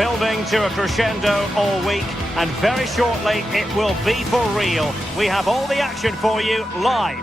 Building to a crescendo all week, and very shortly it will be for real. We have all the action for you live.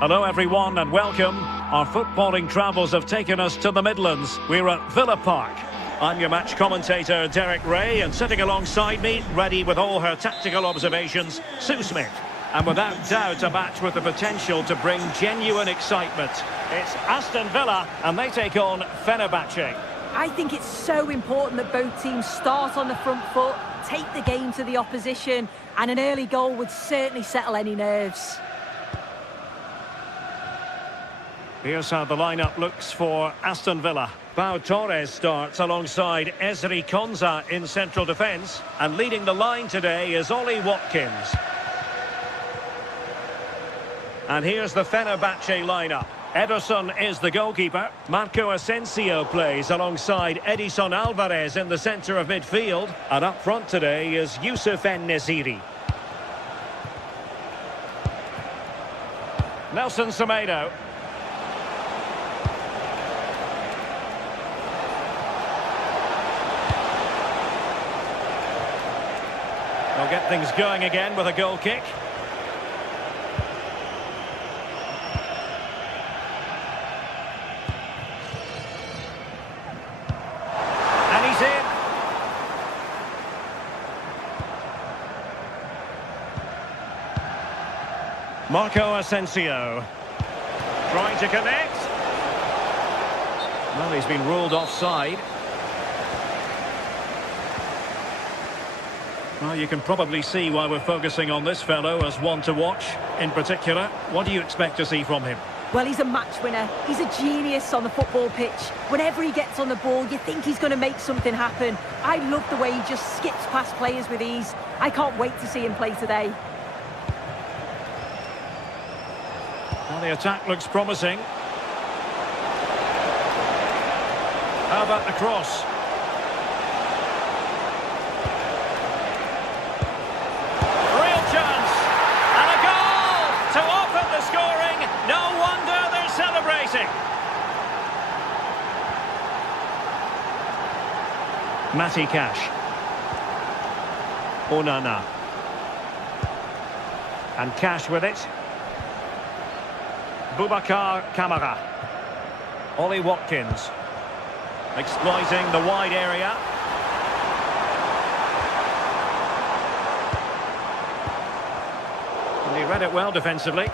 Hello everyone and welcome. Our footballing travels have taken us to the Midlands. We're at Villa Park. I'm your match commentator Derek Ray, and sitting alongside me, ready with all her tactical observations, Sue Smith. And without doubt, a match with the potential to bring genuine excitement. It's Aston Villa, and they take on Fenerbahce. I think it's so important that both teams start on the front foot, take the game to the opposition, and an early goal would certainly settle any nerves. Here's how the lineup looks for Aston Villa. Pau Torres starts alongside Ezri Konsa in central defence, and leading the line today is Ollie Watkins. And here's the Fenerbahce lineup. Ederson is the goalkeeper. Marco Asensio plays alongside Edison Alvarez in the centre of midfield. And up front today is Youssef En-Nesyri. Nelson Semedo. They'll get things going again with a goal kick. Marco Asensio trying to connect. Well, he's been ruled offside. Well, you can probably see why we're focusing on this fellow as one to watch. In particular, what do you expect to see from him? Well, he's a match winner. He's a genius on the football pitch. Whenever he gets on the ball, you think he's going to make something happen. I love the way he just skips past players with ease. I can't wait to see him play today. Well, the attack looks promising. How about the cross? Real chance! And a goal to open the scoring. No wonder they're celebrating. Matty Cash. Onana. And Cash with it. Boubacar Kamara. Ollie Watkins. Exploiting the wide area. And he read it well defensively.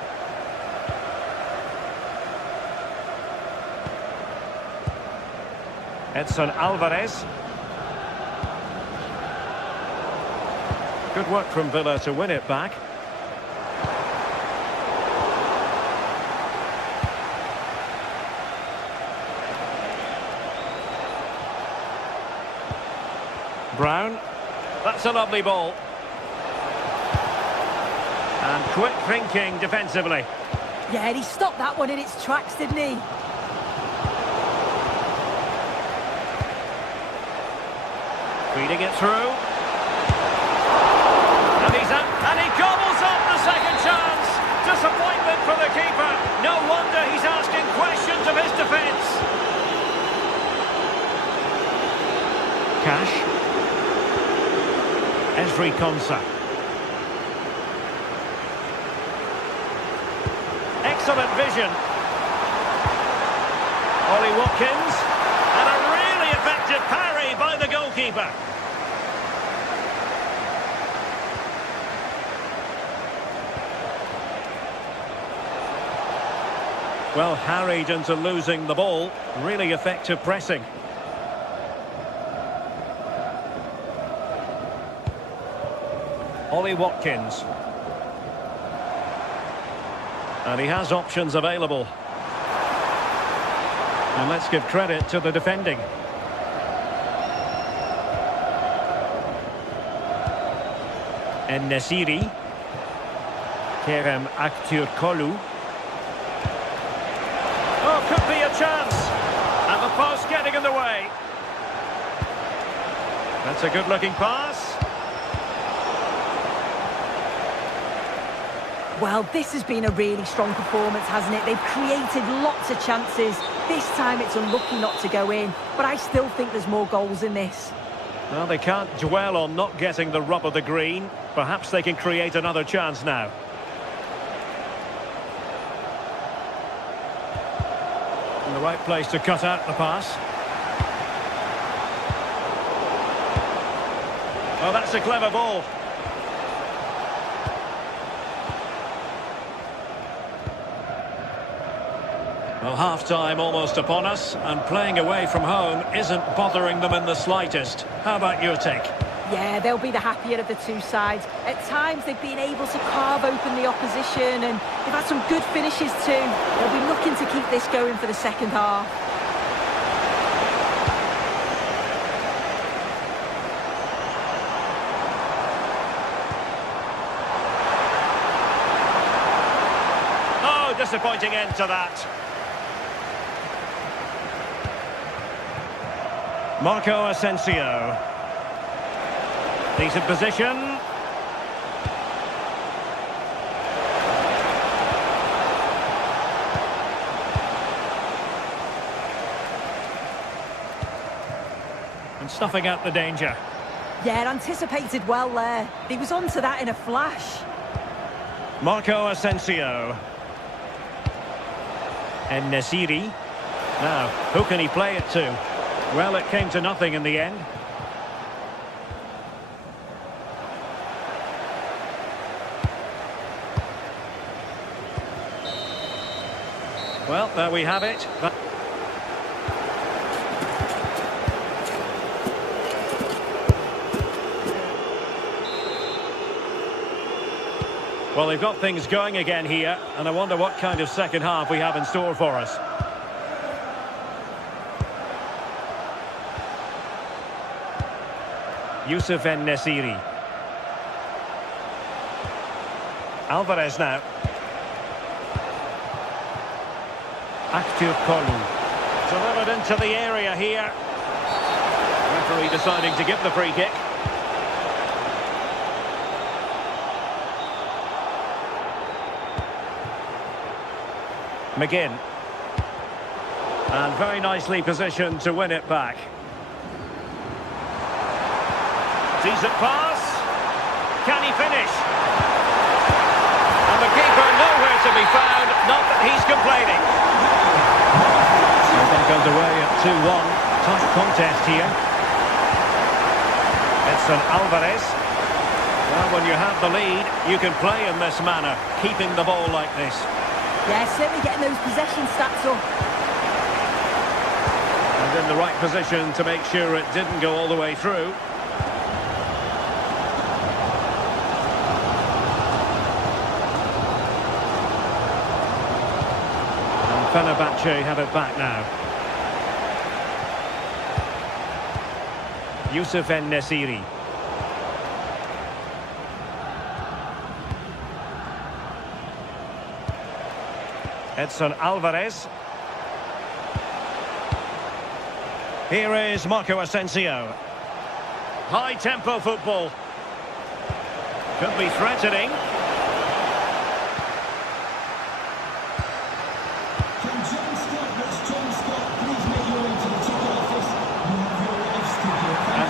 Edson Alvarez. Good work from Villa to win it back. Brown, that's a lovely ball. And quick thinking defensively. Yeah, he stopped that one in its tracks, didn't he? Feeding it through. And he's up, and he gobbles up the second chance. Disappointment for the keeper. No wonder he's asking questions of his defence. Cash. Ezri Konsa. Excellent vision. Ollie Watkins. And a really effective parry by the goalkeeper. Well, harried into losing the ball. Really effective pressing. Ollie Watkins. And he has options available. And let's give credit to the defending. En-Nesyri. Kerem Aktürkoğlu. Oh, could be a chance. And the post getting in the way. That's a good-looking pass. Well, this has been a really strong performance, hasn't it? They've created lots of chances. This time it's unlucky not to go in, but I still think there's more goals in this. Well, they can't dwell on not getting the rub of the green. Perhaps they can create another chance now. In the right place to cut out the pass. Oh, that's a clever ball. Well, half-time almost upon us, and playing away from home isn't bothering them in the slightest. How about your take? Yeah, they'll be the happier of the two sides. At times they've been able to carve open the opposition, and they've had some good finishes too. They'll be looking to keep this going for the second half. Oh, disappointing end to that. Marco Asensio. Decent position. And snuffing out the danger. Yeah, anticipated well there. He was onto that in a flash. Marco Asensio. And Nesiri. Now, who can he play it to? Well, it came to nothing in the end. Well, there we have it. Well, they've got things going again here, and I wonder what kind of second half we have in store for us. Youssef En-Nesyri. Alvarez now. Kolu. Delivered into the area here. Referee deciding to give the free kick. McGinn. And very nicely positioned to win it back. Decent pass. Can he finish? And the keeper nowhere to be found. Not that he's complaining. So back underway at 2-1. Tough contest here. Edson Alvarez. Well, when you have the lead, you can play in this manner, keeping the ball like this. Yeah, certainly getting those possession stats up. And in the right position to make sure it didn't go all the way through. Fenerbahce have it back now. Youssef En-Nesyri. Edson Alvarez. Here is Marco Asensio. High-tempo football. Could be threatening.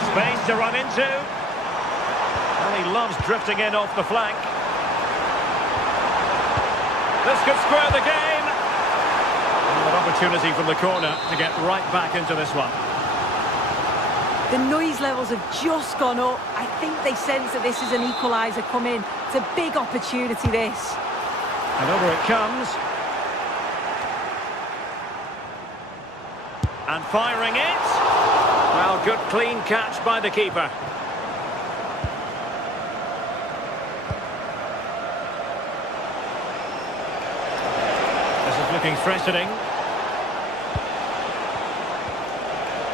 Space to run into. And he loves drifting in off the flank. This could square the game. And an opportunity from the corner to get right back into this one. The noise levels have just gone up. I think they sense that this is an equaliser coming. It's a big opportunity, this. And over it comes. And firing it. Well, good clean catch by the keeper. This is looking threatening.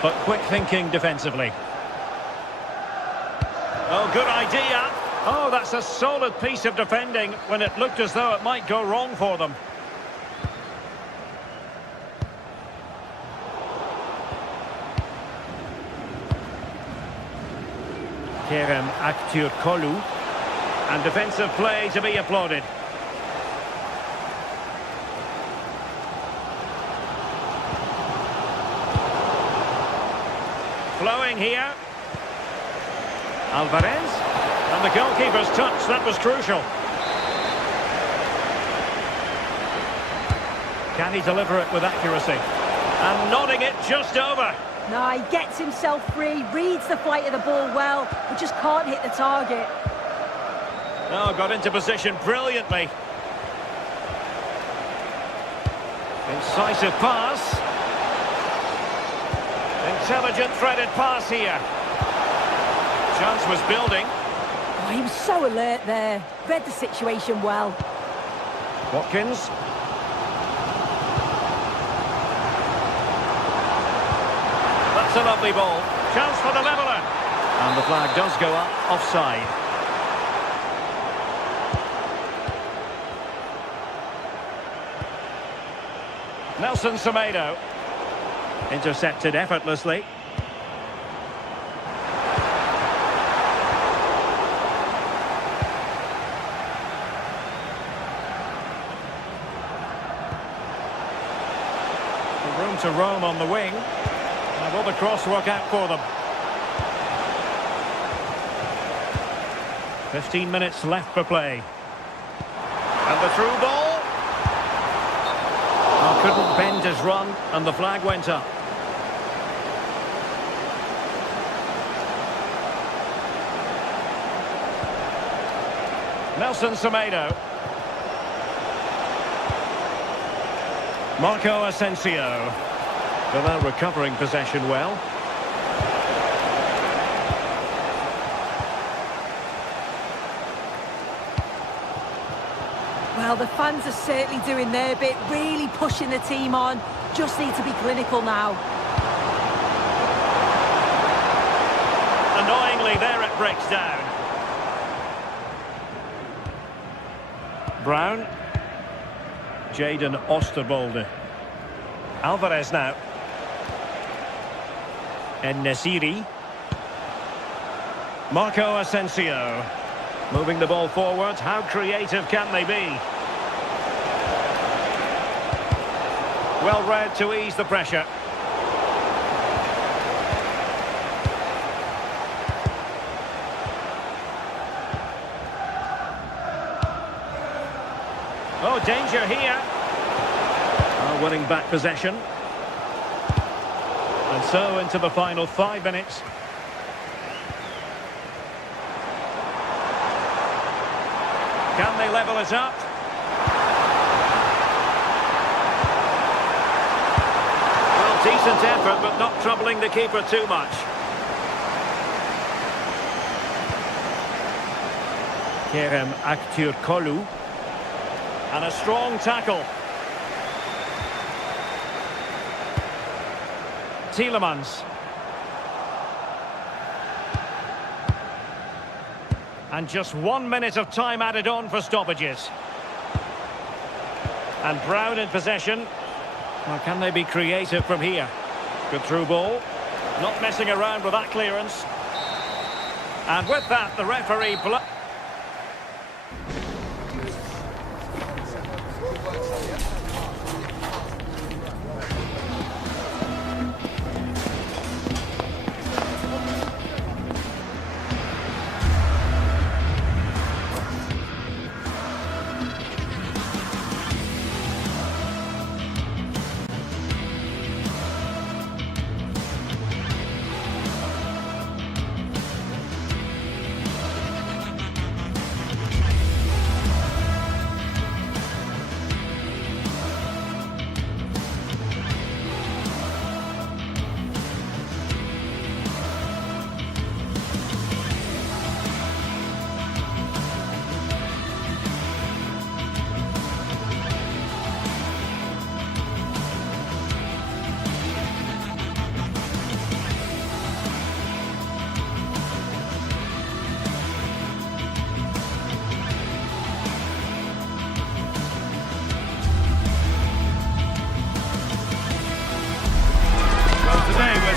But quick thinking defensively. Oh, good idea. Oh, that's a solid piece of defending when it looked as though it might go wrong for them. Kolu. And defensive play to be applauded. flowing here. Alvarez. And the goalkeeper's touch, that was crucial. Can he deliver it with accuracy? And nodding it just over. No, he gets himself free, reads the flight of the ball well, but just can't hit the target. Oh, got into position brilliantly. Incisive pass. Intelligent threaded pass here. Chance was building. Oh, he was so alert there. Read the situation well. Watkins. That's a lovely ball. Chance for the leveller. And the flag does go up offside. Nelson Semedo. Intercepted effortlessly. Room to roam on the wing. And will the cross work out for them? 15 minutes left for play. And the through ball. Oh, couldn't bend his run, and the flag went up. Nelson Semedo. Marco Asensio. Villa recovering possession well. Well, the fans are certainly doing their bit, really pushing the team on. Just need to be clinical now. Annoyingly, there it breaks down. Brown. Jadon Oosterwolde. Alvarez now. En-Nesyri. Marco Asensio. Moving the ball forward. How creative can they be? Well read to ease the pressure. Oh, danger here. Oh, winning back possession. And so into the final 5 minutes. Can they level it up? Well, decent effort, but not troubling the keeper too much. Kerem Aktürkoğlu. And a strong tackle. Tielemans. And just 1 minute of time added on for stoppages. And Brown in possession. Well, can they be creative from here? Good through ball. Not messing around with that clearance. And with that, the referee...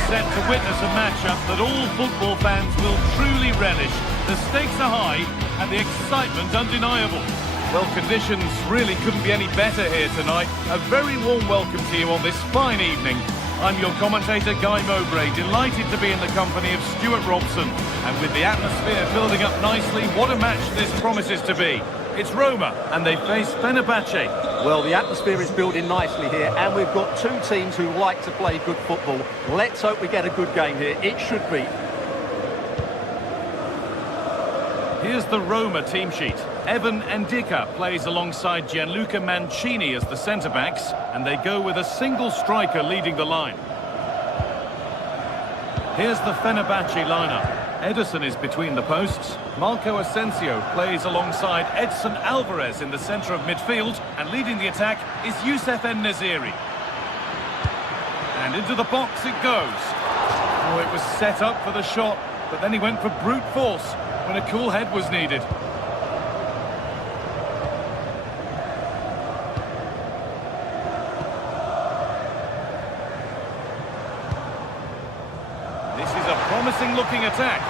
Set to witness a matchup that all football fans will truly relish. The stakes are high and the excitement undeniable. Well, conditions really couldn't be any better here tonight. A very warm welcome to you on this fine evening. I'm your commentator, Guy Mowbray, delighted to be in the company of Stuart Robson. And with the atmosphere building up nicely, what a match this promises to be. It's Roma, and they face Fenerbahce. Well, the atmosphere is building nicely here, and we've got two teams who like to play good football. Let's hope we get a good game here. It should be. Here's the Roma team sheet. Evan Ndika plays alongside Gianluca Mancini as the centre-backs, and they go with a single striker leading the line. Here's the Fenerbahce lineup. Ederson is between the posts. Marco Asensio plays alongside Edson Alvarez in the centre of midfield, and leading the attack is Youssef En-Nesyri. And into the box it goes. Oh, it was set up for the shot, but then he went for brute force when a cool head was needed. This is a promising looking attack.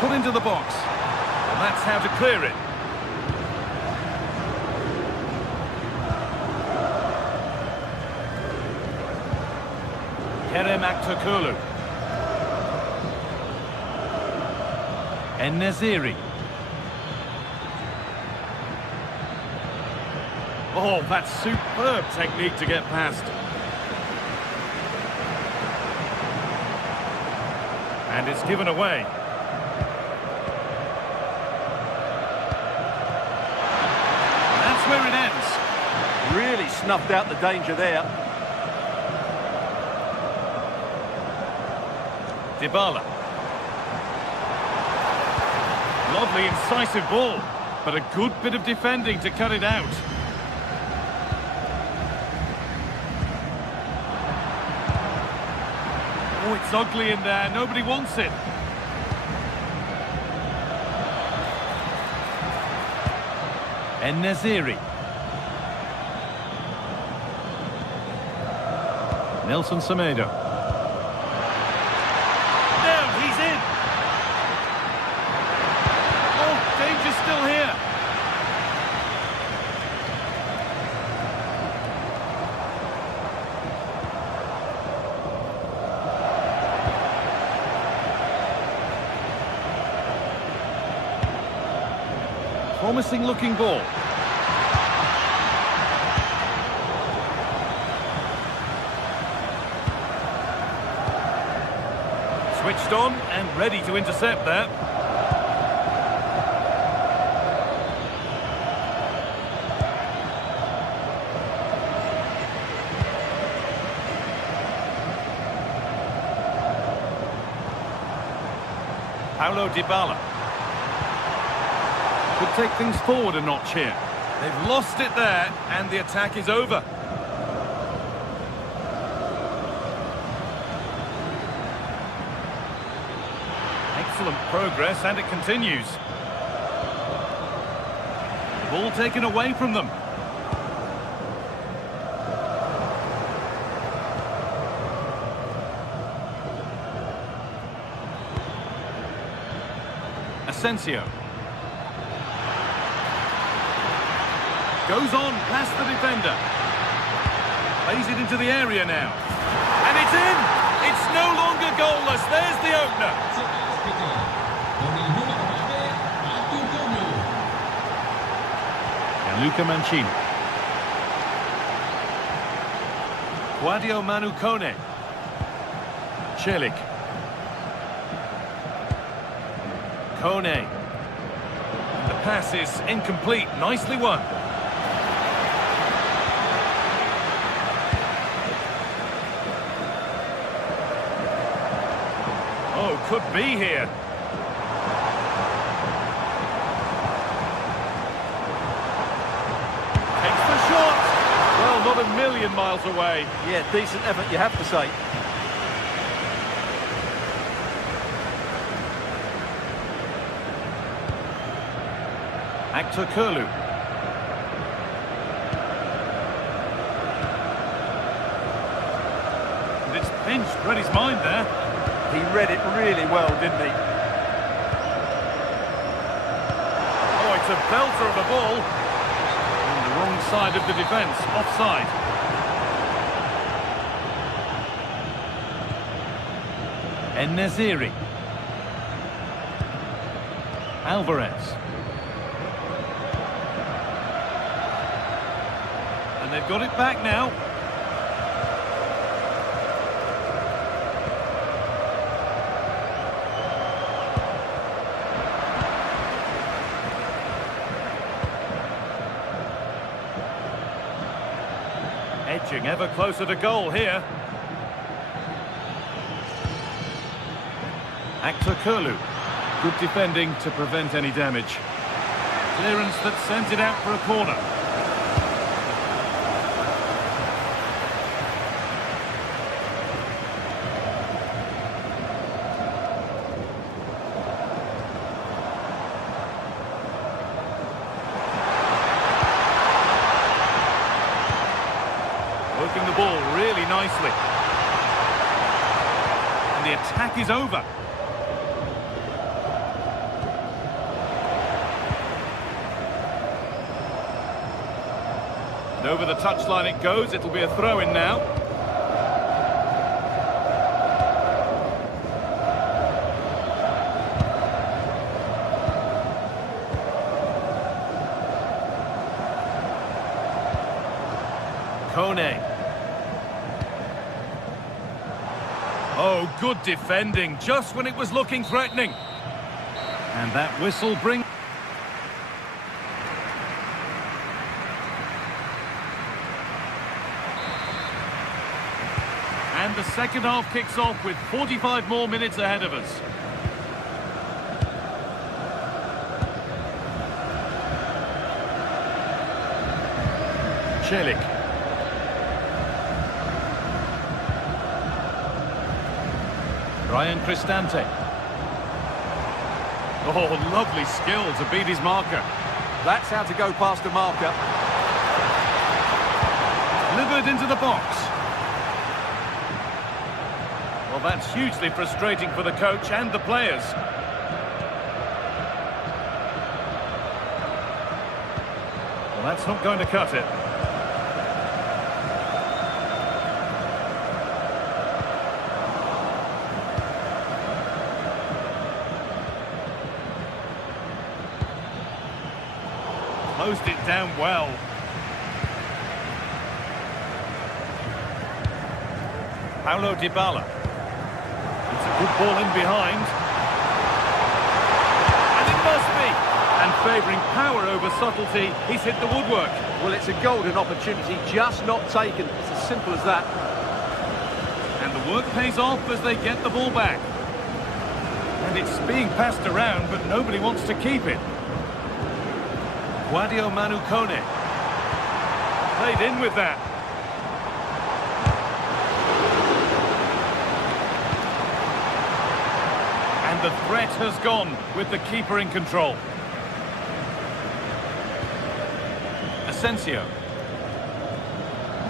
Put into the box. And that's how to clear it. Kerem Aktürkoğlu. En-Nesyri. Oh, that's superb technique to get past. And it's given away. And that's where it ends. Really snuffed out the danger there. Dybala. Lovely, incisive ball, but a good bit of defending to cut it out. Oh, it's ugly in there. Nobody wants it. En-Nesyri. Nelson Semedo. No, he's in. Oh, danger's still here. Promising looking ball. Switched on and ready to intercept that. Paulo Dybala. Could take things forward a notch here. They've lost it there, and the attack is over. Excellent progress, and it continues. Ball taken away from them. Asensio. Goes on past the defender. Plays it into the area now. And it's in! It's no longer goalless. There's the opener. Gianluca Mancini. Guadio Manu Kone. Celik. Kone. The pass is incomplete. Nicely won. Oh, could be here. Takes the shot. Well, not a million miles away. Yeah, decent effort, you have to say. Aktürkoğlu. And it's pinched, read his mind there. He read it really well, didn't he? Oh, it's a belter of a ball. On the wrong side of the defence, offside. En-Nesyri. Alvarez. And they've got it back now. Edging ever closer to goal here. Actor Kurlu. Good defending to prevent any damage. Clearance that sent it out for a corner. Working the ball really nicely. And the attack is over. And over the touchline it goes. It'll be a throw-in now. Kone. Oh, good defending, just when it was looking threatening. And that whistle brings... And the second half kicks off with 45 more minutes ahead of us. Celik. Ryan Cristante. Oh, lovely skill to beat his marker. That's how to go past a marker. Delivered into the box. Well, that's hugely frustrating for the coach and the players. Well, that's not going to cut it. Closed it down well. Paulo Dybala. It's a good ball in behind. And it must be. And favouring power over subtlety, he's hit the woodwork. Well, it's a golden opportunity, just not taken. It's as simple as that. And the work pays off as they get the ball back. And it's being passed around, but nobody wants to keep it. Guadio Manu Kone. Played in with that. And the threat has gone with the keeper in control. Asensio.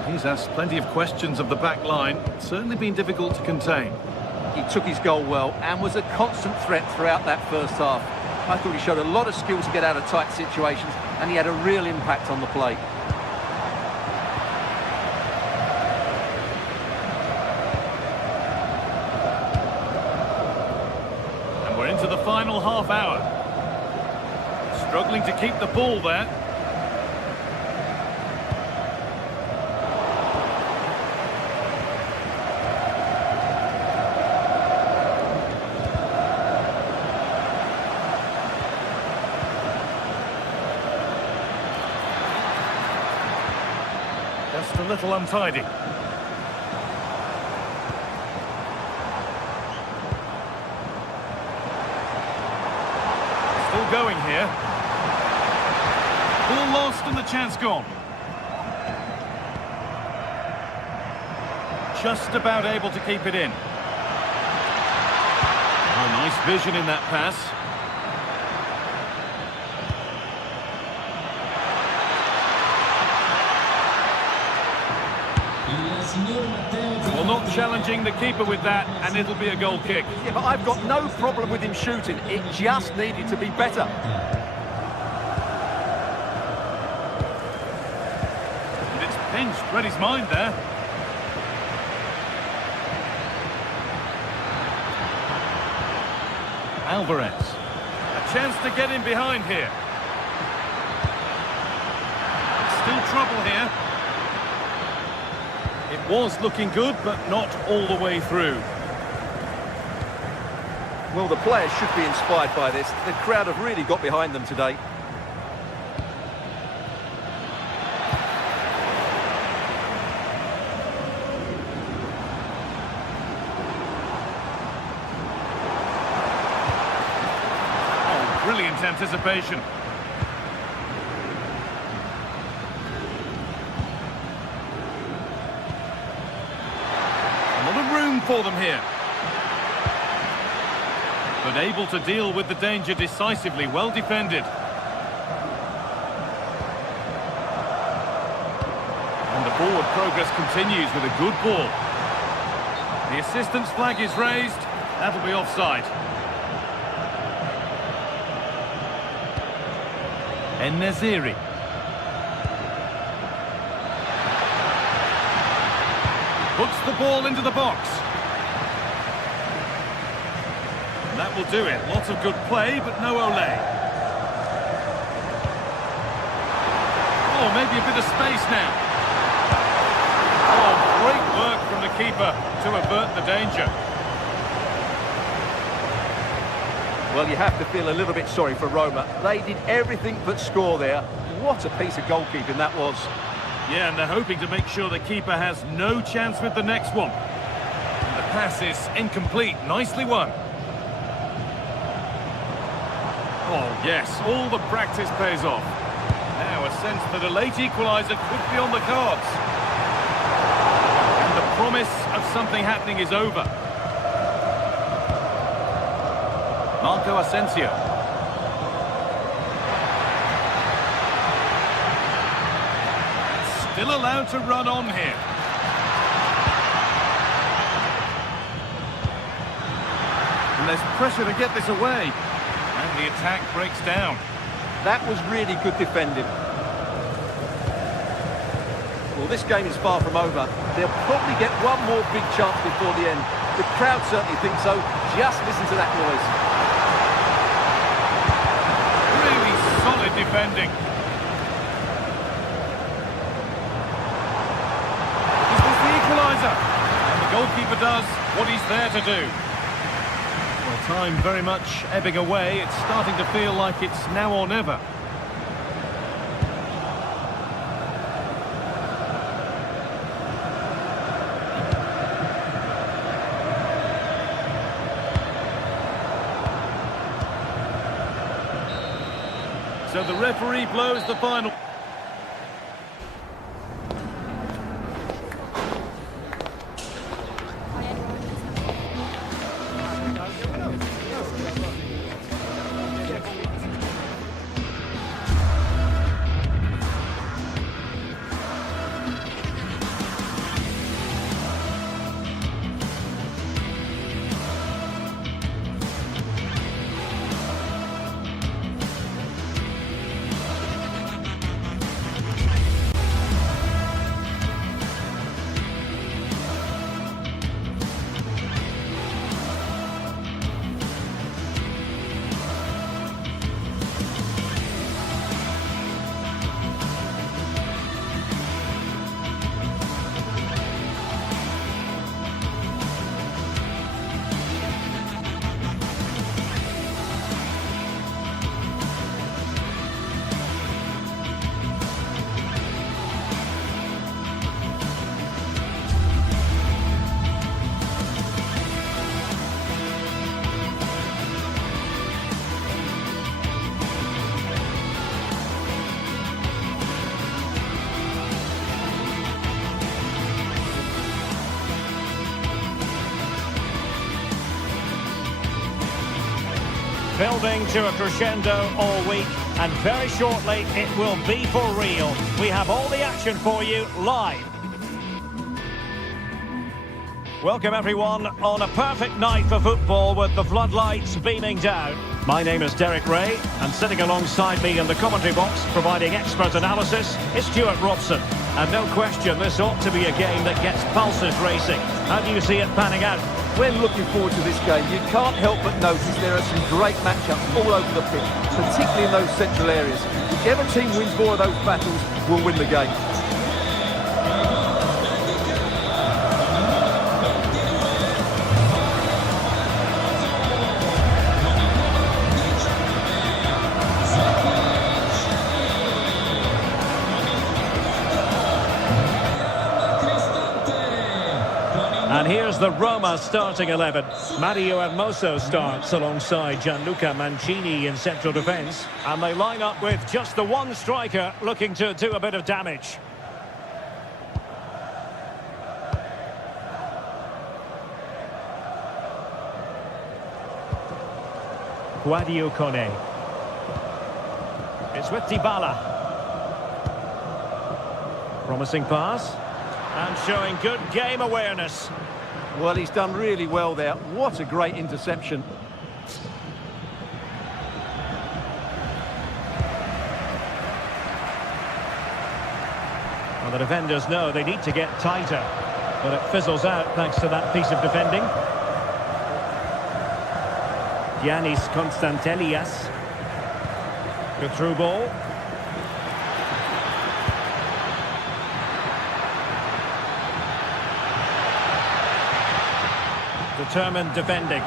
He's asked plenty of questions of the back line. It's certainly been difficult to contain. He took his goal well and was a constant threat throughout that first half. I thought he showed a lot of skill to get out of tight situations, and he had a real impact on the play. And we're into the final half hour. Struggling to keep the ball there. Just a little untidy. Still going here. Ball lost and the chance gone. Just about able to keep it in. Oh, nice vision in that pass. Well, not challenging the keeper with that, and it'll be a goal kick. Yeah, but I've got no problem with him shooting. It just needed to be better. And it's pinched, read his mind there. Alvarez. A chance to get in behind here. Still trouble here. It was looking good, but not all the way through. Well, the players should be inspired by this. The crowd have really got behind them today. Oh, brilliant anticipation. A lot of room for them here. But able to deal with the danger decisively, well defended. And the forward progress continues with a good ball. The assistant's flag is raised. That'll be offside. En-Nesyri. Puts the ball into the box. That will do it. Lots of good play, but no Olé. Oh, maybe a bit of space now. Oh, great work from the keeper to avert the danger. Well, you have to feel a little bit sorry for Roma. They did everything but score there. What a piece of goalkeeping that was. Yeah, and they're hoping to make sure the keeper has no chance with the next one. And the pass is incomplete. Nicely won. Oh, yes, all the practice pays off. Now a sense that a late equaliser could be on the cards. And the promise of something happening is over. Marco Asensio. Still allowed to run on here. And there's pressure to get this away. And the attack breaks down. That was really good defending. Well, this game is far from over. They'll probably get one more big chance before the end. The crowd certainly think so. Just listen to that noise. Really solid defending. Is this the equaliser? And the goalkeeper does what he's there to do. Well, time very much ebbing away. It's starting to feel like it's now or never. So the referee blows the final. Building to a crescendo all week, and very shortly it will be for real. We have all the action for you live. Welcome everyone on a perfect night for football with the floodlights beaming down. My name is Derek Ray, and sitting alongside me in the commentary box providing expert analysis is Stuart Robson. And no question, this ought to be a game that gets pulses racing. How do you see it panning out? When looking forward to this game, you can't help but notice there are some great matchups all over the pitch, particularly in those central areas. Whichever team wins more of those battles will win the game. And here's the Roma starting 11. Mario Hermoso starts alongside Gianluca Mancini in central defence. And they line up with just the one striker looking to do a bit of damage. Guadio Kone. It's with Dybala. Promising pass. And showing good game awareness. Well, he's done really well there. What a great interception. Well, the defenders know they need to get tighter. But it fizzles out thanks to that piece of defending. Giannis Konstantelias. Good through ball. Determined defending.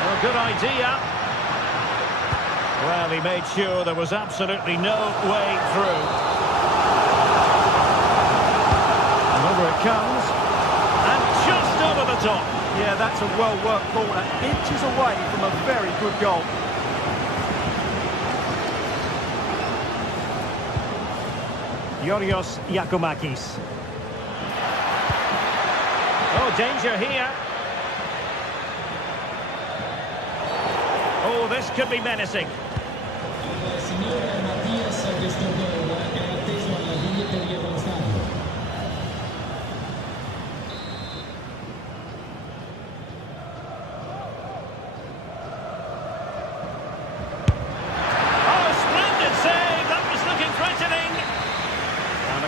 Well, good idea. Well, he made sure there was absolutely no way through. And over it comes. And just over the top. Yeah, that's a well-worked corner. Inches away from a very good goal. Yorios Giacomakis. Oh, danger here. Oh, this could be menacing.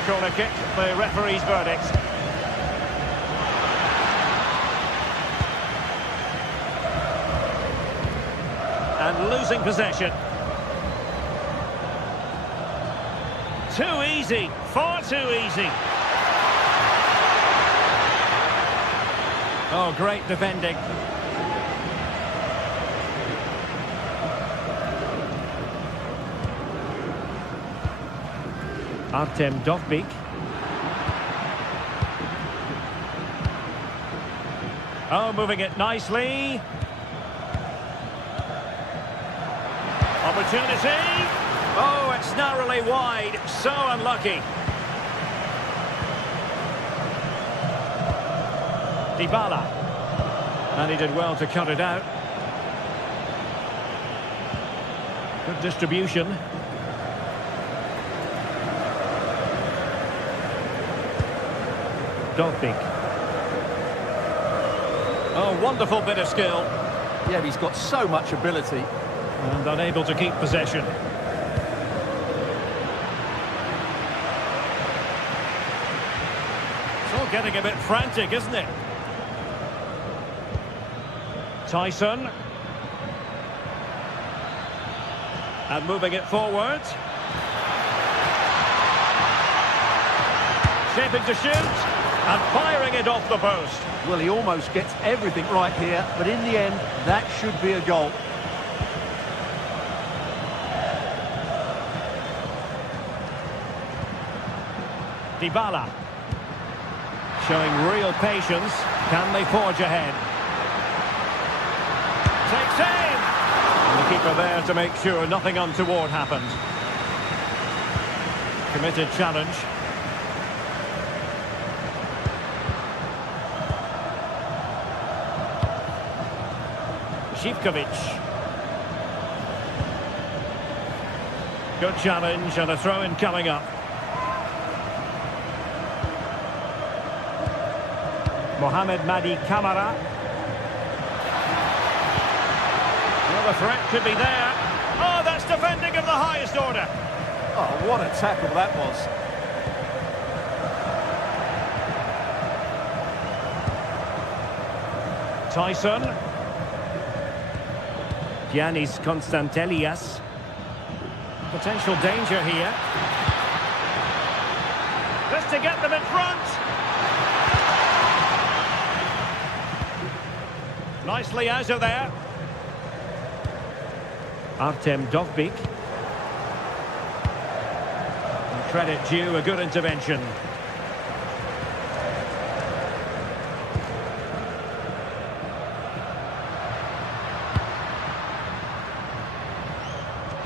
Corner kick, the referee's verdict. And losing possession. Too easy, far too easy. Oh, great defending. Artem Dovbyk. Oh, moving it nicely. Opportunity. Oh, it's narrowly wide. So unlucky. Dybala. And he did well to cut it out. Good distribution. Dovbyk. Oh, wonderful bit of skill. Yeah, he's got so much ability. And unable to keep possession. It's all getting a bit frantic, isn't it? Tyson. And moving it forward. Shaping to shoot. And firing it off the post. Well, he almost gets everything right here, but in the end, that should be a goal. Dybala. Showing real patience. Can they forge ahead? Takes aim! And the keeper there to make sure nothing untoward happened. Committed challenge. Zivkovic. Good challenge and a throw-in coming up. Mohamed Madi Camara. Well, the threat could be there. Oh, that's defending of of the highest order. Oh, what a tackle that was. Tyson. Giannis Konstantelias. Potential danger here. Just to get them in front. Nicely out of there. Artem Dovbyk. And credit due, a good intervention.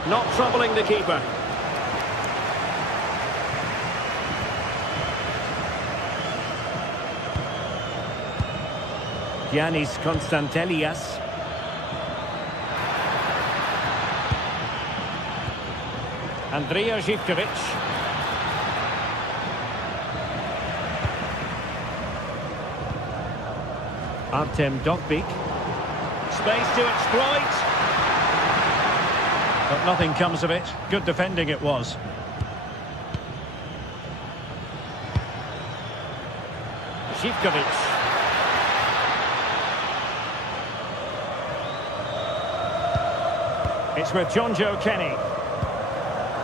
Not troubling the keeper. Giannis Konstantelias. Andrija Živković. Artem Dovbyk. Space to exploit. But nothing comes of it. Good defending it was. Živković. It's with John Joe Kenny.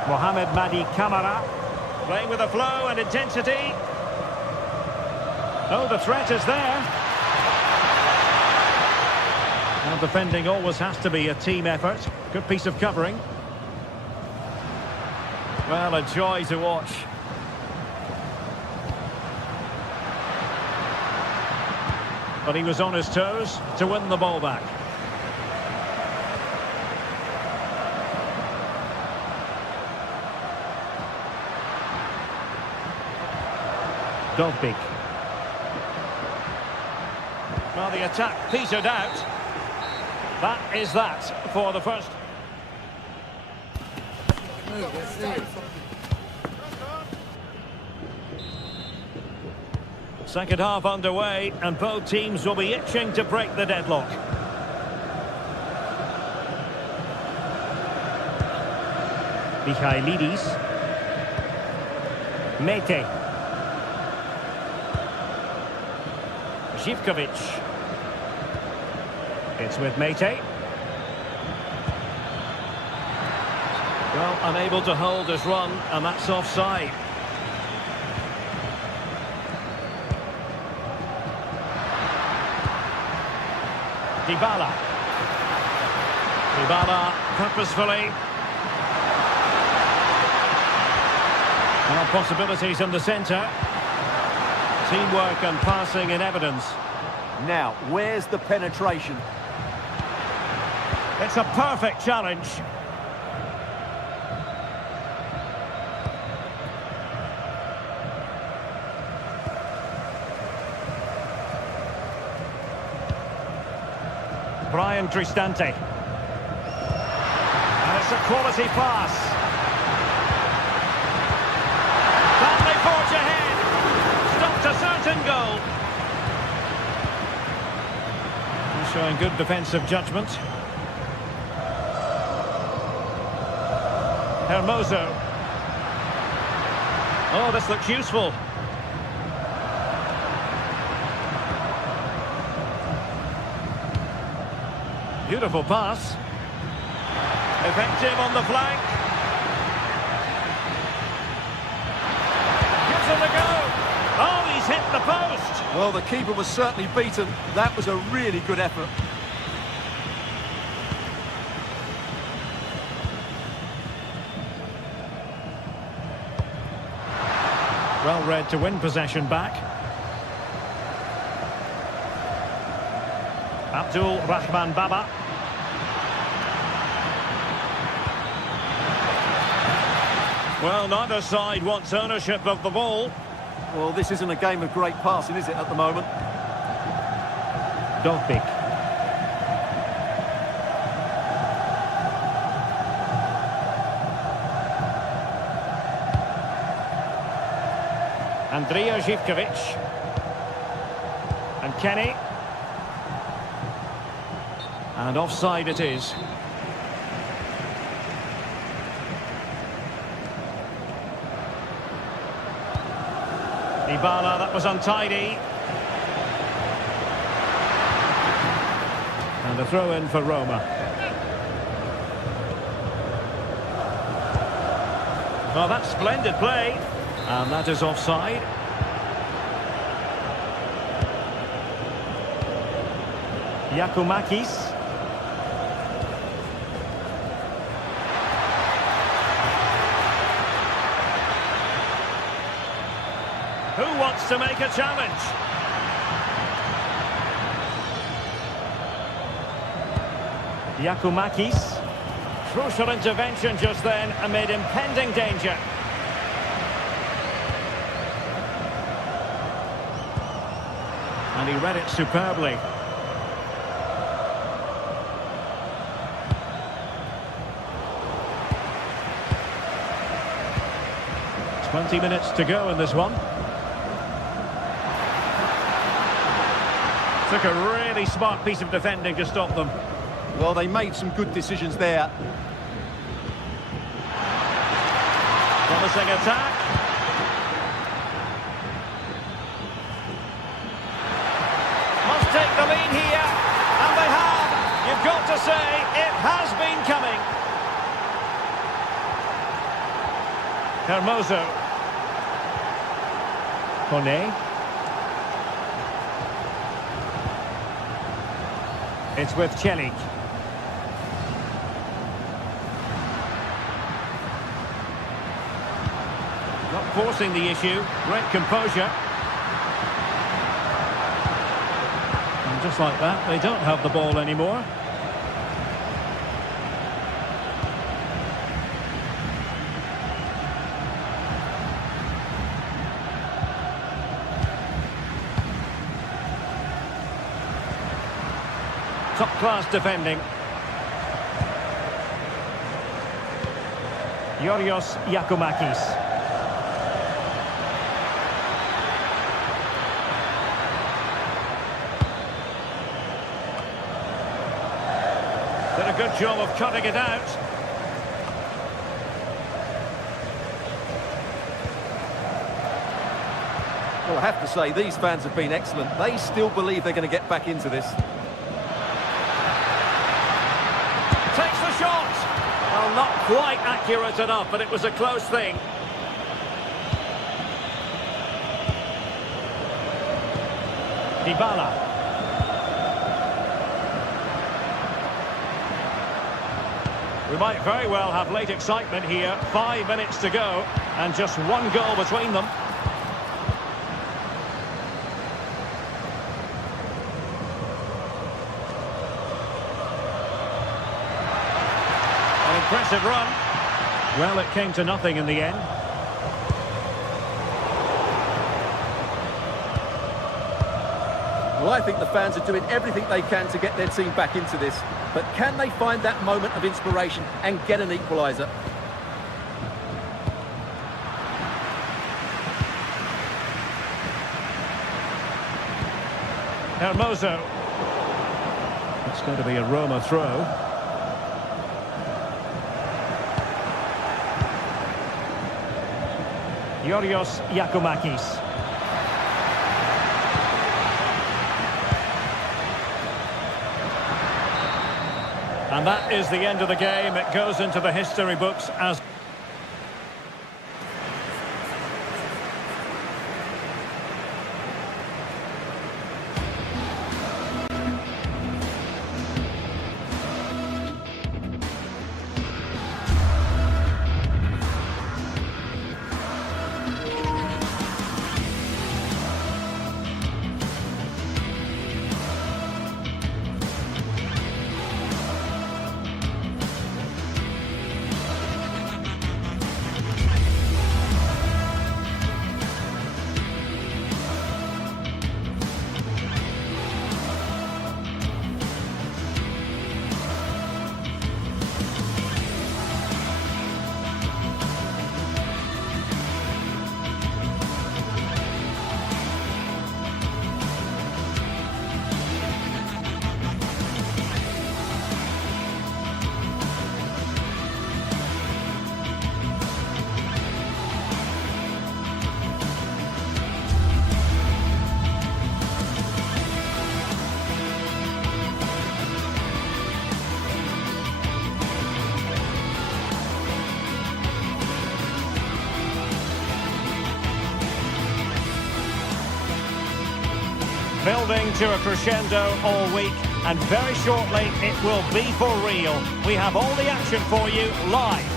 Mohamed Madi Kamara. Playing with a flow and intensity. Oh, the threat is there. Now, defending always has to be a team effort. Good piece of covering. Well, a joy to watch. But he was on his toes to win the ball back. Dovbyk. Well, the attack petered out. That is that for the first. Second half underway, and both teams will be itching to break the deadlock. Michailidis. Mete. Živković. It's with Mete. Well, unable to hold his run, and that's offside. Dybala. Dybala purposefully. Well, possibilities in the centre. Teamwork and passing in evidence. Now, where's the penetration? It's a perfect challenge. Brian Cristante. And it's a quality pass. Can they forge ahead? Stopped a certain goal. He's showing good defensive judgment. Hermoso. Oh, this looks useful. Beautiful pass. Effective on the flank. Gives him the go. Oh, he's hit the post. Well, the keeper was certainly beaten. That was a really good effort. Well read to win possession back. Abdul Rahman Baba. Well, neither side wants ownership of the ball. Well, this isn't a game of great passing, is it, at the moment? Dovbyk. Andrija Živković. And Kenny. And offside it is. Dybala, that was untidy. And a throw in for Roma. Well, that's splendid play. And that is offside. Giacomakis. Who wants to make a challenge? Giacomakis. Crucial intervention just then amid impending danger. And he read it superbly. "20 minutes to go in this one. Took a really smart piece of defending to stop them. Well, they made some good decisions there. Promising attack. Must take the lead here. And they have. You've got to say, it has been coming. Hermoso. Kone. It's with Celik. Not forcing the issue. Great composure. And just like that, they don't have the ball anymore. Top-class defending. Yorios Giacomakis. Did a good job of cutting it out. Well, I have to say, these fans have been excellent. They still believe they're going to get back into this. Takes the shot. Well, not quite accurate enough, but it was a close thing. Dybala. We might very well have late excitement here. 5 minutes to go, and just one goal between them. Impressive run. Well, it came to nothing in the end. Well, I think the fans are doing everything they can to get their team back into this. But can they find that moment of inspiration and get an equaliser? Hermoso. It's going to be a Roma throw. Yorios Giacomakis. And that is the end of the game. It goes into the history books as... building to a crescendo all week, and very shortly it will be for real. We have all the action for you live.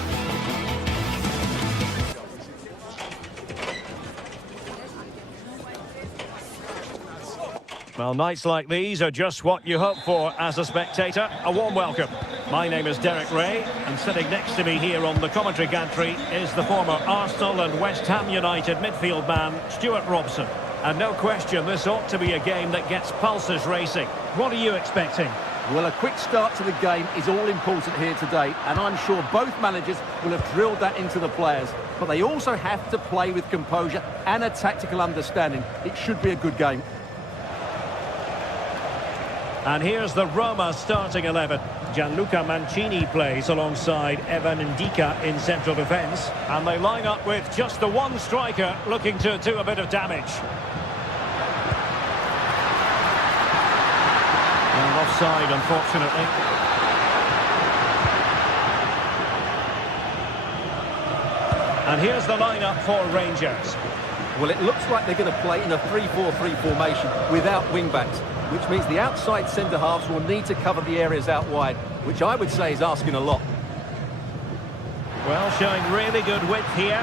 Well, nights like these are just what you hope for as a spectator. A warm welcome. My name is Derek Ray, and sitting next to me here on the commentary gantry is the former Arsenal and West Ham United midfield man, Stuart Robson. And no question, this ought to be a game that gets pulses racing. What are you expecting? Well, a quick start to the game is all important here today, and I'm sure both managers will have drilled that into the players. But they also have to play with composure and a tactical understanding. It should be a good game. And here's the Roma starting 11. Gianluca Mancini plays alongside Evan Ndika in central defence. And they line up with just the one striker looking to do a bit of damage. Well, offside, unfortunately. And here's the lineup for Rangers. Well, it looks like they're going to play in a 3-4-3 formation without wing-backs, which means the outside centre-halves will need to cover the areas out wide, which I would say is asking a lot. Well, showing really good width here.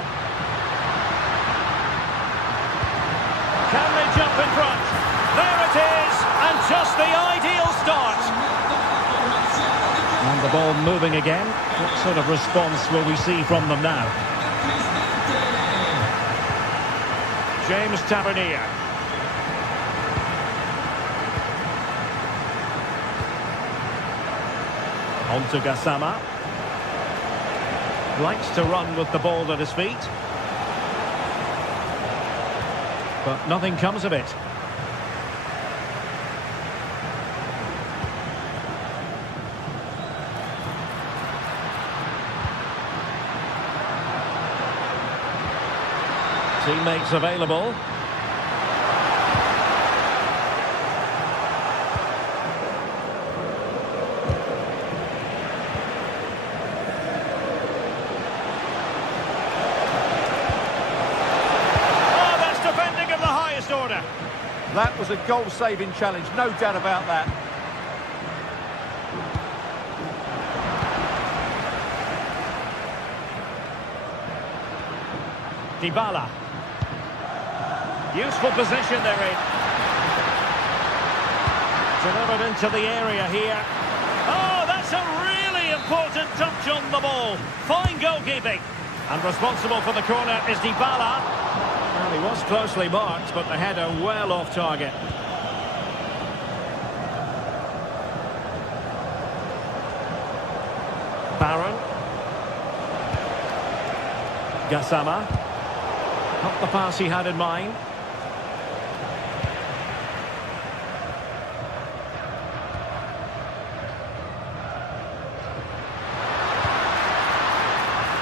Can they jump in front? There it is, and just the ideal start. And the ball moving again. What sort of response will we see from them now? James Tavernier. On to Gassama. Likes to run with the ball at his feet. But nothing comes of it. Teammates available. That was a goal-saving challenge, no doubt about that. Dybala. Useful position they're in. Delivered into the area here. Oh, that's a really important touch on the ball. Fine goalkeeping. And responsible for the corner is Dybala. Well, he was closely marked, but the header well off target. Barron. Gassama. Not the pass he had in mind.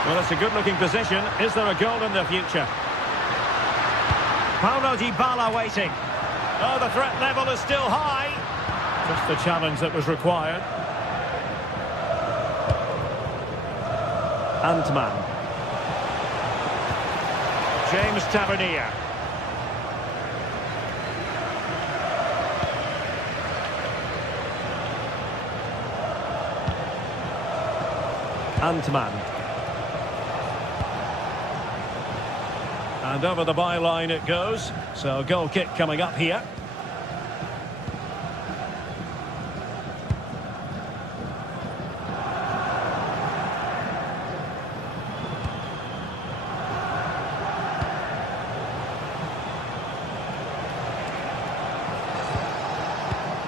Well, it's a good-looking position. Is there a goal in the future? Paulo Dybala waiting. Oh, the threat level is still high. Just the challenge that was required. Antman. James Tavernier. Antman. And over the byline it goes. So a goal kick coming up here.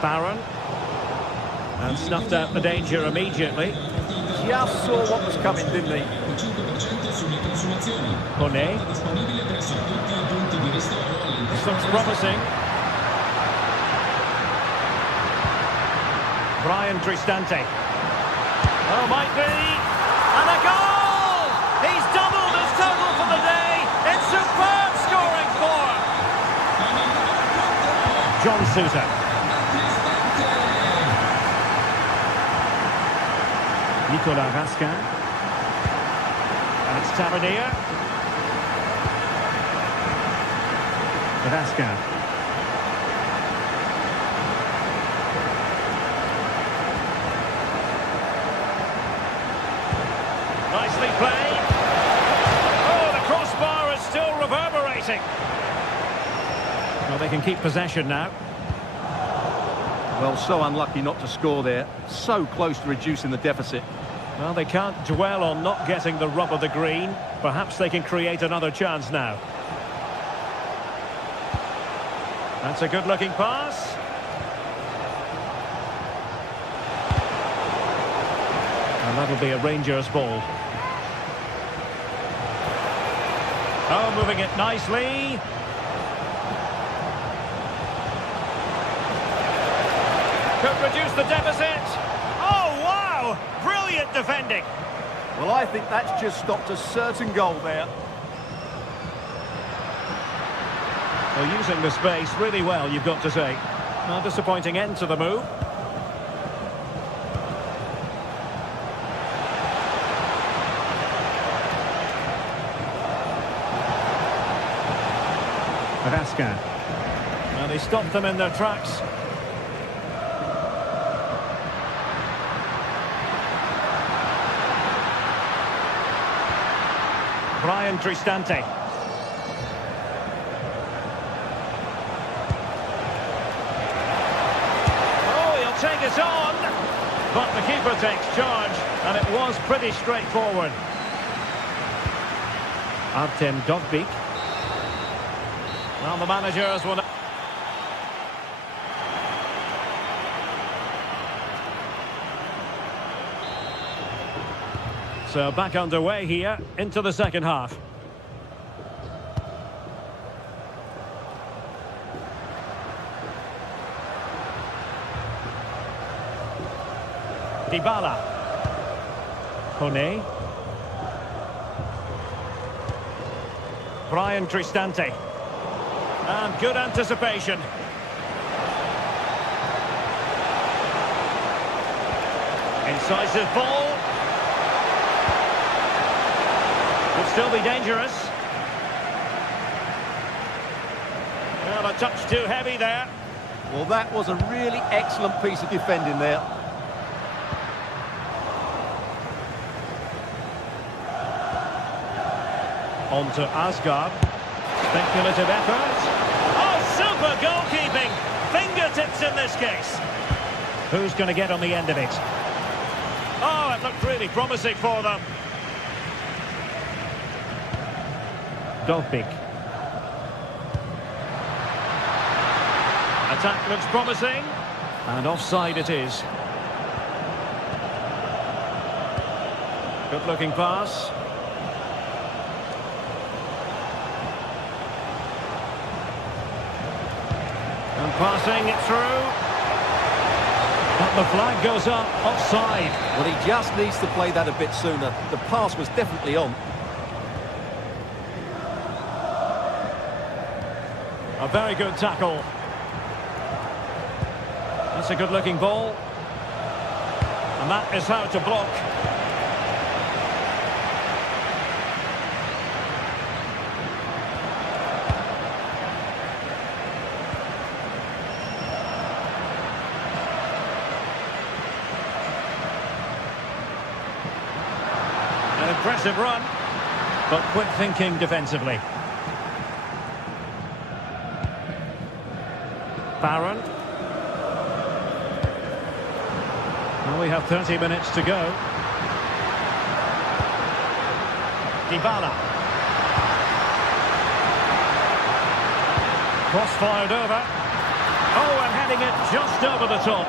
Barron. And snuffed out the danger immediately. Just saw what was coming, didn't he? Kone. This looks promising. Brian Cristante. Oh, might be. And a goal! He's doubled his total for the day. It's superb scoring form. John Sousa. Nicolas Raskin. And it's Tavernier. Raskin. play. Oh, the crossbar is still reverberating. Well, they can keep possession now. Well, so unlucky not to score there. So close to reducing the deficit. Well, they can't dwell on not getting the rub of the green. Perhaps they can create another chance now. That's a good-looking pass. And that'll be a Rangers ball. Oh, moving it nicely. Could reduce the deficit. Oh, wow! Brilliant defending. Well, I think that's just stopped a certain goal there. Well, using the space really well, you've got to say. Well, disappointing end to the move. Raska. Well, they stopped them in their tracks. Brian Cristante. Oh, he'll take it on. But the keeper takes charge, and it was pretty straightforward. Artem Dovbyk. Well, the managers will... So back underway here into the second half. Dybala. Kone. Brian Cristante. And good anticipation. Incisive ball. Could still be dangerous. Well, a touch too heavy there. Well, that was a really excellent piece of defending there. On to Asgard. Speculative effort. Oh, super goalkeeping. Fingertips in this case. Who's going to get on the end of it? Oh, it looked really promising for them. Dovbyk. Attack looks promising. And offside it is. Good looking pass. And passing it through. But the flag goes up, offside. Well, he just needs to play that a bit sooner. The pass was definitely on. A very good tackle. That's a good-looking ball. And that is how to block. An impressive run, but quick thinking defensively. Barron. Well, we have 30 minutes to go. Dybala. Cross-fired over. Oh, and heading it just over the top.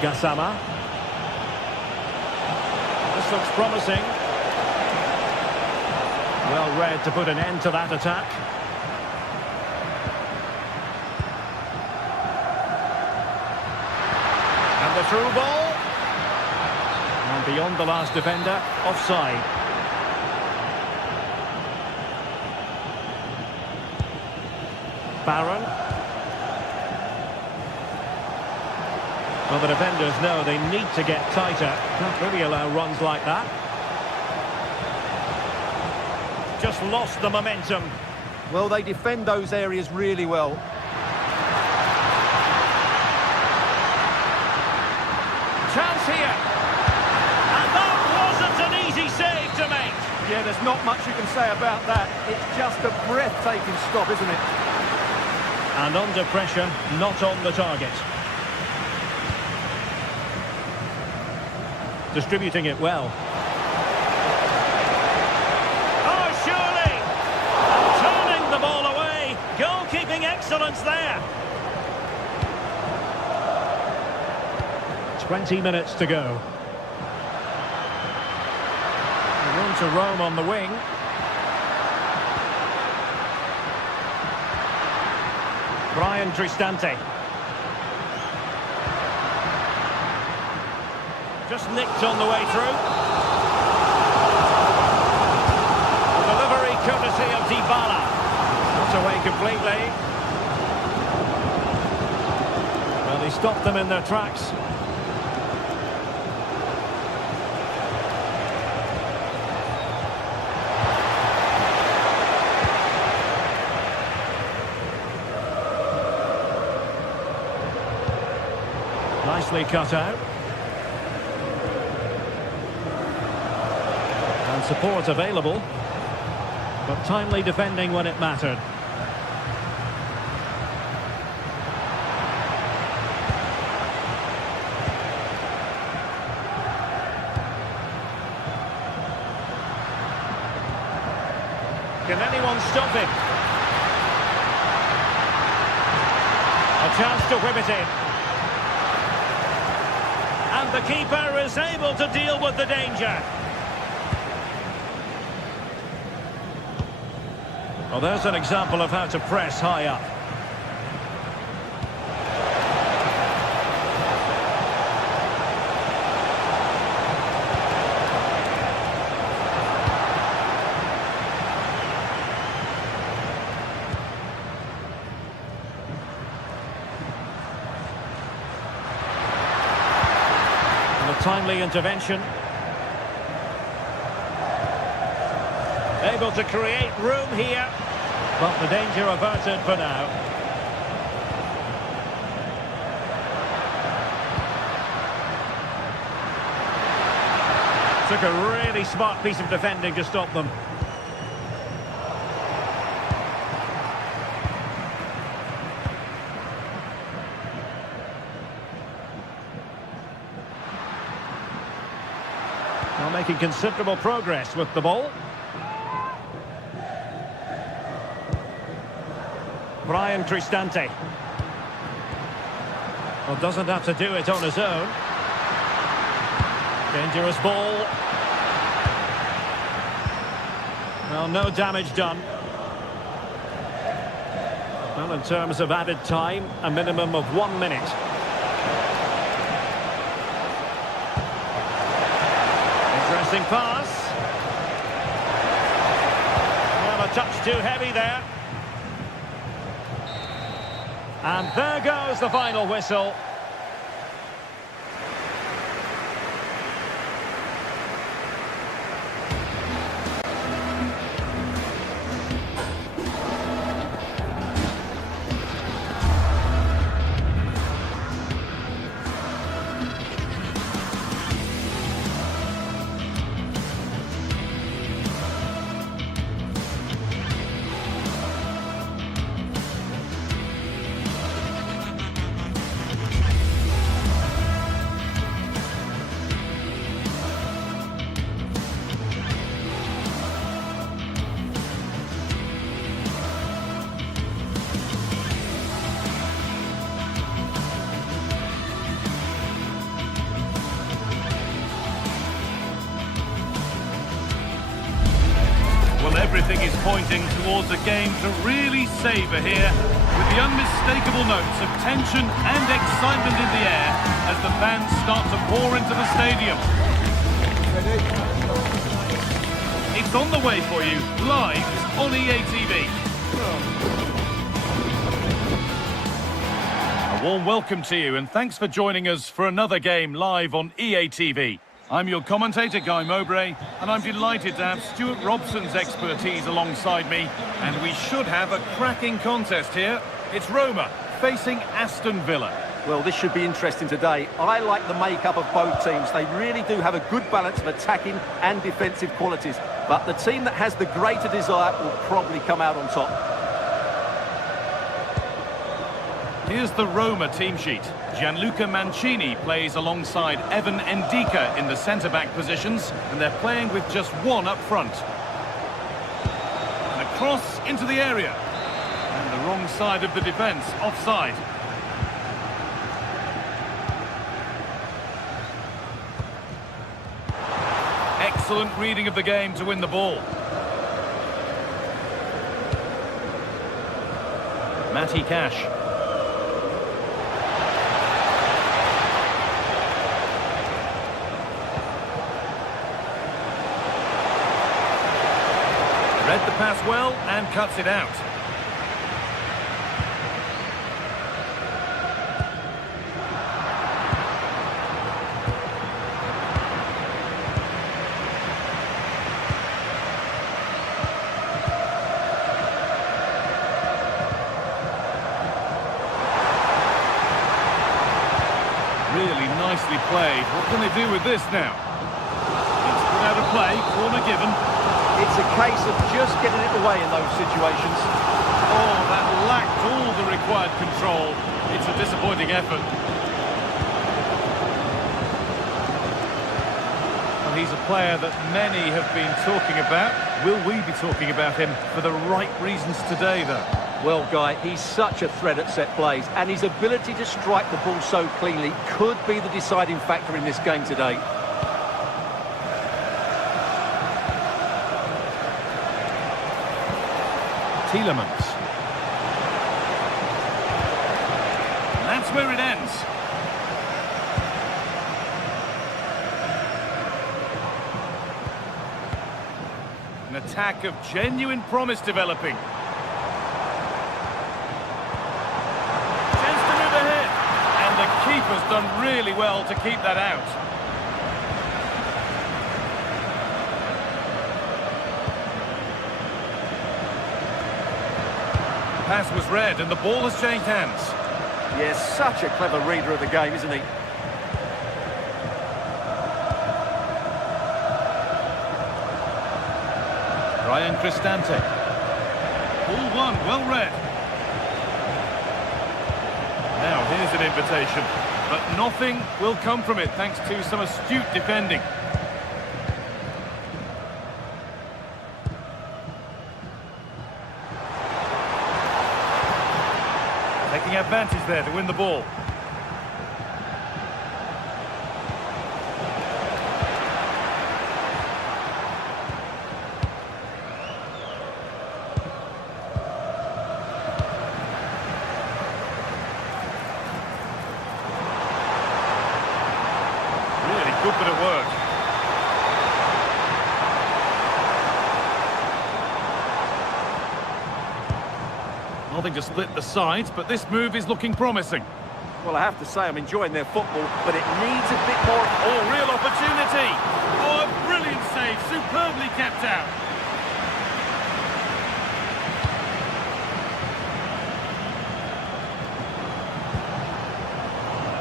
Gassama. This looks promising. Well read to put an end to that attack. And the through ball. And beyond the last defender, offside. Barron. Well, the defenders know they need to get tighter. Can't really allow runs like that. Just lost the momentum. Well, they defend those areas really well. chance here. And that wasn't an easy save to make. Yeah, there's not much you can say about that. It's just a breathtaking stop, isn't it? And under pressure, not on the target. Distributing it well. Oh, surely! Turning the ball away. Goalkeeping excellence there. 20 minutes to go. Room to roam on the wing. Brian Cristante. Just nicked on the way through. Delivery courtesy of Dybala. Not away completely. Well, he stopped them in their tracks. Nicely cut out. And support available. But timely defending when it mattered. Can anyone stop him? A chance to whip it in. And the keeper is able to deal with the danger. Well, there's an example of how to press high up. Timely intervention. Able to create room here, but the danger averted for now. Took a really smart piece of defending to stop them. Making considerable progress with the ball. Brian Cristante. Well, doesn't have to do it on his own. Dangerous ball. Well, no damage done. Well, in terms of added time, a minimum of 1 minute. Interesting pass. Well, a touch too heavy there. And there goes the final whistle. Everything is pointing towards a game to really savour here, with the unmistakable notes of tension and excitement in the air as the fans start to pour into the stadium. It's on the way for you, live on EA TV. A warm welcome to you and thanks for joining us for another game live on EA TV. I'm your commentator, Guy Mowbray, and I'm delighted to have Stuart Robson's expertise alongside me, and we should have a cracking contest here. It's Roma facing Aston Villa. Well, this should be interesting today. I like the makeup of both teams. They really do have a good balance of attacking and defensive qualities. But the team that has the greater desire will probably come out on top. Here's the Roma team sheet. Gianluca Mancini plays alongside Evan Ndika in the centre-back positions, and they're playing with just one up front. And a cross into the area. And the wrong side of the defence, offside. Excellent reading of the game to win the ball. Matty Cash. Read the pass well and cuts it out. Really nicely played. What can they do with this now? It's put out of play, corner given. It's a case of just getting it away in those situations. Oh, that lacked all the required control. It's a disappointing effort. Well, he's a player that many have been talking about. Will we be talking about him for the right reasons today, though? Well, Guy, he's such a threat at set plays, and his ability to strike the ball so cleanly could be the deciding factor in this game today. Tielemans. And that's where it ends. An attack of genuine promise developing. Chance to move ahead. And the keeper's done really well to keep that out. Pass was read and the ball has changed hands. Yes, such a clever reader of the game, isn't he? Ryan Cristante. Ball one, well read. Now here's an invitation, but nothing will come from it thanks to some astute defending. Taking advantage there to win the ball. Really good bit of work. Nothing to split the sides, but this move is looking promising. Well, I have to say I'm enjoying their football, but it needs a bit more... Oh, real opportunity! Oh, a brilliant save, superbly kept out.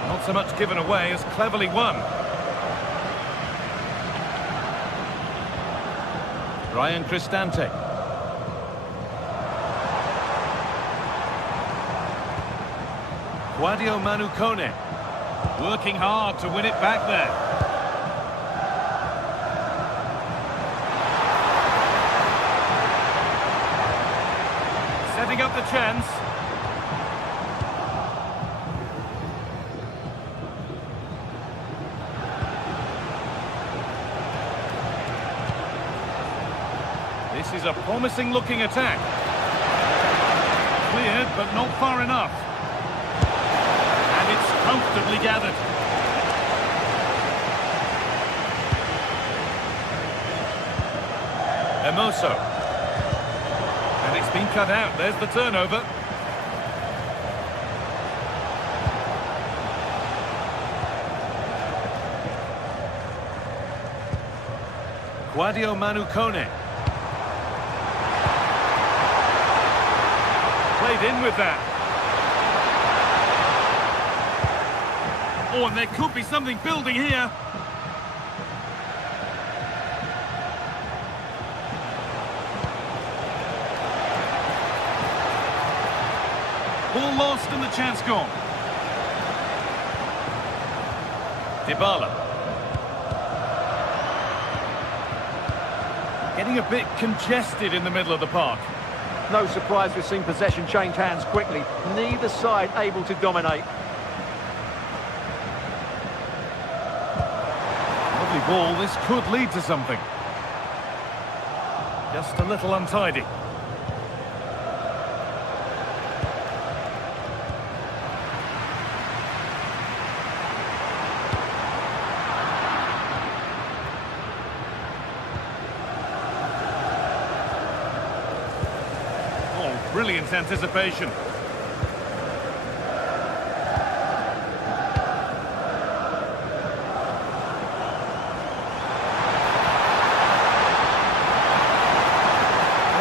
Not so much given away as cleverly won. Ryan Cristante. Guadio Manucone, working hard to win it back there. Setting up the chance. This is a promising looking attack. Cleared, but not far enough. It's comfortably gathered. Hermoso. And it's been cut out. There's the turnover. Guadio Manucone. Played in with that. Oh, and there could be something building here. Ball lost and the chance gone. Dybala. Getting a bit congested in the middle of the park. No surprise we've seen possession change hands quickly. Neither side able to dominate. Lovely ball, this could lead to something. Just a little untidy. Brilliant anticipation.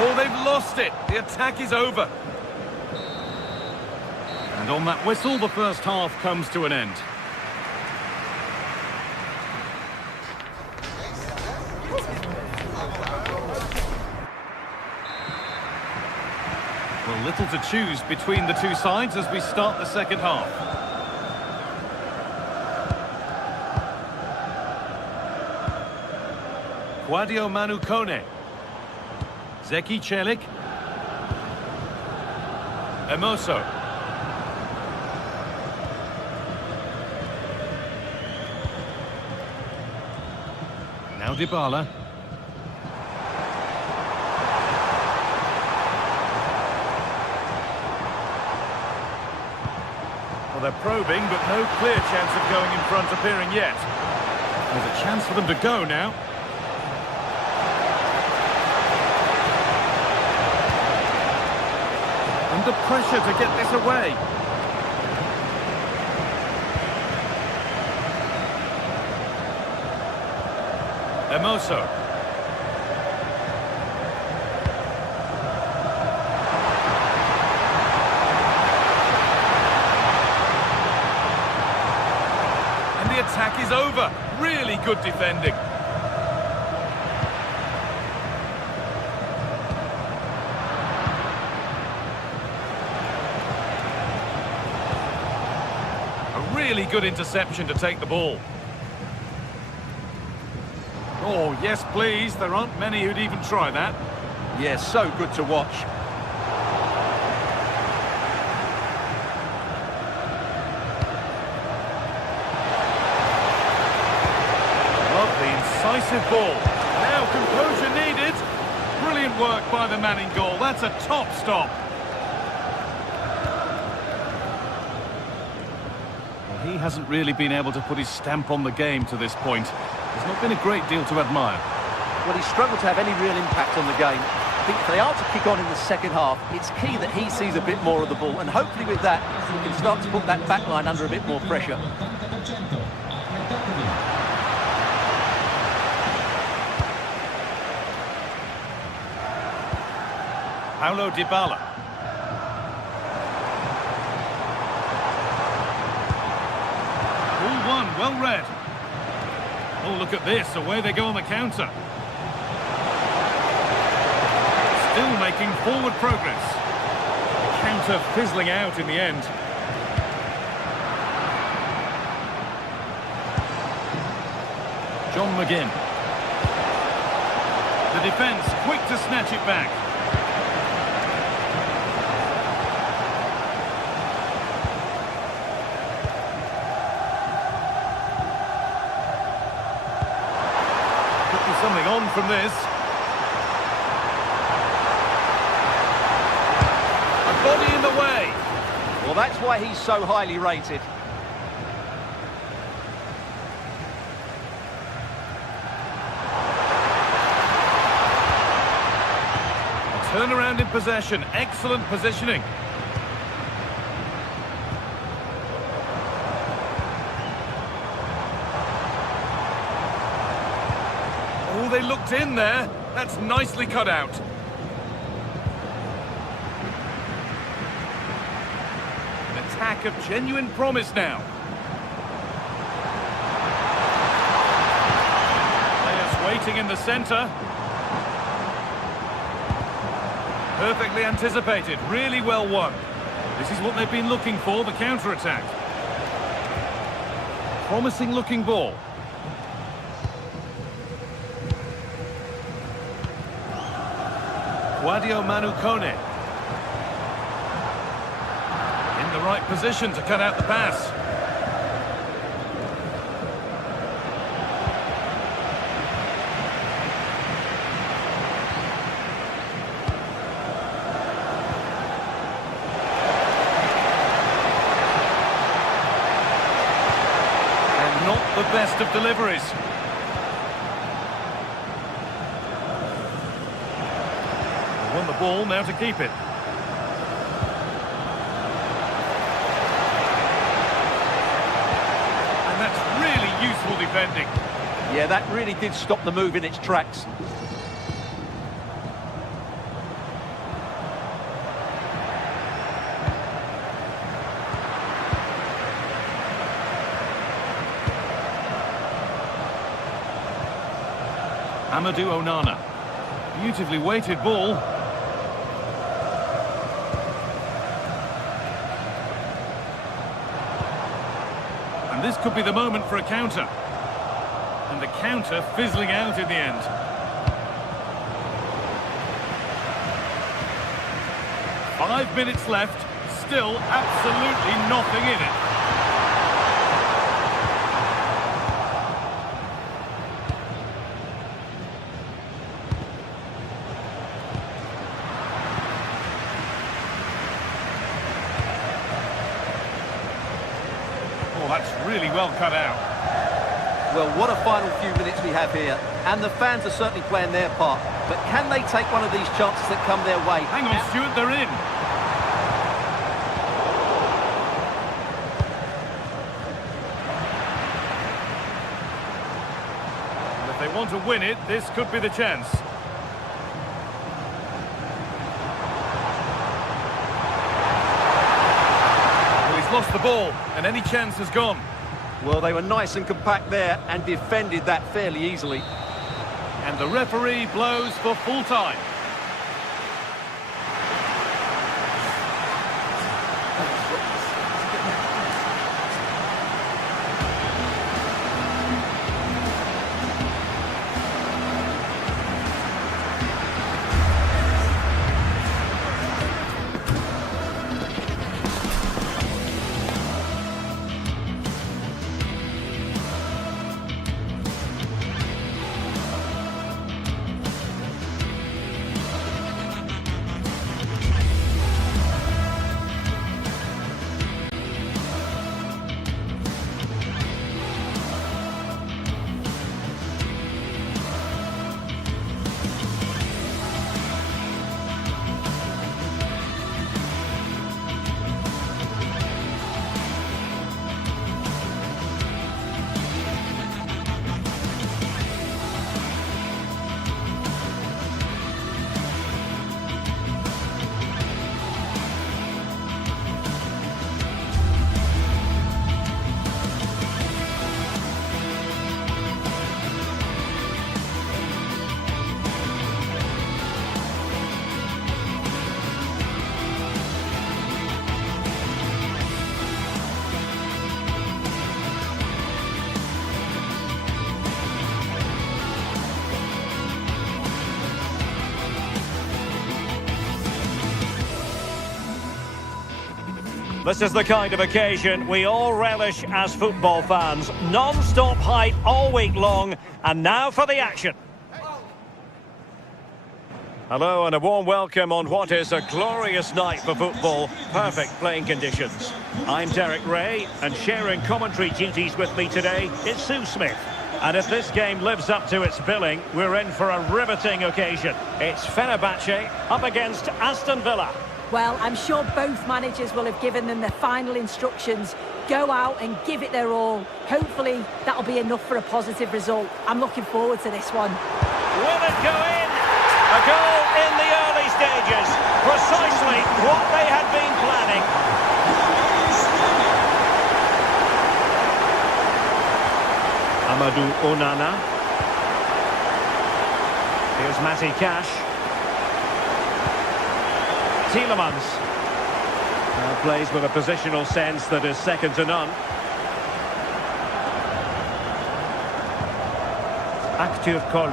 Oh, they've lost it. The attack is over. And on that whistle, the first half comes to an end. Well, little to choose between the two sides as we start the second half. Quadio Manu Kone. Zeki Celik. Emoso. Now Dybala. Well, they're probing, but no clear chance of going in front appearing yet. There's a chance for them to go now. Under pressure to get this away. Emoso. And the attack is over. Really good defending. A really good interception to take the ball. Oh, yes, please. There aren't many who'd even try that. Yeah, so good to watch. Lovely, incisive ball. Now composure needed. Brilliant work by the man in goal. That's a top stop. Well, he hasn't really been able to put his stamp on the game to this point. There's not been a great deal to admire. Well, he's struggled to have any real impact on the game. I think if they are to kick on in the second half, it's key that he sees a bit more of the ball, and hopefully with that, he can start to put that back line under a bit more pressure. Paulo Dybala. Ball one, well read. Oh, look at this. Away they go on the counter. Still making forward progress. The counter fizzling out in the end. John McGinn. The defence quick to snatch it back. Something on from this. A body in the way. Well, that's why he's so highly rated. A turnaround in possession. Excellent positioning. They looked in there. That's nicely cut out. An attack of genuine promise now. Waiting in the centre. Perfectly anticipated, really well won. This is what they've been looking for, the counter-attack. Promising looking ball. Guadio Manu Kone. In the right position to cut out the pass. Not the best of deliveries. They won the ball, now to keep it. And that's really useful defending. Yeah, that really did stop the move in its tracks. Amadou Onana. Beautifully weighted ball. And this could be the moment for a counter. And the counter fizzling out in the end. Five minutes left. Still absolutely nothing in it. That's really well cut out. Well, what a final few minutes we have here. And the fans are certainly playing their part. But can they take one of these chances that come their way? Hang on, Stuart, they're in. And if they want to win it, this could be the chance. Lost the ball, and any chance has gone. Well, they were nice and compact there and defended that fairly easily. And the referee blows for full time. This is the kind of occasion we all relish as football fans. Non-stop hype all week long, and now for the action. Hello and a warm welcome on what is a glorious night for football. Perfect playing conditions. I'm Derek Ray, and sharing commentary duties with me today is Sue Smith. And if this game lives up to its billing, we're in for a riveting occasion. It's Fenerbahce up against Aston Villa. Well, I'm sure both managers will have given them the final instructions. Go out and give it their all. Hopefully, that'll be enough for a positive result. I'm looking forward to this one. Will it go in? A goal in the early stages. Precisely what they had been planning. Amadou Onana. Here's Matty Cash. Tielemans. Plays with a positional sense that is second to none. Kolu.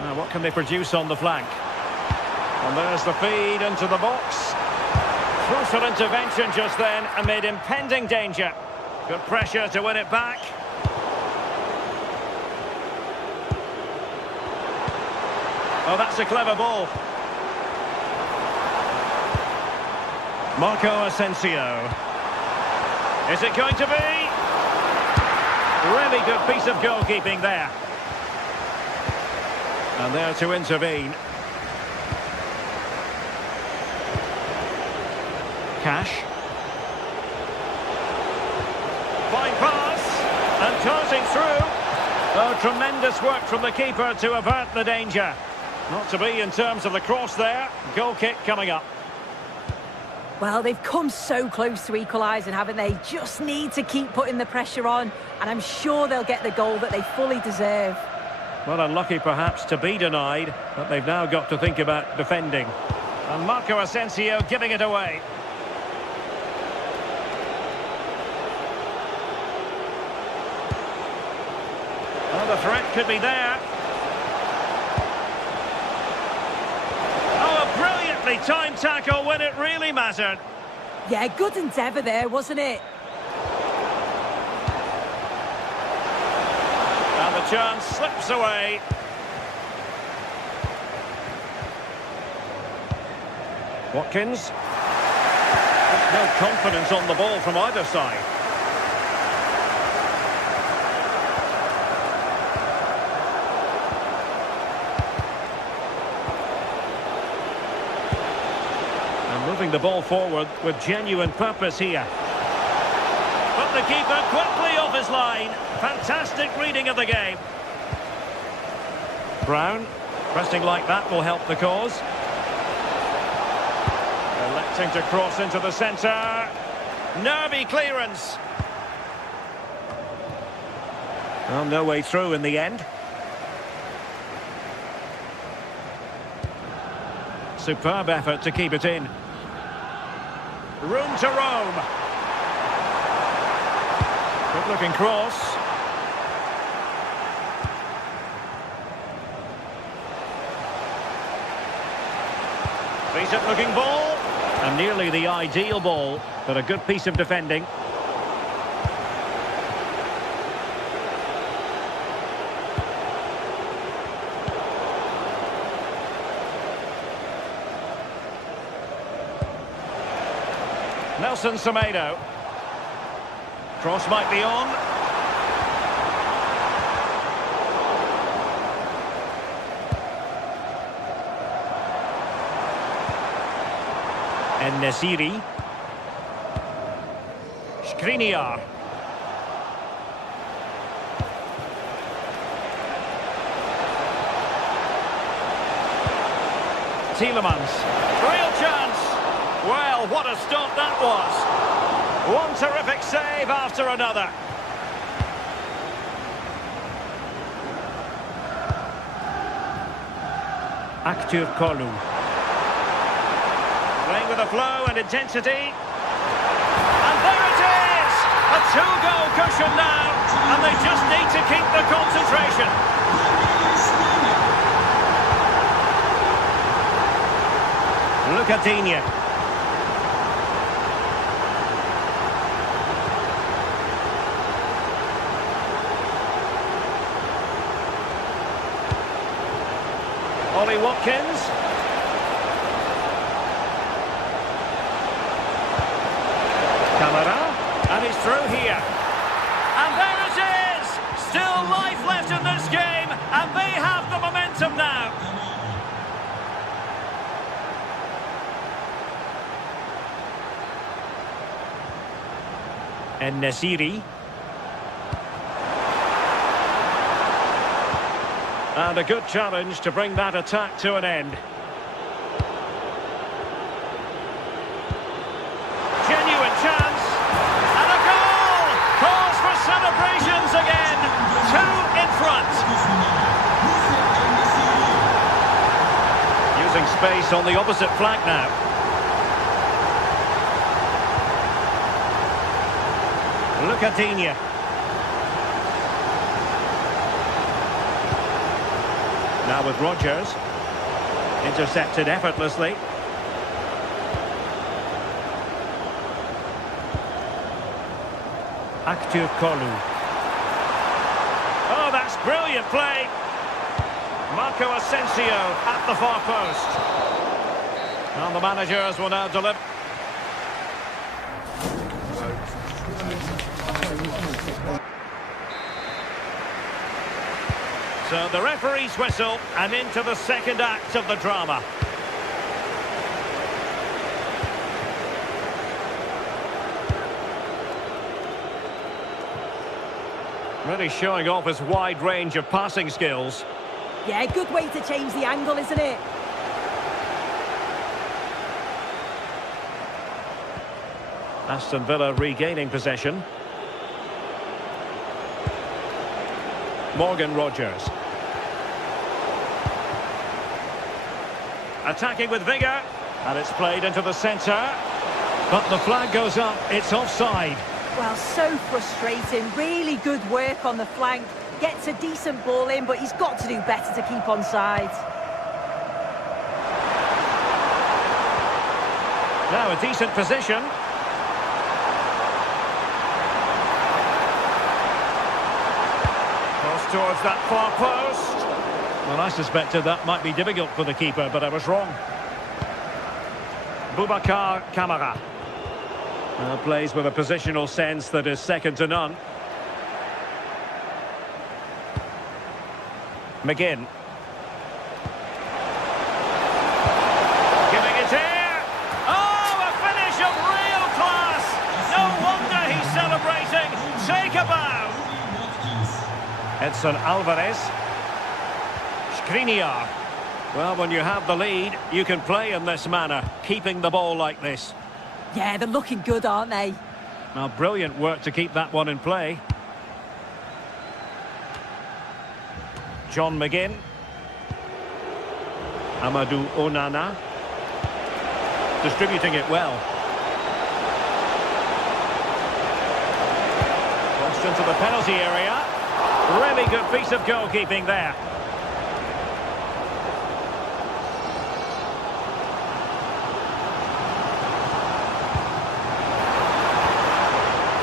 Now, what can they produce on the flank? And there's the feed into the box. Crucial intervention just then amid impending danger. Good pressure to win it back. Oh, that's a clever ball. Marco Asensio. Is it going to be? Really good piece of goalkeeping there. And there to intervene. Cash. Fine pass. And tossing through. Oh, tremendous work from the keeper to avert the danger. Not to be in terms of the cross there. Goal kick coming up. Well, they've come so close to equalising, haven't they? Just need to keep putting the pressure on, and I'm sure they'll get the goal that they fully deserve. Well, unlucky perhaps to be denied, but they've now got to think about defending. And Marco Asensio giving it away. Well, the threat could be there. Timed tackle when it really mattered. Yeah, good endeavour there, wasn't it? And the chance slips away. Watkins. No confidence on the ball from either side. Moving the ball forward with genuine purpose here. But the keeper quickly off his line. Fantastic reading of the game. Brown, pressing like that will help the cause. Electing to cross into the centre. Nervy clearance. Well, no way through in the end. Superb effort to keep it in. Room to roam. Good looking cross. Decent looking ball. And nearly the ideal ball, but a good piece of defending. Nelson Semedo. Cross might be on. En-Nesyri. Skriniar. Tielemans. Real chance. Well, what a stop that was. One terrific save after another. Kolu. Playing with a flow and intensity. And there it is! A two-goal cushion now. And they just need to keep the concentration. Look at Digne. Ollie Watkins. Camara. And he's through here. And there it is! Still life left in this game, and they have the momentum now. En-Nesyri. And a good challenge to bring that attack to an end. Genuine chance. And a goal! Calls for celebrations again. space on the opposite flank now. Lucadinha. Now with Rodgers. Intercepted effortlessly. Kolu. Oh, that's brilliant play. Marco Asensio at the far post. And the managers will now deliver. So the referee's whistle, and into the second act of the drama. Really showing off his wide range of passing skills. Yeah, good way to change the angle, isn't it? Aston Villa regaining possession. Morgan Rodgers. Attacking with vigour. And it's played into the centre. But the flag goes up. It's offside. Well, so frustrating. Really good work on the flank. Gets a decent ball in, but he's got to do better to keep onside. Now a decent position. Cross towards that far post. Well, I suspected that might be difficult for the keeper, but I was wrong. Boubacar Kamara. Plays with a positional sense that is second to none. McGinn. Giving it here. Oh, a finish of real class. No wonder he's celebrating. Take a bow. Edson Alvarez. Skriniar. Well, when you have the lead, you can play in this manner, keeping the ball like this. Yeah, they're looking good, aren't they? Now, brilliant work to keep that one in play. John McGinn. Amadou Onana. Distributing it well. Crossed into the penalty area. Really good piece of goalkeeping there.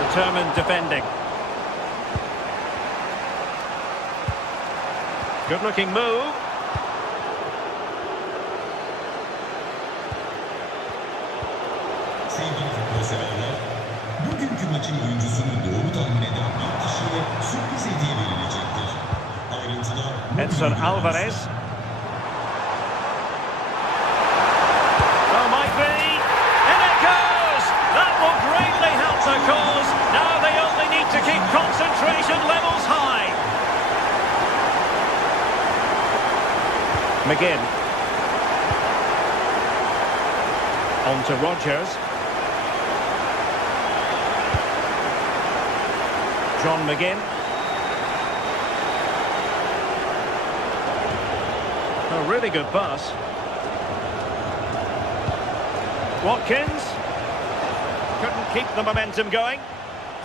Determined defending. Good looking move. Sevgili futbol severler, bugünkü maçın oyuncusunu doğru tahmin eden bir kişiye sürpriz hediye verilecektir. Ayrıntılar Edson Alvarez. Oh, might be. In it goes! That will greatly help the cause. Now they only need to keep concentration levels high. McGinn. On to Rodgers. John McGinn. A really good pass. Watkins. Couldn't keep the momentum going.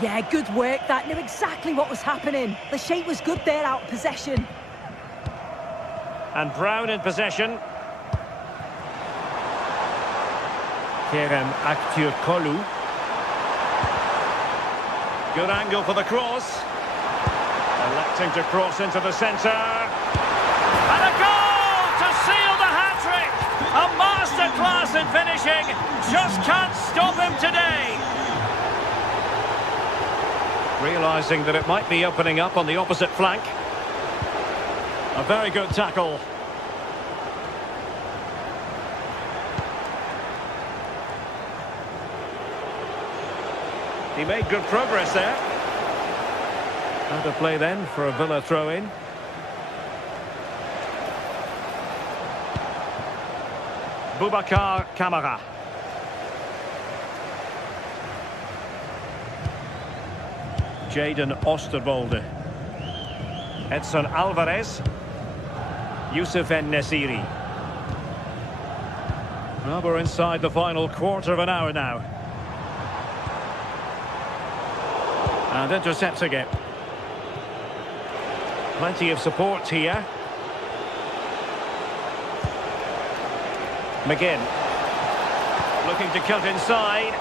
Yeah, good work. That knew exactly what was happening. The shape was good there out of possession. And Brown in possession. Kolu. Good angle for the cross. Electing to cross into the centre. And a goal to seal the hat-trick! A masterclass in finishing. Just can't stop him today. Realising that it might be opening up on the opposite flank. A very good tackle. He made good progress there. Out of play then for a Villa throw-in. Boubacar Kamara. Jadon Osterwolde. Edson Alvarez. Youssef En-Nesyri. Well, we're inside the final quarter of an hour now. And intercepting it. Plenty of support here. McGinn. Looking to cut inside.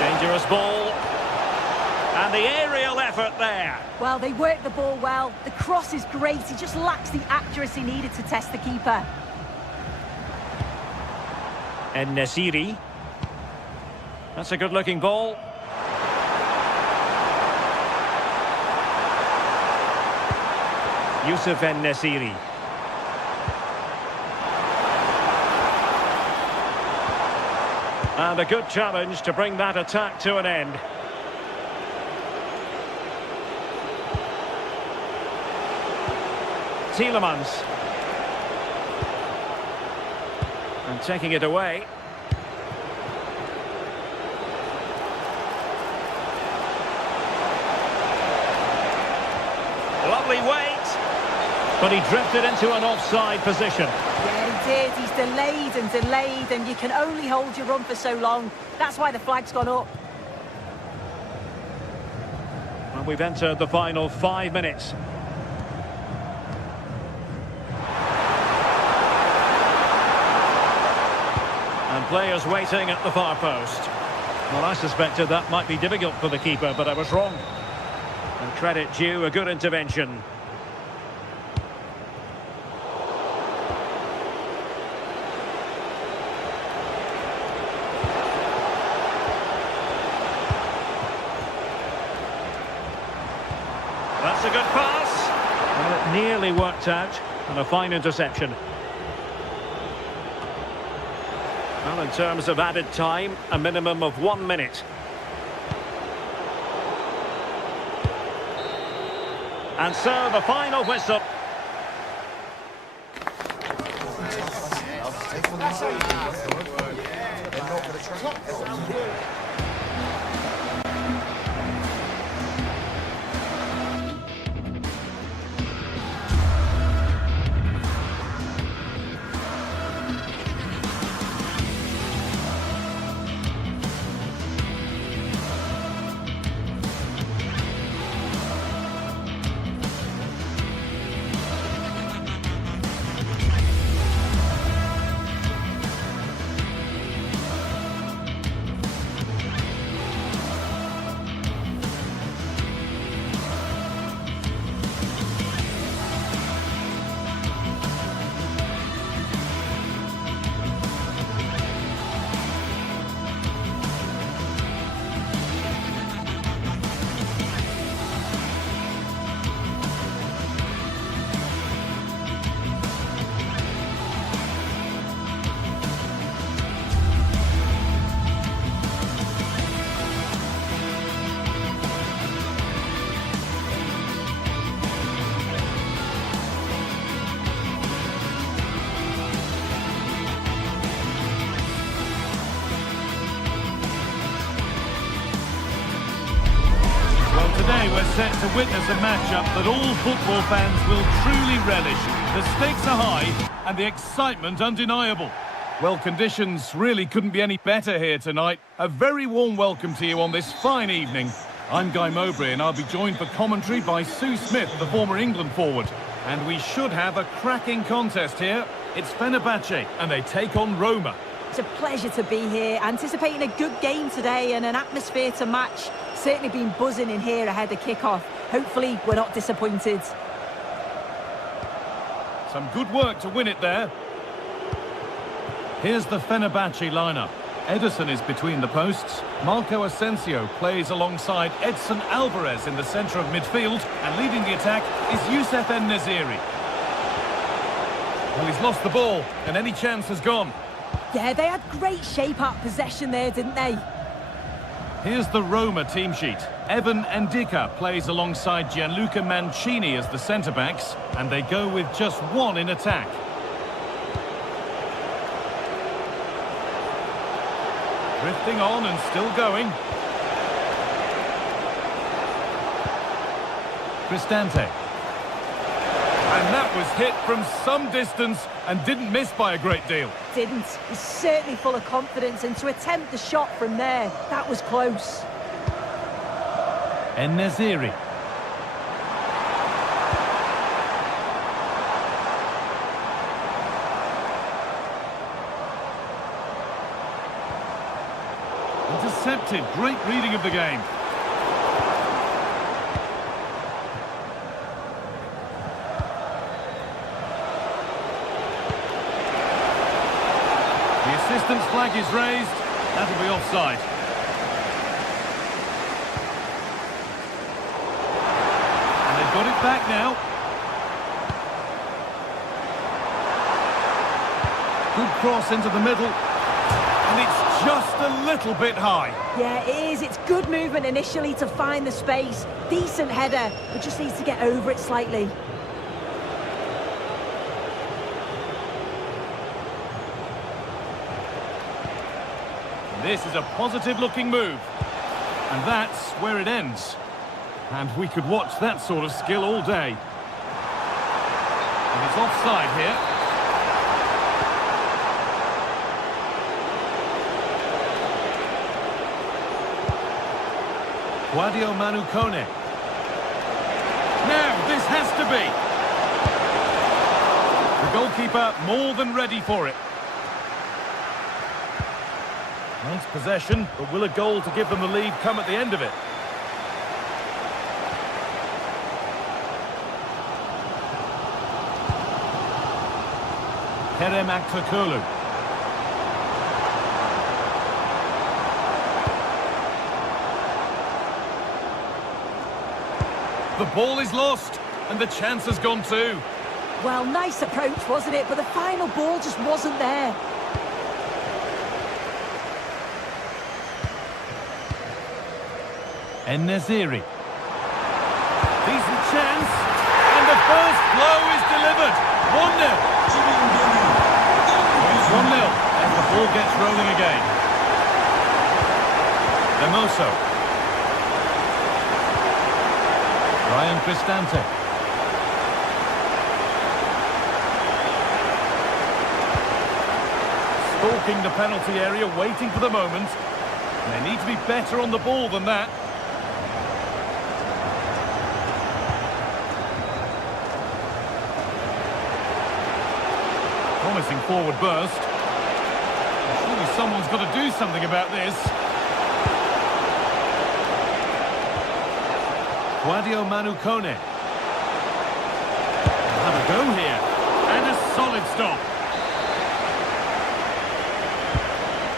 Dangerous ball. And the aerial effort there. Well, they work the ball well. The cross is great. He just lacks the accuracy needed to test the keeper. And Nasiri. That's a good-looking ball. Yusuf and Nasiri. And a good challenge to bring that attack to an end. Tielemans. And taking it away. Lovely weight. But he drifted into an offside position. Yeah, he did. He's delayed, and you can only hold your run for so long. That's why the flag's gone up. And we've entered the final 5 minutes. And players waiting at the far post. Well, I suspected that might be difficult for the keeper, but I was wrong. And credit due, a good intervention. That's a good pass. Well, it nearly worked out, and a fine interception. Well, in terms of added time, a minimum of 1 minute. And so the final whistle. Today we're set to witness a matchup that all football fans will truly relish. The stakes are high and the excitement undeniable. Well, conditions really couldn't be any better here tonight. A very warm welcome to you on this fine evening. I'm Guy Mowbray and I'll be joined for commentary by Sue Smith, the former England forward. And we should have a cracking contest here. It's Fenerbahce and they take on Roma. It's a pleasure to be here, anticipating a good game today and an atmosphere to match. Certainly been buzzing in here ahead of kick-off. Hopefully we're not disappointed. Some good work to win it there. Here's the Fenerbahce lineup. Ederson is between the posts. Marco Asensio plays alongside Edson Alvarez in the centre of midfield. And leading the attack is Youssef En-Nesyri. Well, he's lost the ball and any chance has gone. Yeah, they had great shape-up possession there, didn't they? Here's the Roma team sheet. Evan Ndicka plays alongside Gianluca Mancini as the centre-backs, and they go with just one in attack. Drifting on and still going. Cristante. And that That was hit from some distance and didn't miss by a great deal. Didn't. He's certainly full of confidence, and to attempt the shot from there, that was close. En-Nesyri. Intercepted. Great reading of the game. The assistant's flag is raised. That'll be offside. And they've got it back now. Good cross into the middle. And it's just a little bit high. Yeah, it is. It's good movement initially to find the space. Decent header, but just needs to get over it slightly. This is a positive-looking move. And that's where it ends. And we could watch that sort of skill all day. And it's offside here. Guadio Manu Kone. Now, this has to be. The goalkeeper more than ready for it. Nice possession, but will a goal to give them the lead come at the end of it? Kerem Aktürkoğlu. The ball is lost, and the chance has gone too. Well, nice approach, wasn't it? But the final ball just wasn't there. En-Nesyri. Decent chance, and the first blow is delivered. 1-0. It's 1-0, and the ball gets rolling again. Hermoso. Ryan Cristante. Stalking the penalty area, waiting for the moment. And they need to be better on the ball than that. Promising forward burst. Surely someone's got to do something about this. Guadio Manu Kone. Have a go here. And a solid stop.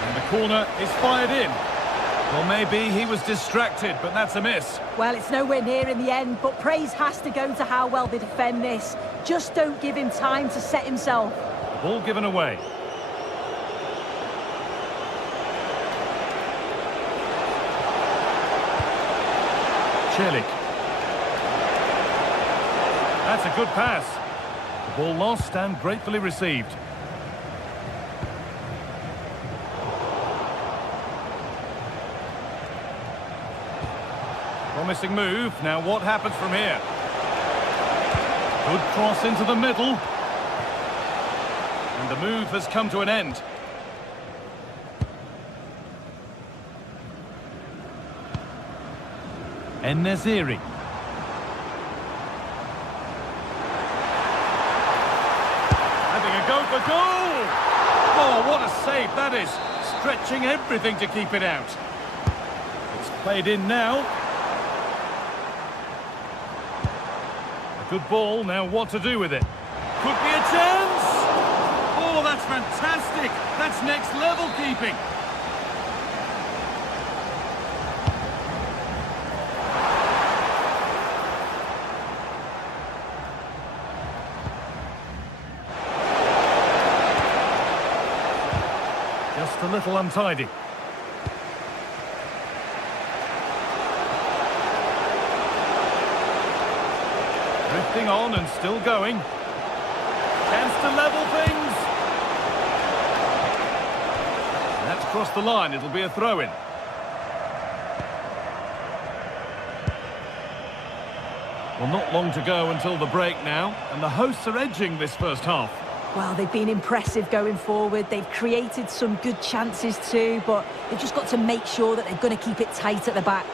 And the corner is fired in. Well, maybe he was distracted, but that's a miss. Well, it's nowhere near in the end, but praise has to go to how well they defend this. Just don't give him time to set himself. Ball given away. Celik. That's a good pass. The ball lost and gratefully received. Promising move. Now what happens from here? Good cross into the middle. And the move has come to an end. En-Nesyri. Having a go for goal! Oh, what a save that is! Stretching everything to keep it out. It's played in now. A good ball, now what to do with it? Could be a chance! Oh, that's fantastic! That's next level keeping! Just a little untidy. Drifting on and still going. Chance to level things. That's crossed the line. It'll be a throw-in. Well, not long to go until the break now, and the hosts are edging this first half. Well, they've been impressive going forward. They've created some good chances too, but they've just got to make sure that they're going to keep it tight at the back.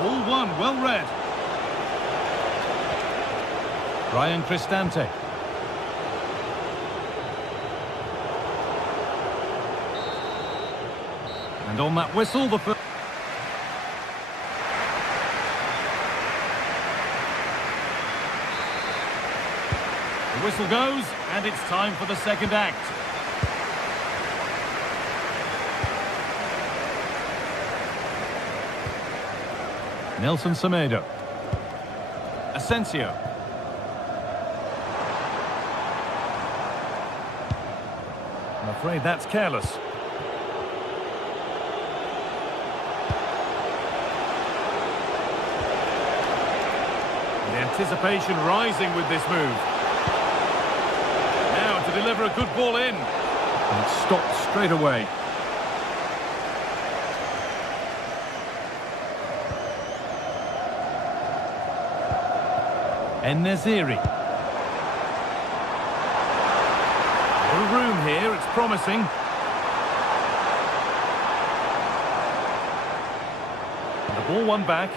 All one, well read. Ryan Cristante. And on that whistle, the first... The whistle goes, and it's time for the second act. Nelson Semedo. Asensio. I'm afraid that's careless. The anticipation rising with this move. Now to deliver a good ball in. And it's stopped straight away. En-Nesyri. Little room here, it's promising. And the ball won back.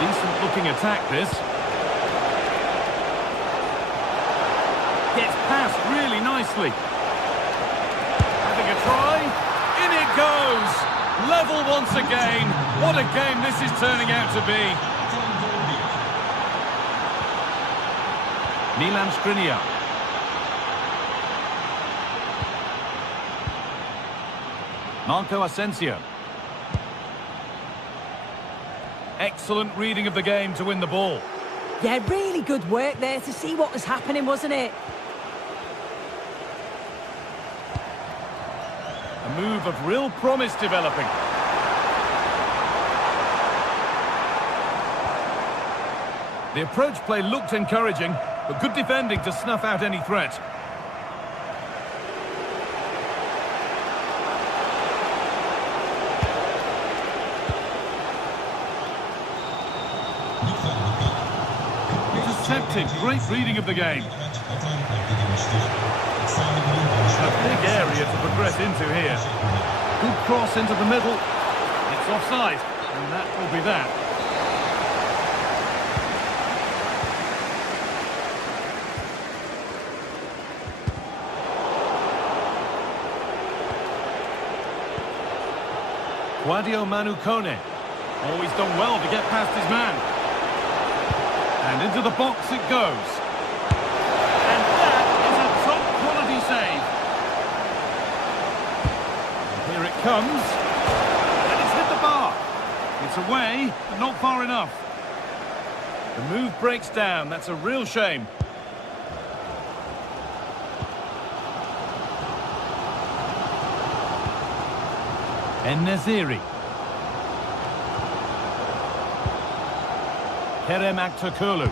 Decent looking attack this. Gets past really nicely. Having a try. In it goes! Level once again. What a game this is turning out to be. Milan Skriniar. Marco Asensio. Excellent reading of the game to win the ball. Yeah, really good work there to see what was happening, wasn't it? A move of real promise developing. The approach play looked encouraging, but good defending to snuff out any threat. Intercepted, great reading of the game. A big area to progress into here. Good cross into the middle. It's offside, and that will be that. Guadio Manu Kone. Always done well to get past his man. And into the box it goes. And that is a top quality save. And here it comes. And it's hit the bar. It's away, but not far enough. The move breaks down. That's a real shame. En-Nesyri. Kerem Aktürkoğlu.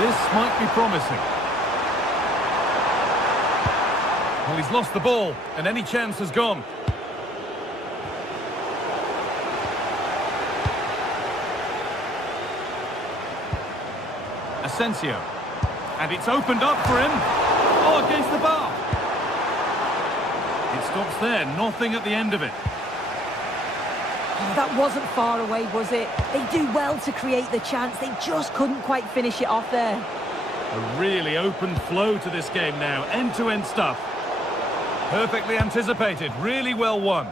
This might be promising. Well, he's lost the ball, and any chance has gone. Asensio. And it's opened up for him. Oh, against the bar. It stops there, nothing at the end of it. That wasn't far away, was it? They do well to create the chance. They just couldn't quite finish it off there. A really open flow to this game now. End-to-end stuff. Perfectly anticipated. Really well won.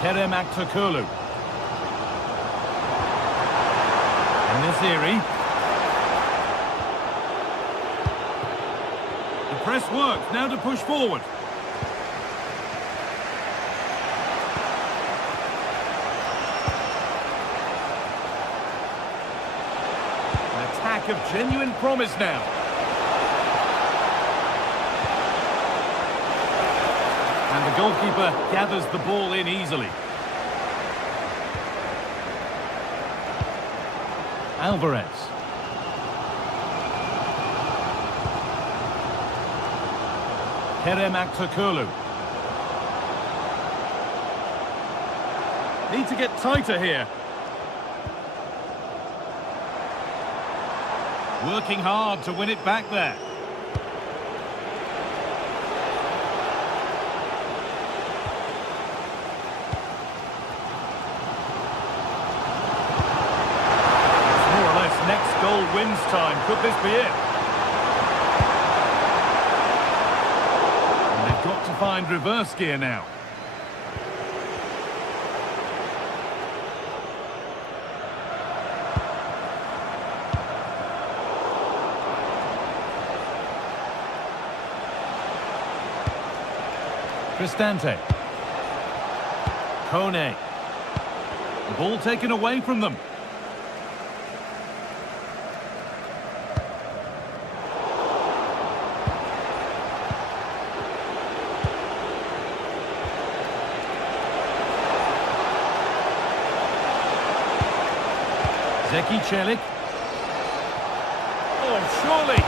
Kerem Aktürkoğlu. En-Nesyri. The press works. Now to push forward. Of genuine promise now. goalkeeper gathers the ball in easily. Alvarez. Kerem Aktürkoğlu. Need to get tighter here. Working hard to win it back there. It's more or less next goal wins time. Could this be it? And they've got to find reverse gear now. Cristante. Kone. The ball taken away from them. Zeki Çelik. Oh, surely.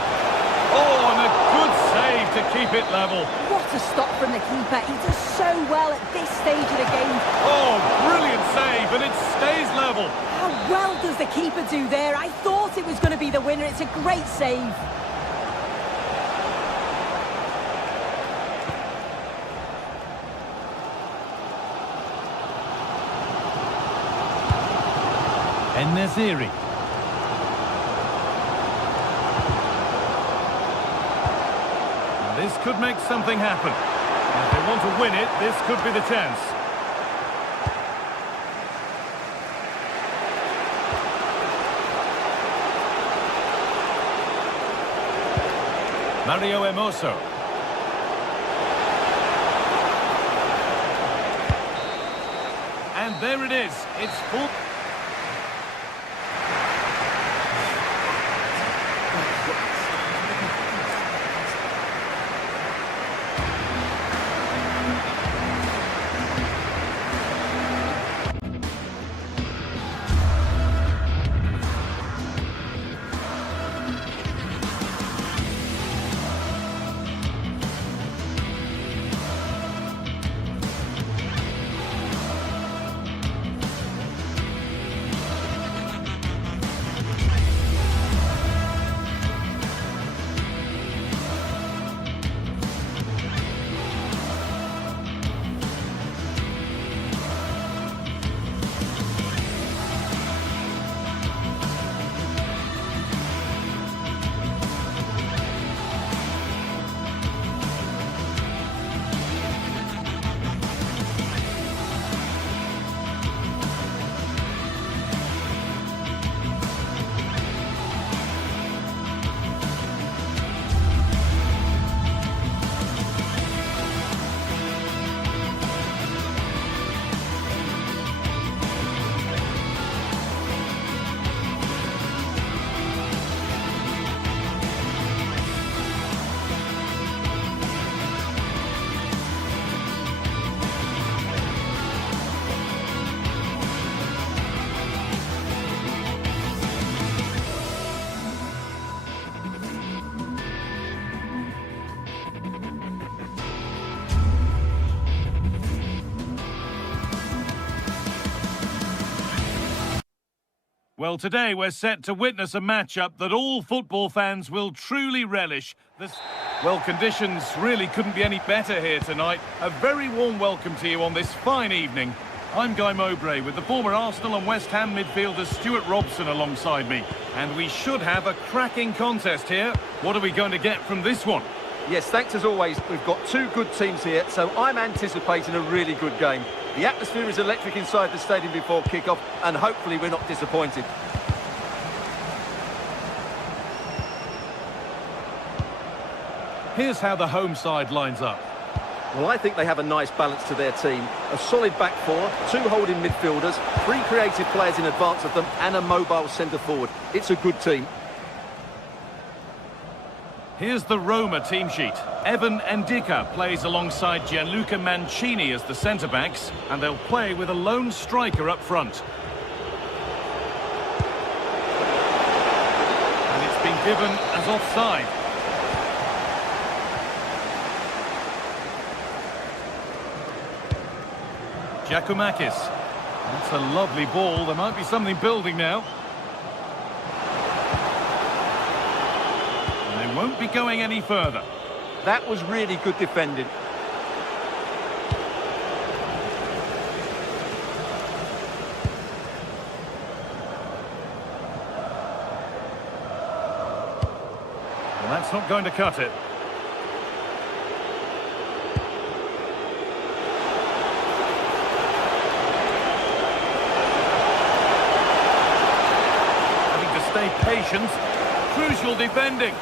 Oh, and a good save to keep it level. What a stop from the keeper. He does so well at this stage of the game. Oh, brilliant save, and it stays level. How well does the keeper do there? I thought it was going to be the winner. It's a great save. En-Nesyri. This could make something happen. If they want to win it, this could be the chance. Mario Hermoso. And there it is. It's full. Well, today we're set to witness a matchup that all football fans will truly relish. Well, conditions really couldn't be any better here tonight. A very warm welcome to you on this fine evening. I'm Guy Mowbray with the former Arsenal and West Ham midfielder Stuart Robson alongside me. And we should have a cracking contest here. What are we going to get from this one? Yes, thanks as always. We've got two good teams here, so I'm anticipating a really good game. The atmosphere is electric inside the stadium before kick-off, and hopefully we're not disappointed. Here's how the home side lines up. Well, I think they have a nice balance to their team. A solid back four, two holding midfielders, three creative players in advance of them, and a mobile centre-forward. It's a good team. Here's the Roma team sheet. Evan Ndika plays alongside Gianluca Mancini as the centre-backs, and they'll play with a lone striker up front. And it's been given as offside. Giacomakis. That's a lovely ball. There might be something building now. And they won't be going any further. That was really good defending. Well, that's not going to cut it. Stay patient. Crucial defending.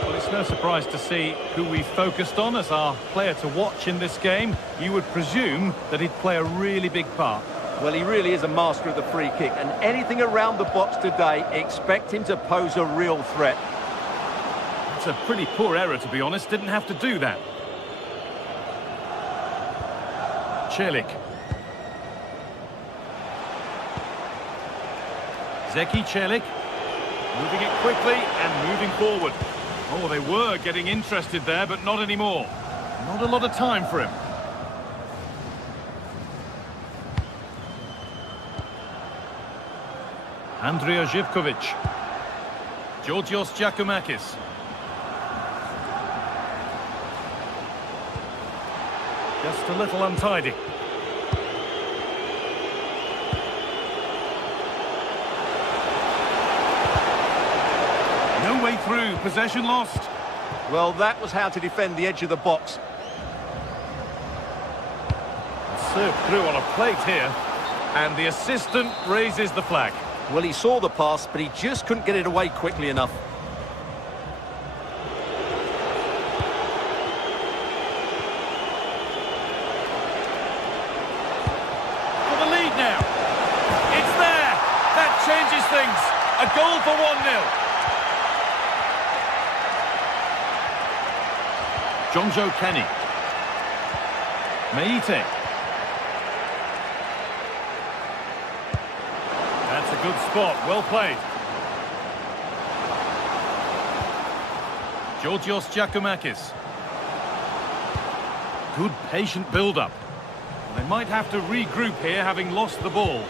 Well, it's no surprise to see who we focused on as our player to watch in this game. You would presume that he'd play a really big part. Well, he really is a master of the free kick, and anything around the box today, expect him to pose a real threat. It's a pretty poor error, to be honest. Didn't have to do that. Celik. Zeki Celik, moving it quickly and moving forward. Oh, they were getting interested there, but not anymore. Not a lot of time for him. Andrea Zivkovic. Georgios Giacomakis. Just a little untidy. No way through, possession lost. Well, that was how to defend the edge of the box. Served through on a plate here, and the assistant raises the flag. Well, he saw the pass, but he just couldn't get it away quickly enough. For the lead now. It's there. That changes things. A goal for 1-0. Jonjo Kenny. Meite. That's a good spot, well played. Georgios Giacomakis. Good patient build-up. They might have to regroup here, having lost the ball.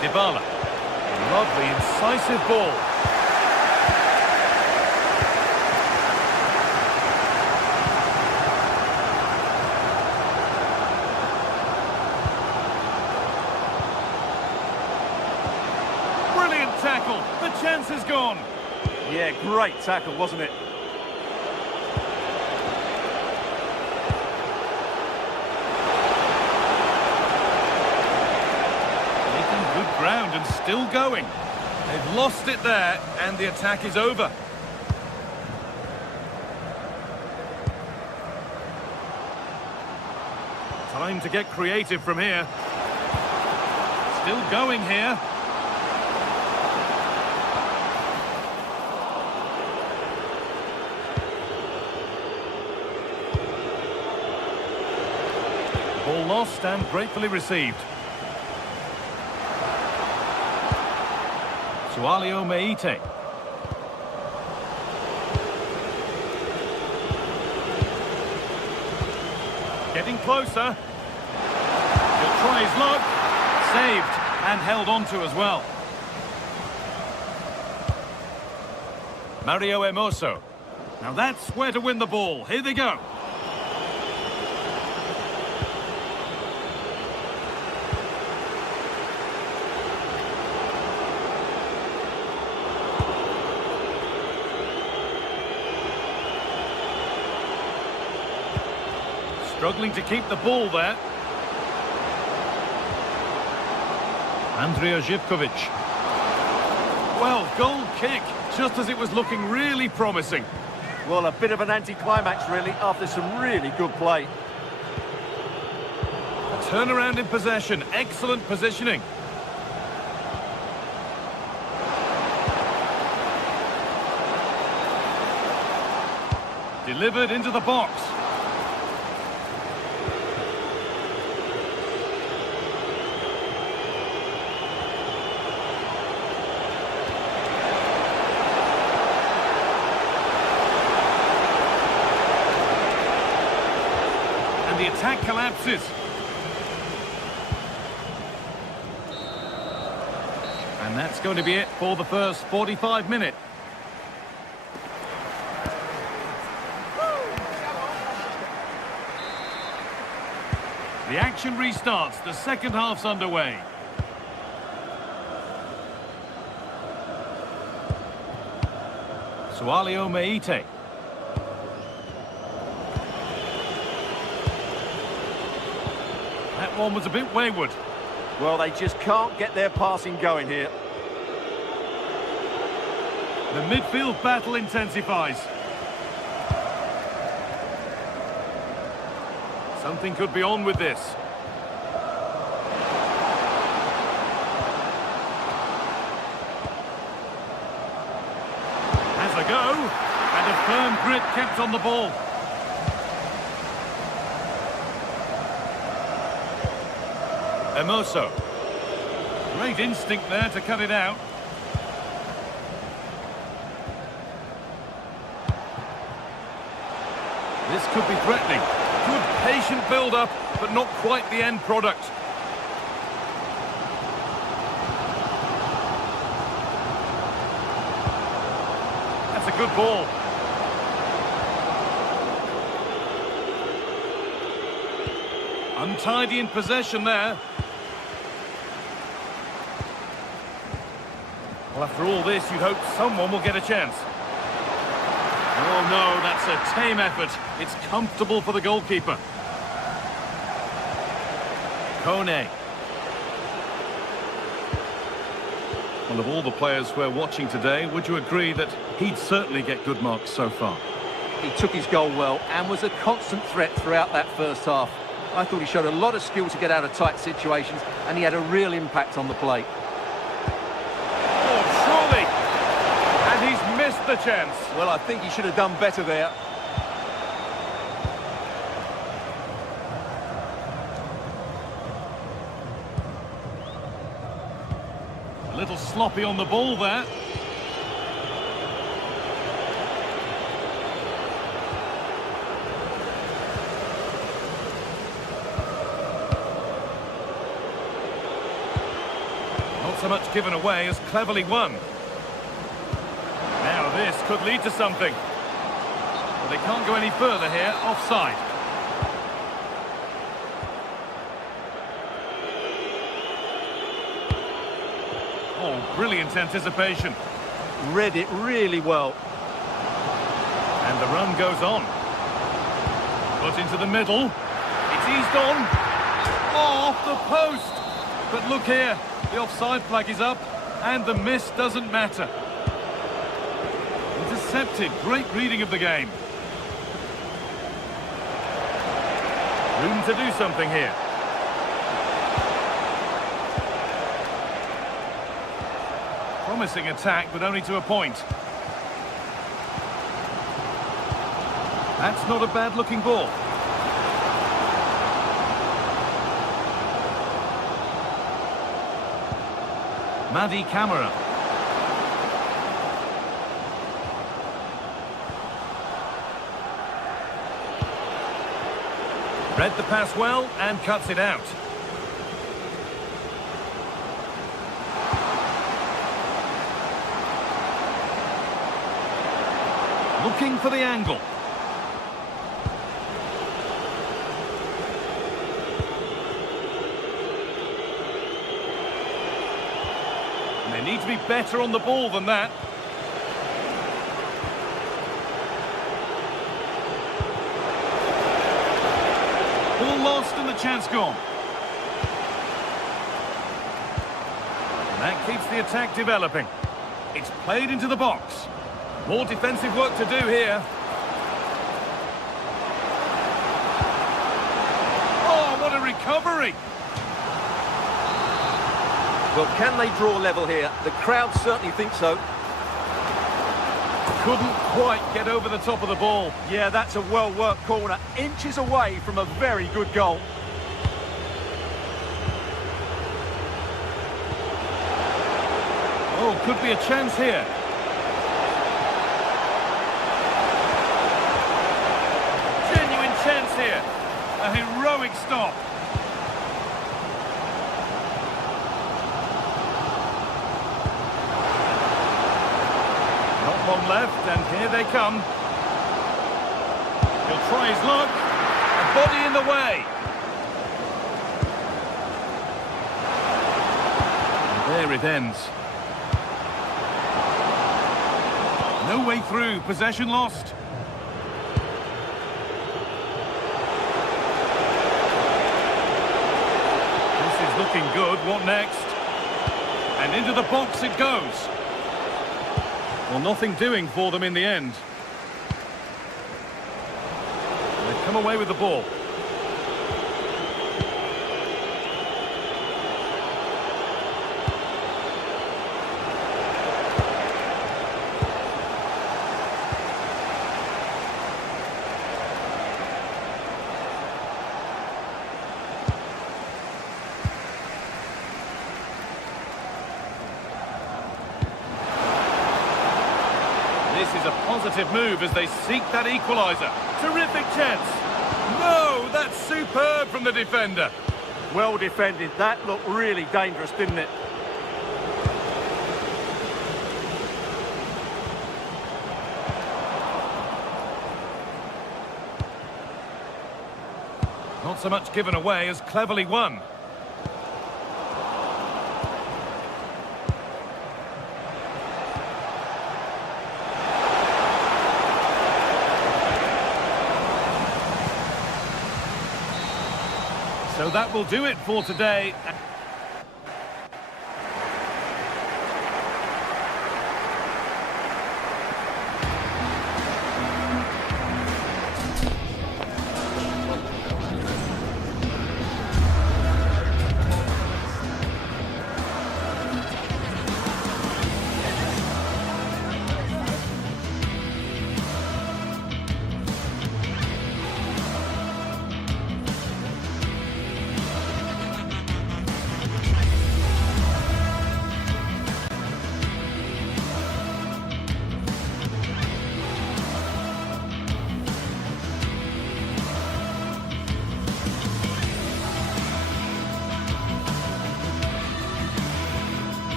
Dybala. Lovely, incisive ball. Brilliant tackle. The chance is gone. Yeah, great tackle, wasn't it? Ground and still going. They've lost it there, and the attack is over. Time to get creative from here. Still going here. Ball lost and gratefully received. Sualio Meite. Getting closer. He'll try his luck. Saved and held on to as well. Mario Hermoso. Now that's where to win the ball. Here they go. Struggling to keep the ball there. Andrea Zivkovic. Well, goal kick, just as it was looking really promising. Well, a bit of an anticlimax, really, after some really good play. A turnaround in possession. Excellent positioning. Delivered into the box. And the attack collapses. And that's going to be it for the first 45 minutes. The action restarts. The second half's underway. Sualio Meite. That one was a bit wayward. Well, they just can't get their passing going here. The midfield battle intensifies. Something could be on with this. Has a go, and a firm grip kept on the ball. Hermoso. Great instinct there to cut it out. This could be threatening. Good patient build-up, but not quite the end product. That's a good ball. Untidy in possession there. Well, after all this, you'd hope someone will get a chance. Oh no, that's a tame effort. It's comfortable for the goalkeeper. Kone. Well, of all the players we're watching today, would you agree that he'd certainly get good marks so far? He took his goal well and was a constant threat throughout that first half. I thought he showed a lot of skill to get out of tight situations, and he had a real impact on the plate. Oh, surely! And he's missed the chance. Well, I think he should have done better there. A little sloppy on the ball there. Not so much given away as cleverly won. Now this could lead to something. But they can't go any further here, offside. Oh, brilliant anticipation. Read it really well. And the run goes on. Put into the middle. It's eased on. Oh, off the post. But look here, the offside flag is up, and the miss doesn't matter. Intercepted. Great reading of the game. Room to do something here. Promising attack, but only to a point. That's not a bad-looking ball. Madi Camara. Read the pass well and cuts it out. Looking for the angle. And they need to be better on the ball than that. Ball lost and the chance gone. And that keeps the attack developing. It's played into the box. More defensive work to do here. recovery! Well, can they draw level here? The crowd certainly think so. Couldn't quite get over the top of the ball. Yeah, that's a well-worked corner. Inches away from a very good goal. Oh, could be a chance here. Genuine chance here. A heroic stop. Not long left, and here they come. He'll try his luck. A body in the way. And there it ends. No way through, possession lost. This is looking good, what next? And into the box it goes. Well, nothing doing for them in the end. They've come away with the ball. This is a positive move as they seek that equaliser. Terrific chance. No, that's superb from the defender. Well defended. That looked really dangerous, didn't it? Not so much given away as cleverly won. So that will do it for today.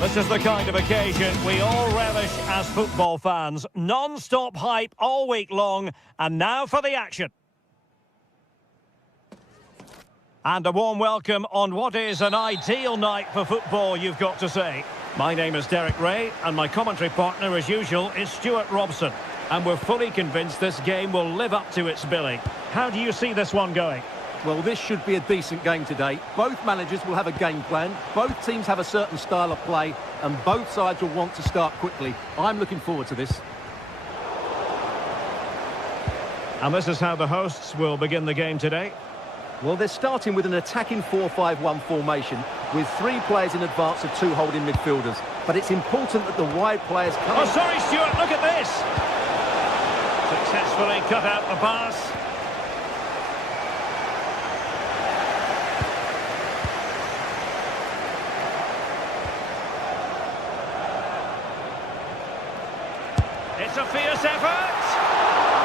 This is the kind of occasion we all relish as football fans. Non-stop hype all week long, and now for the action. And a warm welcome on what is an ideal night for football, you've got to say. My name is Derek Ray, and my commentary partner, as usual, is Stuart Robson. And we're fully convinced this game will live up to its billing. How do you see this one going? Well, this should be a decent game today. Both managers will have a game plan. Both teams have a certain style of play, and both sides will want to start quickly. I'm looking forward to this. And this is how the hosts will begin the game today. Well, they're starting with an attacking 4-5-1 formation with 3 players in advance of 2 holding midfielders. But it's important that the wide players come... Oh, sorry, Stuart, look at this! Successfully cut out the pass. It's a fierce effort!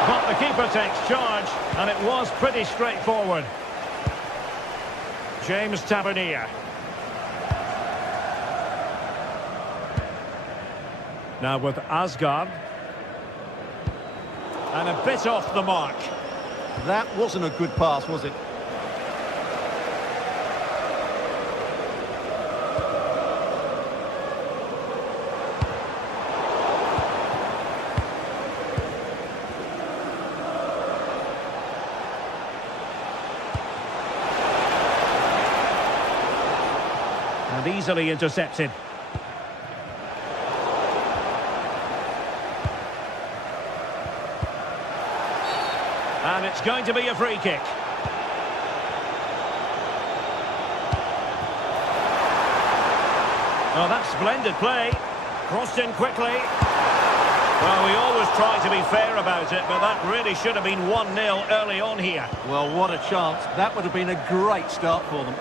But the keeper takes charge, and it was pretty straightforward. James Tavernier. Now with Asgard. And a bit off the mark. That wasn't a good pass, was it? And easily intercepted. And it's going to be a free kick. Oh, that's splendid play. Crossed in quickly. Well, we always try to be fair about it, but that really should have been 1-0 early on here. Well, what a chance. That would have been a great start for them.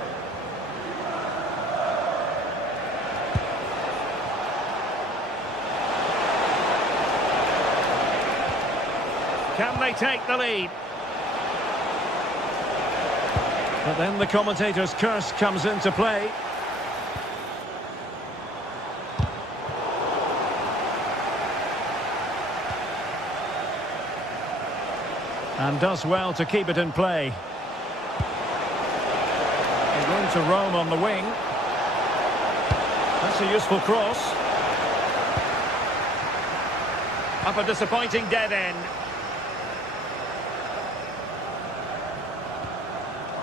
Can they take the lead? But then the commentator's curse comes into play. And does well to keep it in play. They're going to roam on the wing. That's a useful cross. Up a disappointing dead end.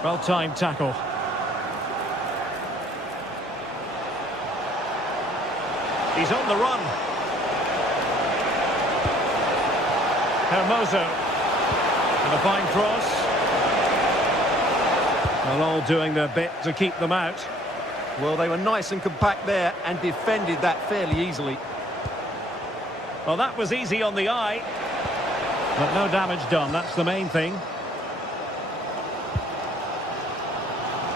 Well-timed tackle. He's on the run. Hermoso. And a fine cross. Well, all doing their bit to keep them out. Well, they were nice and compact there and defended that fairly easily. Well, that was easy on the eye. But no damage done, that's the main thing.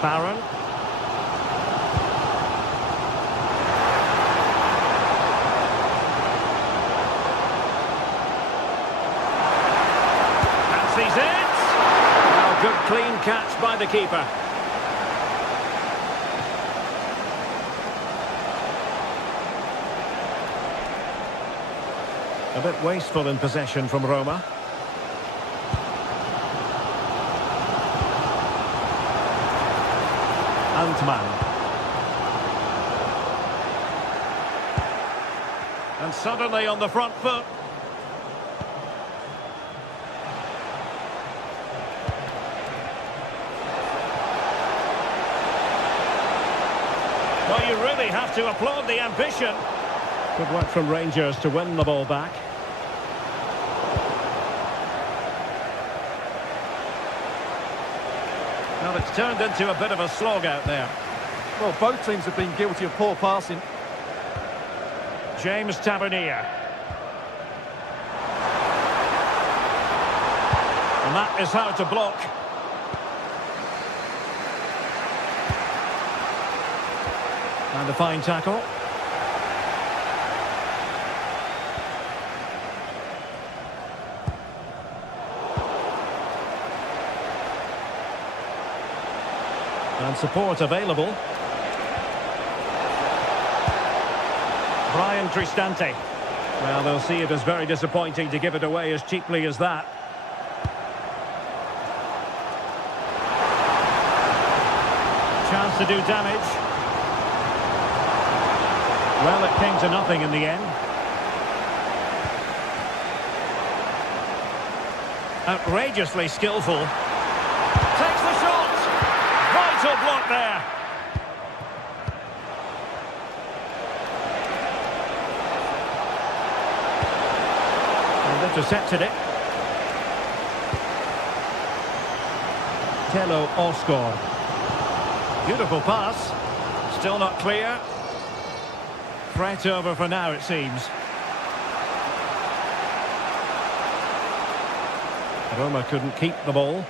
Barron. Fancies it. Well, good clean catch by the keeper. A bit wasteful in possession from Roma. Antman. And suddenly on the front foot. Well, you really have to applaud the ambition. Good work from Rangers to win the ball back. Well, it's turned into a bit of a slog out there. Well, both teams have been guilty of poor passing. James Tavernier. And that is how to block. And a fine tackle. And support available. Brian Cristante. Well, they'll see it as very disappointing to give it away as cheaply as that. Chance to do damage. Well, it came to nothing in the end. Outrageously skillful. Takes the shot. Vital block there. And intercepted it. Tello Osgård. Beautiful pass. Still not clear. Threat over for now, it seems. Roma couldn't keep the ball.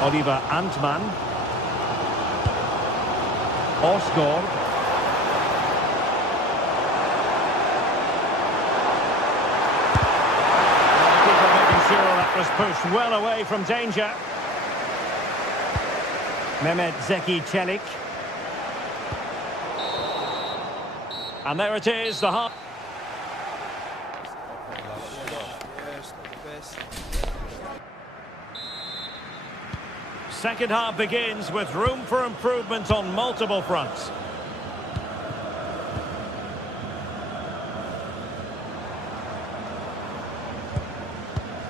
Oliver Antman. Osgård. Keeper making sure that was pushed well away from danger. Mehmet Zeki Çelik. And there it is, the half. Second half begins with room for improvement on multiple fronts.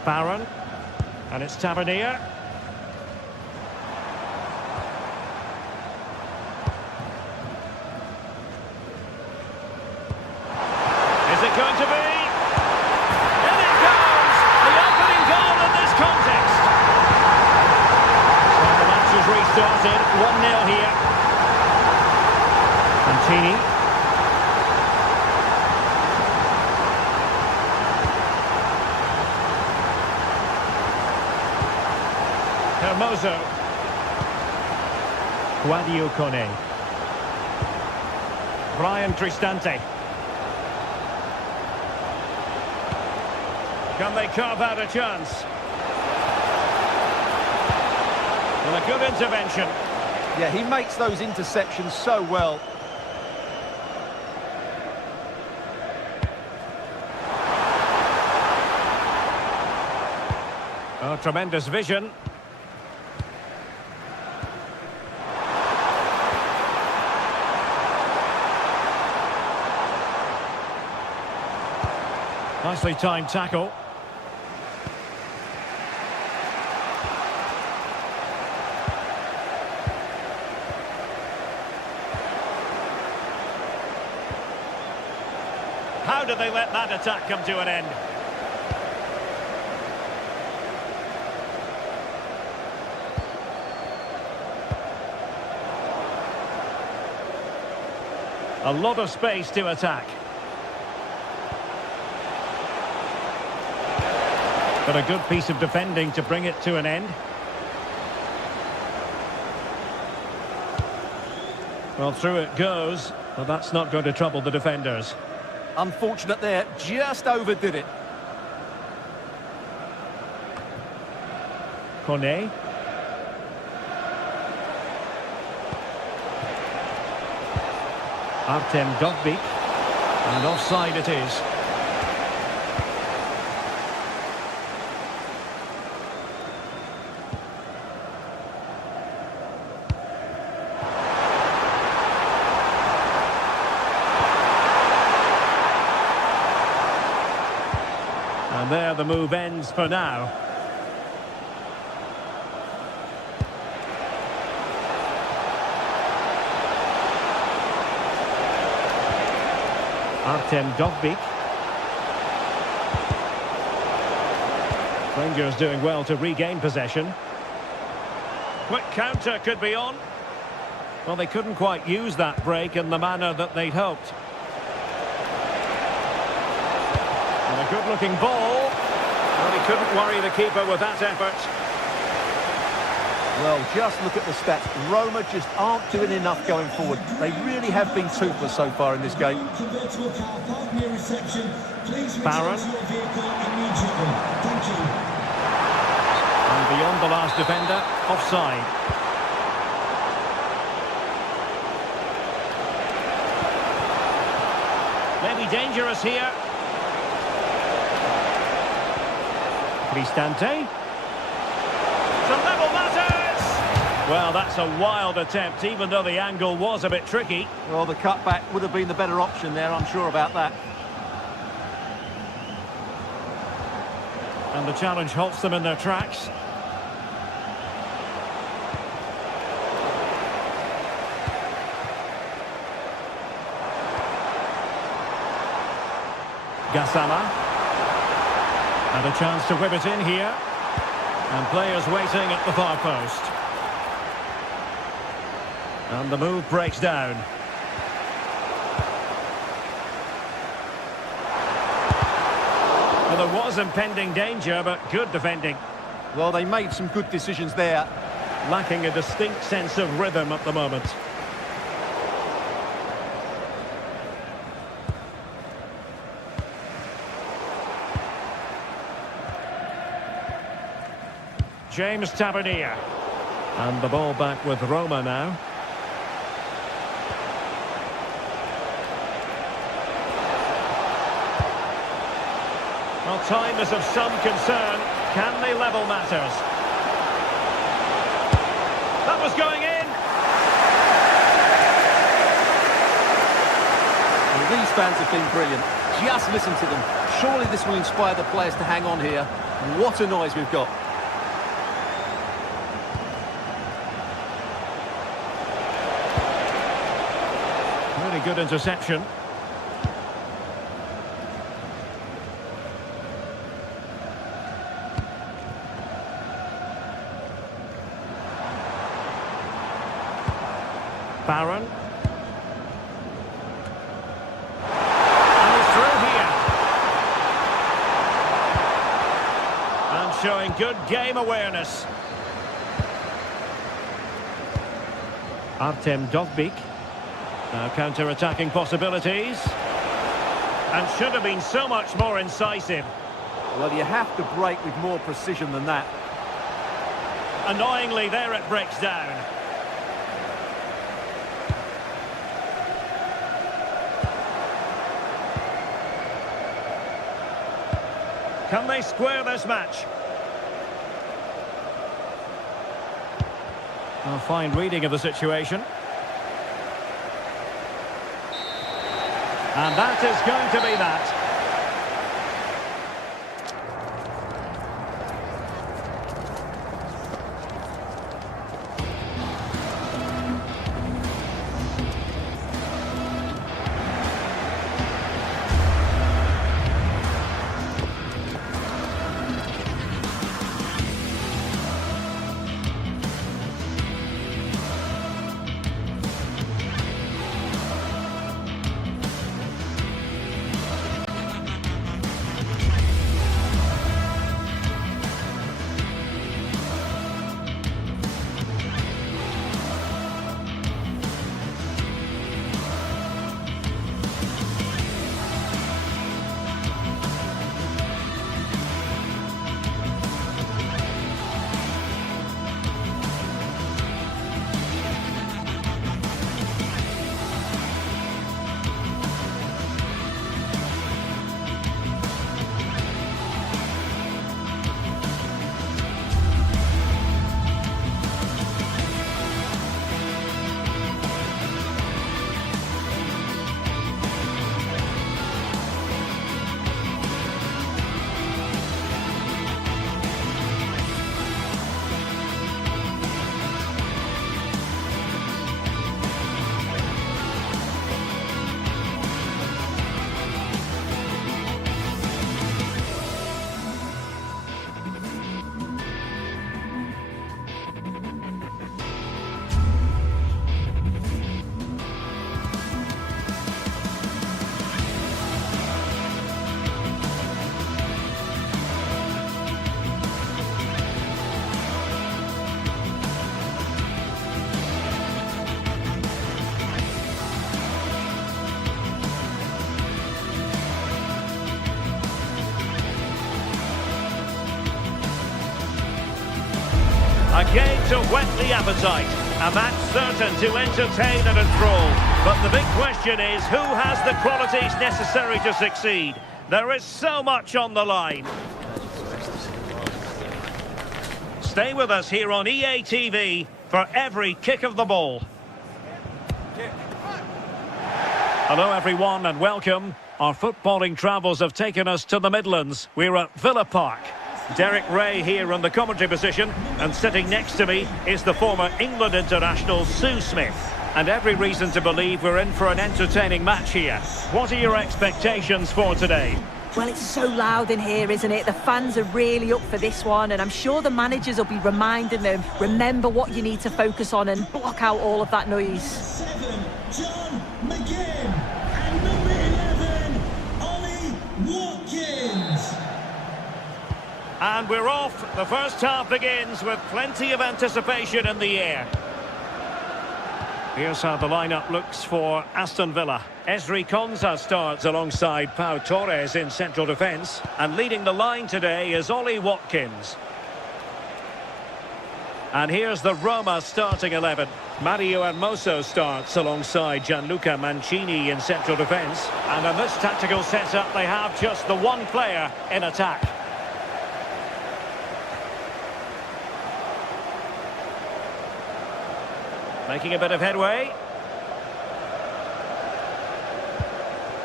Barron, and it's Tavernier. Is it going to be? And it goes! The opening goal in this contest. So the match has restarted, 1-0 here. Contini. Hermoso. Guadio Kone. Brian Cristante. Can they carve out a chance? Well, a good intervention. Yeah, he makes those interceptions so well. Oh, tremendous vision. Nicely timed tackle. How did they let that attack come to an end? A lot of space to attack. But a good piece of defending to bring it to an end. Well, through it goes, but that's not going to trouble the defenders. Unfortunate there, just overdid it. Kone. Artem Dovbyk. And offside it is. And there the move ends for now. Artem Dovbyk. Rangers doing well to regain possession. Quick counter could be on. Well, they couldn't quite use that break in the manner that they'd hoped. And a good-looking ball. Well, he couldn't worry the keeper with that effort. Well, just look at the stats. Roma just aren't doing enough going forward. They really have been toothless so far in this game. Barron. And beyond the last defender, offside. Maybe dangerous here. Cristante. To level matters! Well, that's a wild attempt, even though the angle was a bit tricky. Well, the cutback would have been the better option there, I'm sure about that. And the challenge halts them in their tracks. Gassama. And a chance to whip it in here. And players waiting at the far post. And the move breaks down. Well, there was impending danger, but good defending. Well, they made some good decisions there. Lacking a distinct sense of rhythm at the moment. James Tavernier. And the ball back with Roma now. Well, time is of some concern. Can they level matters? That was going in. Well, these fans have been brilliant. Just listen to them. Surely this will inspire the players to hang on here. What a noise we've got. Really good interception. Barron. And he's through here. And showing good game awareness. Artem Dovbik. Now counter-attacking possibilities. And should have been so much more incisive. Well, you have to break with more precision than that. Annoyingly, there it breaks down. Can they square this match? A fine reading of the situation. And that is going to be that. A game to whet the appetite, a match certain to entertain and enthrall. But the big question is, who has the qualities necessary to succeed? There is so much on the line. Stay with us here on EA TV for every kick of the ball. Hello everyone and welcome. Our footballing travels have taken us to the Midlands. We're at Villa Park. Derek Ray here on the commentary position, and sitting next to me is the former England international Sue Smith. And every reason to believe we're in for an entertaining match here. What are your expectations for today? Well, it's so loud in here, isn't it? The fans are really up for this one, and I'm sure the managers will be reminding them, remember what you need to focus on and block out all of that noise. 7, John McGinn, and number 11, Ollie Watkins. And we're off. The first half begins with plenty of anticipation in the air. Here's how the lineup looks for Aston Villa. Ezri Konsa starts alongside Pau Torres in central defence. And leading the line today is Ollie Watkins. And here's the Roma starting 11. Mario Hermoso starts alongside Gianluca Mancini in central defence. And in this tactical setup, they have just the one player in attack. Making a bit of headway.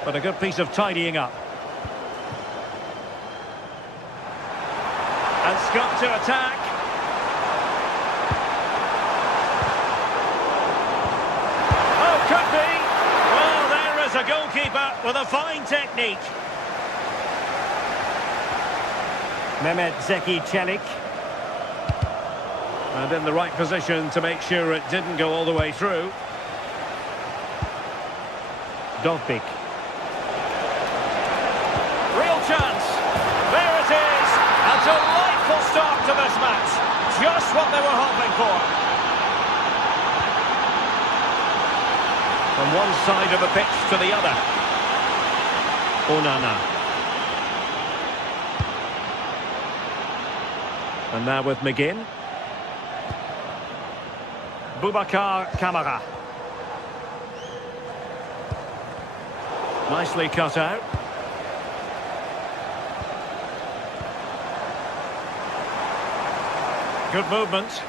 But a good piece of tidying up. And Scott to attack. Oh, could be. Well, there is a goalkeeper with a fine technique. Mehmet Zeki Çelik. And in the right position to make sure it didn't go all the way through. Dovbik. Real chance. There it is. A delightful start to this match. Just what they were hoping for. From one side of the pitch to the other. Onana. And now with McGinn. Boubacar Kamara. Nicely cut out. Good movement.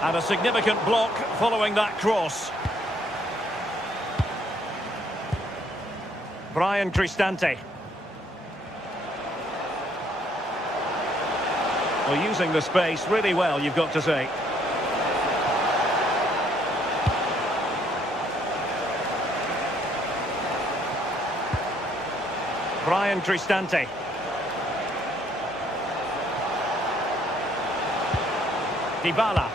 And a significant block following that cross. Brian Cristante. Well, using the space really well, you've got to say. Brian Cristante. Dybala.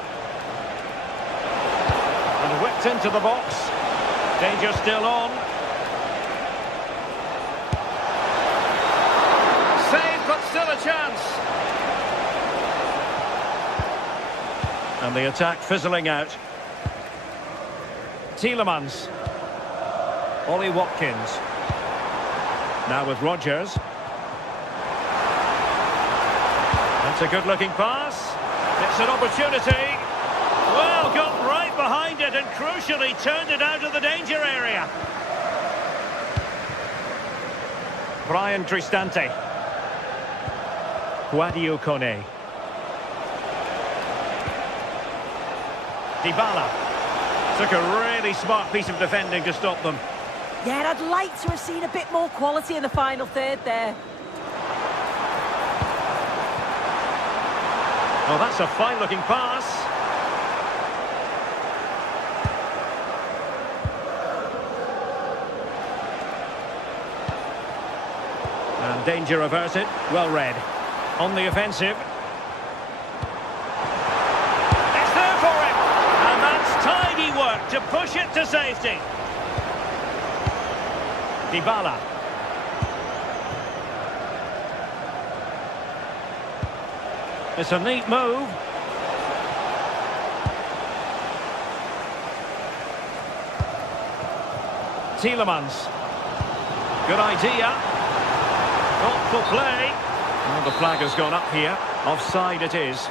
And whipped into the box. Danger still on. Save, but still a chance. And the attack fizzling out. Tielemans. Ollie Watkins. Now with Rodgers. That's a good-looking pass. It's an opportunity. Well, got right behind it and crucially turned it out of the danger area. Brian Cristante. Guadio Kone. Dybala. Took a really smart piece of defending to stop them. Yeah, I'd like to have seen a bit more quality in the final third there. Well, that's a fine-looking pass. And danger averted. Well read. On the offensive. It's there for him. And that's tidy work to push it to safety. Dybala. It's a neat move. Tielemans. Good idea. Thoughtful play. Well, the flag has gone up here. Offside it is.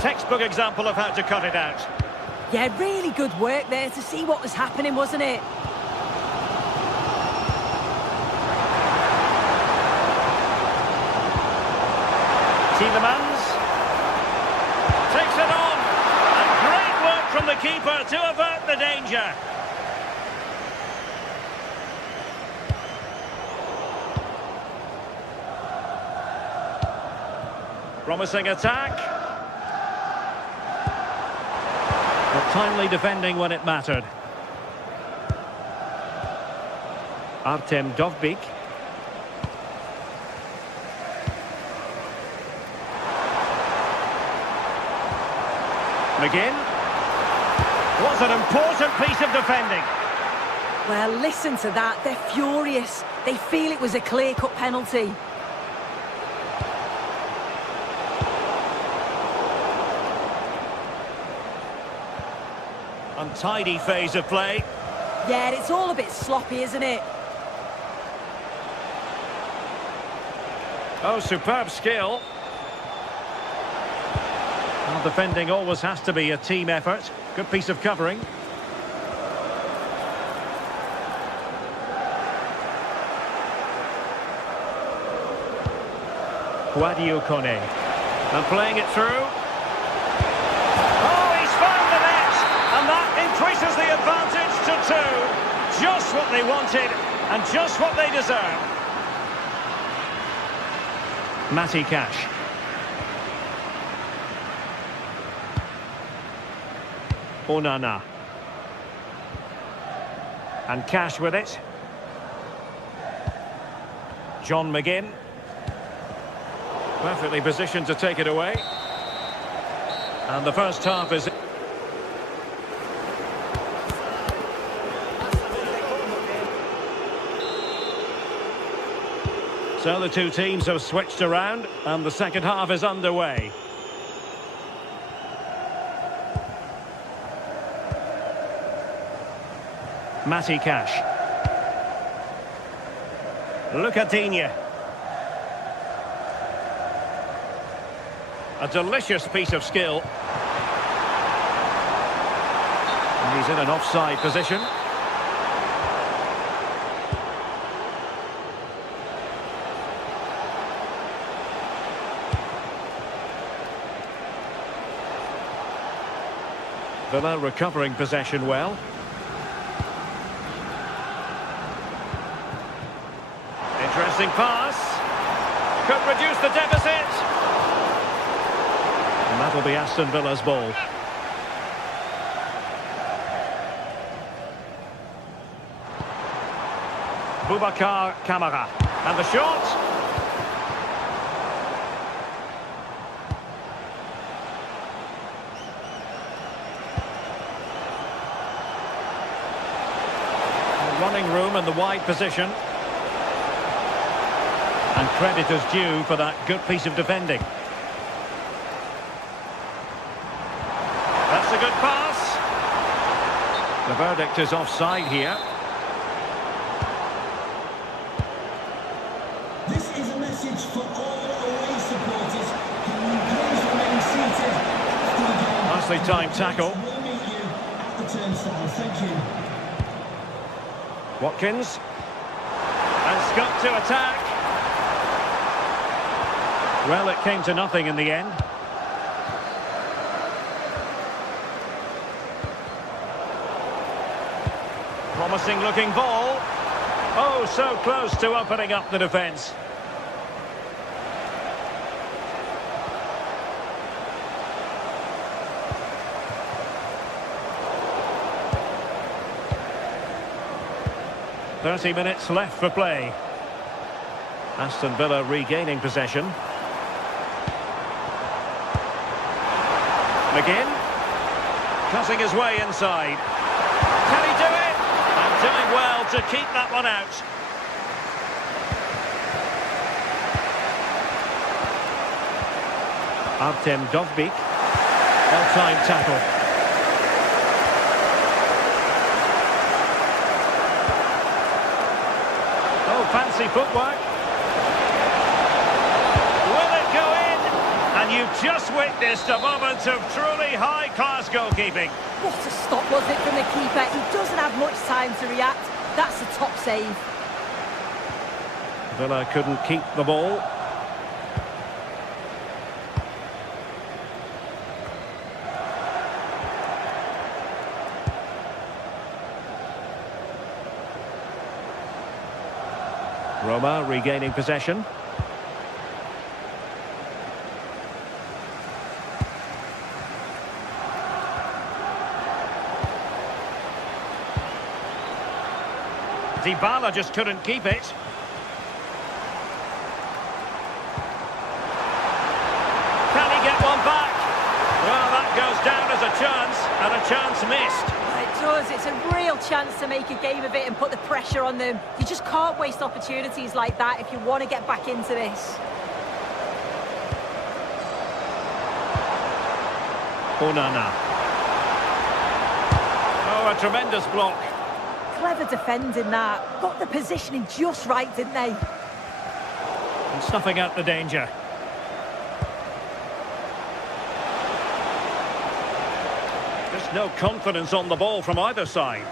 Textbook example of how to cut it out. Yeah, really good work there to see what was happening, wasn't it? Tielemans takes it on, and great work from the keeper to avert the danger. Promising attack, but timely defending when it mattered. Artem Dovbik. McGinn. Was an important piece of defending. Well, listen to that. They're furious. They feel it was a clear-cut penalty. Untidy phase of play. Yeah, it's all a bit sloppy, isn't it? Oh, superb skill. Well, defending always has to be a team effort. Good piece of covering. Guadio Kone. And playing it through. Oh, he's found the net! And that increases the advantage to 2. Just what they wanted and just what they deserve. Matty Cash. Onana. And Cash with it. John McGinn. Perfectly positioned to take it away. And the first half is... So the two teams have switched around and the second half is underway. Matty Cash. Lucadinha. A delicious piece of skill. And he's in an offside position. Villa recovering possession well. Interesting pass. Could reduce the deficit. And that'll be Aston Villa's ball. Boubacar Kamara. And the shot. Running room in the wide position. And credit is due for that good piece of defending. That's a good pass. The verdict is offside here. This is a message for all away supporters. Can you please remain seated after the game? Nicely timed tackle. We'll meet you at the turnstile. Thank you. Watkins. And Scott to attack. Well, it came to nothing in the end. Promising looking ball. Oh, so close to opening up the defence. "30 minutes left for play." Aston Villa regaining possession. McGinn. Cutting his way inside. Can he do it? And doing well to keep that one out. Artem Dovbyk. Well-timed tackle. Oh, fancy footwork. Will it go in? And you've just witnessed a moment of truly high-class goalkeeping. What a stop was it from the keeper. He doesn't have much time to react. That's a top save. Villa couldn't keep the ball. Roma regaining possession. Dybala just couldn't keep it. Can he get one back? Well, that goes down as a chance, and a chance missed. It does. It's a real chance to make a game of it and put the pressure on them. You just can't waste opportunities like that if you want to get back into this. Onana. Oh, a tremendous block. Clever defending that. Got the positioning just right, didn't they? And snuffing out the danger. Just no confidence on the ball from either side.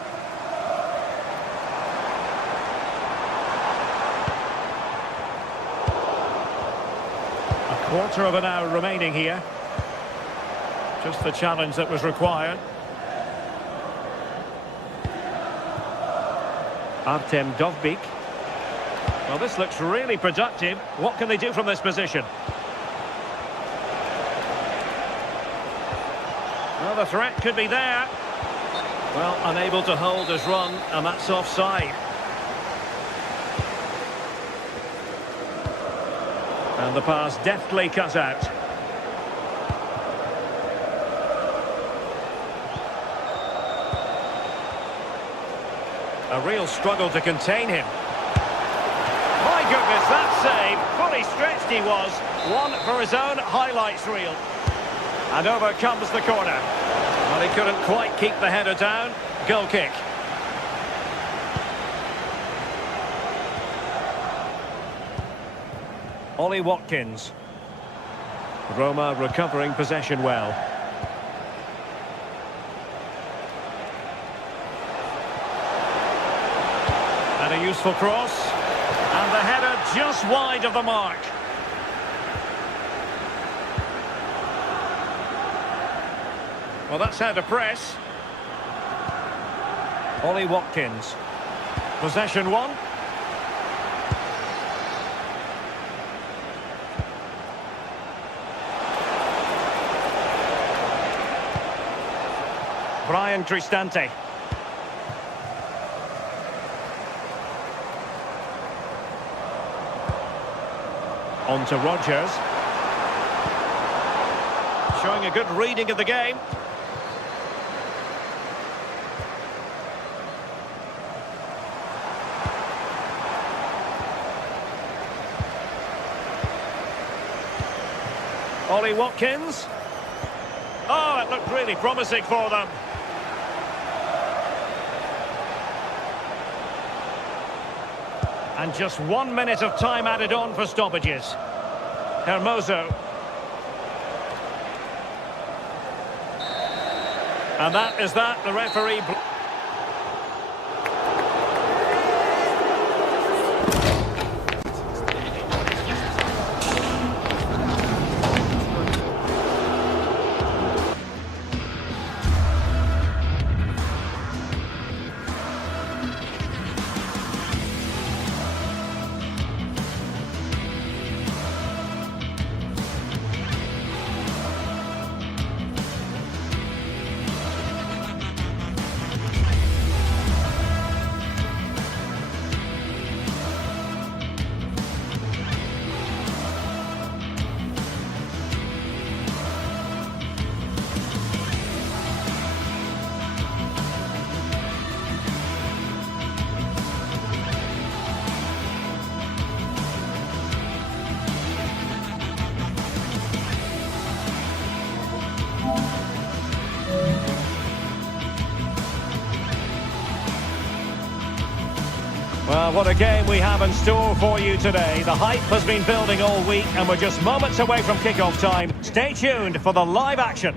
A quarter of an hour remaining here. Just the challenge that was required. Artem Dovbyk. Well, this looks really productive. What can they do from this position? Well, the threat could be there. Well, unable to hold his run, and that's offside. And the pass deftly cut out. A real struggle to contain him. My goodness, that save. Fully stretched he was. One for his own highlights reel. And over comes the corner. Well, he couldn't quite keep the header down. Goal kick. Ollie Watkins. Roma recovering possession well. And a useful cross. And the header just wide of the mark. Well, that's how to press. Ollie Watkins. Possession one. Brian Cristante. On to Rodgers. Showing a good reading of the game. Ollie Watkins. Oh, it looked really promising for them. And just 1 minute of time added on for stoppages. Hermoso. And that is that. The referee... Well, what a game we have in store for you today. The hype has been building all week and we're just moments away from kickoff time. Stay tuned for the live action.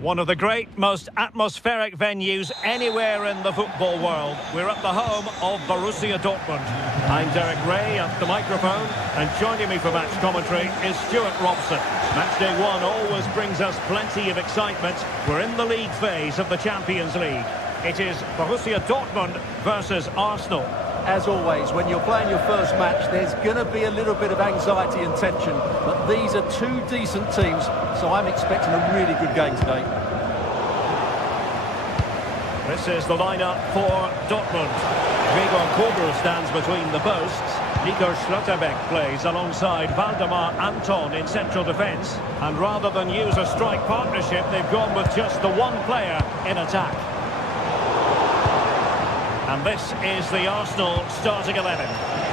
One of the great, most atmospheric venues anywhere in the football world. We're at the home of Borussia Dortmund. I'm Derek Ray at the microphone, and joining me for match commentary is Stuart Robson. Match day one always brings us plenty of excitement. We're in the league phase of the Champions League. It is Borussia Dortmund versus Arsenal. As always, when you're playing your first match, there's going to be a little bit of anxiety and tension. But these are two decent teams, so I'm expecting a really good game today. This is the lineup for Dortmund. Gregor Kobel stands between the posts. Nico Schlotterbeck plays alongside Valdemar Anton in central defence. And rather than use a strike partnership, they've gone with just the one player in attack. And this is the Arsenal starting 11.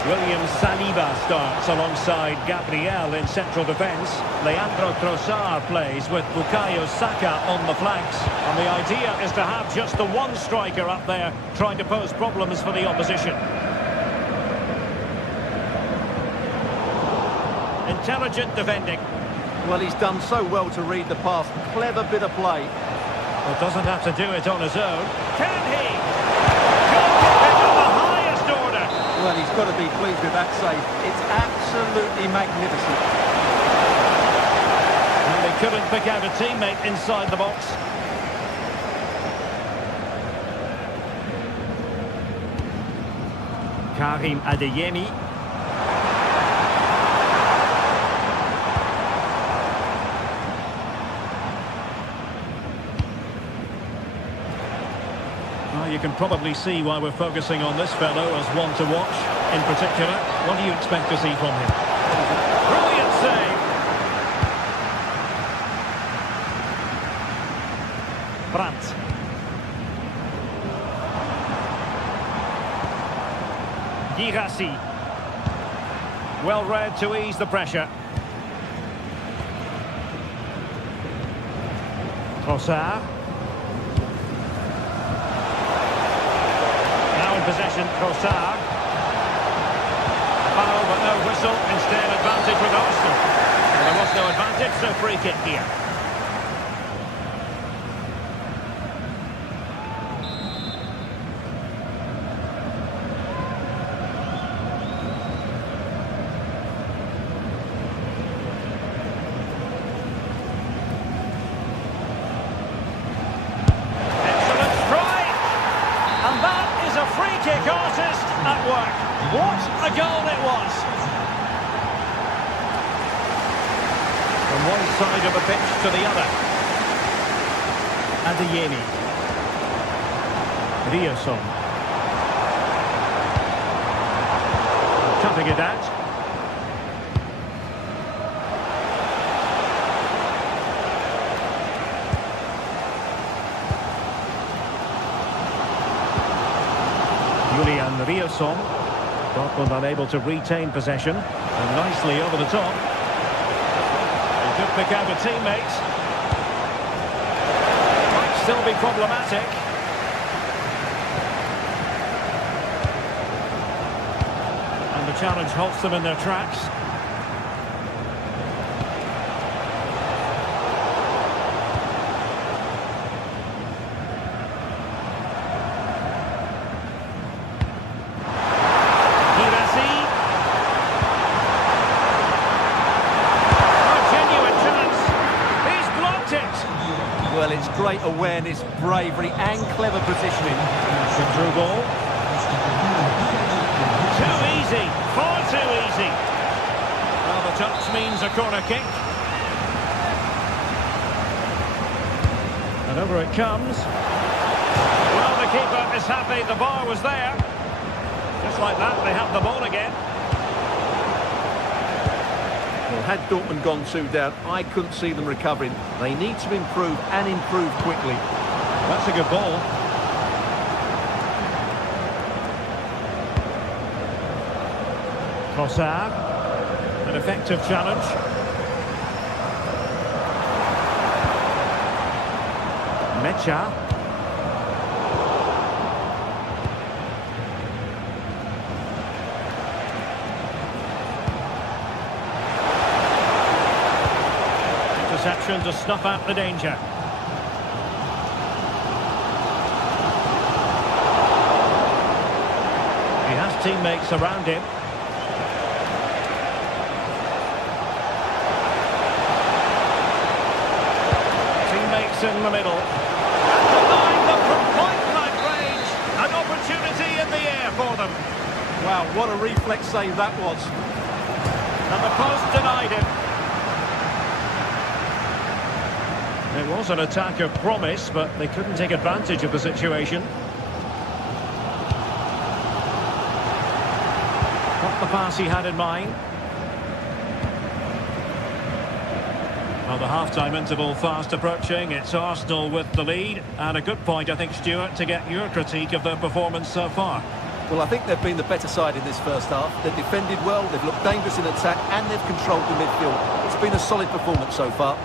William Saliba starts alongside Gabriel in central defence. Leandro Trossard plays with Bukayo Saka on the flanks. And the idea is to have just the one striker up there trying to pose problems for the opposition. Intelligent defending. Well, he's done so well to read the pass. Clever bit of play. Well, doesn't have to do it on his own. Can he? Goalkeeping of the highest order. Well, he's got to be pleased with that save. It's absolutely magnificent. And they couldn't pick out a teammate inside the box. Karim Adeyemi. Well, you can probably see why we're focusing on this fellow as one to watch. In particular, what do you expect to see from him? Brilliant save. Brandt. Girassi. Well read to ease the pressure. Trossard. Now in possession, Trossard. Foul, but no whistle. Instead, advantage with Arsenal. Well, there was no advantage, so free kick here. Artist at work. What a goal it was! From one side of the pitch to the other. Adeyemi. Rioson. Cutting it out. Rioson, Dortmund unable to retain possession, and nicely over the top. He could pick out a teammate. Might still be problematic. And the challenge halts them in their tracks. Well, it's great awareness, bravery and clever positioning. It's a through ball. Too easy, far too easy. Well, the touch means a corner kick. And over it comes. Well, the keeper is happy the bar was there. Just like that, they have the ball again. Well, had Dortmund gone 2 down, I couldn't see them recovering. They need to improve and improve quickly. That's a good ball. Trossard. An effective challenge. Mecha. Interception to snuff out the danger. He has teammates around him. Teammates in the middle. And denied them from point-blank range. An opportunity in the air for them. Wow, what a reflex save that was. And the post denied him. It was an attack of promise, but they couldn't take advantage of the situation. Not the pass he had in mind. Well, the half-time interval fast approaching. It's Arsenal with the lead. And a good point, I think, Stuart, to get your critique of their performance so far. Well, I think they've been the better side in this first half. They've defended well, they've looked dangerous in attack, and they've controlled the midfield. It's been a solid performance so far.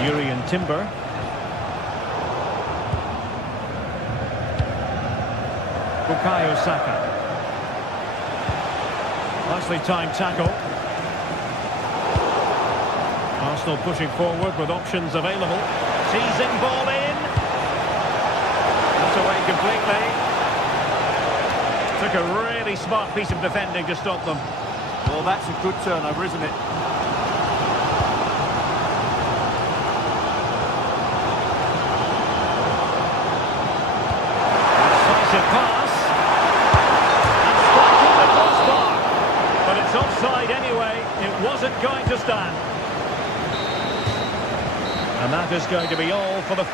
Urian Timber. Bukayo Saka. Nicely timed tackle. Arsenal pushing forward with options available. Teasing ball in. That's away completely. Took a really smart piece of defending to stop them. Well, that's a good turnover, isn't it? Decisive pass. And striking the crossbar. But it's offside anyway. It wasn't going to stand. And that is going to be all for the...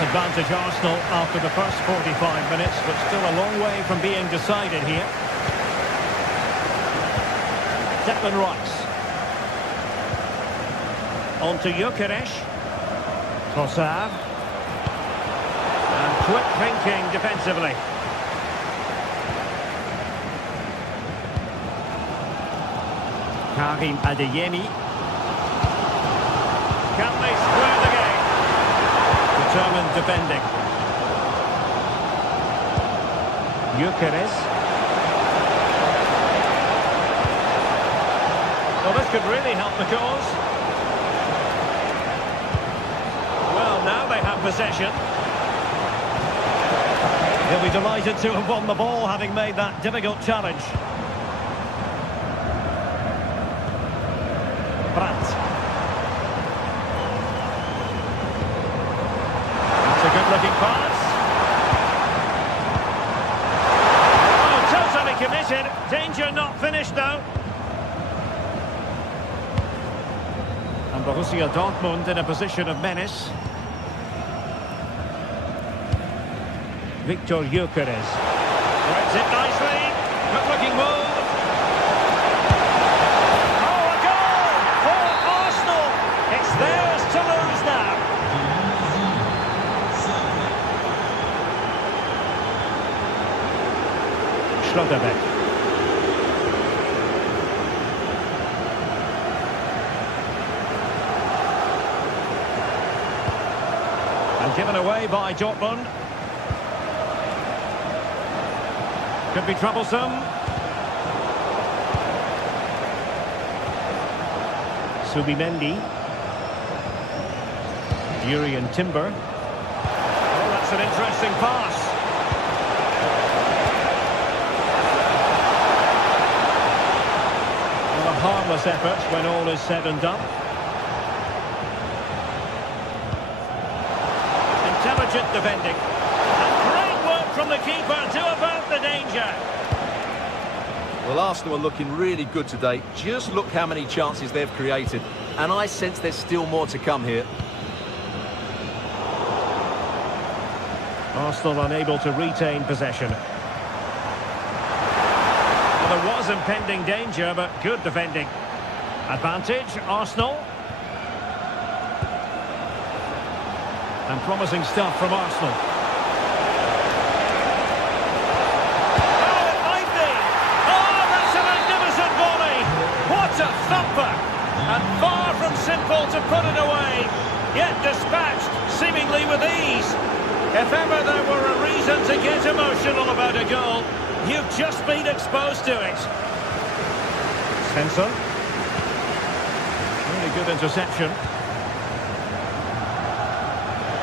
Advantage Arsenal after the first 45 minutes, but still a long way from being decided here. Declan Rice. On to Gyökeres. Trossard. And quick thinking defensively. Karim Adeyemi. Can they square the game? Determined defending. Gyökeres. Well, this could really help the cause. Well, now they have possession. He'll be delighted to have won the ball, having made that difficult challenge. Brandt. Good-looking pass. Oh, totally committed. Danger not finished, though. And Borussia Dortmund in a position of menace. Victor Gyökeres. Threads it nicely. Good-looking move. Oh, a goal for Arsenal. It's theirs to lose now. Schlotterbeck. And given away by Dortmund. Could be troublesome. Subimendi. Jurriën Timber. Oh, that's an interesting pass. Harmless effort when all is said and done. Intelligent defending. And great work from the keeper to avert the danger. Well, Arsenal are looking really good today. Just look how many chances they've created. And I sense there's still more to come here. Arsenal unable to retain possession. There was impending danger, but good defending. Advantage, Arsenal. And promising stuff from Arsenal. Oh, it might be! Oh, that's a magnificent volley! What a thumper! And far from simple to put it away, yet dispatched seemingly with ease. If ever there were a reason to get emotional about a goal, you've just been exposed to it. Svensson. Really good interception.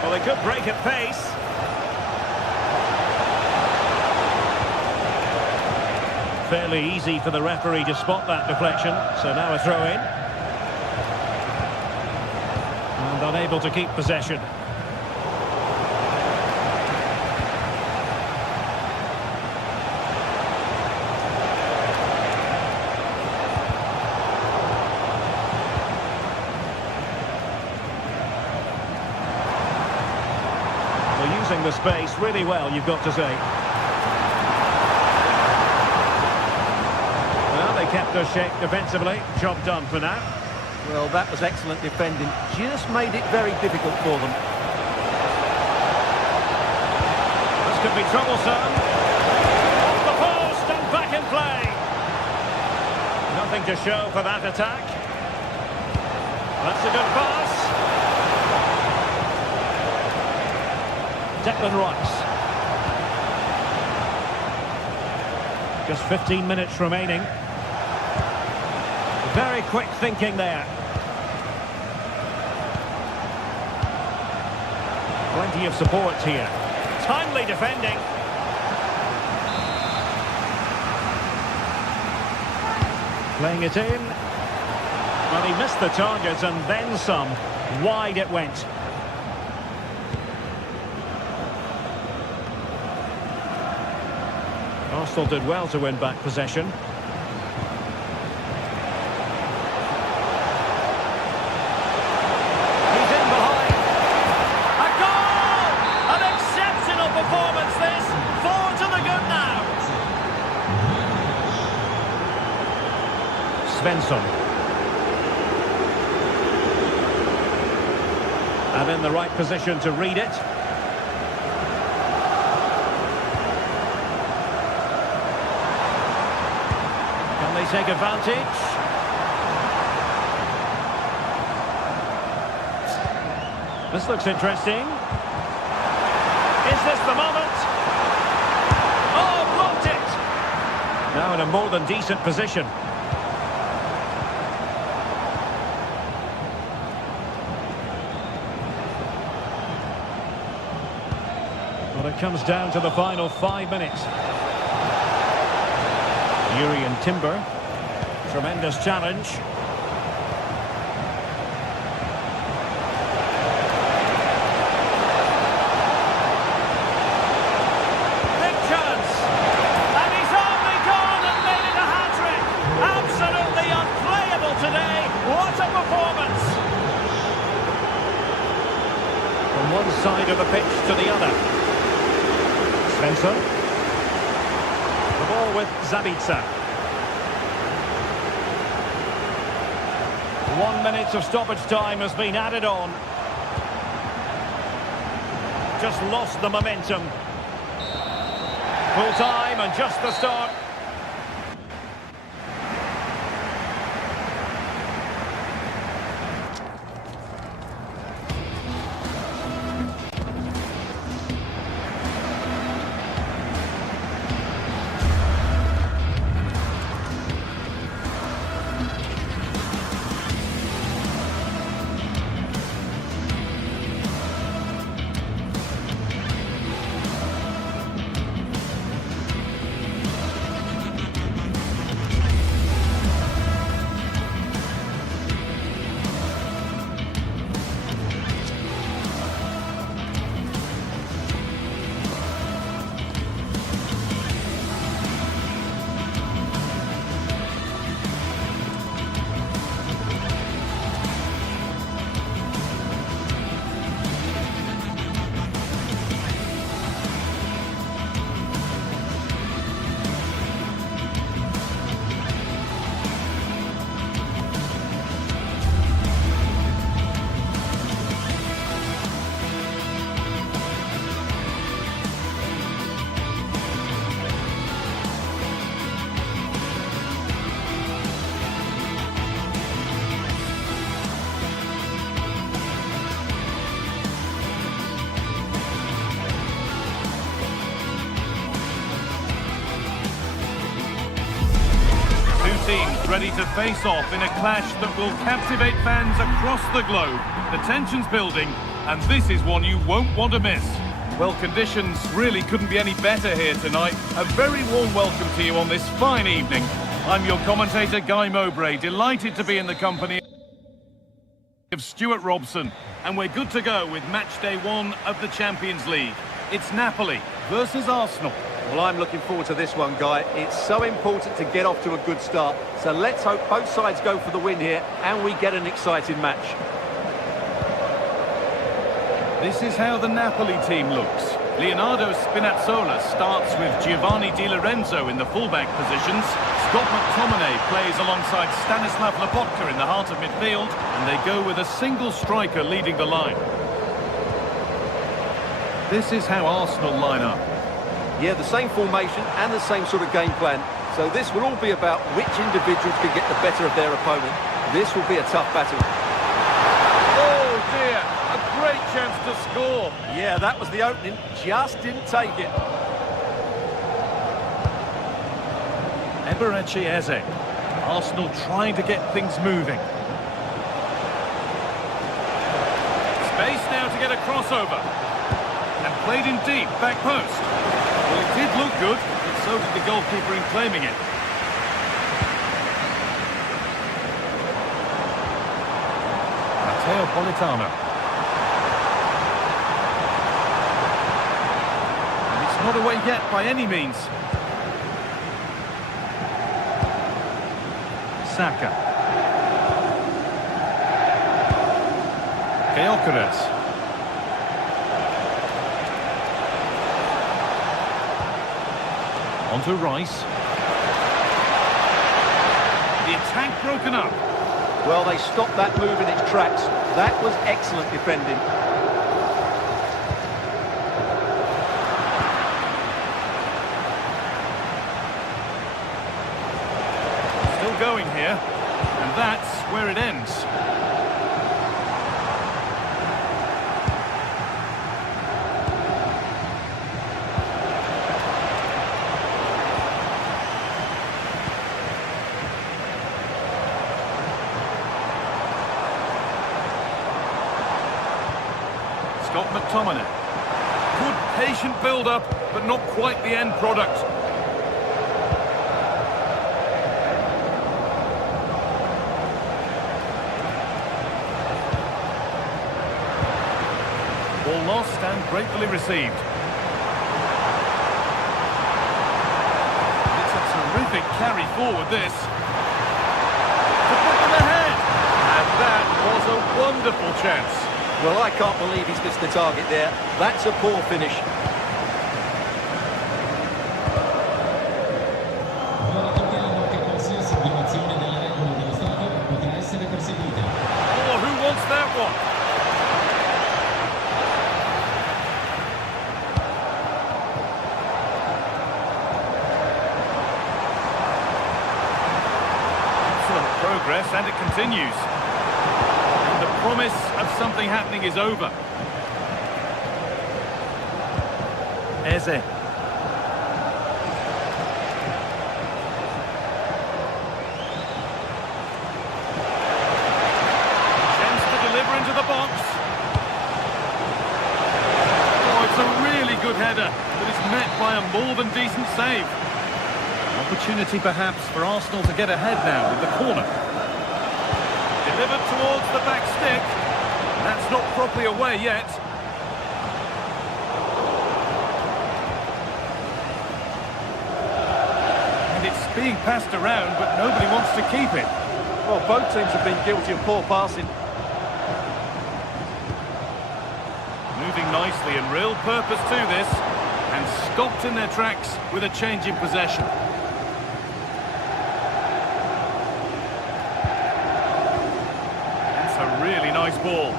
Well, they could break at pace. Fairly easy for the referee to spot that deflection. So now a throw-in. And unable to keep possession. Using the space really well, you've got to say. Well, they kept their shape defensively. Job done for now. Well, that was excellent defending. Just made it very difficult for them. This could be troublesome. Off the post and back in play. Nothing to show for that attack. That's a good pass. Declan Rice. Just 15 minutes remaining. Very quick thinking there. Plenty of support here. Timely defending. Playing it in. Well, he missed the target and then some. Wide it went. Arsenal did well to win back possession. He's in behind. A goal! An exceptional performance this. 4 to the good now. Svensson. And in the right position to read it. Can they take advantage? This looks interesting. Is this the moment? Oh, blocked it! Now in a more than decent position. Well, it comes down to the final 5 minutes. Urian Timber. Tremendous challenge. Big chance. And he's only gone and made it a hat-trick. Absolutely unplayable today. What a performance. From one side of the pitch to the other. Svensson. The ball with Zabitsa. 1 minute of stoppage time has been added on. Just lost the momentum. Full time and just the start. Teams ready to face off in a clash that will captivate fans across the globe. The tension's building, and this is one you won't want to miss. Well, conditions really couldn't be any better here tonight. A very warm welcome to you on this fine evening. I'm your commentator, Guy Mowbray, delighted to be in the company of Stuart Robson, and we're good to go with match day 1 of the Champions League. It's Napoli versus Arsenal. Well, I'm looking forward to this one, Guy. It's so important to get off to a good start. So let's hope both sides go for the win here and we get an exciting match. This is how the Napoli team looks. Leonardo Spinazzola starts with Giovanni Di Lorenzo in the fullback positions. Scott McTominay plays alongside Stanislav Lobotka in the heart of midfield, and they go with a single striker leading the line. This is how Arsenal line up. Yeah, the same formation and the same sort of game plan. So this will all be about which individuals can get the better of their opponent. This will be a tough battle. Oh dear, a great chance to score. Yeah, that was the opening, just didn't take it. Eberechi Eze. Arsenal trying to get things moving. Space now to get a crossover. And played in deep, back post. Well, it did look good, but so did the goalkeeper in claiming it. Matteo Politano. And it's not away yet by any means. Saka. Gyökeres. On to Rice. The attack broken up. Well, they stopped that move in its tracks. That was excellent defending. Still going here, and that's where it ends. Scott McTominay. Good patient build-up, but not quite the end product. Ball lost and gratefully received. It's a terrific carry forward, this. To put them ahead. And that was a wonderful chance. Well, I can't believe he's missed the target there. That's a poor finish. Ora ricordiamo che qualsiasi violazione delle regole dello stadio potrà essere perseguita. Oh, who wants that one? Excellent progress, and it continues. And the promise of something happening is over. Eze. Chance to deliver into the box. Oh, it's a really good header, but it's met by a more than decent save. Opportunity perhaps for Arsenal to get ahead now with the corner. Delivered towards the back stick. That's not properly away yet. And it's being passed around, but nobody wants to keep it. Well, both teams have been guilty of poor passing. Moving nicely and real purpose to this. And stopped in their tracks with a change in possession. That's a really nice ball.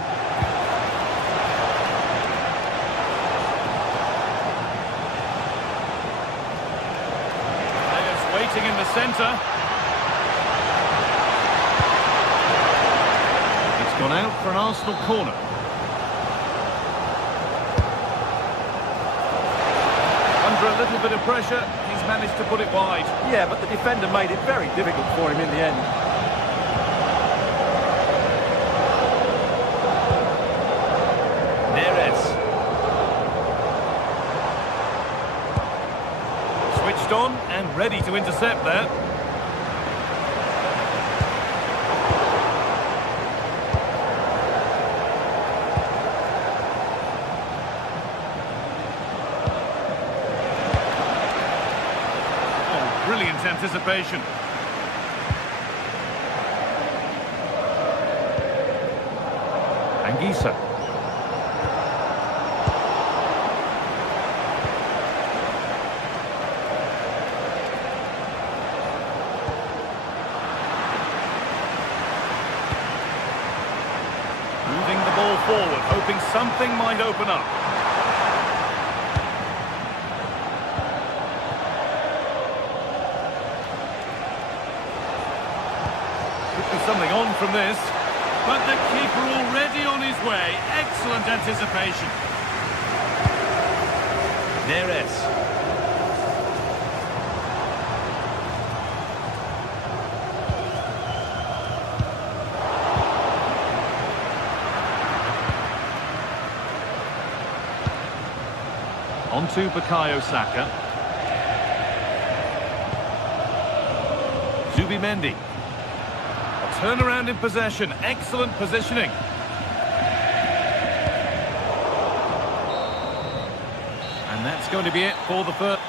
Players waiting in the centre. It's gone out for an Arsenal corner. Under a little bit of pressure, he's managed to put it wide. Yeah, but the defender made it very difficult for him in the end. Neres. Switched on and ready to intercept there. Brilliant anticipation. Anguissa. Moving the ball forward, hoping something might open up. Something on from this. But the keeper already on his way. Excellent anticipation. Neres. On to Bukayo Saka. Zubimendi. A turnaround in possession. Excellent positioning. And that's going to be it for the first.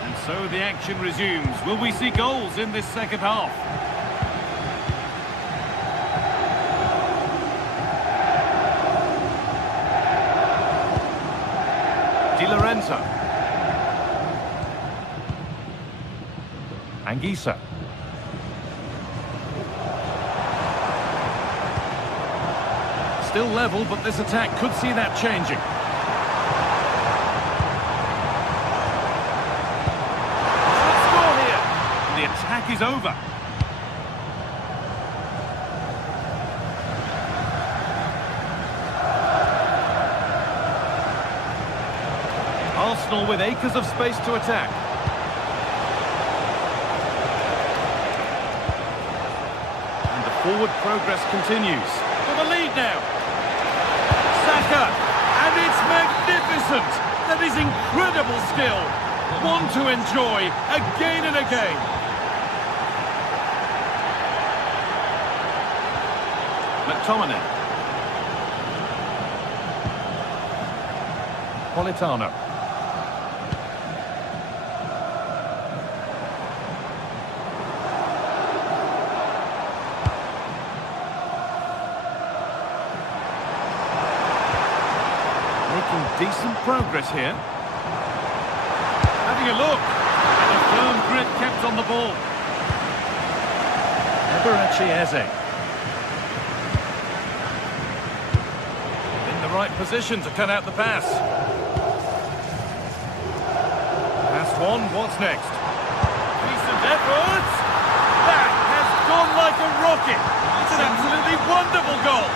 And so the action resumes. Will we see goals in this second half? Di Lorenzo. Anguissa. Still level, but this attack could see that changing. Should score here. The attack is over. Arsenal with acres of space to attack. And the forward progress continues. For the lead now. Saka. And it's magnificent. That is incredible skill. One to enjoy again and again. McTominay. Politano. Decent progress here. Having a look. And a firm grip kept on the ball. Eberechi Eze. In the right position to cut out the pass. Pass one, what's next? Decent effort. That has gone like a rocket. It's an absolutely wonderful goal.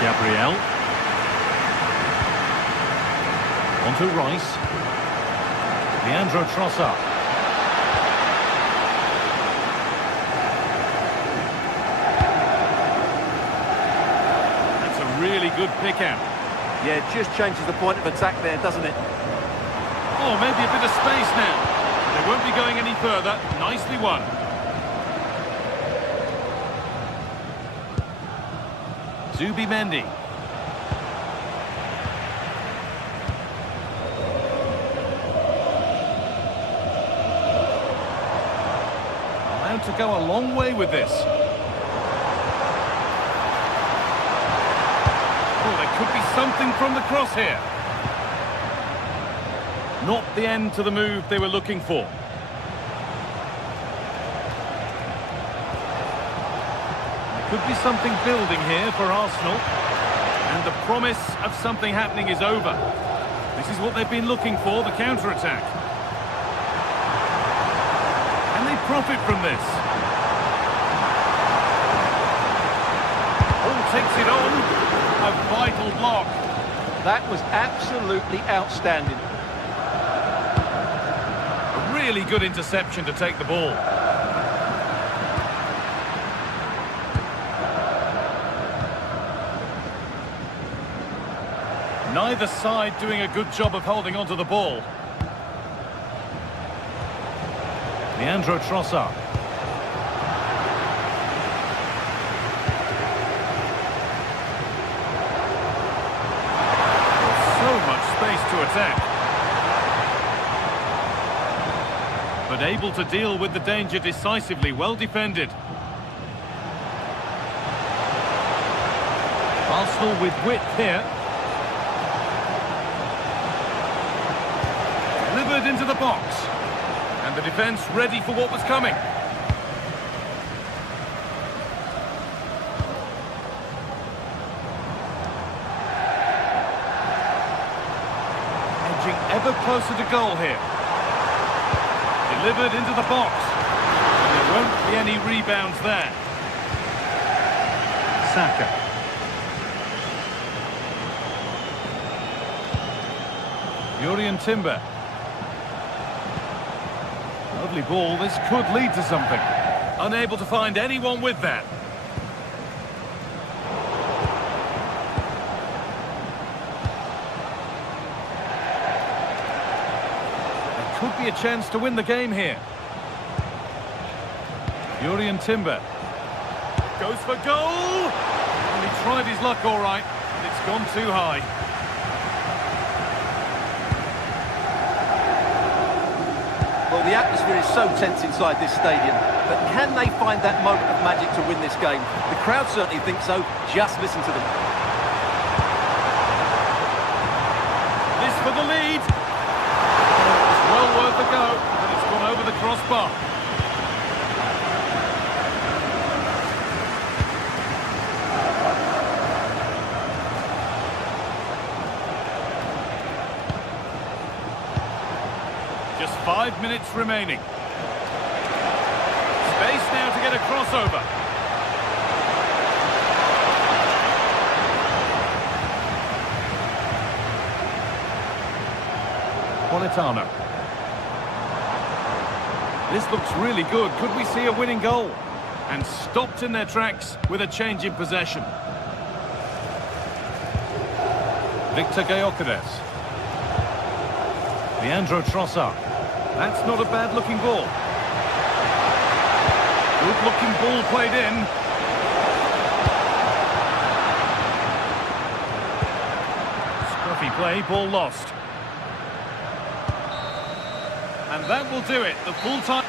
Gabriel. Onto Rice. Leandro Trossard. That's a really good pick out. Yeah, it just changes the point of attack there, doesn't it? Oh, maybe a bit of space now. They won't be going any further. Nicely won. Zubimendi. Allowed to go a long way with this. Oh, there could be something from the cross here. Not the end to the move they were looking for. Could be something building here for Arsenal. And the promise of something happening is over. This is what they've been looking for, the counter-attack. And they profit from this. All takes it on. A vital block. That was absolutely outstanding. A really good interception to take the ball. Neither side doing a good job of holding onto the ball. Leandro Trossard. So much space to attack. But able to deal with the danger decisively, well defended. Arsenal with width here. Delivered into the box. And the defence ready for what was coming. ever closer to goal here. Delivered into the box. There won't be any rebounds there. Saka. Jurrien Timber. Lovely ball. This could lead to something. Unable to find anyone with that. There could be a chance to win the game here. Jurrien Timber. Goes for goal! And he tried his luck all right, but it's gone too high. Well, the atmosphere is so tense inside this stadium, but can they find that moment of magic to win this game? The crowd certainly think so. Just listen to them. This for the lead. It's well worth a go, but it's gone over the crossbar. Just 5 minutes remaining. Space now to get a crossover. Politano. This looks really good. Could we see a winning goal? And stopped in their tracks with a change in possession. Victor Gyökeres. Leandro Trossard. That's not a bad-looking ball. Good-looking ball played in. Scruffy play, ball lost. And that will do it. The full-time...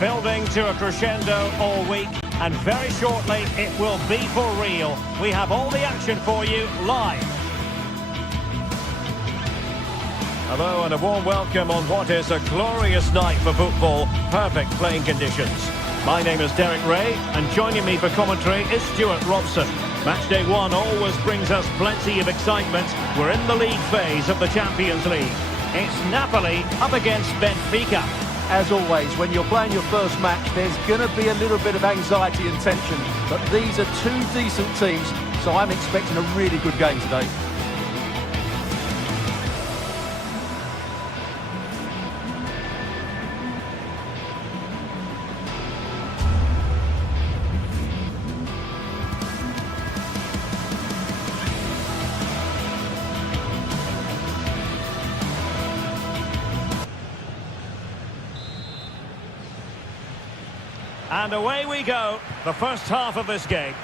Building to a crescendo all week, and very shortly it will be for real. We have all the action for you live. Hello and a warm welcome on what is a glorious night for football. Perfect playing conditions. My name is Derek Ray, and joining me for commentary is Stuart Robson. Matchday 1 always brings us plenty of excitement. We're in the league phase of the Champions League. It's Napoli up against Benfica. As always, when you're playing your first match, there's going to be a little bit of anxiety and tension. But these are two decent teams, so I'm expecting a really good game today. And away we go, the first half of this game.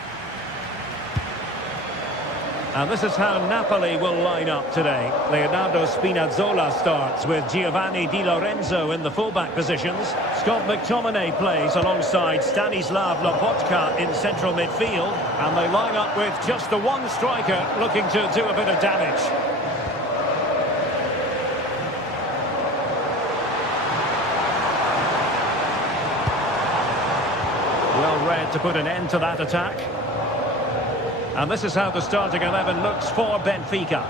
And this is how Napoli will line up today. Leonardo Spinazzola starts with Giovanni Di Lorenzo in the fullback positions. Scott McTominay plays alongside Stanislav Lobotka in central midfield. And they line up with just the one striker looking to do a bit of damage. Well read to put an end to that attack. And this is how the starting 11 looks for Benfica.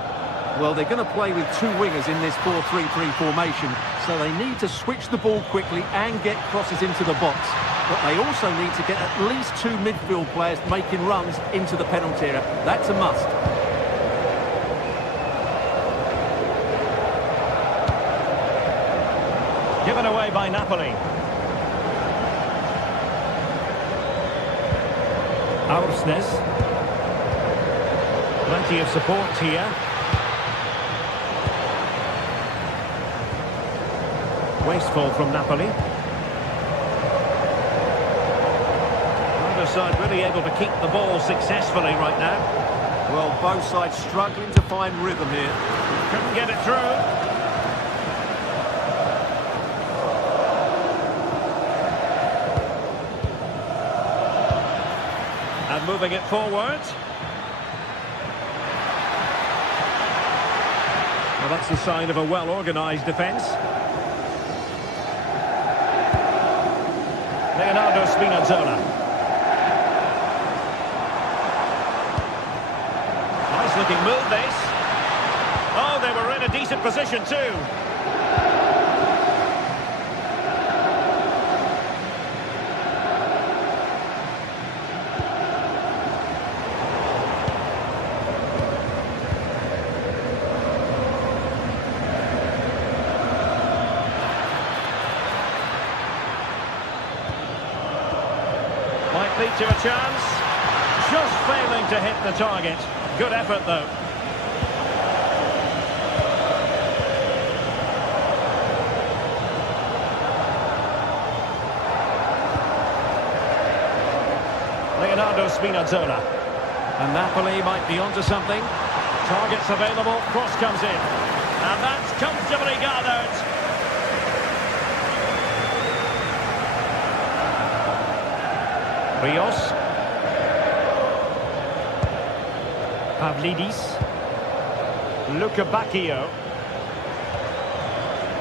Well, they're going to play with two wingers in this 4-3-3 formation, so they need to switch the ball quickly and get crosses into the box. But they also need to get at least two midfield players making runs into the penalty area. That's a must. Given away by Napoli. Aursnes. Plenty of support here. Wasteful from Napoli. Either side really able to keep the ball successfully right now. Well, both sides struggling to find rhythm here. Couldn't get it through. And moving it forward. Well, that's the sign of a well-organised defence. Leonardo Spinazzola. Nice looking move, this. Oh, they were in a decent position too. Might lead to a chance. Just failing to hit the target. Good effort, though. Leonardo Spinazzola. And Napoli might be onto something. Targets available, cross comes in. And that's comfortably gathered. Rios. Pavlidis. Luca Bacchio.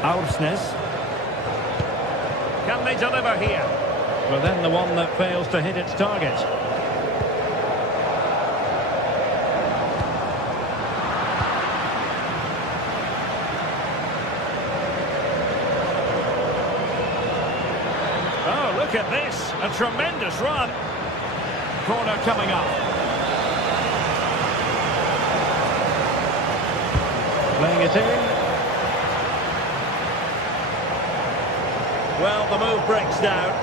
Aursnes. Can they deliver here? Well, then the one that fails to hit its target. Oh, look at this. A tremendous run. Corner coming up. Playing it in. Well, the move breaks down.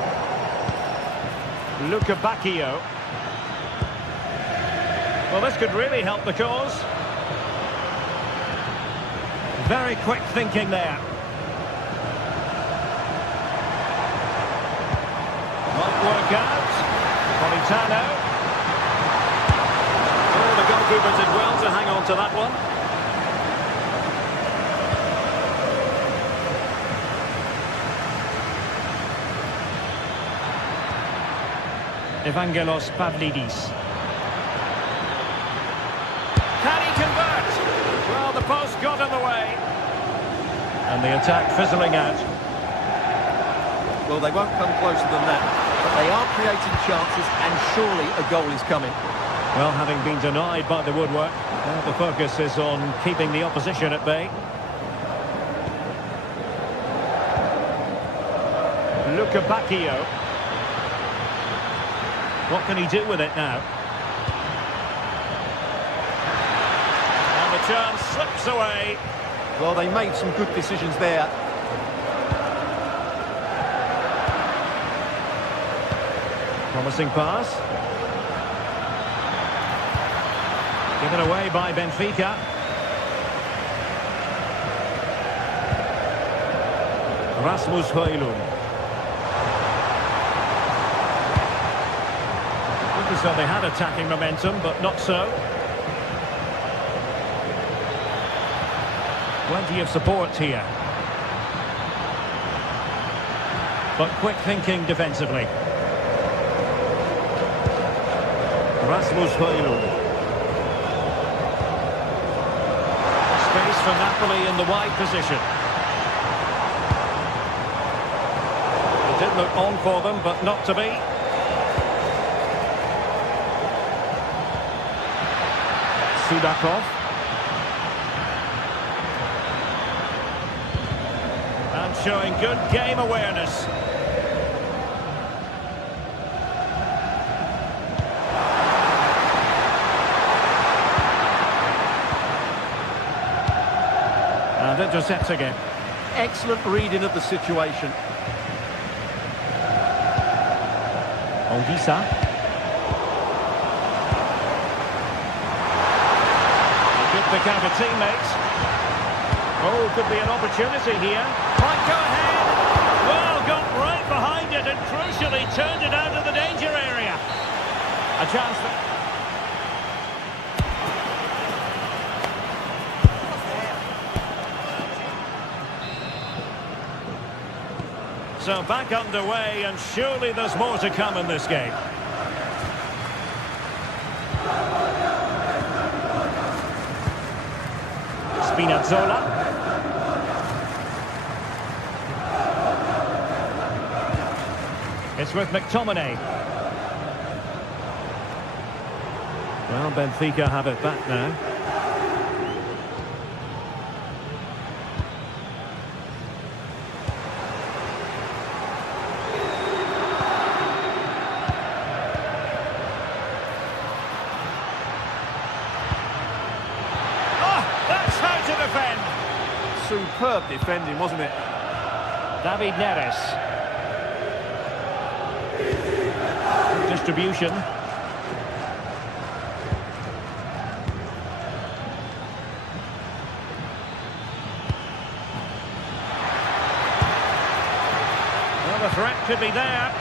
Luca Bacchio. Well, this could really help the cause. Very quick thinking there. Might work out. Politano. Oh, the goalkeeper did well to hang on to that one. Evangelos Pavlidis. Can he convert? Well, the post got in the way. And the attack fizzling out. Well, they won't come closer than that. But they are creating chances, and surely a goal is coming. Well, having been denied by the woodwork, now the focus is on keeping the opposition at bay. Luca Bacchio. What can he do with it now? And the chance slips away. Well, they made some good decisions there. Promising pass. Given away by Benfica. Rasmus Højlund. So they had attacking momentum, but not so. Plenty of support here. But quick thinking defensively. Rasmus Højlund. Space for Napoli in the wide position. It did look on for them, but not to be. Sudakov. And showing good game awareness. And intercepts again. Excellent reading of the situation. Olgisa. pick out a teammate. Oh, could be an opportunity here. Might go ahead. Well, got right behind it and crucially turned it out of the danger area. A chance for... So back underway, and surely there's more to come in this game. Spinazzola. It's with McTominay. Well, Benfica have it back now. Superb defending, wasn't it? David Neres. Distribution. Well, the threat could be there.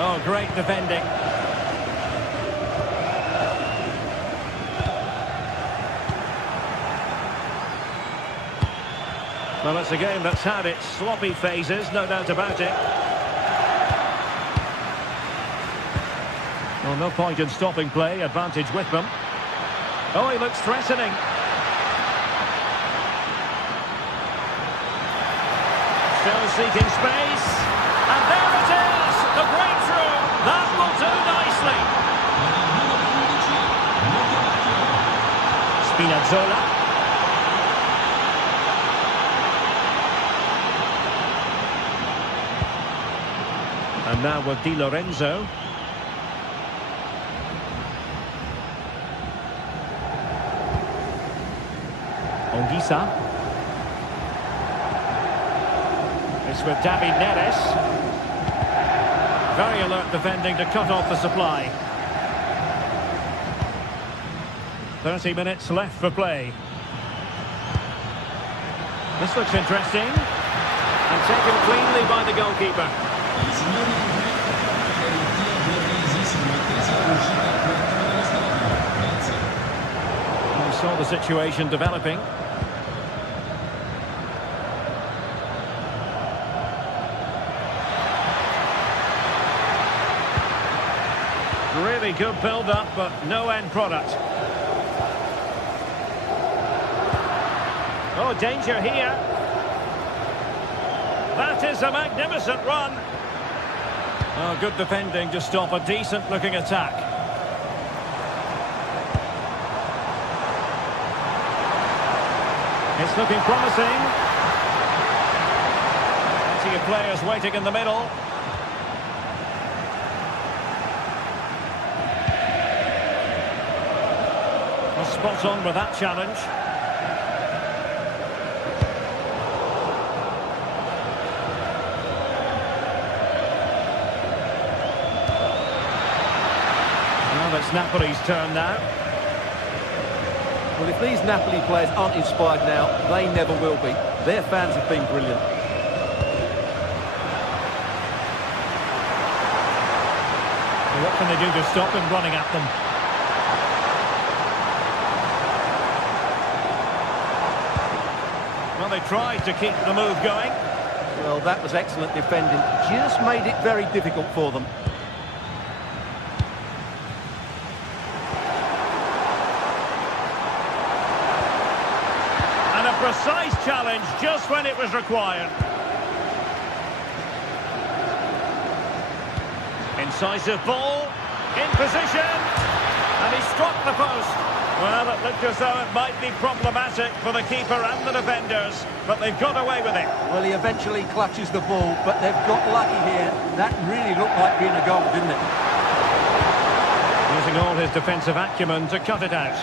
Oh, great defending. Well, it's a game that's had its sloppy phases, no doubt about it. Well, no point in stopping play, advantage with them. Oh, he looks threatening. Still seeking space. And there it is! The breakthrough! That will do nicely. Spinazzola. And now with Di Lorenzo. Ongisa. It's with David Neres. Very alert defending to cut off the supply. 30 minutes left for play. This looks interesting. And taken cleanly by the goalkeeper. We saw the situation developing. Really good build-up, but no end product. Oh, danger here. That is a magnificent run. Oh, good defending to stop a decent-looking attack. It's looking promising. Plenty of players waiting in the middle. Well, spot on with that challenge. It's Napoli's turn now. Well, if these Napoli players aren't inspired now, they never will be. Their fans have been brilliant. Well, what can they do to stop him running at them? Well, they tried to keep the move going. Well, that was excellent defending. Just made it very difficult for them. Precise challenge just when it was required. Incisive ball, in position, and he struck the post. Well, it looked as though it might be problematic for the keeper and the defenders, but they've got away with it. Well, he eventually clutches the ball, but they've got lucky here. That really looked like being a goal, didn't it? Using all his defensive acumen to cut it out.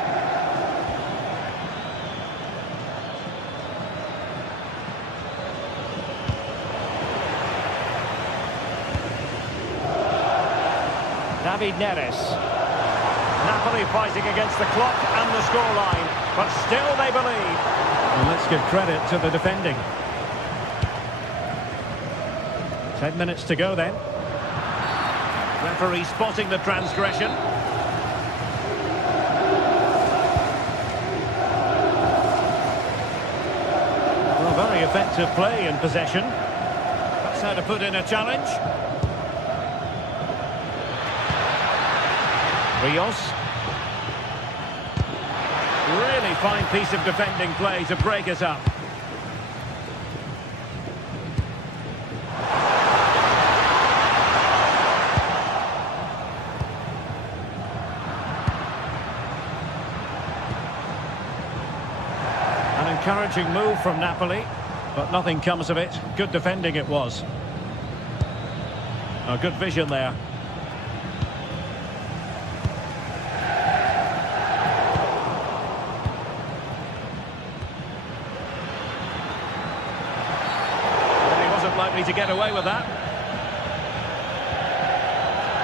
David Neres. Napoli really fighting against the clock and the scoreline, but still they believe. And let's give credit to the defending. 10 minutes to go then. Referee spotting the transgression. Well, very effective play in possession. That's how to put in a challenge. Rios. Really fine piece of defending play to break it up. An encouraging move from Napoli, but nothing comes of it. Good defending it was. Oh, good vision there. Likely to get away with that.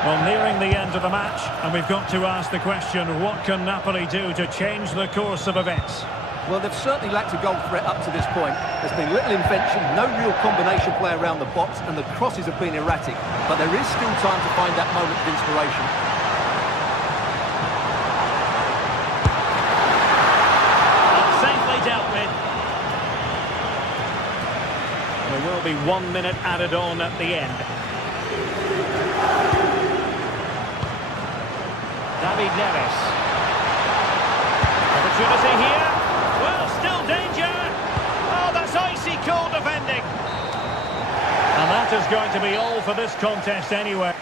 Well, nearing the end of the match, and we've got to ask the question, what can Napoli do to change the course of events? Well, they've certainly lacked a goal threat up to this point. There's been little invention, no real combination play around the box, and the crosses have been erratic. But there is still time to find that moment of inspiration. Safely dealt with. There will be 1 minute added on at the end. David Neves. Opportunity here. Well, still danger. Oh, that's icy cold defending. And that is going to be all for this contest anyway.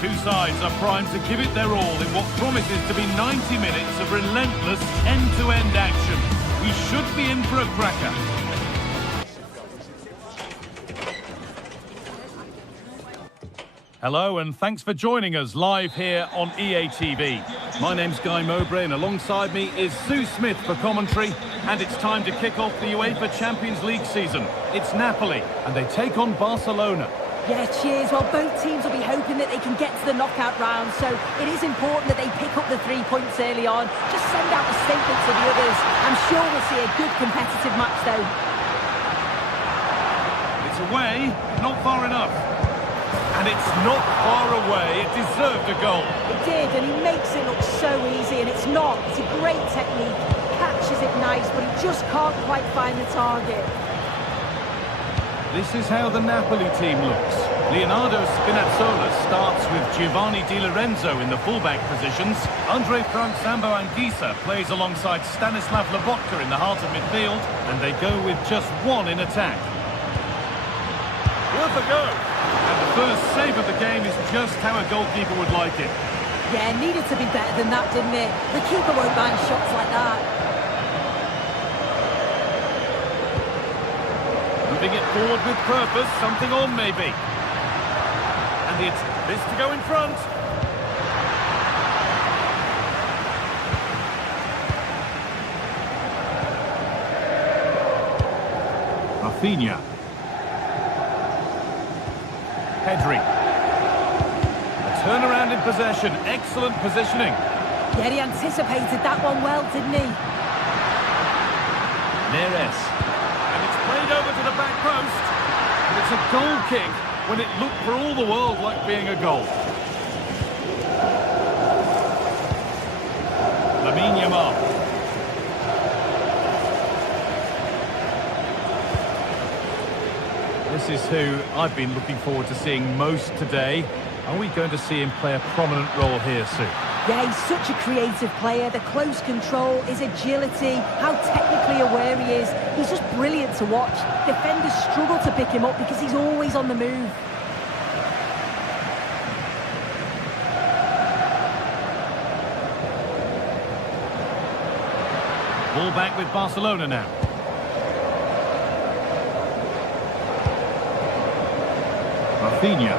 Two sides are primed to give it their all in what promises to be 90 minutes of relentless end-to-end action. We should be in for a cracker. Hello and thanks for joining us live here on EA TV. My name's Guy Mowbray and alongside me is Sue Smith for commentary, and it's time to kick off the UEFA Champions League season. It's Napoli and they take on Barcelona. Yeah, cheers. Well, both teams will be hoping that they can get to the knockout round, so it is important that they pick up the 3 points early on. Just send out a statement to the others. I'm sure we'll see a good competitive match, though. It's away, not far enough. And it's not far away. It deserved a goal. It did, and he makes it look so easy, and it's not. It's a great technique. Catches it nice, but he just can't quite find the target. This is how the Napoli team looks. Leonardo Spinazzola starts with Giovanni Di Lorenzo in the fullback positions. Andre Frank Sambo Anguissa plays alongside Stanislav Lobotka in the heart of midfield, and they go with just one in attack. Worth a go! And the first save of the game is just how a goalkeeper would like it. Yeah, needed to be better than that, didn't it? The keeper won't mind shots like that. Moving it forward with purpose, something on maybe. And it's this to go in front. Rafinha. Pedri. A turnaround in possession, excellent positioning. Yeah, he anticipated that one well, didn't he? Neres. And it's played over to the back post. And it's a goal kick when it looked for all the world like being a goal. Lamine Yamal. This is who I've been looking forward to seeing most today. Are we going to see him play a prominent role here soon? Yeah, he's such a creative player. The close control, his agility, how technically aware he is. He's just brilliant to watch. Defenders struggle to pick him up because he's always on the move. Ball back with Barcelona now. Rafinha.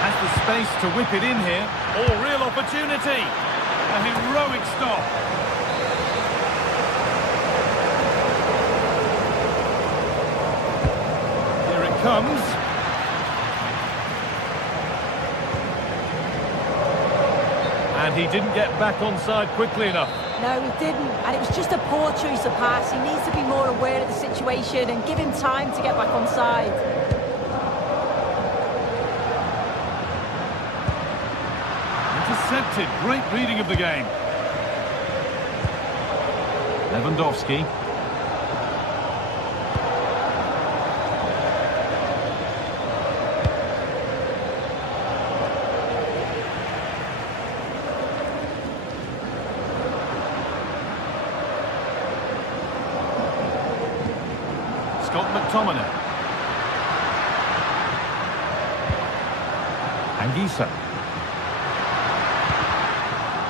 Has the space to whip it in here. Oh, real opportunity. A heroic stop. Here it comes. And he didn't get back onside quickly enough. No, he didn't. And it was just a poor choice of pass. He needs to be more aware of the situation and give him time to get back onside. Intercepted. Great reading of the game. Lewandowski. McTominay. Anguissa.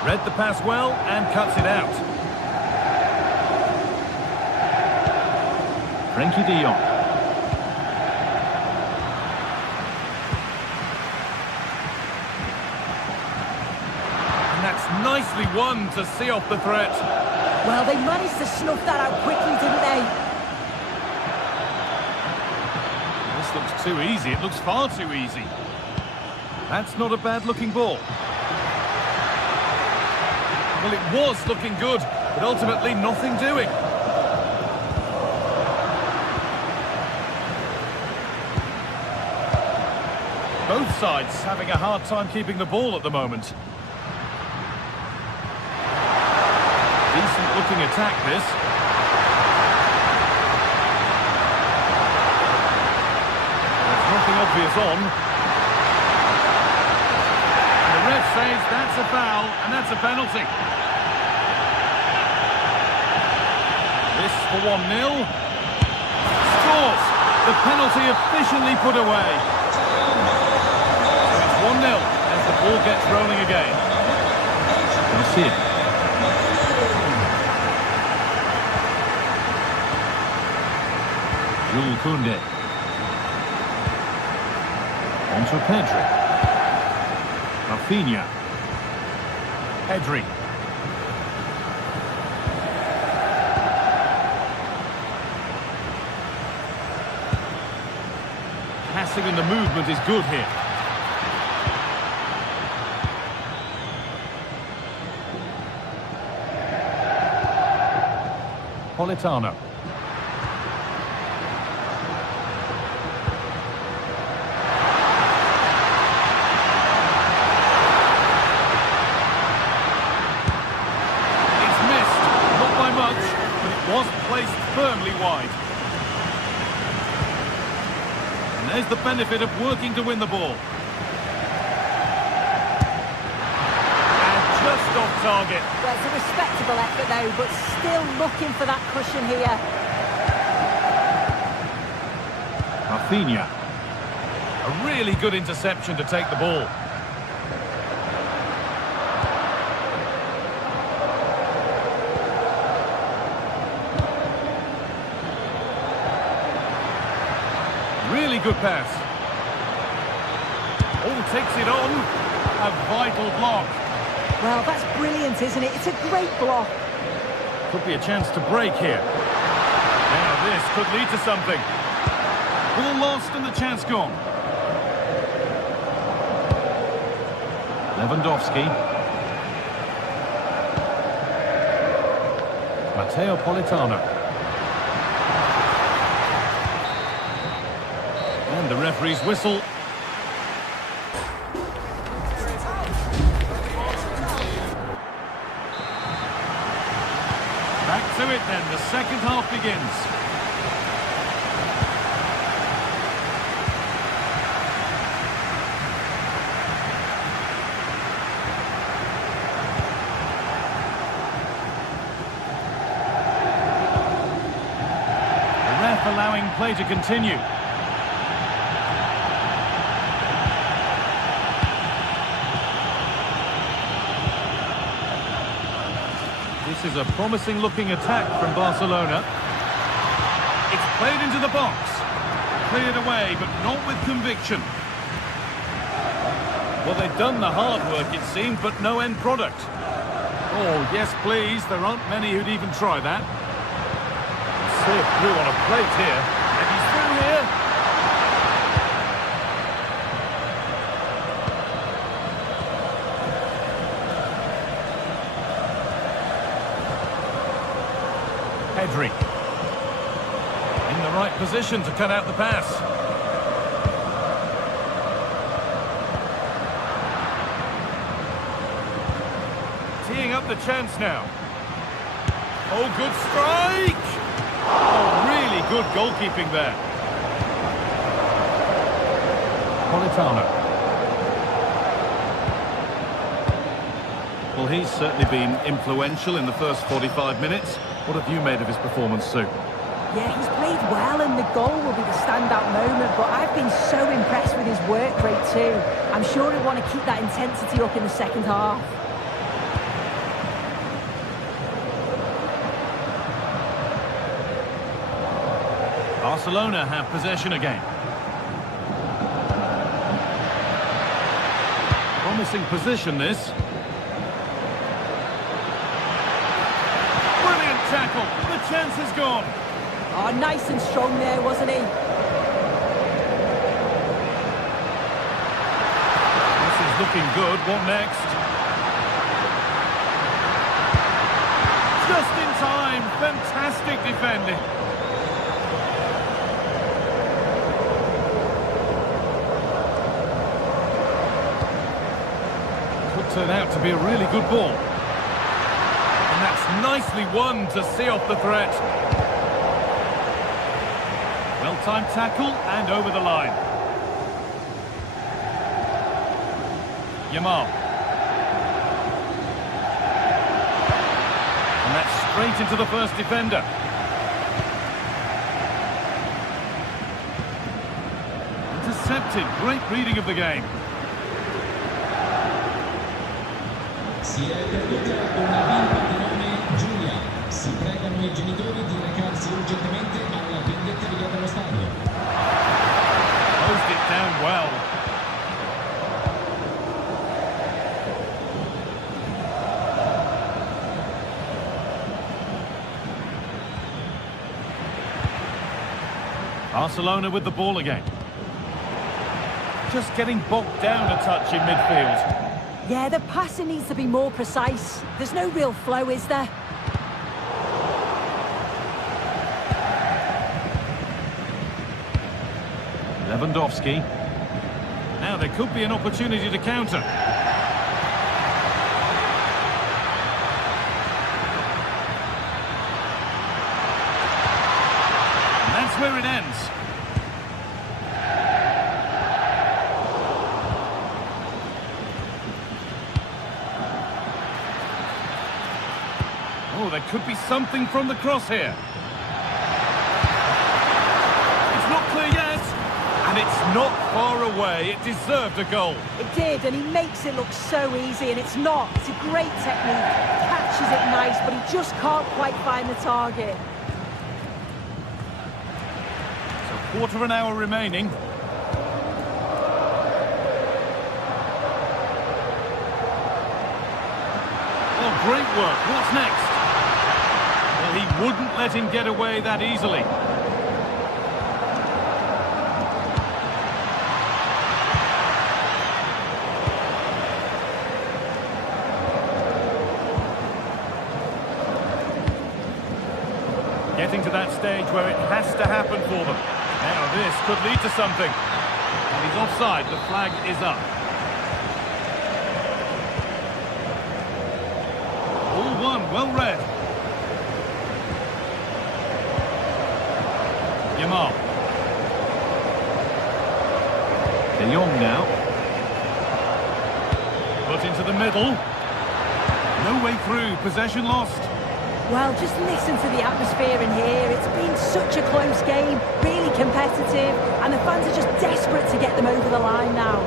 Read the pass well and cuts it out. Frenkie de Jong. And that's nicely won to see off the threat. Well, they managed to snuff that out quickly, didn't they? Looks too easy. It looks far too easy. That's not a bad looking ball. Well, it was looking good, but ultimately nothing doing. Both sides having a hard time keeping the ball at the moment. Decent looking attack, this. Nothing obvious on. And the ref says that's a foul, and that's a penalty. This for 1-0. Scores! The penalty efficiently put away. So it's 1-0 as the ball gets rolling again. Garcia. Jules Koundé. Onto Pedri. Rafinha. Pedri. Passing and the movement is good here. Politano. Was placed There's the benefit of working to win the ball. And just off target. Well, it's a respectable effort though, but still looking for that cushion here. Rafinha. A really good interception to take the ball. Really good pass. Oh, takes it on. A vital block. Well, that's brilliant, isn't it? It's a great block. Could be a chance to break here. Now this could lead to something. Ball lost and the chance gone. Lewandowski. Matteo Politano. And the referee's whistle. Back to it then, the second half begins. The ref allowing play to continue. This is a promising-looking attack from Barcelona. It's played into the box. Cleared away, but not with conviction. Well, they've done the hard work, it seemed, but no end product. Oh, yes, please. There aren't many who'd even try that. Served through on a plate here. And he's through here. Pedri. In the right position to cut out the pass. Teeing up the chance now. Oh, good strike! Oh, really good goalkeeping there. Politano. Well, he's certainly been influential in the first 45 minutes. What have you made of his performance, Sue? Yeah, he's played well and the goal will be the standout moment, but I've been so impressed with his work rate too. I'm sure he'll want to keep that intensity up in the second half. Barcelona have possession again. Promising position, this. Brilliant tackle. The chance is gone. Oh, nice and strong there, wasn't he? This is looking good. What next? Just in time. Fantastic defending. Could turn out to be a really good ball. And that's nicely won to see off the threat. Well-timed tackle and over the line. Yamal. And that's straight into the first defender. Intercepted. Great reading of the game. Si è perduta una bimba di nome Giulia. Si pregano i genitori di recarsi urgentemente alla vendetteria dello stadio. Closed it down well. Barcelona with the ball again. Just getting bogged down a touch in midfield. Yeah, the passing needs to be more precise. There's no real flow, is there? Lewandowski. Now there could be an opportunity to counter. And that's where it ends. could be something from the cross here. It's not clear yet, and it's not far away. It deserved a goal. It did, and he makes it look so easy, and it's not. It's a great technique, catches it nice, but he just can't quite find the target. So quarter of an hour remaining. Oh, great work. What's next? Well, he wouldn't let him get away that easily. Getting to that stage where it has to happen for them. Now this could lead to something. And he's offside. The flag is up. All one, well read. Yamal. De Jong now. Put into the middle. No way through. Possession lost. Well, just listen to the atmosphere in here. It's been such a close game, really competitive, and the fans are just desperate to get them over the line now.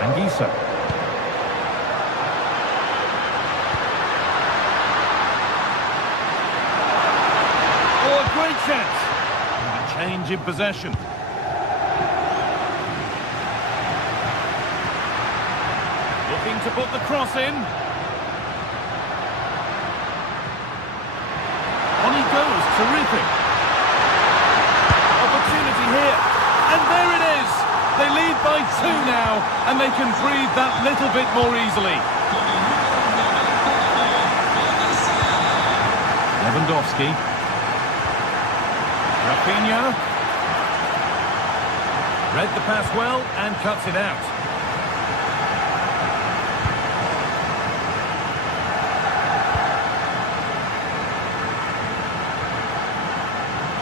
Anguissa. Oh, a great chance. And a change in possession. Looking to put the cross in. On he goes, terrific. Opportunity here. And there it is. They lead by 2 now, and they can breathe that little bit more easily. Lewandowski. Rafinha. Read the pass well and cuts it out.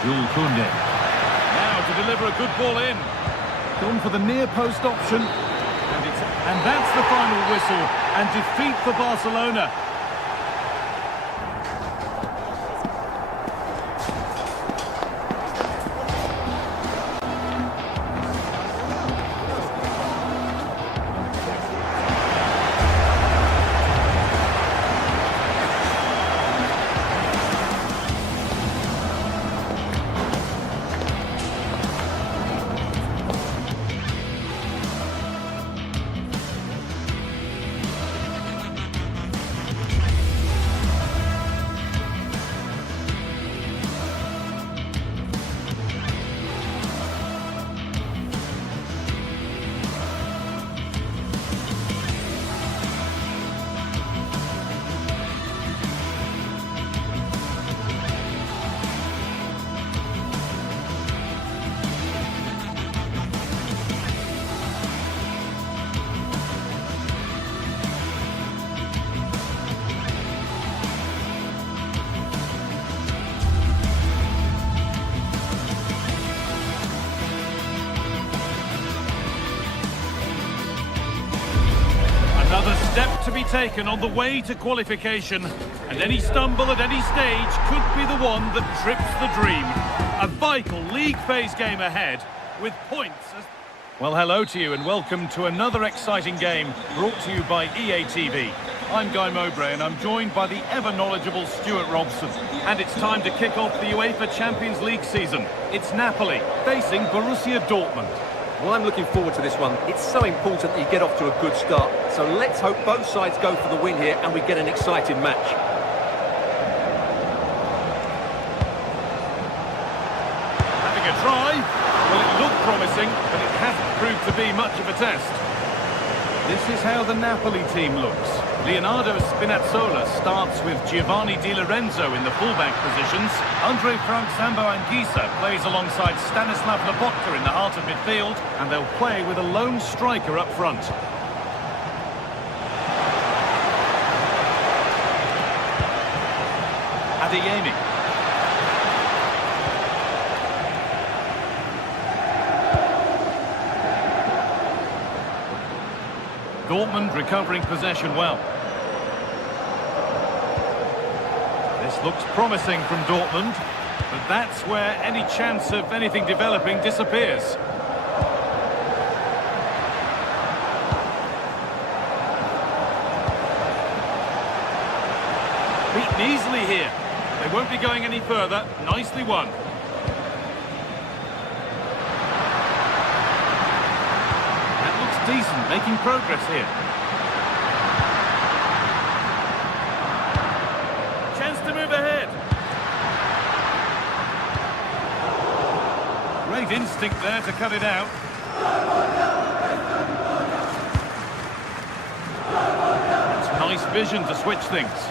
Jules Koundé. Now to deliver a good ball in. Gone for the near post option. And that's the final whistle. And defeat for Barcelona. Another step to be taken on the way to qualification, and any stumble at any stage could be the one that trips the dream. A vital league phase game ahead, with points as... Well, hello to you and welcome to another exciting game brought to you by EA TV. I'm Guy Mowbray and I'm joined by the ever-knowledgeable Stuart Robson. And it's time to kick off the UEFA Champions League season. It's Napoli facing Borussia Dortmund. Well, I'm looking forward to this one. It's so important that you get off to a good start. So let's hope both sides go for the win here and we get an exciting match. Having a try. Well, it looked promising, but it hasn't proved to be much of a test. This is how the Napoli team looks. Leonardo Spinazzola starts with Giovanni Di Lorenzo in the fullback positions. Andre Frank Sambo Anguissa plays alongside Stanislav Lobotka in the heart of midfield, and they'll play with a lone striker up front. Adeyemi. Dortmund recovering possession well. This looks promising from Dortmund, but that's where any chance of anything developing disappears. Beaten easily here. They won't be going any further. Nicely won. That looks decent, making progress here. Chance to move ahead. Great instinct there to cut it out. It's nice vision to switch things.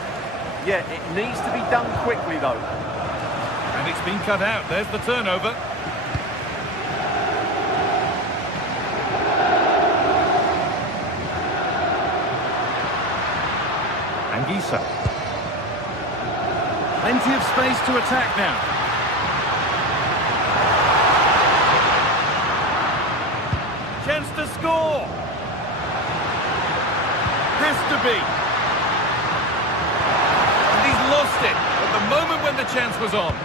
Yeah, it needs to be done quickly, though. And it's been cut out. There's the turnover. Anguissa. Plenty of space to attack now. Chance to score. Has to be. Lost it at the moment when the chance was on.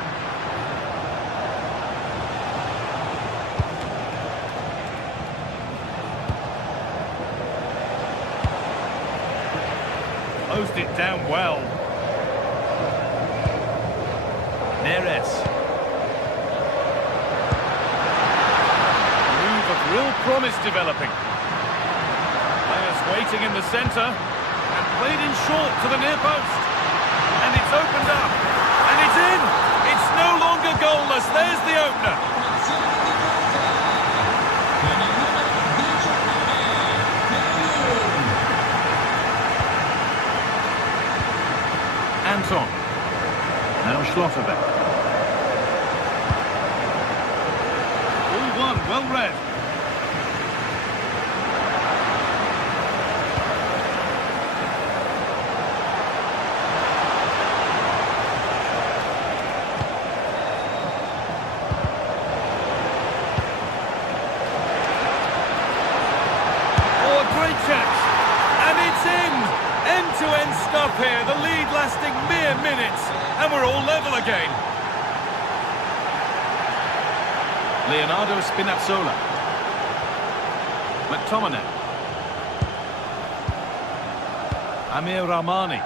Closed it down well. Neres. Move of real promise developing. Players waiting in the centre and played in short to the near post. And it's opened up, and it's in! It's no longer goalless, there's the opener! Anton. Now Schlotterbeck. All one, well read. End-to-end stuff here, the lead lasting mere minutes, and we're all level again. Leonardo Spinazzola. McTominay. Amir Rahmani.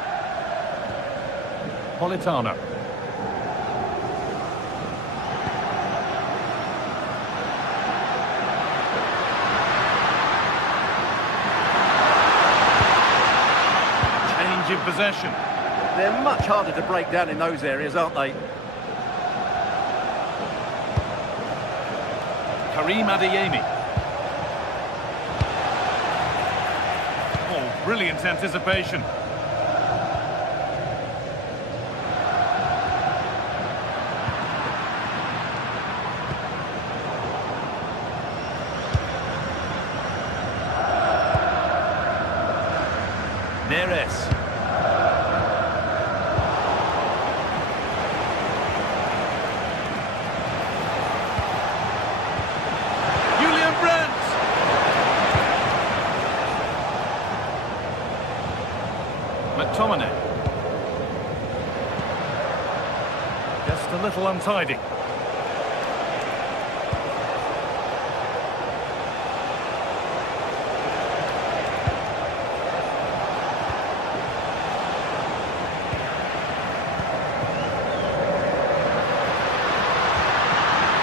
Politano. In possession. They're much harder to break down in those areas, aren't they? Karim Adeyemi. Oh, brilliant anticipation. Neres. McTominay. Just a little untidy.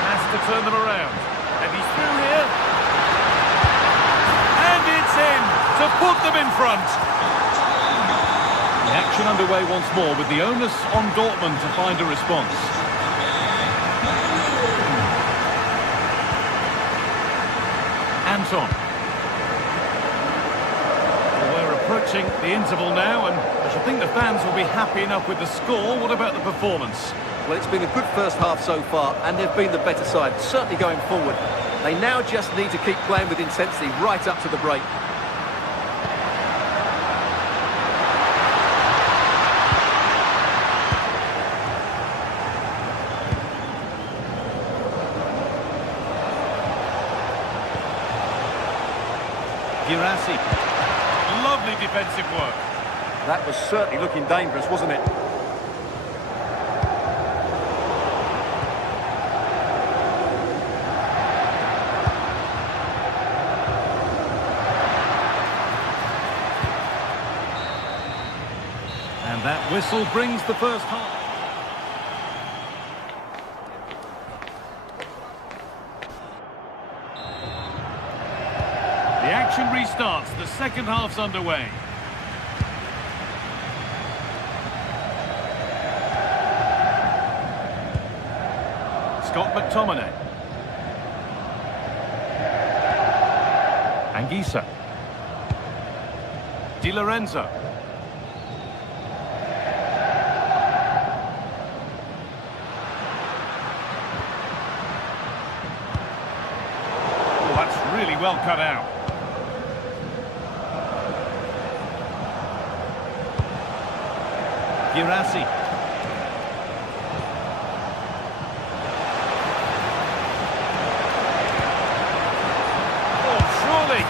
Has to turn them around. And he's through here. And it's in to put them in front. The action underway once more with the onus on Dortmund to find a response. Anton. Well, we're approaching the interval now, and I should think the fans will be happy enough with the score. What about the performance? Well, it's been a good first half so far, and they've been the better side, certainly going forward. They now just need to keep playing with intensity right up to the break. Girassi. Lovely defensive work. That was certainly looking dangerous, wasn't it? And that whistle brings the first half. The action restarts. The second half's underway. Scott McTominay. Anguissa. Di Lorenzo. Really well cut out. Girassi. Oh, surely.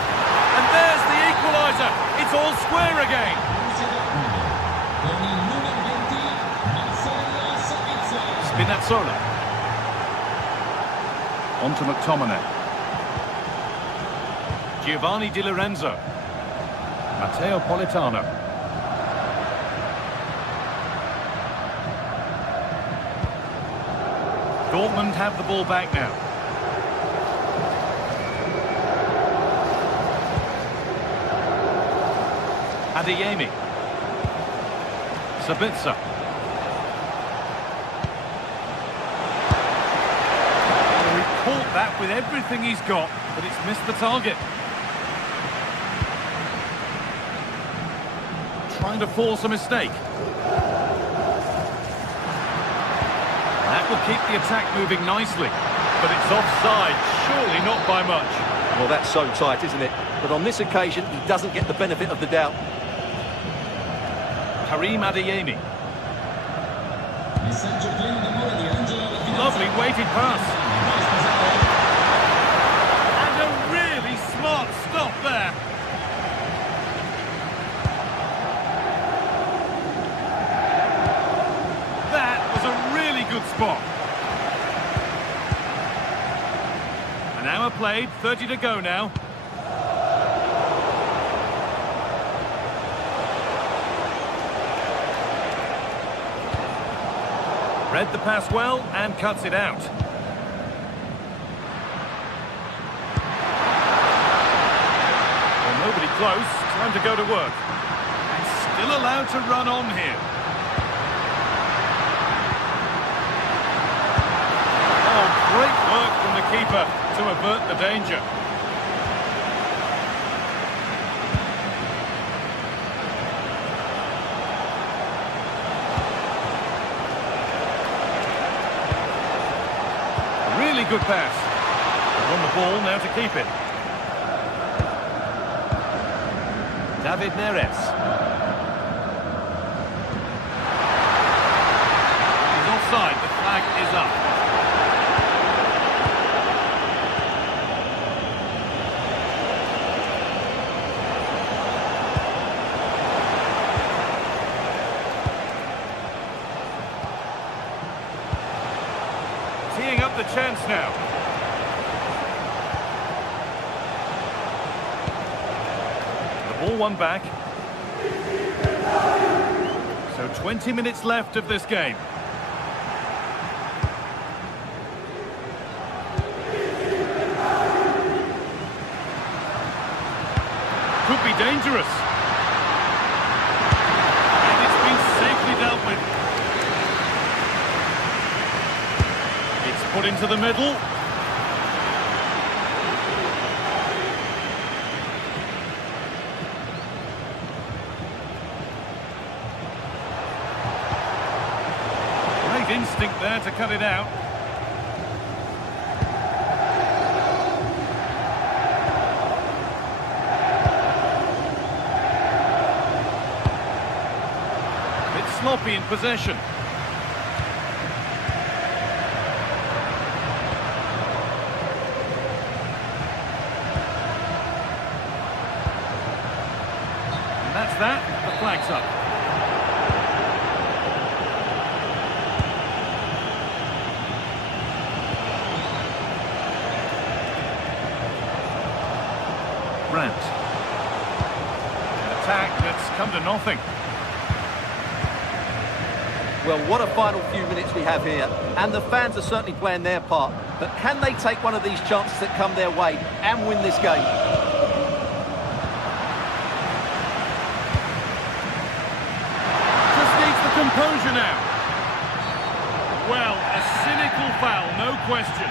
And there's the equaliser. It's all square again. Spinazzola. On to McTominay. Giovanni Di Lorenzo. Matteo Politano. Dortmund have the ball back now. Adeyemi. Sabitzer. He caught that with everything he's got, but it's missed the target. Trying to force a mistake. That will keep the attack moving nicely. But it's offside, surely not by much. Well, that's so tight, isn't it? But on this occasion, he doesn't get the benefit of the doubt. Karim Adeyemi. Lovely weighted pass. And a really smart stop there. Good spot. An hour played, 30 to go now. Read the pass well and cuts it out. Well, nobody close, time to go to work. And still allowed to run on here. Great work from the keeper to avert the danger. Really good pass. On the ball now to keep it. David Neres. He's offside. The flag is up. Teeing up the chance now. The ball won back. So 20 minutes left of this game. Could be dangerous. And it's been safely dealt with. Put into the middle. Great instinct there to cut it out. A bit sloppy in possession. come to nothing. Well, what a final few minutes we have here, and the fans are certainly playing their part. But can they take one of these chances that come their way and win this game? Just needs the composure now. Well, a cynical foul, no question.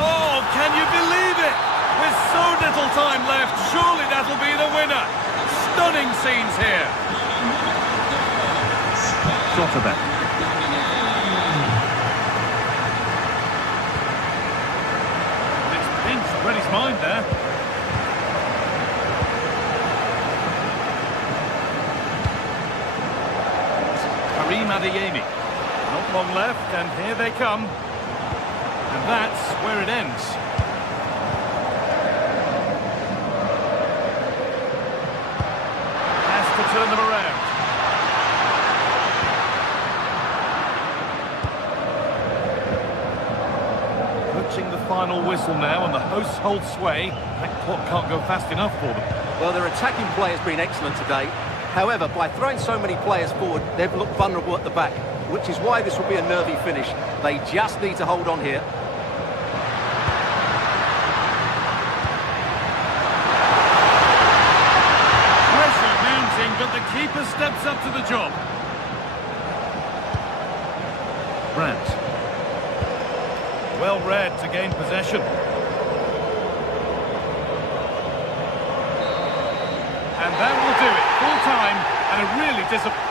Oh, can you believe it? With so little time left, surely that'll be the winner. Stunning scenes here. Shot of it. It's pinched, read his mind there. Karim Adeyemi. Not long left, and here they come. And that's where it ends. Has to turn them around. Approaching the final whistle now, and the hosts hold sway. That clock can't go fast enough for them. Well, their attacking play has been excellent today. However, by throwing so many players forward, they've looked vulnerable at the back, which is why this will be a nervy finish. They just need to hold on here. Pressure mounting, but the keeper steps up to the job. Brandt. Well read to gain possession. And that will do it. Full time and a really disappointing.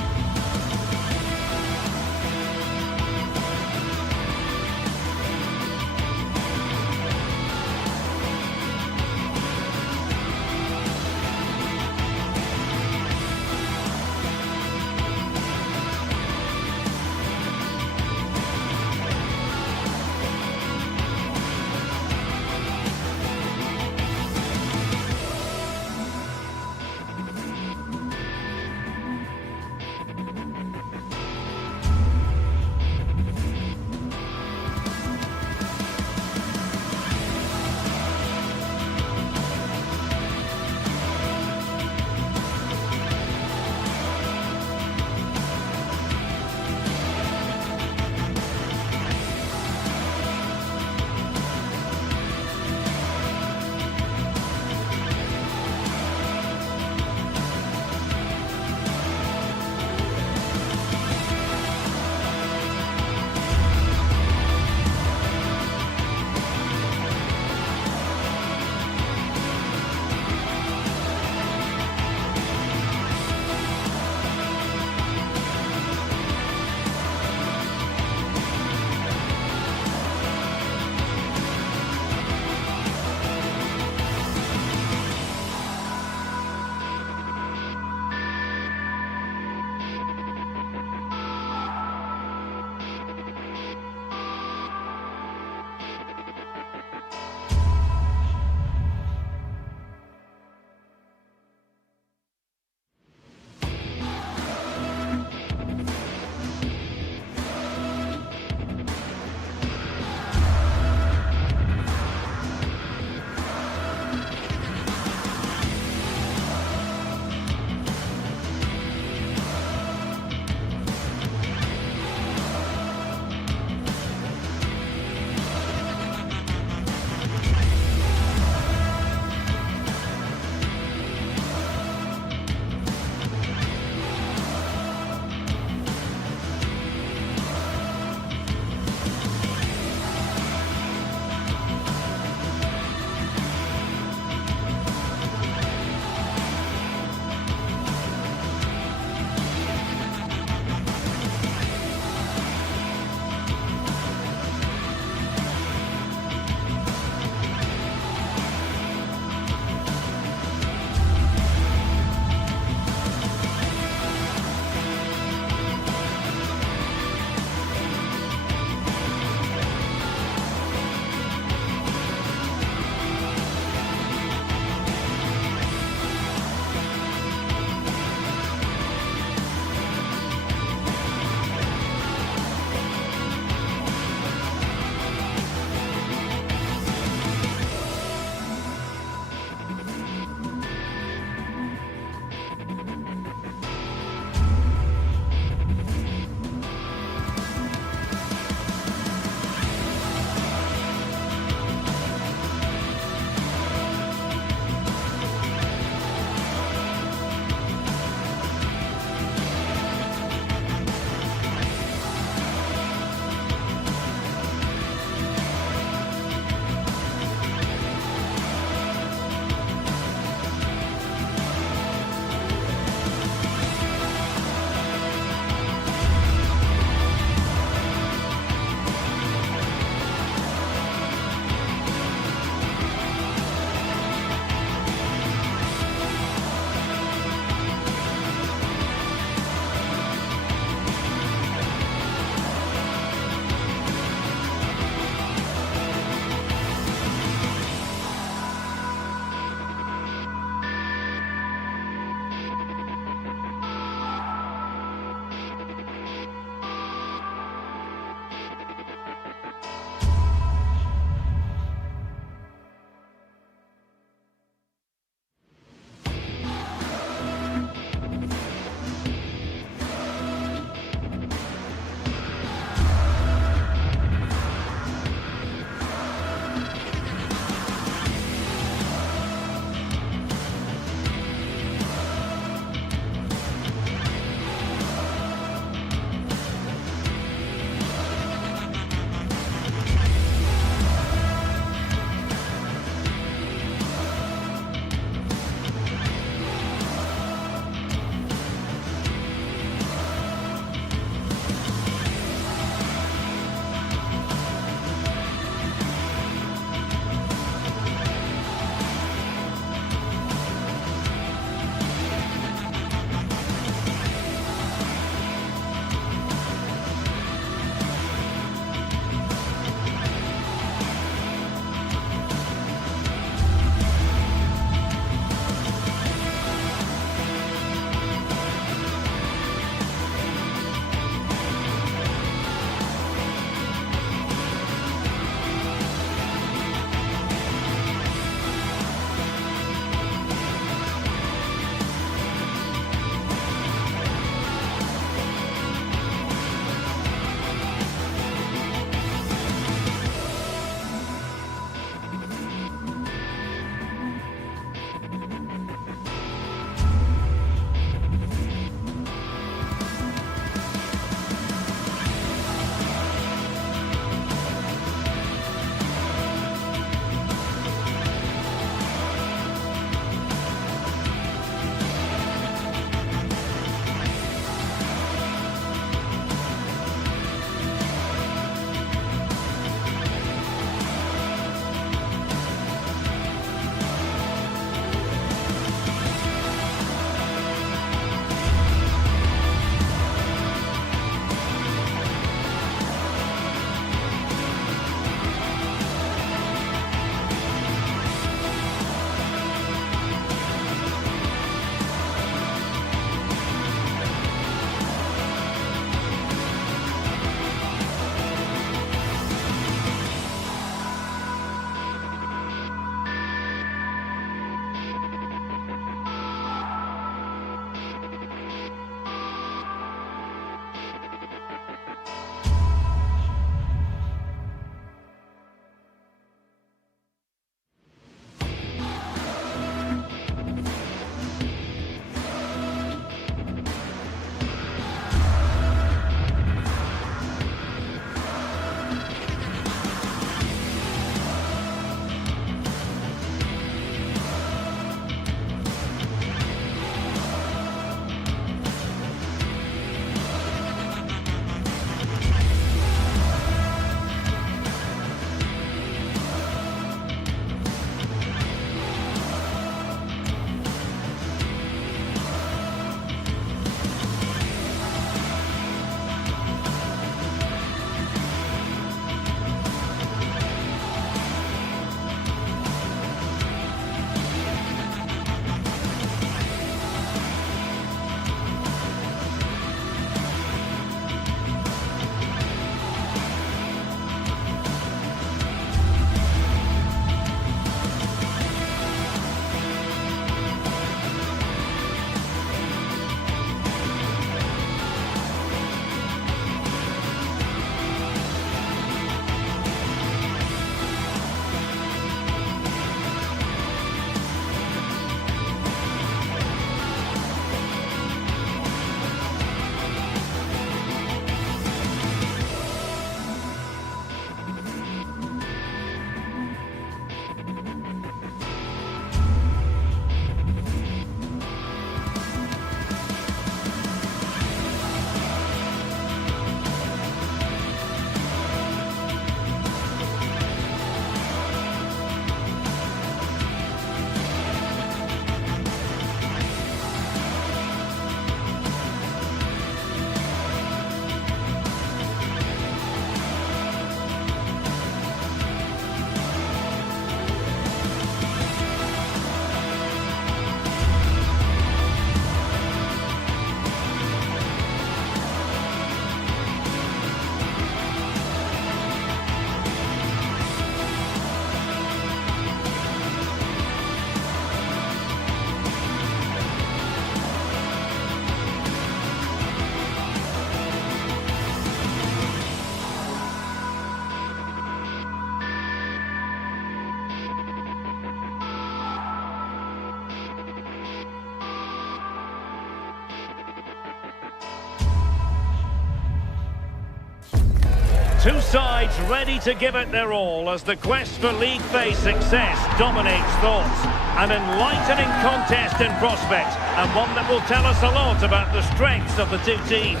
Two sides ready to give it their all as the quest for league phase success dominates thoughts. An enlightening contest in prospect, and one that will tell us a lot about the strengths of the two teams.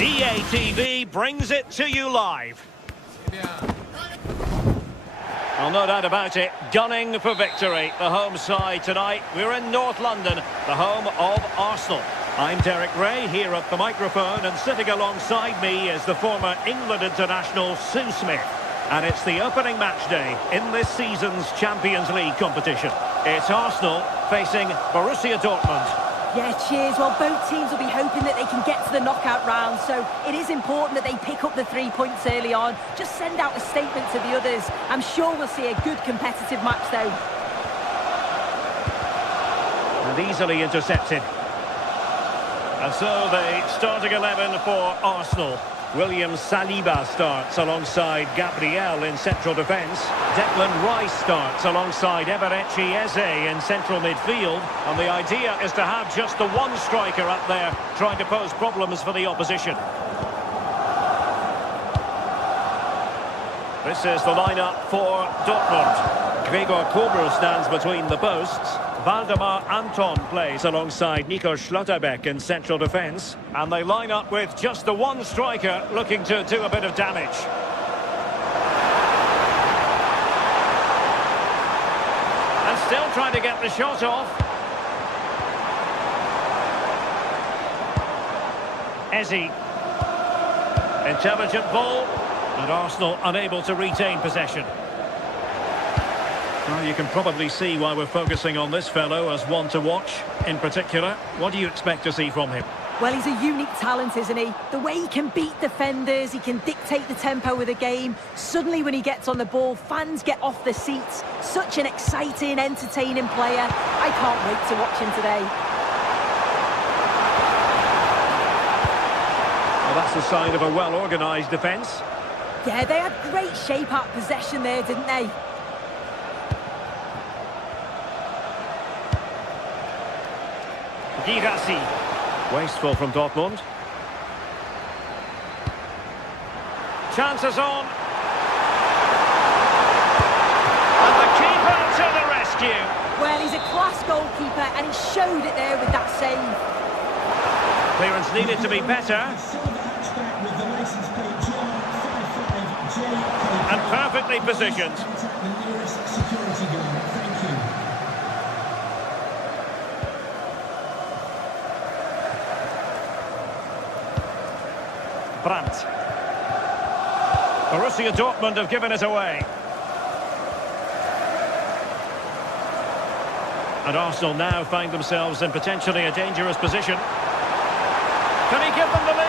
EA TV brings it to you live. Well, no doubt about it, gunning for victory. The home side tonight. We're in North London, the home of Arsenal. I'm Derek Ray, here at the microphone, and sitting alongside me is the former England international Sue Smith. And it's the opening match day in this season's Champions League competition. It's Arsenal facing Borussia Dortmund. Yeah, cheers. Well, both teams will be hoping that they can get to the knockout round, so it is important that they pick up the 3 points early on. Just send out a statement to the others. I'm sure we'll see a good competitive match, though. And easily intercepted. And so the starting 11 for Arsenal. William Saliba starts alongside Gabriel in central defence. Declan Rice starts alongside Eberechi Eze in central midfield. And the idea is to have just the one striker up there trying to pose problems for the opposition. This is the lineup for Dortmund. Gregor Kobel stands between the posts. Waldemar Anton plays alongside Nico Schlotterbeck in central defence. And they line up with just the one striker looking to do a bit of damage. And still trying to get the shot off. Eze. Intelligent ball. And Arsenal unable to retain possession. Well, you can probably see why we're focusing on this fellow as one to watch. In particular, what do you expect to see from him? Well, he's a unique talent, isn't he? The way he can beat defenders, he can dictate the tempo of the game. Suddenly, when he gets on the ball, fans get off their seats. Such an exciting, entertaining player. I can't wait to watch him today. Well, that's a sign of a well-organised defence. Yeah, they had great shape out possession there, didn't they? Girassi. Wasteful from Dortmund. Chances on. And the keeper to the rescue. Well, he's a class goalkeeper, and he showed it there with that save. Clearance needed to be better. And perfectly positioned. Brandt. Borussia Dortmund have given it away. And Arsenal now find themselves in potentially a dangerous position. Can he give them the lead?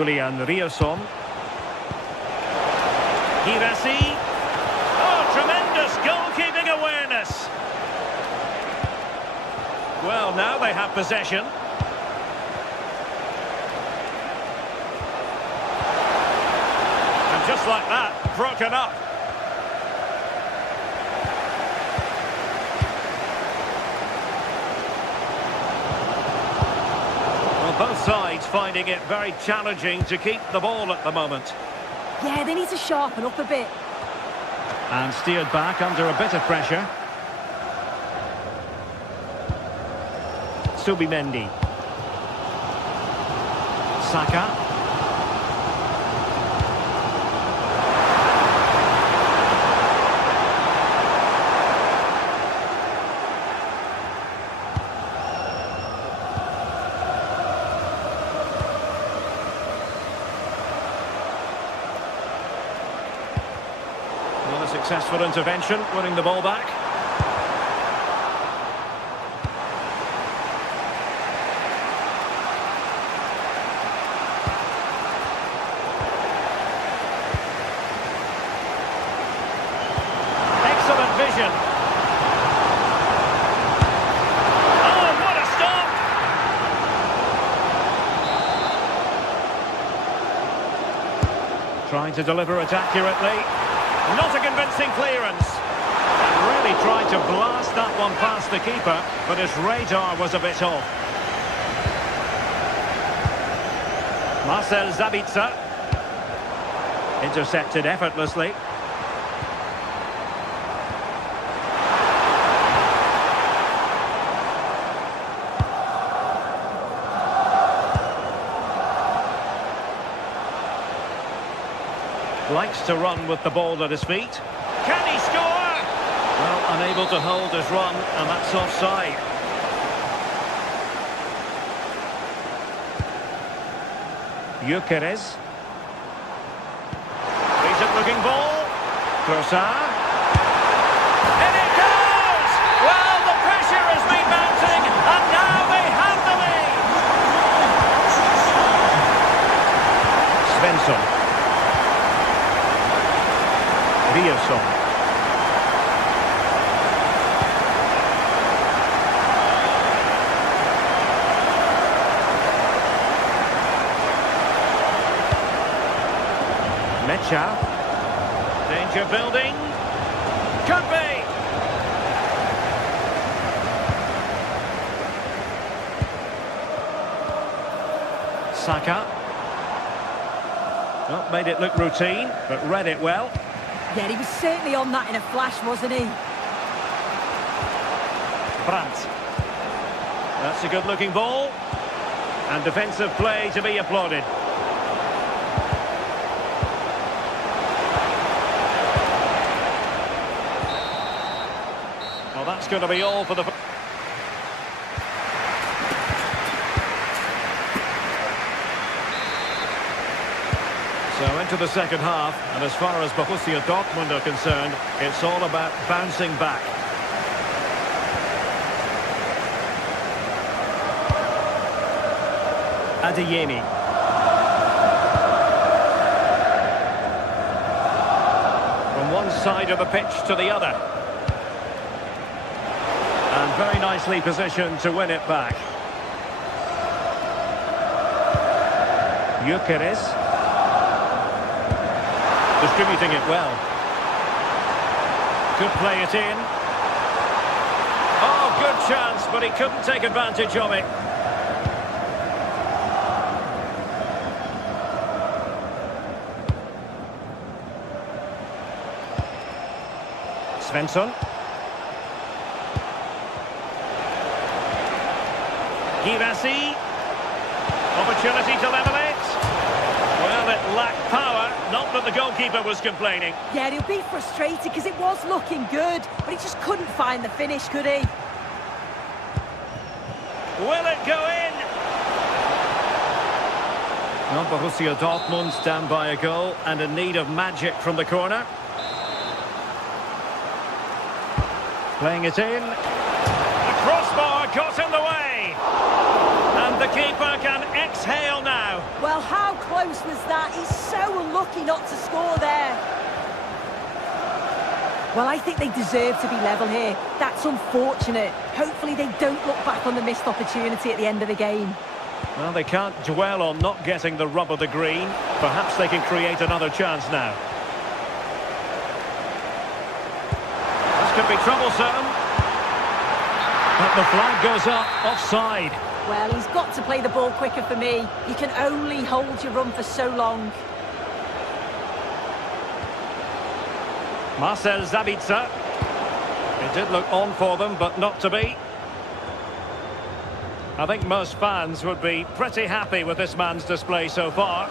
Julian Rierson. Girassi. Oh, tremendous goalkeeping awareness. Well, now they have possession. And just like that, broken up. Well, both sides finding it very challenging to keep the ball at the moment. Yeah, they need to sharpen up a bit. And steered back under a bit of pressure. Subimendi. Saka. Well, a successful intervention, winning the ball back. Vision. Oh, what a stop! Trying to deliver it accurately. Not a convincing clearance. And really tried to blast that one past the keeper, but his radar was a bit off. Marcel Sabitzer. Intercepted effortlessly. Likes to run with the ball at his feet. Can he score? Well, unable to hold his run, and that's offside. Gyökeres. Decent looking ball. Trossard. And it goes! Well, the pressure has been mounting, and now they have the lead. Svensson. Ryerson. Mecha. Danger building. Could be. Saka. Well, made it look routine, but read it well. Yeah, he was certainly on that in a flash, wasn't he? Brandt. That's a good-looking ball. And defensive play to be applauded. Well, that's going to be all for the... So into the second half, and as far as Borussia Dortmund are concerned, it's all about bouncing back. Adeyemi. From one side of the pitch to the other. And very nicely positioned to win it back. Gyökeres. Distributing it well. Could play it in. Oh, good chance, but he couldn't take advantage of it. Svensson. Girassi. Opportunity to level it. Well, it lacked power. Not that the goalkeeper was complaining. Yeah, he'll be frustrated because it was looking good, but he just couldn't find the finish, could he? Will it go in? Well, Borussia Dortmund stand by a goal and in need of magic from the corner. Playing it in. The crossbar got in the way. And the keeper can exhale now. Well, how close was that? He's so unlucky not to score there. Well, I think they deserve to be level here. That's unfortunate. Hopefully they don't look back on the missed opportunity at the end of the game. Well, they can't dwell on not getting the rub of the green. Perhaps they can create another chance now. This could be troublesome. But the flag goes up, offside. Well, he's got to play the ball quicker for me. You can only hold your run for so long. Marcel Sabitzer. It did look on for them, but not to be. I think most fans would be pretty happy with this man's display so far.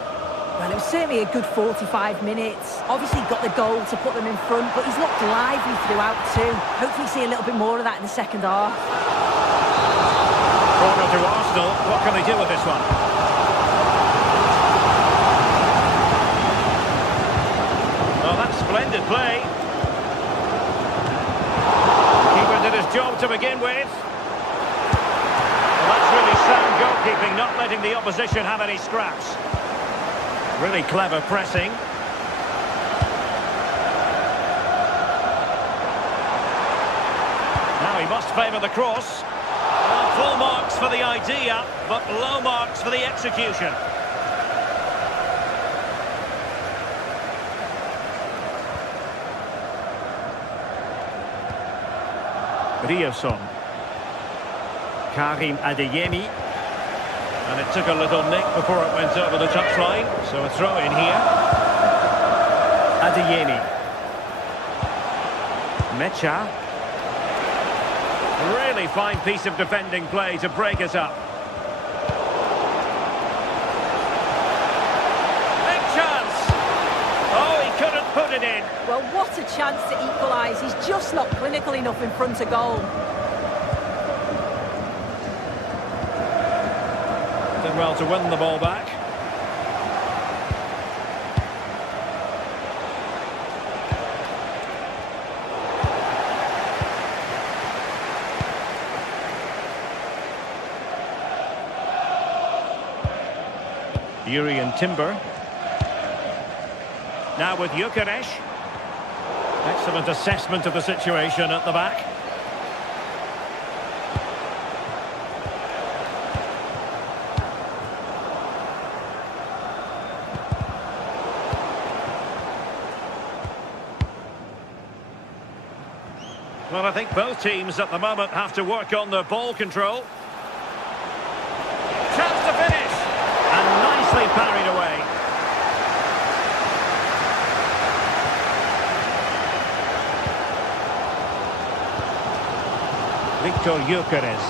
Well, it was certainly a good 45 minutes. Obviously got the goal to put them in front, but he's looked lively throughout too. Hopefully see a little bit more of that in the second half. Corner to Arsenal. What can they do with this one? Oh, that's splendid play. Keeper did his job to begin with. Well, that's really sound goalkeeping, not letting the opposition have any scraps. Really clever pressing. Now he must favour the cross. Well, full marks for the idea, but low marks for the execution. Riosson. Karim Adeyemi. And it took a little nick before it went over the touchline. So a throw in here. Adeyemi. Mecha. Really fine piece of defending play to break it up. Big chance. Oh, he couldn't put it in. Well, what a chance to equalise. He's just not clinical enough in front of goal. Did well to win the ball back. Jurriën Timber. Now with Gyökeres. Excellent assessment of the situation at the back. Well, I think both teams at the moment have to work on their ball control. Chance to finish! And nicely parried away. Victor Gyökeres.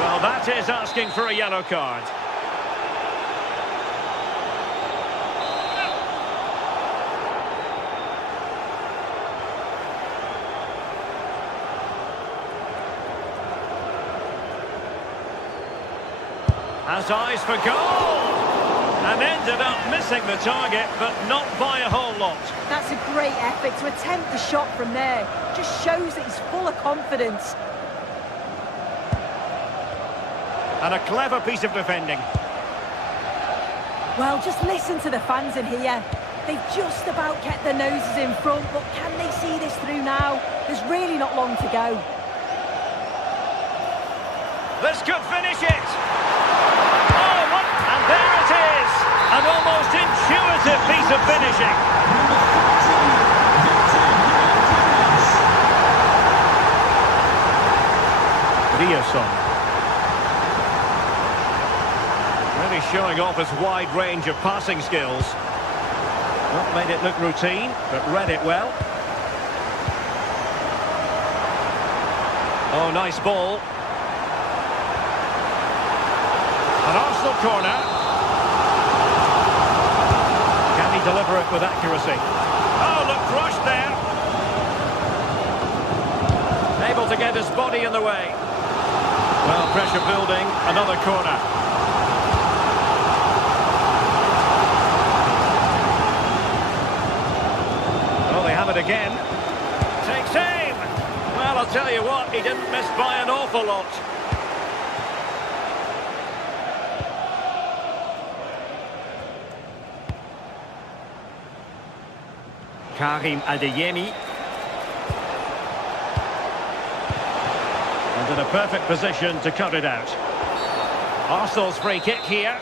Well, that is asking for a yellow card. Has eyes for goal! And ended up missing the target, but not by a whole lot. That's a great effort to attempt the shot from there. Just shows that he's full of confidence. And a clever piece of defending. Well, just listen to the fans in here. They've just about kept their noses in front, but can they see this through now? There's really not long to go. This could finish it! There it is! An almost intuitive piece of finishing. Riosson. Really showing off his wide range of passing skills. Not made it look routine, but read it well. Oh, nice ball. An Arsenal corner. Can he deliver it with accuracy? Oh, look, rushed there. Able to get his body in the way. Well, pressure building. Another corner. Oh, they have it again. Takes aim. Well, I'll tell you what, he didn't miss by an awful lot. Karim Adeyemi. And in a perfect position to cut it out. Arsenal's free kick here.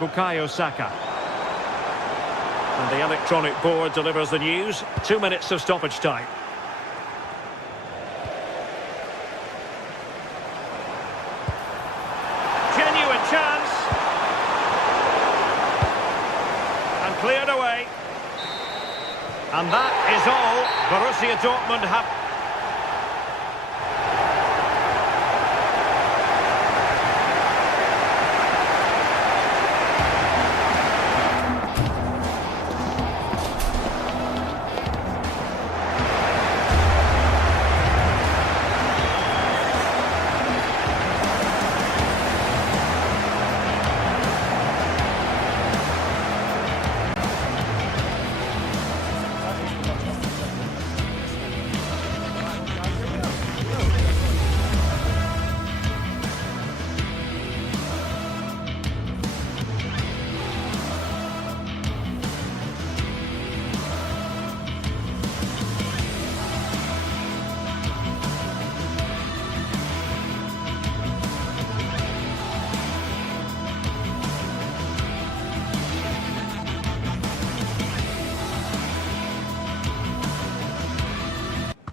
Bukayo Saka. And the electronic board delivers the news. 2 minutes of stoppage time. Genuine chance. Cleared away. And that is all Borussia Dortmund have.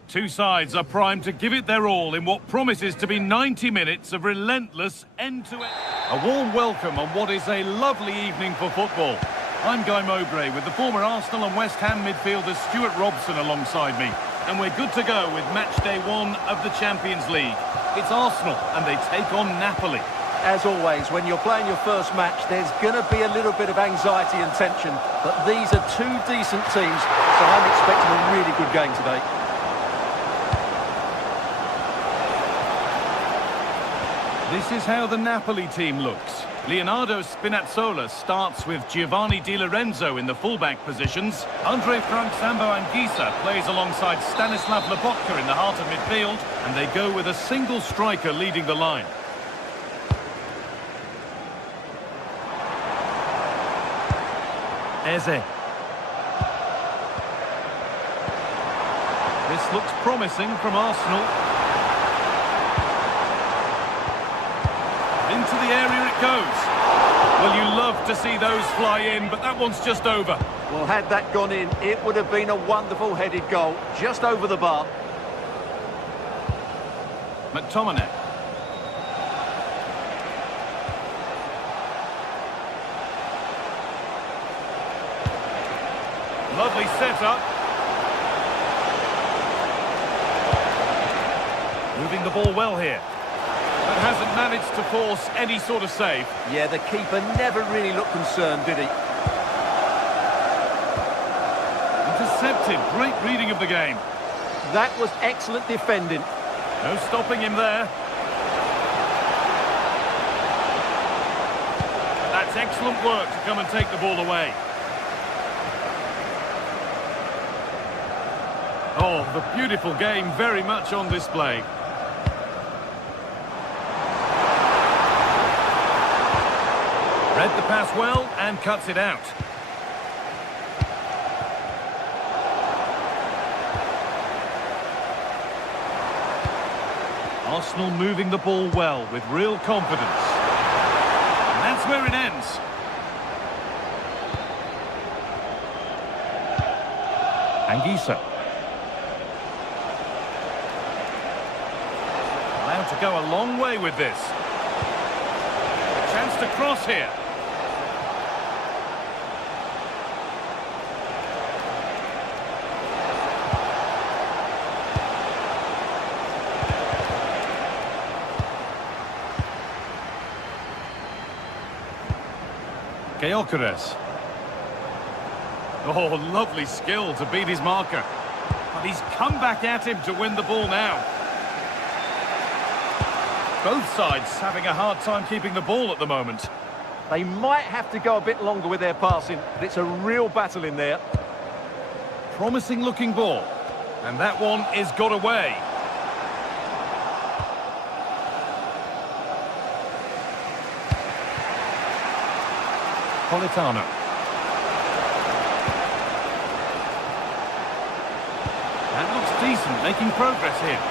Two sides are primed to give it their all in what promises to be 90 minutes of relentless end-to-end. A warm welcome on what is a lovely evening for football. I'm Guy Mowbray with the former Arsenal and West Ham midfielder Stuart Robson alongside me. And we're good to go with match day 1 of the Champions League. It's Arsenal and they take on Napoli. As always, when you're playing your first match, there's going to be a little bit of anxiety and tension. But these are two decent teams, so I'm expecting a really good game today. This is how the Napoli team looks. Leonardo Spinazzola starts with Giovanni Di Lorenzo in the fullback positions. Andre Frank Sambo Anguissa plays alongside Stanislav Lobotka in the heart of midfield. And they go with a single striker leading the line. Eze. This looks promising from Arsenal. Into the area it goes. Well, you love to see those fly in, but that one's just over. Well, had that gone in, it would have been a wonderful headed goal, just over the bar. McTominay. Lovely setup. Moving the ball well here. But hasn't managed to force any sort of save. Yeah, the keeper never really looked concerned, did he? Intercepted. Great reading of the game. That was excellent defending. No stopping him there. That's excellent work to come and take the ball away. Oh, the beautiful game very much on display. Read the pass well and cuts it out. Arsenal moving the ball well with real confidence. And that's where it ends. Anguissa. Allowed to go a long way with this. A chance to cross here. Gyökeres. Oh, lovely skill to beat his marker. But he's come back at him to win the ball now. Both sides having a hard time keeping the ball at the moment. They might have to go a bit longer with their passing, but it's a real battle in there. Promising looking ball. And that one is got away. Politano. That looks decent, making progress here.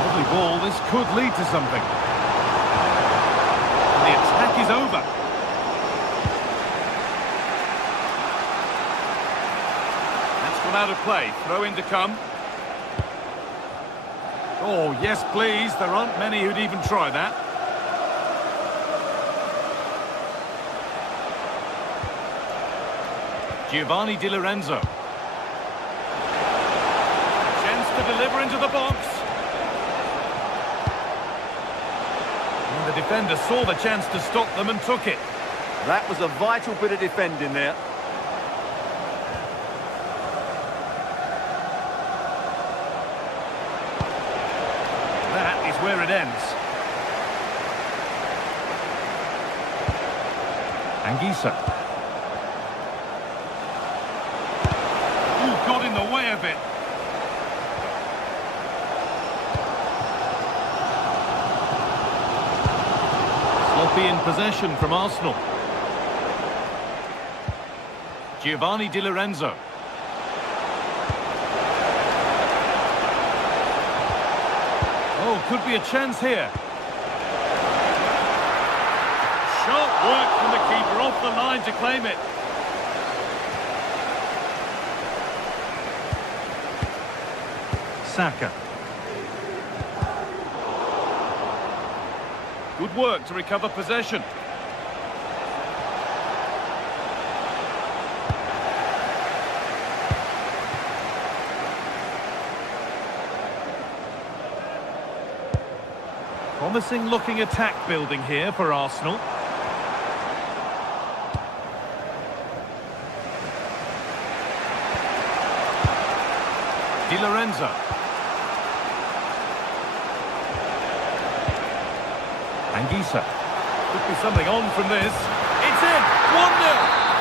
Lovely ball, this could lead to something. And the attack is over. That's gone out of play, throw in to come. Oh, yes, please. There aren't many who'd even try that. Giovanni Di Lorenzo. Chance to deliver into the box. And the defender saw the chance to stop them and took it. That was a vital bit of defending there. That is where it ends. Anguissa. Ooh, got in the way of it. Sloppy in possession from Arsenal. Giovanni Di Lorenzo. Oh, could be a chance here. Sharp work from the keeper off the line to claim it. Saka. Good work to recover possession. Promising looking attack building here for Arsenal. Di Lorenzo. Anguissa. Could be something on from this. It's in! 1-0!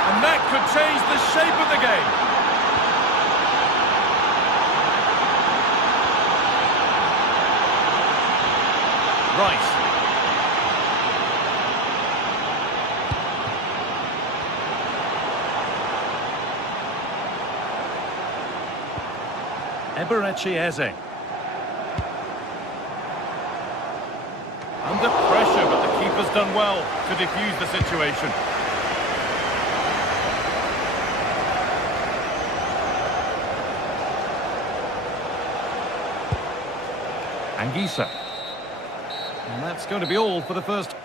And that could change the shape of the game. Rice. Eberechi Eze. Under pressure, but the keeper's done well to defuse the situation. Anguissa. And that's going to be all for the first.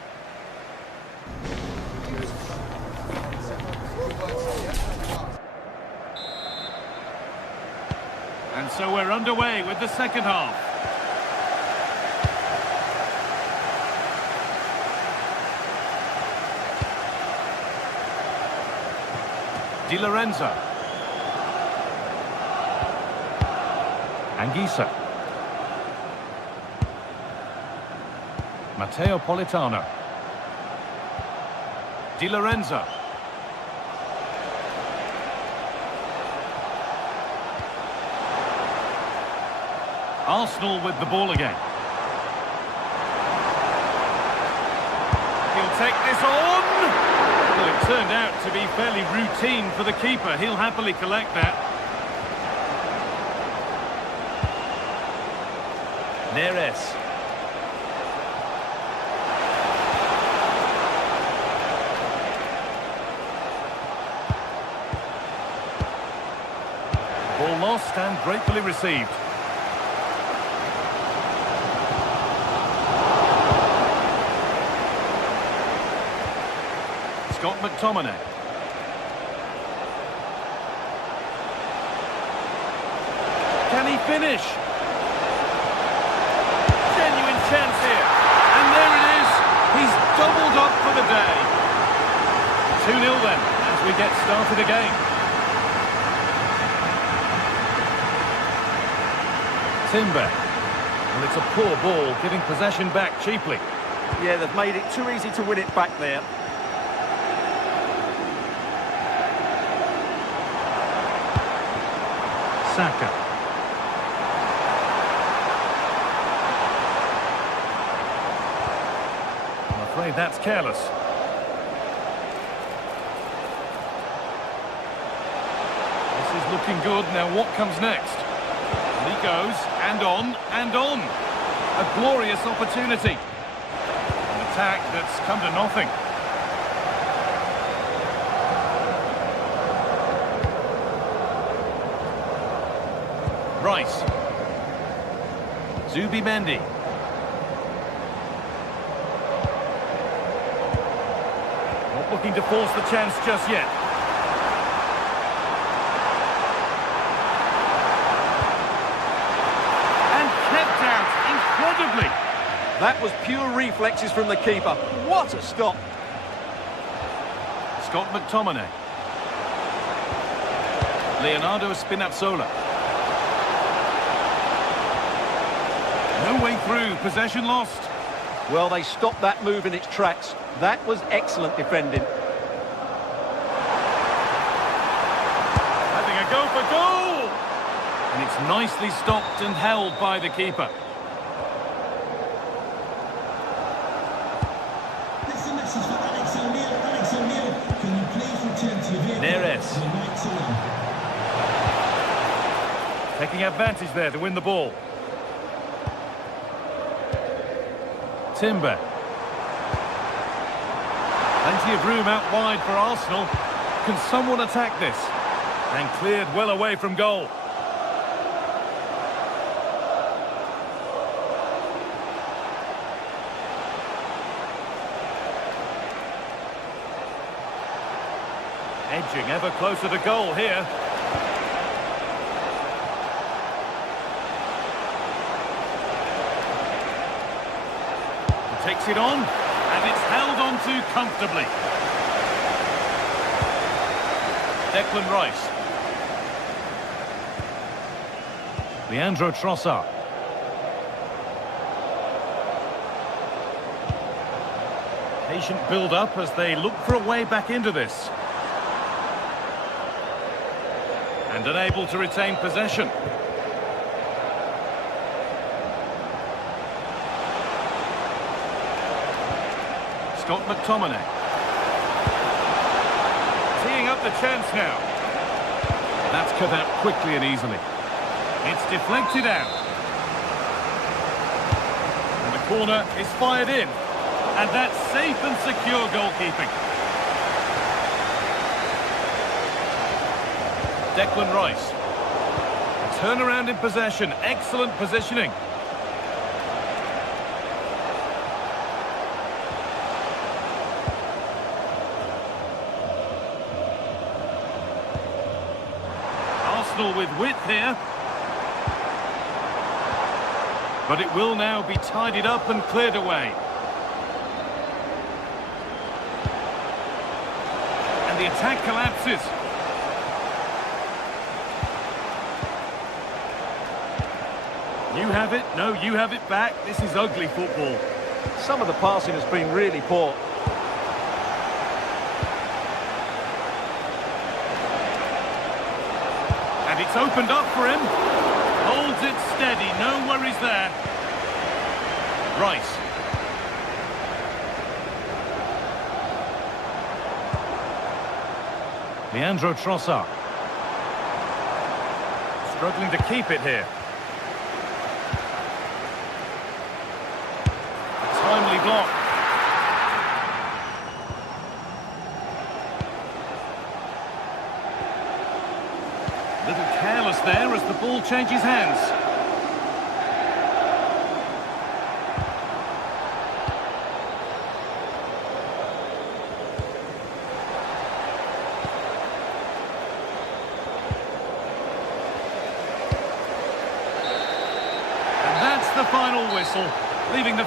And so we're underway with the second half. Di Lorenzo. Anguissa. Matteo Politano. Di Lorenzo. Arsenal with the ball again. He'll take this on. Well, it turned out to be fairly routine for the keeper. He'll happily collect that. Neres. Ball lost and gratefully received. Scott McTominay. Can he finish? Genuine chance here. And there it is. He's doubled up for the day. 2-0 then, as we get started again. Timber. Well, it's a poor ball, giving possession back cheaply. Yeah, they've made it too easy to win it back there. Saka. I'm afraid that's careless. This is looking good. Now what comes next? And he goes, and on, and on. A glorious opportunity. An attack that's come to nothing. Rice. Zubimendi. Not looking to force the chance just yet. And kept out incredibly. That was pure reflexes from the keeper. What a stop. Scott McTominay. Leonardo Spinazzola. No way through, possession lost. Well, they stopped that move in its tracks. That was excellent defending. Having a go for goal! And it's nicely stopped and held by the keeper. This is a message for Alex O'Neill. Alex O'Neill, can you please return to your vehicle? Neres. To the right lane. Taking advantage there to win the ball. Timber. Plenty of room out wide for Arsenal. Can someone attack this? And cleared well away from goal. Edging ever closer to goal here. He takes it on, and it's held on to comfortably. Declan Rice. Leandro Trossard. Patient build-up as they look for a way back into this. And unable to retain possession. Scott McTominay. Teeing up the chance now. That's cut out quickly and easily. It's deflected out. And the corner is fired in. And that's safe and secure goalkeeping. Declan Rice. Turnaround in possession. Excellent positioning. Arsenal with width here. But it will now be tidied up and cleared away. And the attack collapses. You have it, no, you have it back. This is ugly football. Some of the passing has been really poor. And it's opened up for him. Holds it steady, no worries there. Rice. Leandro Trossard. Struggling to keep it here. Timely block. Little careless there as the ball changes hands. And that's the final whistle, leaving the...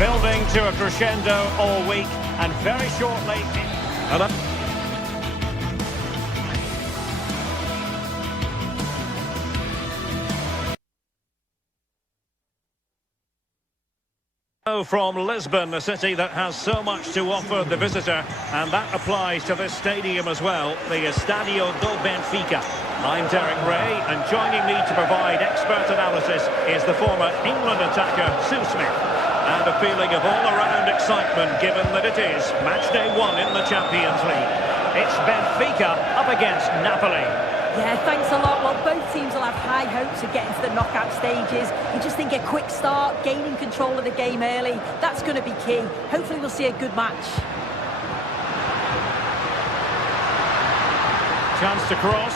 Building to a crescendo all week, and very shortly... Hello? From Lisbon, a city that has so much to offer the visitor, and that applies to this stadium as well, the Estadio do Benfica. I'm Derek Ray, and joining me to provide expert analysis is the former England attacker, Sue Smith. And a feeling of all-around excitement given that it is match day 1 in the Champions League. It's Benfica up against Napoli. Yeah, thanks a lot. Well, both teams will have high hopes of getting to the knockout stages. You just think a quick start, gaining control of the game early, that's going to be key. Hopefully we'll see a good match. Chance to cross.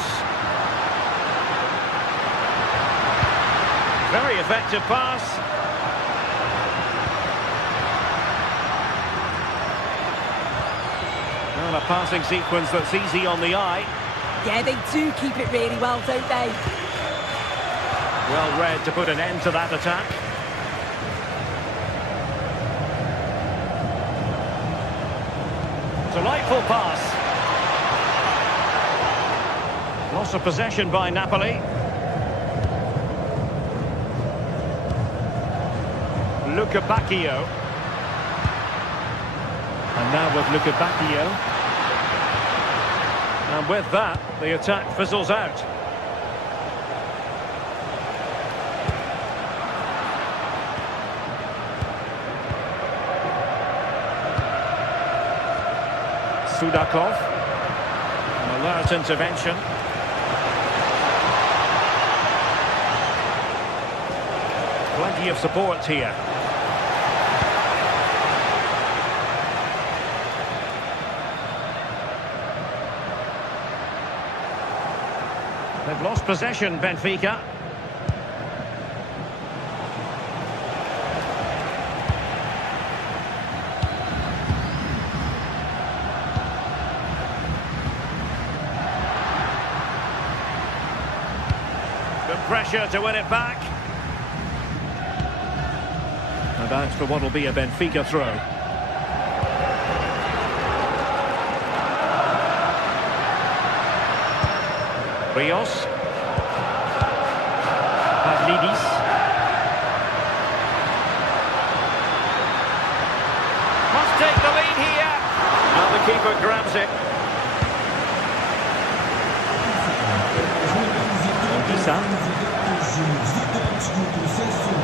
Very effective pass. Well, a passing sequence that's easy on the eye. Yeah, they do keep it really well, don't they? Well read to put an end to that attack. Delightful pass. Loss of possession by Napoli. Luca Bacchio. And now with Luca Bacchio. And with that, the attack fizzles out. Sudakov. An alert intervention. Plenty of support here. They've lost possession, Benfica. Good pressure to win it back. And that's for what will be a Benfica throw. Rios. Pavlidis. Must take the lead here. And the keeper grabs it.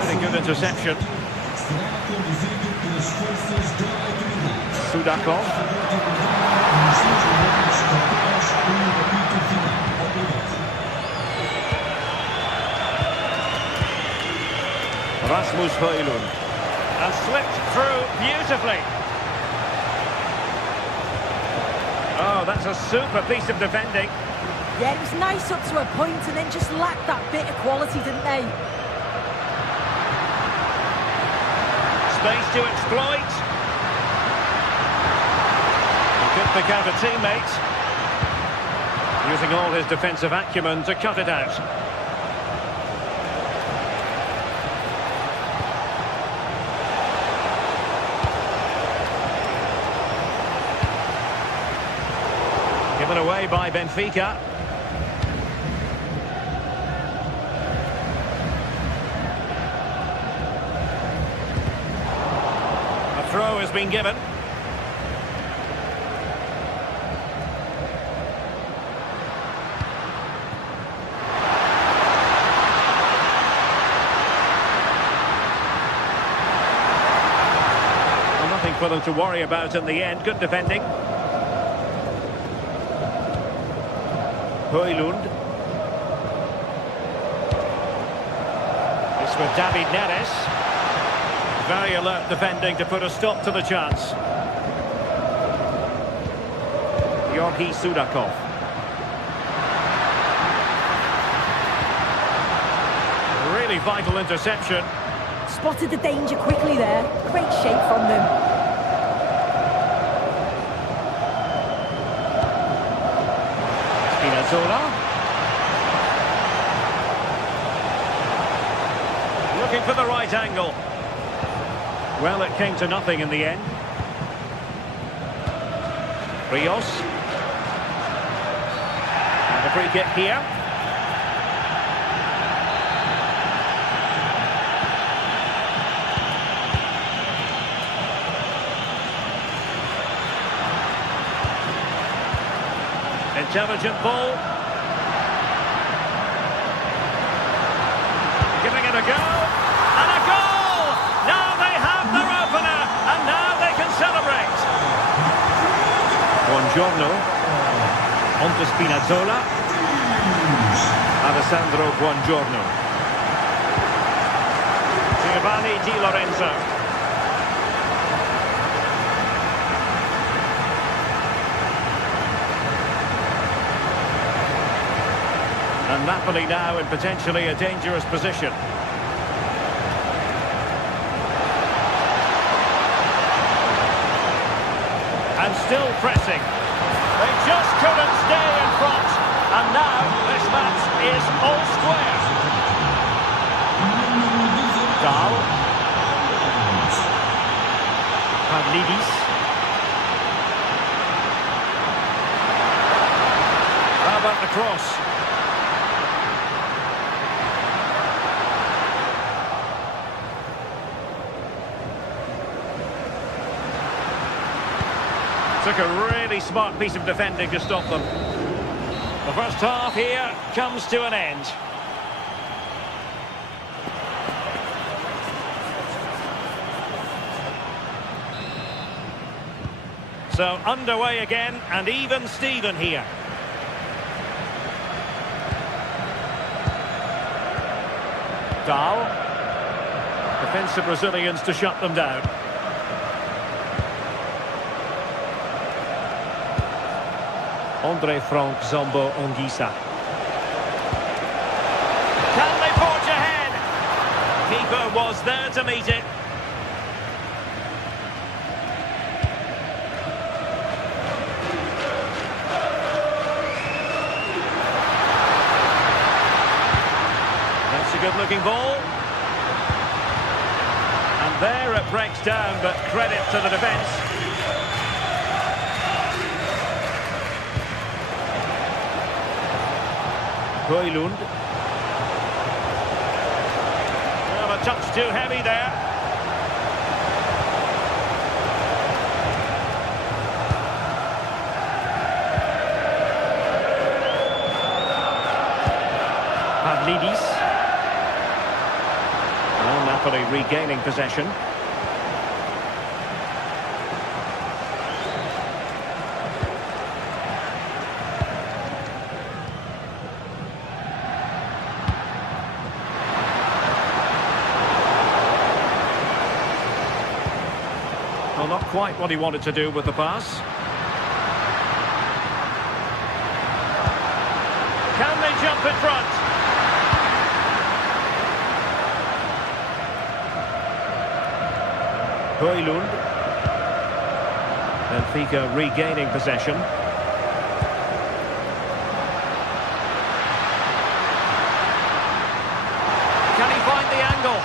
Very good interception. Sudakov. Rasmus Højlund. And slipped through beautifully. Oh, that's a super piece of defending. Yeah, it was nice up to a point and then just lacked that bit of quality, didn't they? Space to exploit. He could pick out a teammate. Using all his defensive acumen to cut it out. Given away by Benfica. A throw has been given. Well, nothing for them to worry about in the end. Good defending. Højlund. It's for David Neres. Very alert defending to put a stop to the chance. Georgi Sudakov. Really vital interception. Spotted the danger quickly there. Great shape from them. Spinazzola. Looking for the right angle. Well, it came to nothing in the end. Rios. And a free kick here. Intelligent ball. Giving it a go. And a goal! Now they have their opener. And now they can celebrate. Buongiorno. On to Spinazzola. Alessandro Buongiorno. Giovanni Di Lorenzo. And Napoli now in potentially a dangerous position. And still pressing. They just couldn't stay in front. And now this match is all square. Dahl. Pavlidis. How about the cross? Took a really smart piece of defending to stop them. The first half here comes to an end. So underway again, and even Steven here. Dahl. Defensive Brazilians to shut them down. Andre Frank Zombo Ongisa. Can they forge ahead? Keeper was there to meet it. That's a good-looking ball. And there it breaks down, but credit to the defence. Højlund. Well, a touch too heavy there. Pavlidis. Well, Napoli regaining possession. Well, not quite what he wanted to do with the pass. Can they jump in front? Højlund. Benfica regaining possession. Can he find the angle?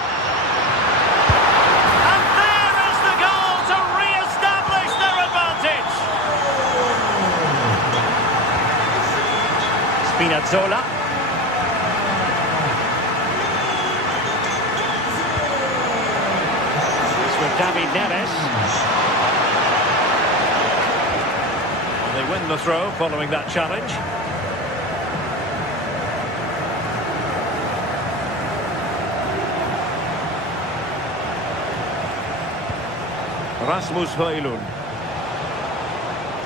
Spinazzola. It's with David Neres. They win the throw following that challenge. Rasmus Højlund.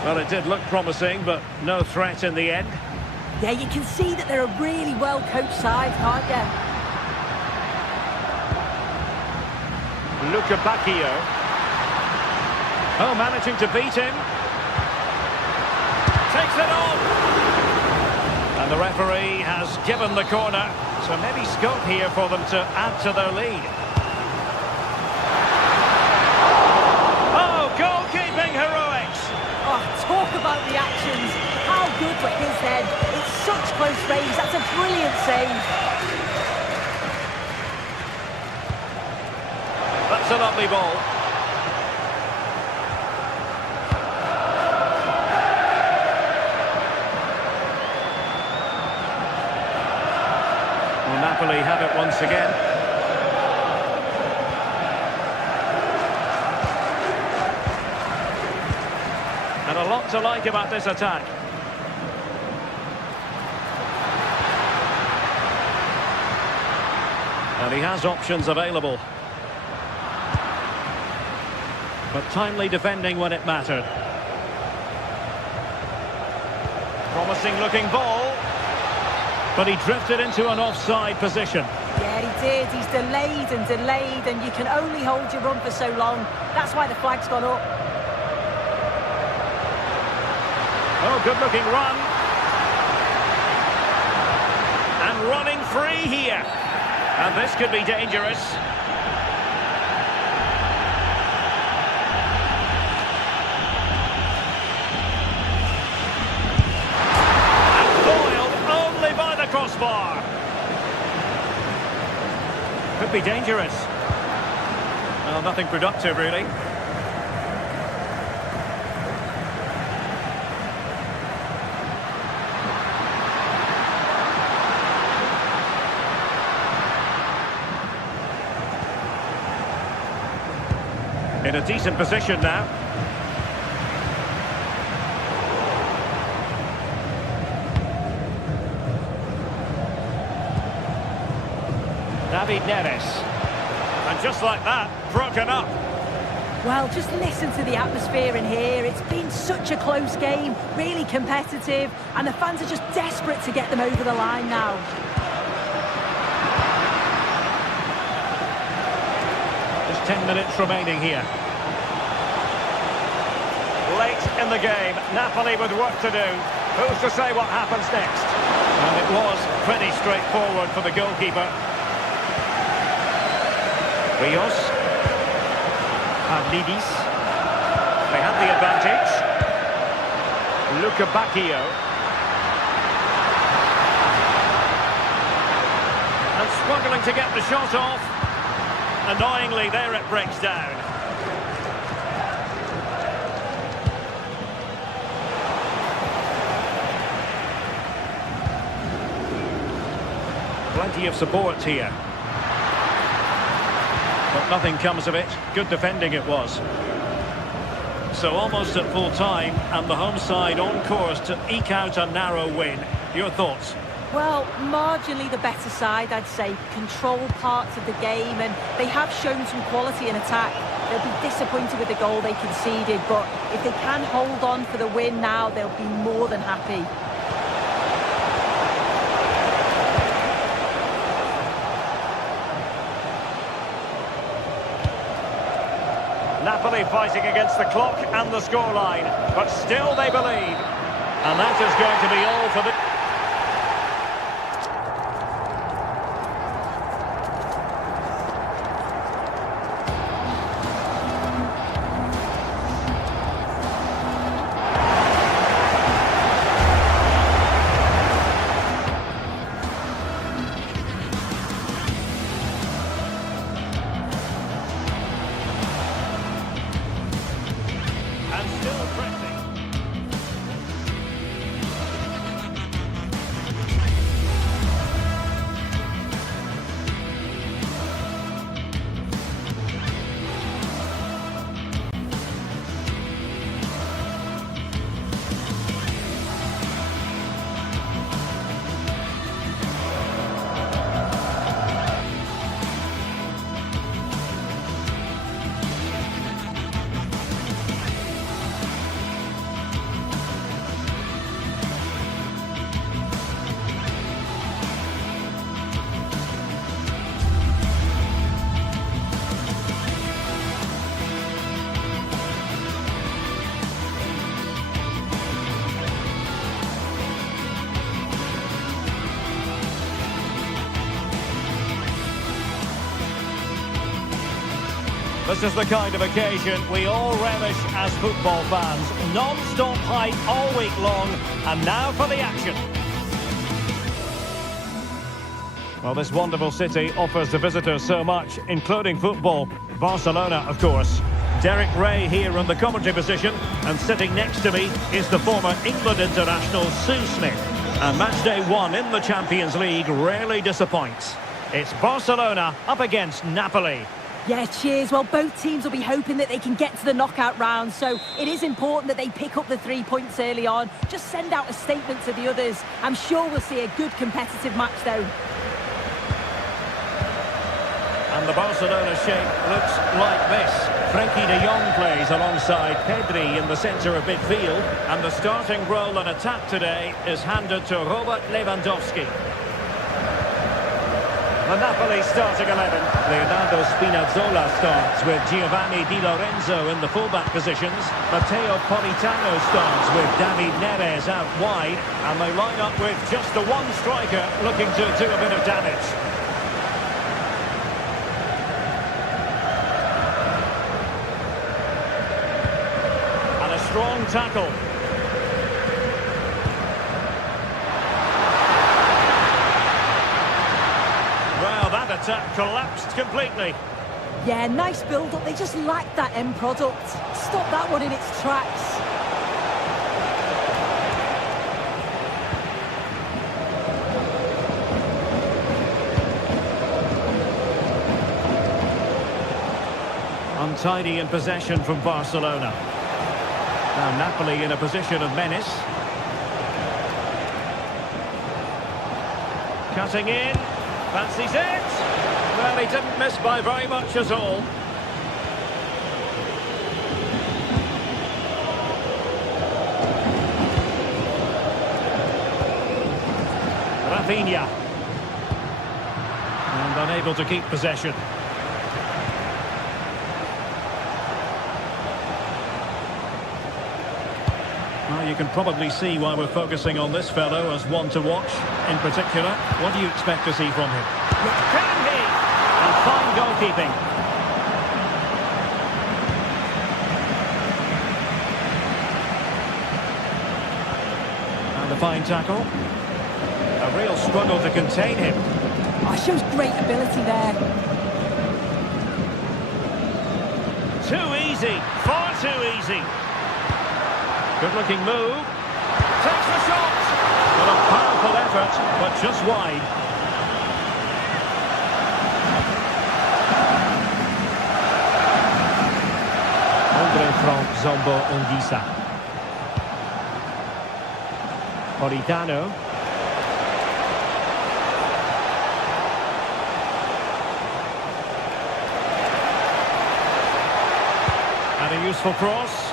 Well, it did look promising, but no threat in the end. Yeah, you can see that they're a really well-coached side, can't you? Luca Bacchio. Oh, managing to beat him. Takes it on. And the referee has given the corner. So maybe scope here for them to add to their lead. Oh, goalkeeping heroics. Oh, talk about the actions. How good were his head? It's such close range. That's a brilliant save. That's a lovely ball. Well, Napoli have it once again. And a lot to like about this attack. And he has options available. But timely defending when it mattered. Promising looking ball. But he drifted into an offside position. Yeah, he did. He's delayed, and you can only hold your run for so long. That's why the flag's gone up. Oh, good-looking run. And running free here. And this could be dangerous. And foiled only by the crossbar. Could be dangerous. Well, nothing productive, really. In a decent position now. David Neres. And just like that, broken up. Well, just listen to the atmosphere in here. It's been such a close game, really competitive, and the fans are just desperate to get them over the line now. Just 10 minutes remaining here. Late in the game, Napoli with work to do. Who's to say what happens next? And it was pretty straightforward for the goalkeeper. Rios. Pavlidis. They had the advantage. Luca Bacchio. And struggling to get the shot off. Annoyingly, there it breaks down. Plenty of support here. But nothing comes of it. Good defending it was. So almost at full time, and the home side on course to eke out a narrow win. Your thoughts? Well, marginally the better side, I'd say. Control parts of the game, and they have shown some quality in attack. They'll be disappointed with the goal they conceded, but if they can hold on for the win now, they'll be more than happy. Napoli fighting against the clock and the scoreline, but still they believe. And that is going to be all for the... Still pressing. This is the kind of occasion we all relish as football fans. Non-stop hype all week long, and now for the action. Well, this wonderful city offers the visitors so much, including football. Barcelona, of course. Derek Ray here in the commentary position, and sitting next to me is the former England international Sue Smith. And match day one in the Champions League rarely disappoints. It's Barcelona up against Napoli. Yeah, cheers. Well, both teams will be hoping that they can get to the knockout round, so it is important that they pick up the 3 points early on. Just send out a statement to the others. I'm sure we'll see a good competitive match, though. And the Barcelona shape looks like this. Frenkie de Jong plays alongside Pedri in the centre of midfield. And the starting role in attack today is handed to Robert Lewandowski. The Napoli starting 11. Leonardo Spinazzola starts with Giovanni Di Lorenzo in the fullback positions. Matteo Politano starts with David Neres out wide. And they line up with just the one striker looking to do a bit of damage. And a strong tackle. Attack collapsed completely. Yeah, nice build-up. They just lacked that end product. Stop that one in its tracks. Untidy in possession from Barcelona. Now Napoli in a position of menace. Cutting in. Fancies it. Well, he didn't miss by very much at all. Rafinha. And unable to keep possession. Well, you can probably see why we're focusing on this fellow as one to watch. In particular, what do you expect to see from him? Can he? And fine goalkeeping. And a fine tackle. A real struggle to contain him. Oh, shows great ability there. Too easy. Far too easy. Good-looking move. Takes the shot. Well, a powerful effort, but just wide. Andre Frank Zombo Ongisa. Politano. And a useful cross.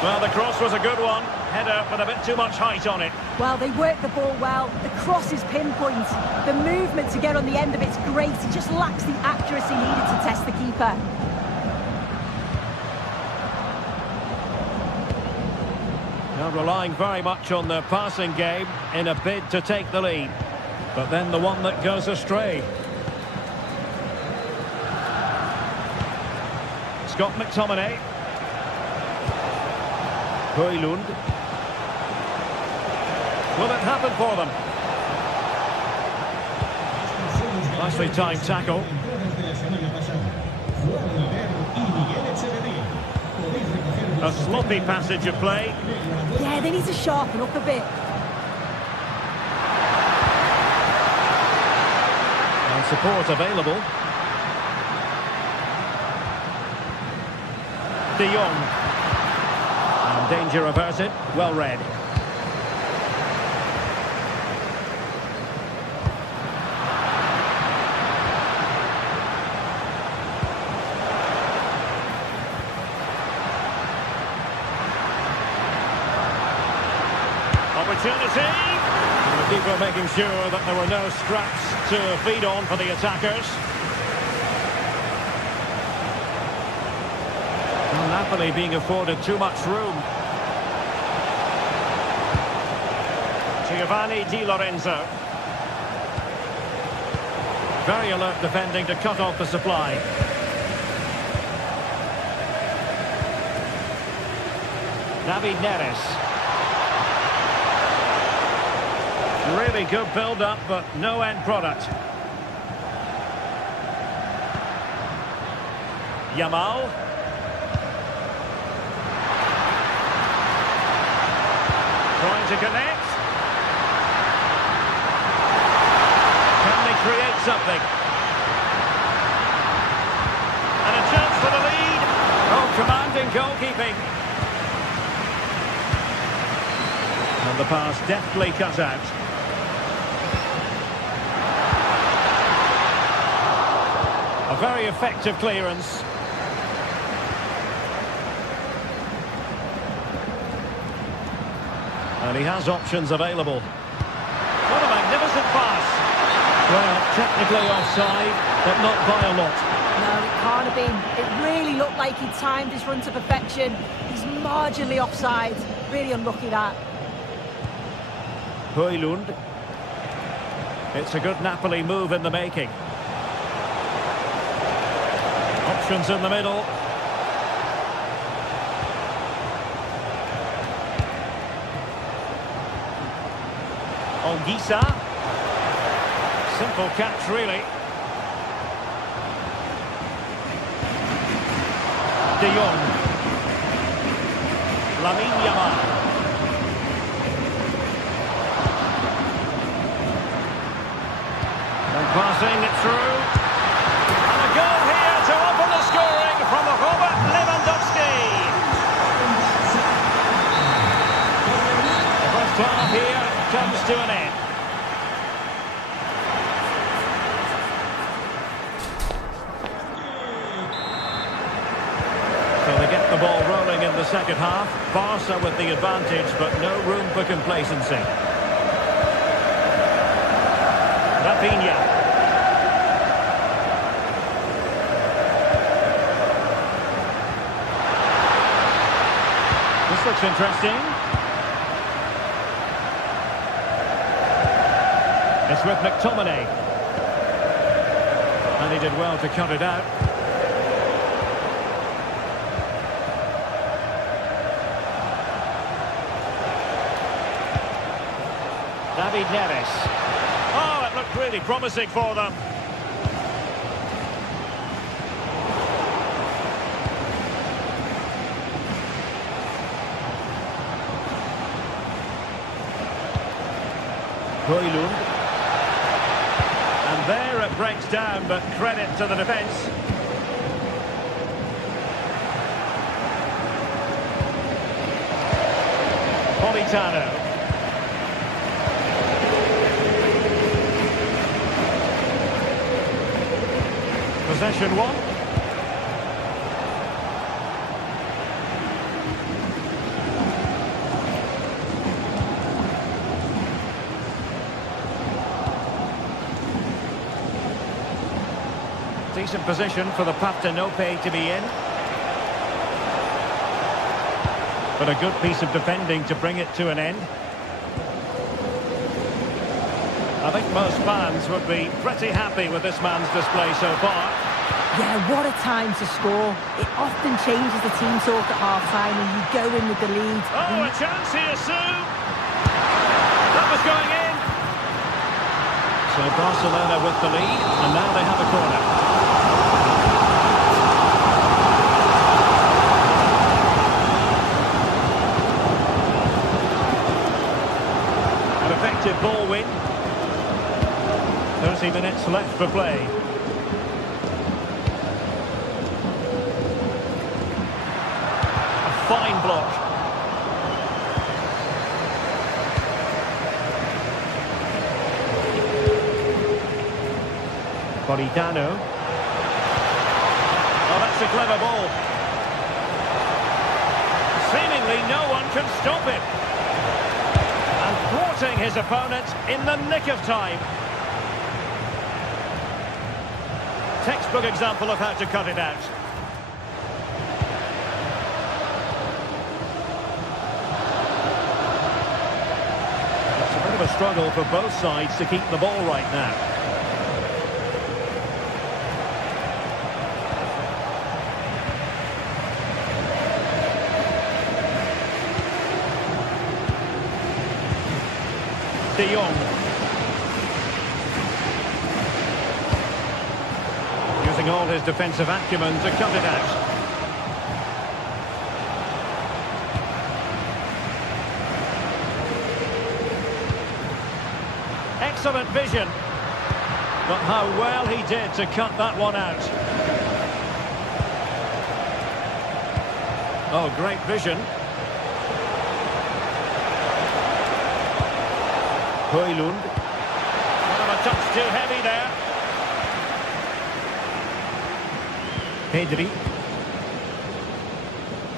Well, the cross was a good one. Header with a bit too much height on it. Well, they worked the ball well. The cross is pinpoint. The movement to get on the end of it's great. It just lacks the accuracy needed to test the keeper. Now relying very much on their passing game in a bid to take the lead. But then the one that goes astray. Scott McTominay. Højlund. Will it happen for them? Nicely timed tackle. A sloppy passage of play. Yeah, they need to sharpen up a bit. And support available. De Jong. And danger averted. Well read. Opportunity. And the keeper making sure that there were no straps to feed on for the attackers. Well, Napoli being afforded too much room. Giovanni Di Lorenzo. Very alert defending to cut off the supply. David Neres. Really good build-up, but no end product. Yamal. Trying to connect. Can they create something? And a chance for the lead. Oh, commanding goalkeeping. And the pass deftly cut out. A very effective clearance. And he has options available. What a magnificent pass. Well, technically offside, but not by a lot. No, it can't have been. It really looked like he timed his run to perfection. He's marginally offside. Really unlucky that. Højlund. It's a good Napoli move in the making. Options in the middle. Ongisa. Simple catch, really. De Jong. Lamine Yamal. And passing it through. And a goal here to open the scoring from Robert Lewandowski. The first half here comes to an end. So they get the ball rolling in the second half. Barca with the advantage, but no room for complacency. Rafinha. This looks interesting. It's with McTominay. And he did well to cut it out. David Neres. Oh, it looked really promising for them. Højlund. And there it breaks down, but credit to the defence. Politano. Possession one. Decent position for the Partenope to be in. But a good piece of defending to bring it to an end. I think most fans would be pretty happy with this man's display so far. Yeah, what a time to score. It often changes the team talk at half-time and you go in with the lead. Oh, a chance here, Sue! That was going in! So Barcelona with the lead, and now they have a corner. An effective ball win. 30 minutes left for play. A fine block. Politano. Oh, that's a clever ball. Seemingly no one can stop him. And thwarting his opponent in the nick of time. Textbook example of how to cut it out. It's a bit of a struggle for both sides to keep the ball right now. De Jong. Using all his defensive acumen to cut it out. Excellent vision. But how well he did to cut that one out. Oh, great vision. Højlund. A touch too heavy there. Pedri.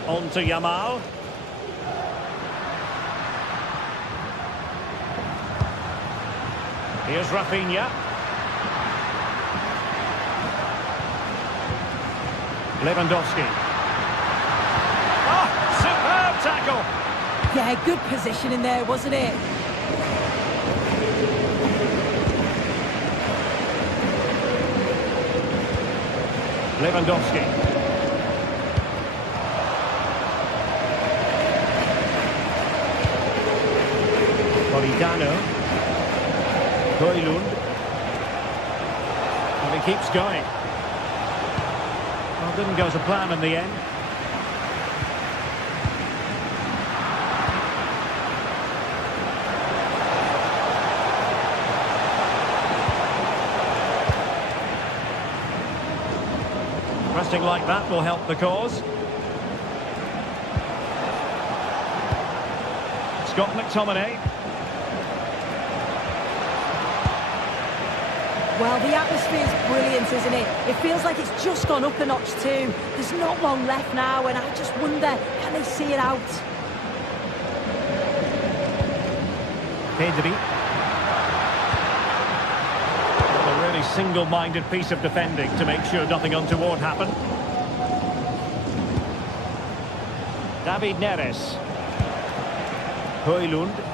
On to Yamal. Here's Rafinha. Lewandowski. Oh, superb tackle! Yeah, good position in there, wasn't it? Lewandowski. Politano. Højlund. And he keeps going. Well, didn't go to plan in the end. Pressing like that will help the cause. Scott McTominay. Well, the atmosphere is brilliant, isn't it? It feels like it's just gone up a notch too. There's not long left now, and I just wonder, can they see it out? Pedri. A really single-minded piece of defending to make sure nothing untoward happened. David Neres. Højlund.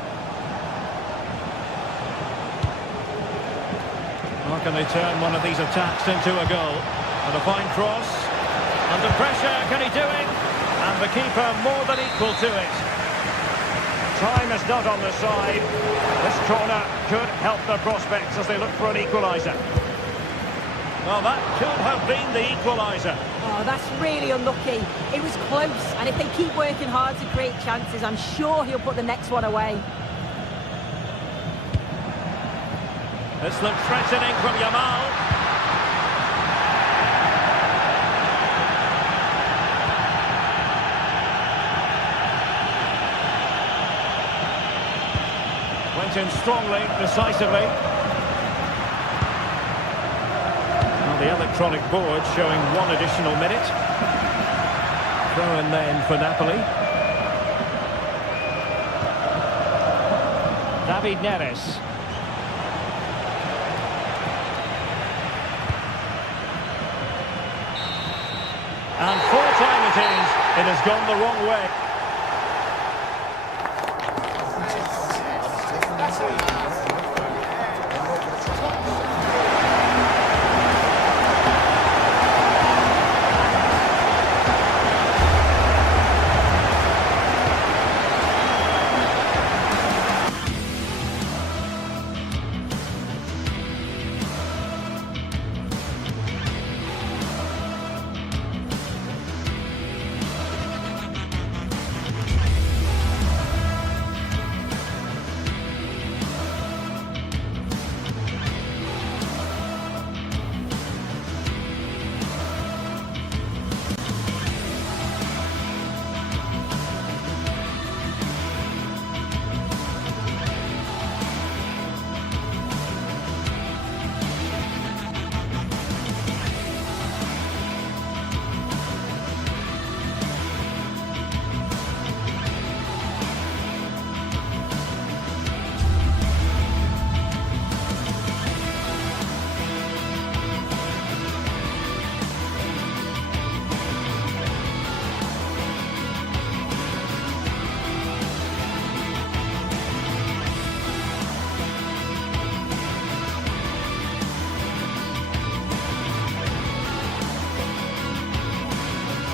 How can they turn one of these attacks into a goal? And a fine cross. Under pressure, can he do it? And the keeper more than equal to it. Time is not on the side. This corner could help their prospects as they look for an equaliser. Well, that could have been the equaliser. Oh, that's really unlucky. It was close, and if they keep working hard to create chances, I'm sure he'll put the next one away. It's the threatening from Yamal. Went in strongly, decisively. Well, the electronic board showing one additional minute. Throw in then for Napoli. David Neres. And full time it is. It has gone the wrong way.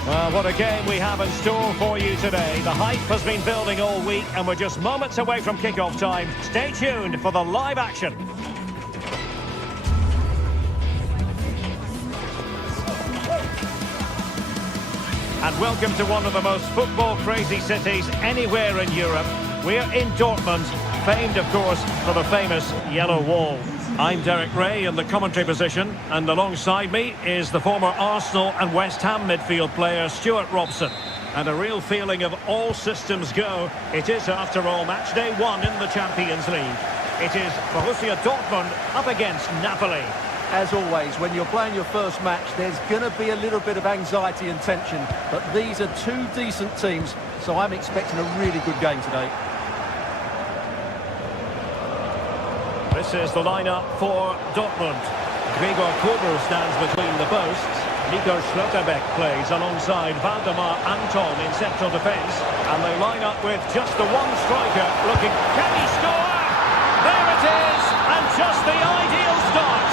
Well, what a game we have in store for you today. The hype has been building all week and we're just moments away from kick-off time. Stay tuned for the live action. And welcome to one of the most football-crazy cities anywhere in Europe. We're in Dortmund, famed, of course, for the famous Yellow Wall. I'm Derek Ray in the commentary position, and alongside me is the former Arsenal and West Ham midfield player Stuart Robson. And a real feeling of all systems go. It is, after all, match day 1 in the Champions League. It is Borussia Dortmund up against Napoli. As always, when you're playing your first match, there's going to be a little bit of anxiety and tension. But these are two decent teams, so I'm expecting a really good game today. This is the lineup for Dortmund. Gregor Kobel stands between the posts. Nico Schlotterbeck plays alongside Valdemar Anton in central defence. And they line up with just the one striker looking... Can he score? There it is! And just the ideal start.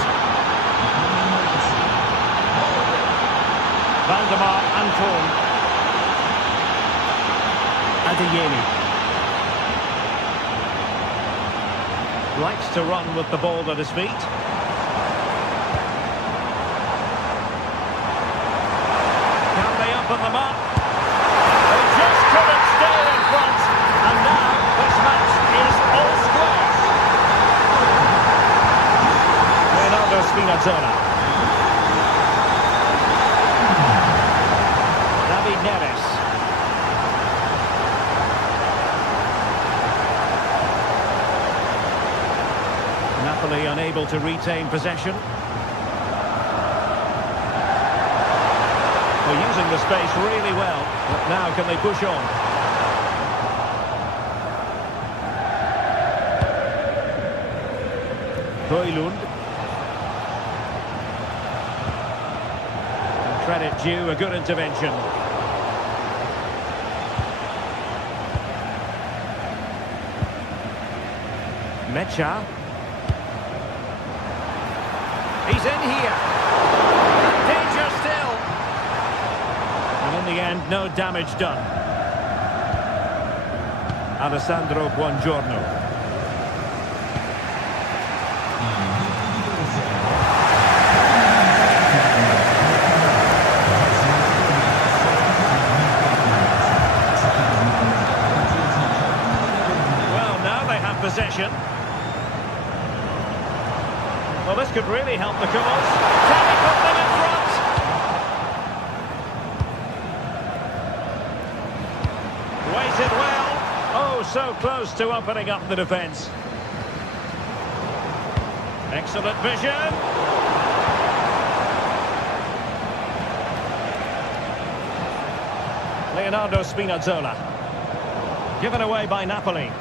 Valdemar Anton. Adeyemi. Likes to run with the ball at his feet. Put them up. They just couldn't stay in front. And now this match is all square. Leonardo Spinazzola. David Neres. Napoli unable to retain possession. They're using the space really well, but now can they push on? Højlund. Credit due, a good intervention. Mecha. He's in here. Danger still. And in the end, no damage done. Alessandro Buongiorno. Well, now they have possession. Well, this could really help the cause. Can he put them in front? Waited well. Oh, so close to opening up the defence. Excellent vision. Leonardo Spinazzola. Given away by Napoli.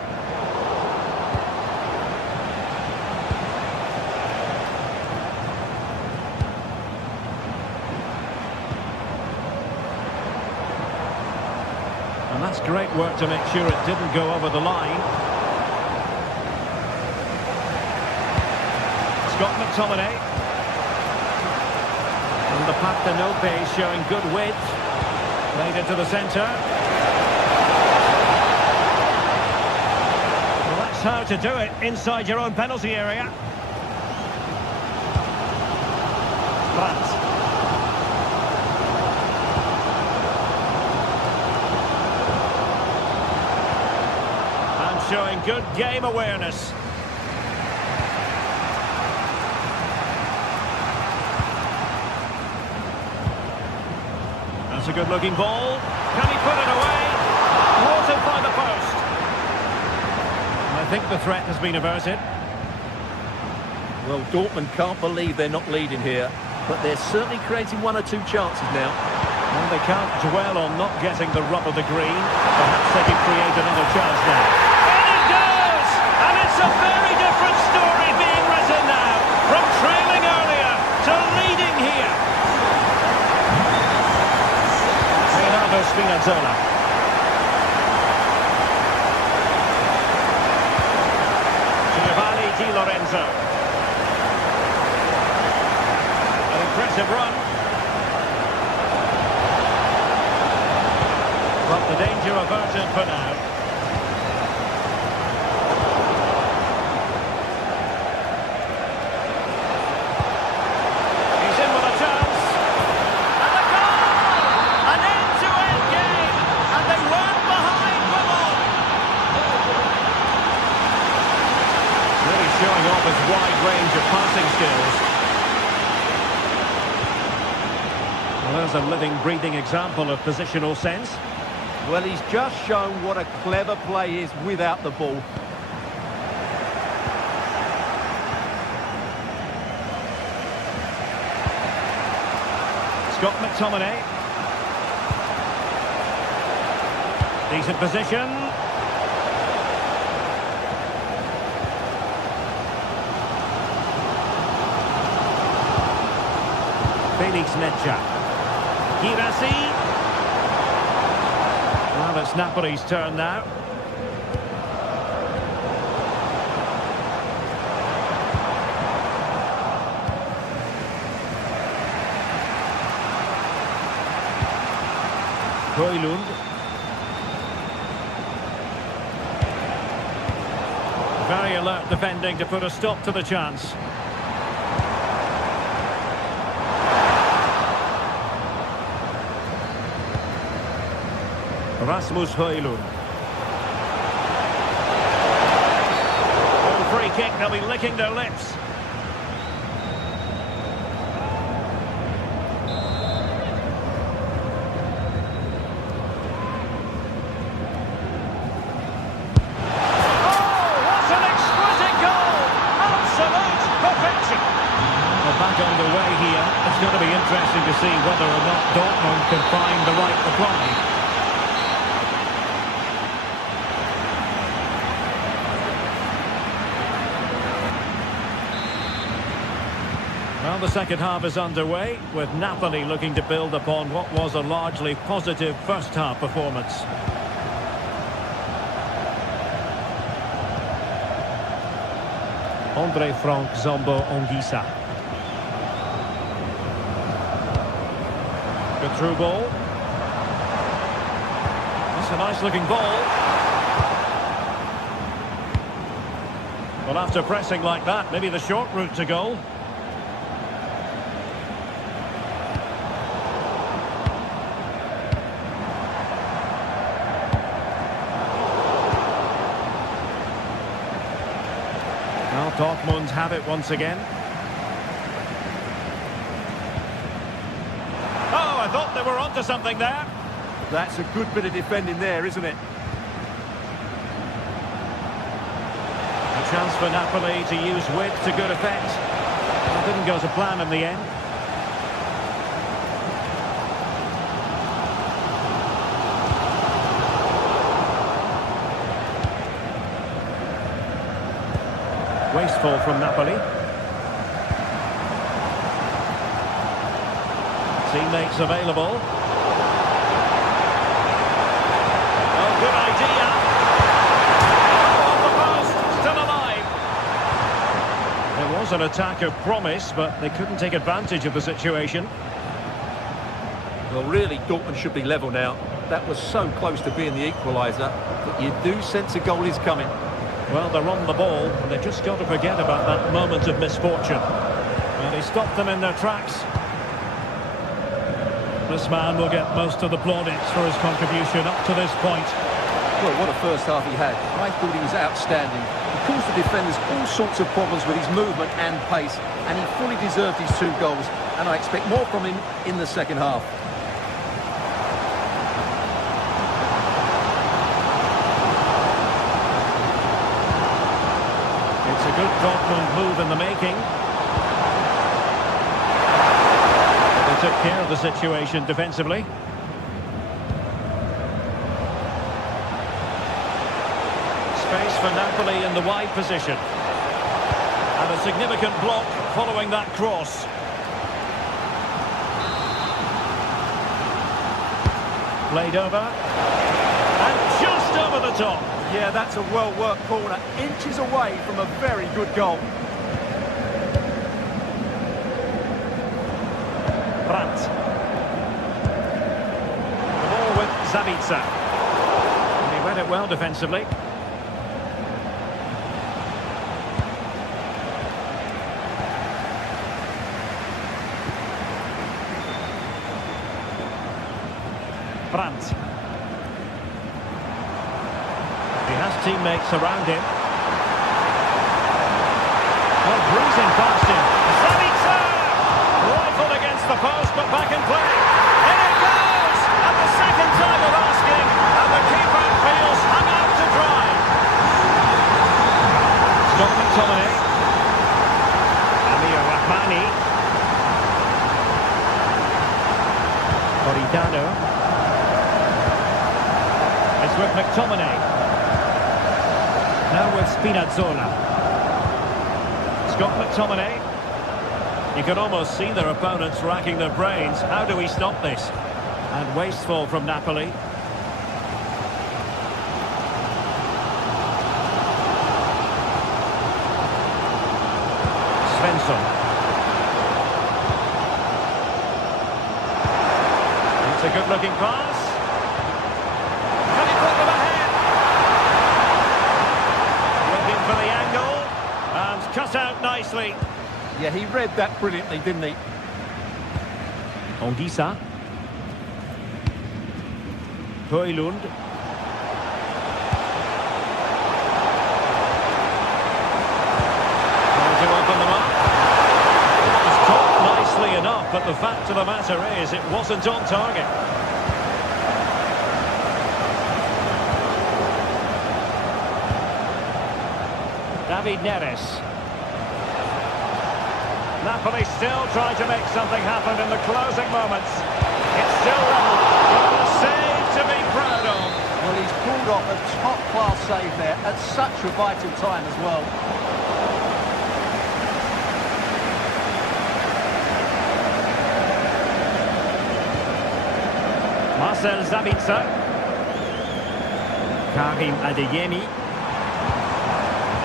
And that's great work to make sure it didn't go over the line. Scott McTominay. And the Partenope showing good width. Played into the centre. Well, that's how to do it inside your own penalty area. But showing good game awareness. That's a good-looking ball. Can he put it away? Thwarted by the post. And I think the threat has been averted. Well, Dortmund can't believe they're not leading here, but they're certainly creating one or two chances now. And they can't dwell on not getting the rub of the green. Perhaps they can create another chance now. It's a very different story being written now, from trailing earlier to leading here. Leonardo Spinazzola. Giovanni Di Lorenzo. An impressive run. But the danger averted for now. Showing off his wide range of passing skills. Well, there's a living, breathing example of positional sense. Well, he's just shown what a clever play is without the ball. Scott McTominay. Decent position. Felix Necha. Girassi. Well, it's Napoli's turn now. Højlund. Very alert defending to put a stop to the chance. Rasmus Højlund. Oh, free kick, they'll be licking their lips. Underway here. It's going to be interesting to see whether or not Dortmund can find the right reply. Well, the second half is underway, with Napoli looking to build upon what was a largely positive first half performance. Andre Frank Zombo Ongisa. Good through ball. That's a nice looking ball. Well, after pressing like that, maybe the short route to goal. Well, Dortmund have it once again. I thought they were onto something there. That's a good bit of defending there, isn't it? A chance for Napoli to use width to good effect. It didn't go to plan in the end. Wasteful from Napoli. Teammates available. Oh, good idea. Oh, off the post, still alive. There was an attack of promise, but they couldn't take advantage of the situation. Well, really, Dortmund should be level now. That was so close to being the equaliser, but you do sense a goal is coming. Well, they're on the ball, and they've just got to forget about that moment of misfortune. And he stopped them in their tracks. This man will get most of the plaudits for his contribution up to this point. Well, what a first half he had. I thought he was outstanding. He caused the defenders all sorts of problems with his movement and pace, and he fully deserved his 2 goals, and I expect more from him in the second half. It's a good Dortmund move in the making. Took care of the situation defensively. Space for Napoli in the wide position. And a significant block following that cross. Played over. And just over the top. Yeah, that's a well-worked corner. Inches away from a very good goal. Brandt. The ball with Zabica. And he read it well defensively. Brandt. He has teammates around him. Well, bruising past him. Zabica! Rifled against the post, but back in play. In it goes! And the second time of asking, and the keeper feels hung out to dry. Scott McTominay. Amir Rahmani. Vidano. It's with McTominay. Now with Spinazzola. Scott McTominay. You can almost see their opponents racking their brains. How do we stop this? And wasteful from Napoli. Svensson. It's a good-looking pass. Can he put them ahead? Looking for the angle. And cut out nicely. Yeah, he read that brilliantly, didn't he? Odisa. Højlund. Trying to open them up. It was caught nicely enough, but the fact of the matter is it wasn't on target. David Neres. Napoli still trying to make something happen in the closing moments. It's still level. But a save to be proud of. Well, he's pulled off a top-class save there at such a vital time as well. Marcel Sabitzer. Karim Adeyemi.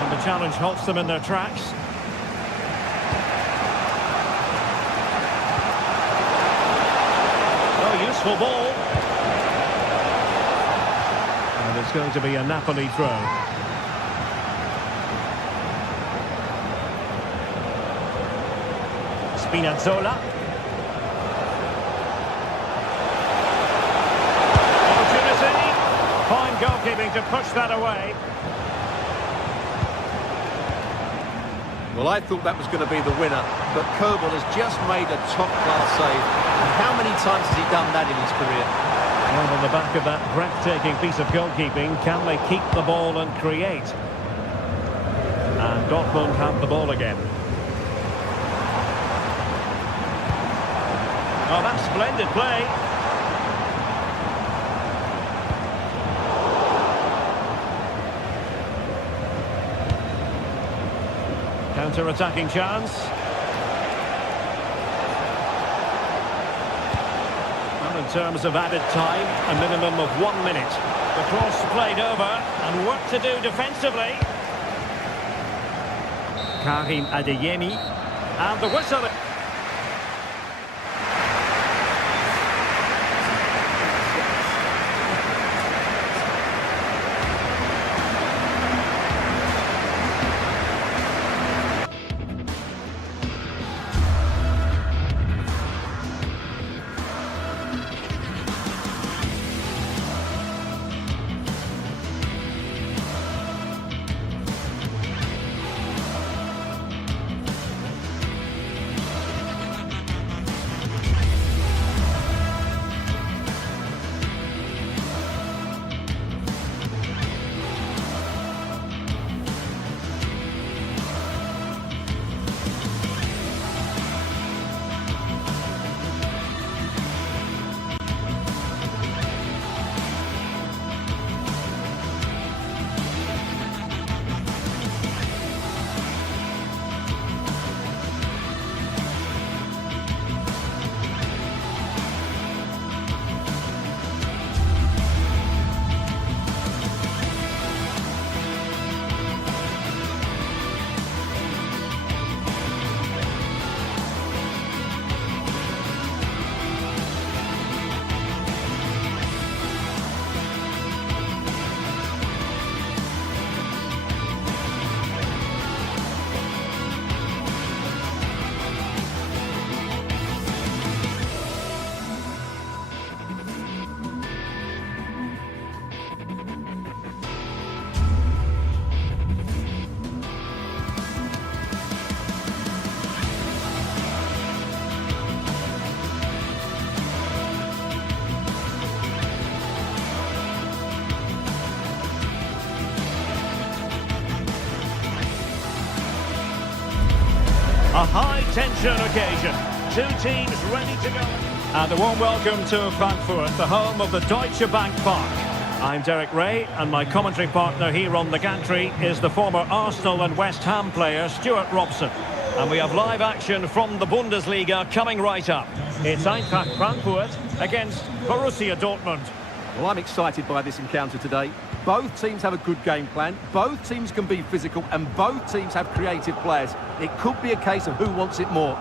And the challenge halts them in their tracks. Useful ball. And it's going to be a Napoli throw. Spinazzola. Opportunity. Fine goalkeeping to push that away. Well, I thought that was going to be the winner, but Kerbal has just made a top-class save. And how many times has he done that in his career? And on the back of that breathtaking piece of goalkeeping, can they keep the ball and create? And Dortmund have the ball again. Oh, that's splendid play. Counter-attacking chance. Well, in terms of added time, a minimum of 1 minute. The cross played over and work to do defensively. Karim Adeyemi. And the whistle. A high-tension occasion. two teams ready to go. And a warm welcome to Frankfurt, the home of the Deutsche Bank Park. I'm Derek Ray, and my commentary partner here on the gantry is the former Arsenal and West Ham player Stuart Robson. And we have live action from the Bundesliga coming right up. It's Eintracht Frankfurt against Borussia Dortmund. Well, I'm excited by this encounter today. Both teams have a good game plan, both teams can be physical, and both teams have creative players. It could be a case of who wants it more.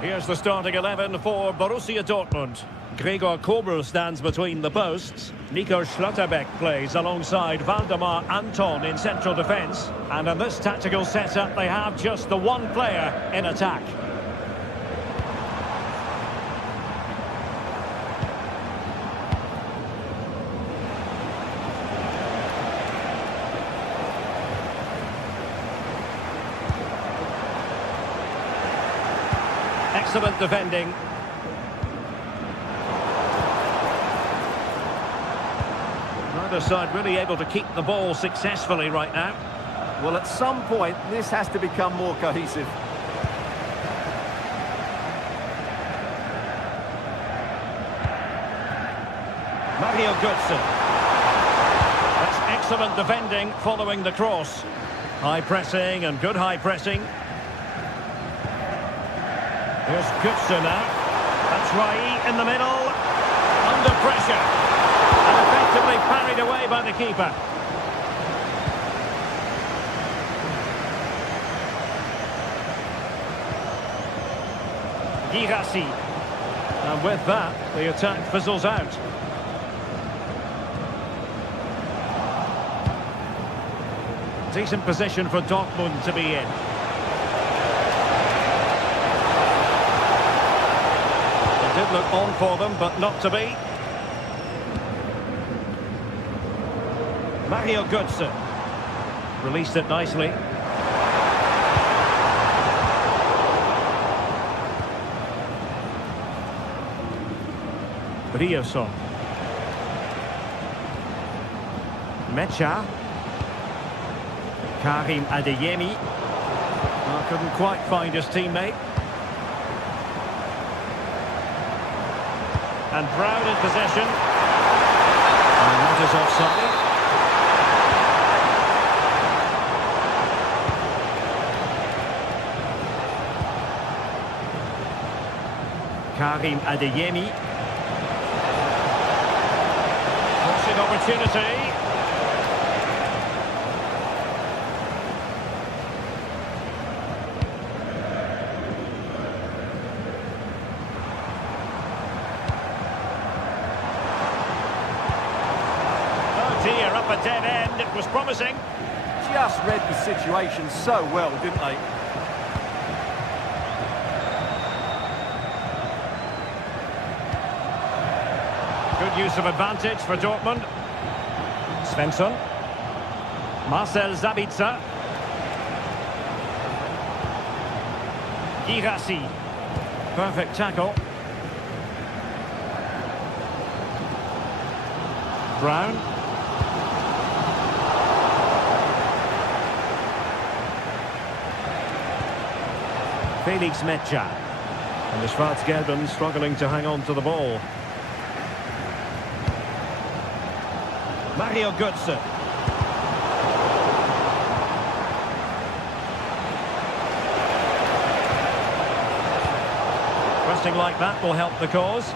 Here's the starting 11 for Borussia Dortmund. Gregor Kobel stands between the posts. Nico Schlotterbeck plays alongside Waldemar Anton in central defence. And in this tactical setup, they have just the one player in attack. Excellent defending. Neither side really able to keep the ball successfully right now. Well, at some point, this has to become more cohesive. Mario Götze. That's excellent defending following the cross. High pressing and good high pressing. Here's Götze now. That's Rai in the middle. Under pressure. And effectively parried away by the keeper. Girassi. And with that, the attack fizzles out. Decent position for Dortmund to be in. Did look on for them, but not to be. Mario Götze released it nicely. Ryerson. Mecha. Karim Adeyemi. Couldn't quite find his teammate. And Brown in possession. And that is offside. Karim Adeyemi. Crossing opportunity. Up a dead end, it was promising. Just read the situation so well, didn't they? Good use of advantage for Dortmund. Svensson. Marcel Sabitzer. Girassi. Perfect tackle. Brown. Felix Mecha. And the Schwarzgelben struggling to hang on to the ball. Mario Götze. Pressing like that will help the cause.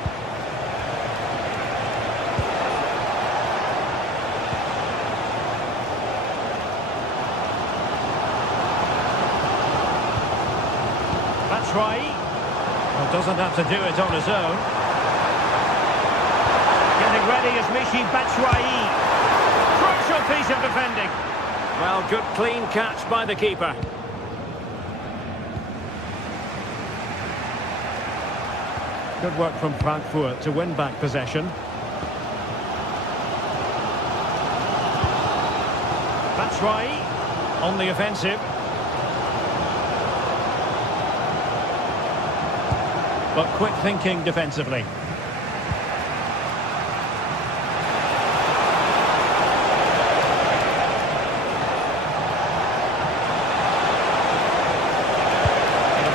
Rai. Well, doesn't have to do it on his own. Getting ready is Michy Batshuayi. Crucial piece of defending. Well, good clean catch by the keeper. Good work from Frankfurt to win back possession. Batshuayi on the offensive. But quick thinking defensively.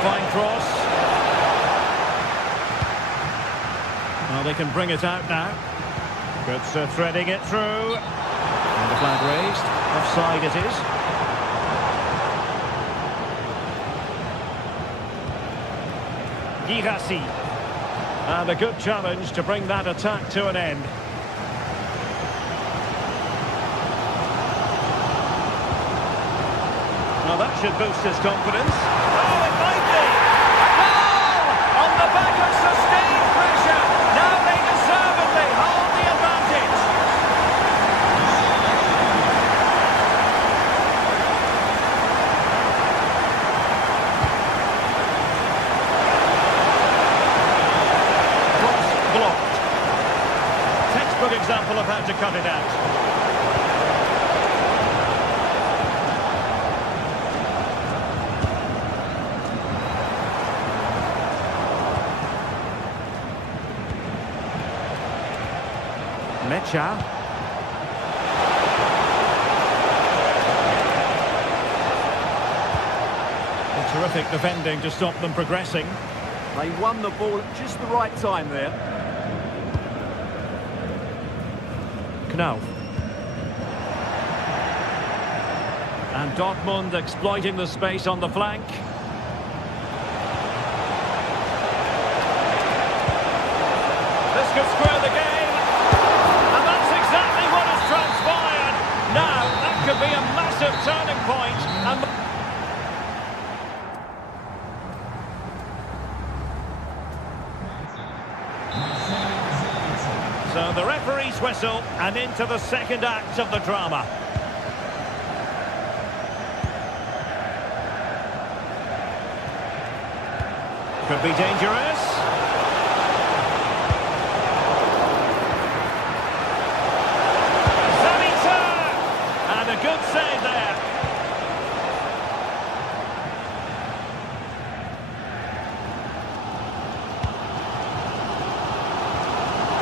fine cross. Well, they can bring it out now. Good threading it through. And the flag raised. Offside it is. Girassi. And a good challenge to bring that attack to an end. Well, that should boost his confidence. Oh, it might be! Goal! On the back of sustained pressure. Now they deservedly hold the advantage. Cross blocked. Textbook example of how to cut it out. Mecha. Terrific defending to stop them progressing. They won the ball at just the right time there. Knauf. And Dortmund exploiting the space on the flank. This could square the game. Now, that could be a massive turning point. So the referee's whistle, and into the second act of the drama. Could be dangerous. Good save there.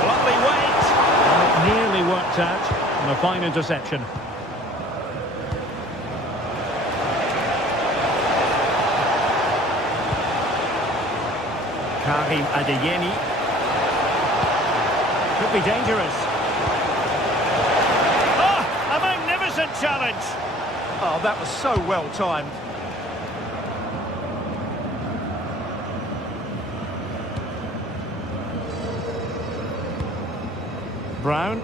Lovely weight. It nearly worked out. And a fine interception. Karim Adeyemi. Could be dangerous. Challenge. Oh, that was so well timed. Brown.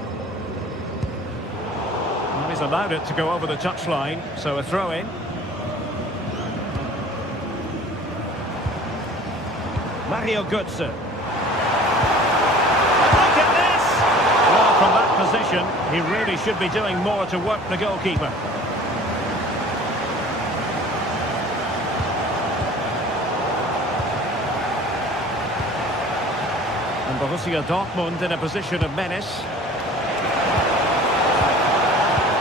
Well, he's allowed it to go over the touchline, so a throw in. Mario Götze. From that position, he really should be doing more to work the goalkeeper. And Borussia Dortmund in a position of menace.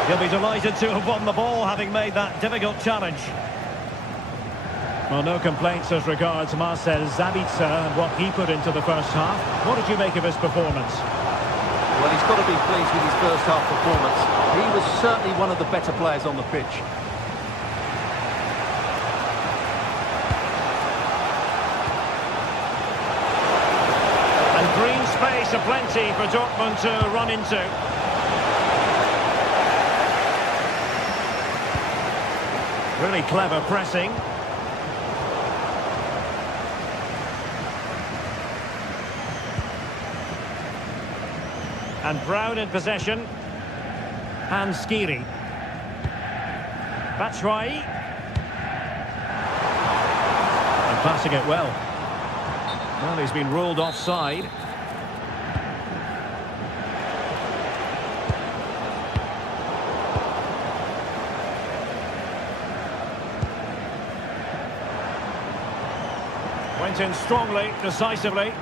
He'll be delighted to have won the ball, having made that difficult challenge. Well, no complaints as regards Marcel Sabitzer and what he put into the first half. What did you make of his performance? Well, he's got to be pleased with his first half performance. He was certainly one of the better players on the pitch. And green space aplenty for Dortmund to run into. Really clever pressing. And Brown in possession. And Skiri. Batshuayi. And passing it well. Well, he's been ruled offside. Went in strongly, decisively.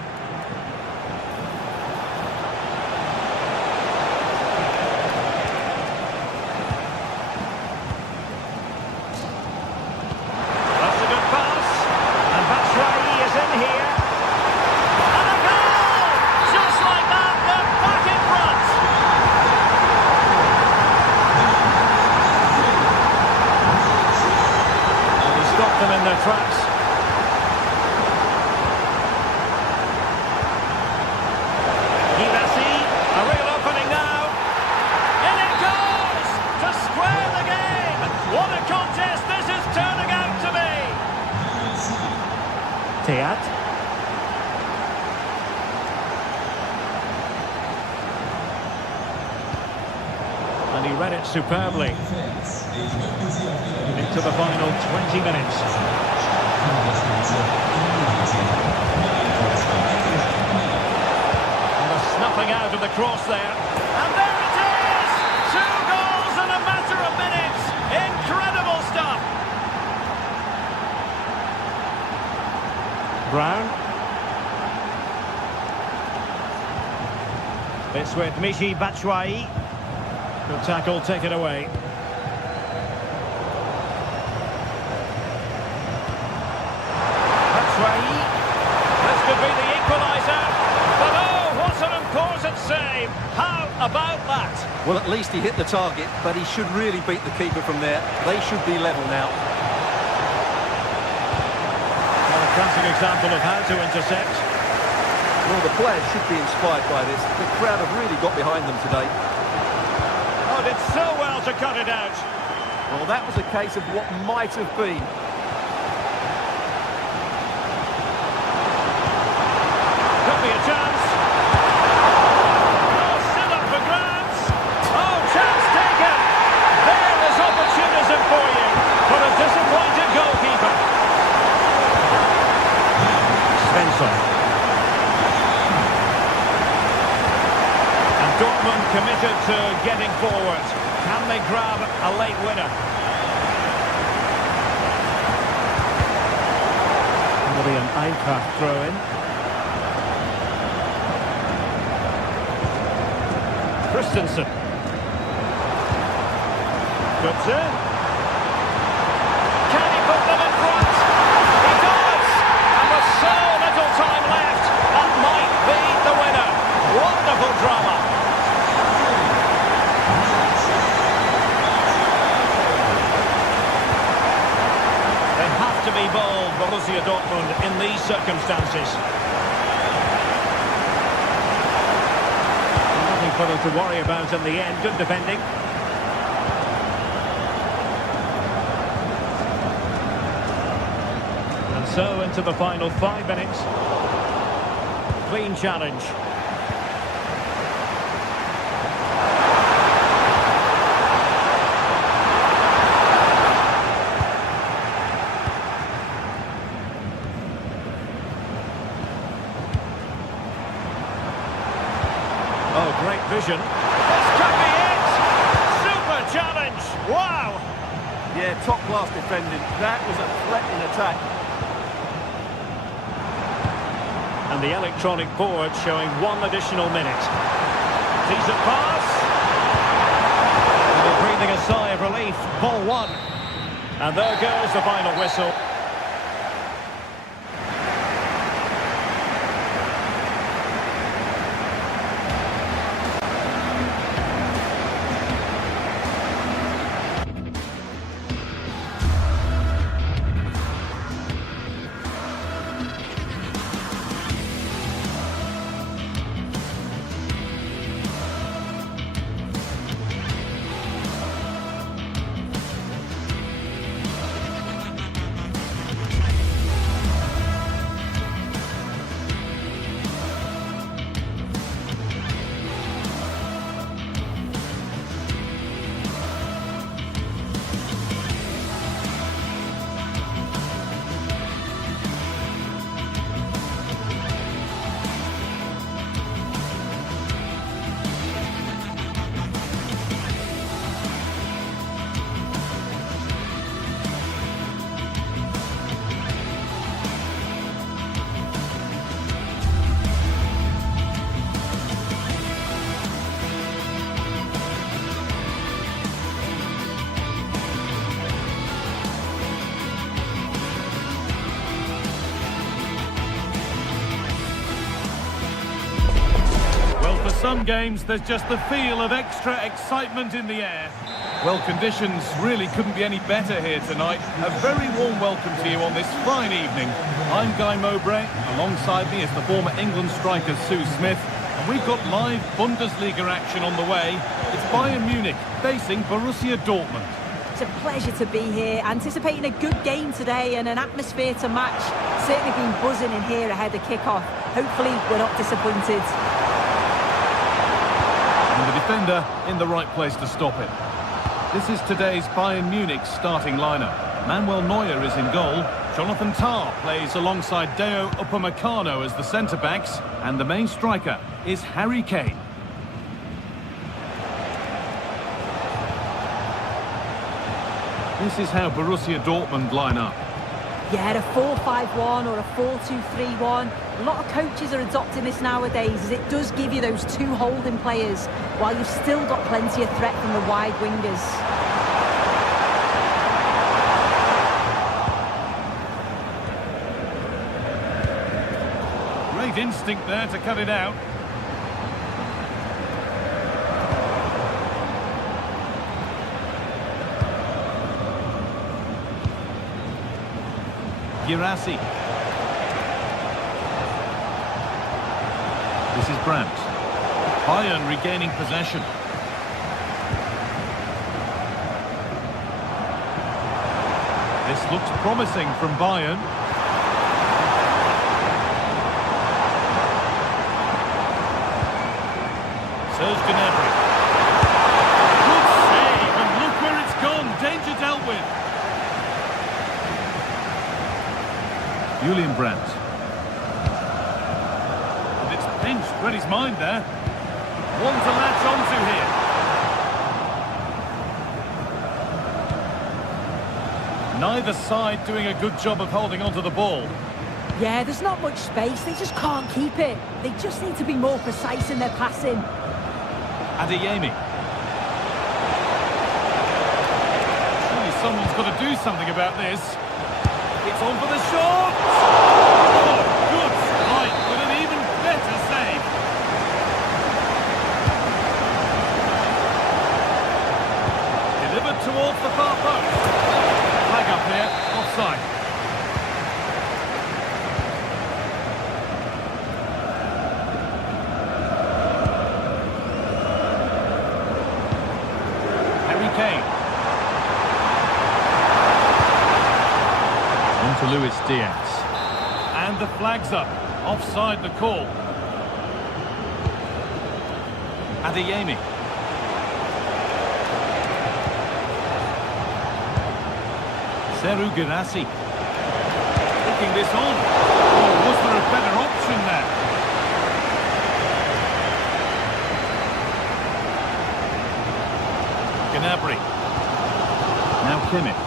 In their tracks. Teat. And he read it superbly. Into the final 20 minutes. And the snuffing out of the cross there. And there it is! 2 goals in a matter of minutes! Incredible stuff! Brown. It's with Michy Batshuayi. Good tackle taken away. Batshuayi. This could be the equaliser. But oh, what an important save. How about that? Well, at least he hit the target, but he should really beat the keeper from there. They should be level now. Well, a classic example of how to intercept. Well, the players should be inspired by this. The crowd have really got behind them today. Oh, did so well to cut it out. Well, that was a case of what might have been. Could be a chance. Oh, still up for grabs. Oh, chance taken. There is opportunism for you, for a disappointed goalkeeper. Svensson. And Dortmund committed to getting forward. Can they grab a late winner? It'll be an Eintracht throw-in. Christensen. Puts in. Can he put them in front? He does! And with so little time left, that might be the winner. Wonderful drama. They have to be bold, Borussia Dortmund, in these circumstances. For them to worry about in the end. Good defending. And so into the final 5 minutes. Clean challenge. Oh, great vision. This could be it! Super challenge! Wow! Yeah, top-class defending. That was a threatening attack. And the electronic board showing 1 additional minute. Decent pass. And they're breathing a sigh of relief. Ball 1. And there goes the final whistle. Some games, there's just the feel of extra excitement in the air. Well, conditions really couldn't be any better here tonight. A very warm welcome to you on this fine evening. I'm Guy Mowbray. Alongside me is the former England striker Sue Smith. And we've got live Bundesliga action on the way. It's Bayern Munich facing Borussia Dortmund. a pleasure to be here. Anticipating a good game today and an atmosphere to match. Certainly been buzzing in here ahead of kick-off. Hopefully we're not disappointed. And the defender in the right place to stop it. This is today's Bayern Munich starting lineup. Manuel Neuer is in goal. Jonathan Tah plays alongside Deo Upamecano as the centre-backs. And the main striker is Harry Kane. This is how Borussia Dortmund line up. Yeah, a 4-5-1 or a 4-2-3-1. A lot of coaches are adopting this nowadays as it does give you those two holding players while you've still got plenty of threat from the wide wingers. Great instinct there to cut it out. Girassi. This is Brandt. Bayern regaining possession. This looks promising from Bayern. Serge Gnabry. Good save, and look where it's gone. Danger dealt with. Julian Brandt. And it's pinched, read his mind there. One to latch onto here. Neither side doing a good job of holding onto the ball. Yeah, there's not much space. They just can't keep it. They just need to be more precise in their passing. Adeyemi. Surely someone's got to do something about this. It's on for the shot! Oh, good strike, but an even better save. Delivered towards the far post. Flag up here, offside. Harry Kane. To Luis Diaz. And the flag's up. Offside the call. Adeyemi. Serhou Guirassy. Taking this on. Oh, was there a better option there? Gnabry. Now Kimmich.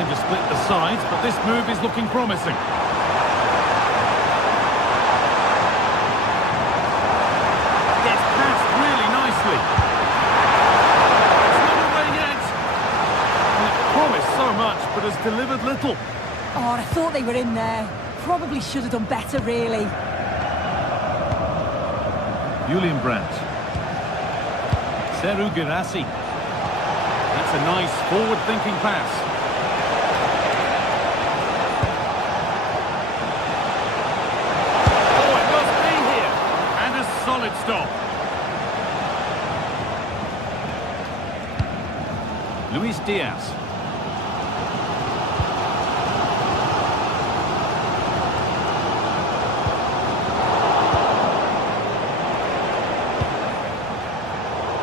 To split the sides, but this move is looking promising. Gets passed really nicely. It's not away yet. Well, it promised so much, but has delivered little. Oh, I thought they were in there. Probably should have done better, really. Julian Brandt. Serhou Guirassy. That's a nice forward-thinking pass. Solid stop. Luis Diaz.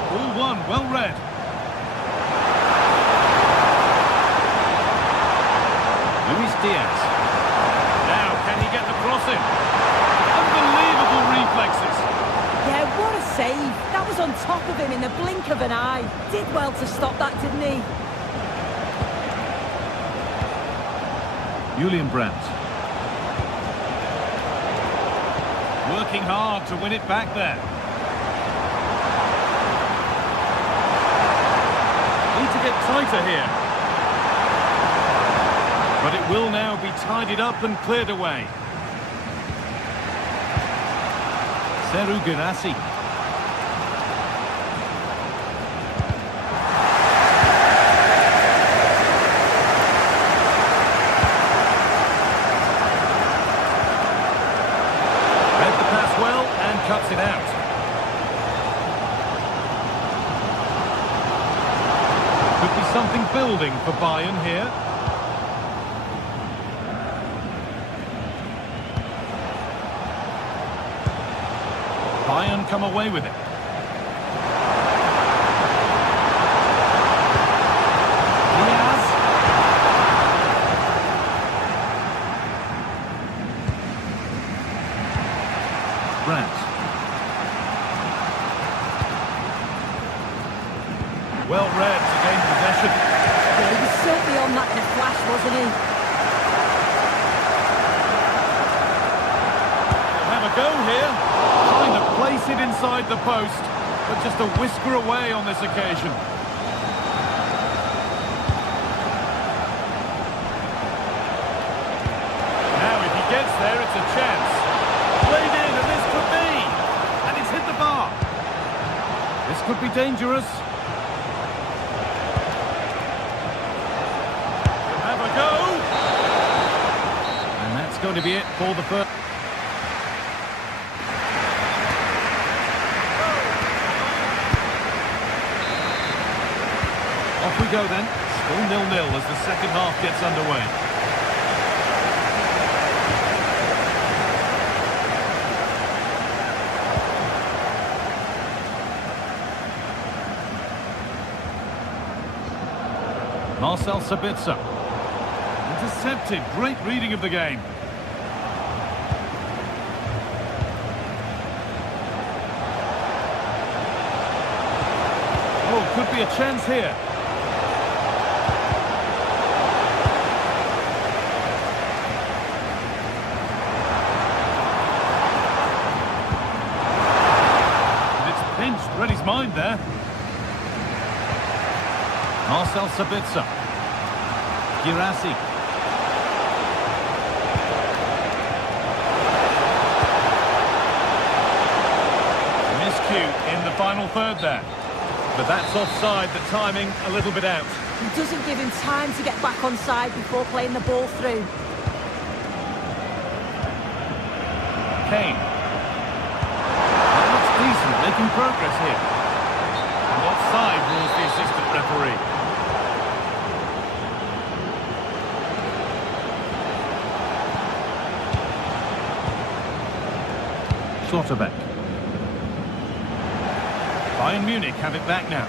Ball one, well read. Luis Diaz. Now, can he get the cross in? Unbelievable reflexes. Yeah, what a save. That was on top of him in the blink of an eye. Did well to stop that, didn't he? Julian Brandt. Working hard to win it back there. Need to get tighter here. But it will now be tidied up and cleared away. Serhou Guirassy. Read the pass well and cuts it out. Could be something building for Bayern here. Bayern come away with it. Diaz. Brandt. Well read to gain possession. Yeah, he was certainly on that in a flash, wasn't he? They'll have a go here. Trying to place it inside the post, but just a whisker away on this occasion. Now if he gets there, it's a chance. Played in, and this could be. And it's hit the bar. This could be dangerous. They'll have a go. And that's going to be it for the first. Off we go then. Still 0-0 as the second half gets underway. Marcel Sabitzer. Intercepted. Great reading of the game. Oh, could be a chance here. Read his mind there. Marcel Sabitzer. Girassi. Miscue in the final third there. But that's offside, the timing a little bit out. He doesn't give him time to get back on side before playing the ball through. Kane. Decent, making progress here. And offside rules the assistant referee. Schlotterbeck. Bayern Munich have it back now.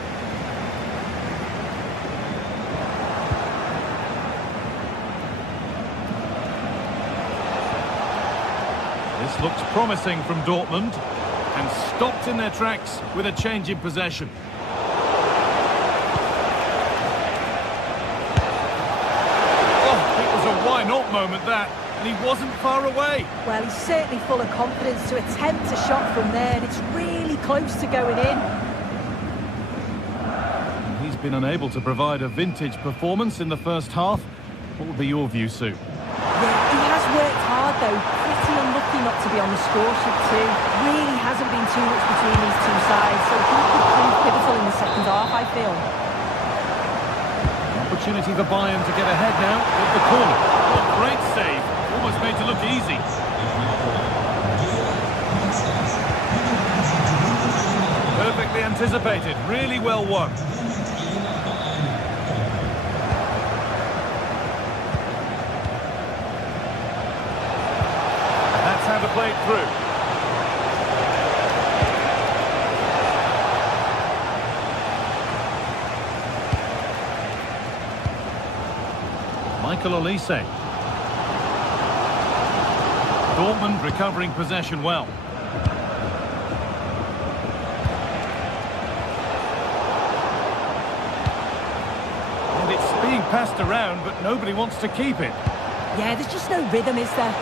This looks promising from Dortmund. And stopped in their tracks with a change in possession. Oh, it was a why-not moment, that. And he wasn't far away. Well, he's certainly full of confidence to attempt a shot from there, and it's really close to going in. And he's been unable to provide a vintage performance in the first half. What would be your view, Sue? Yeah, he has worked hard, though. Pretty unlucky not to be on the score sheet, too. Really hasn't been too much between these two sides, so he could prove pivotal in the second half, I feel. Opportunity for Bayern to get ahead now with the corner. Oh, great save. Almost made to look easy. Perfectly anticipated. Really well won. How to play it through. Michael Olise. Dortmund recovering possession well. And it's being passed around, but nobody wants to keep it. Yeah, there's just no rhythm, is there?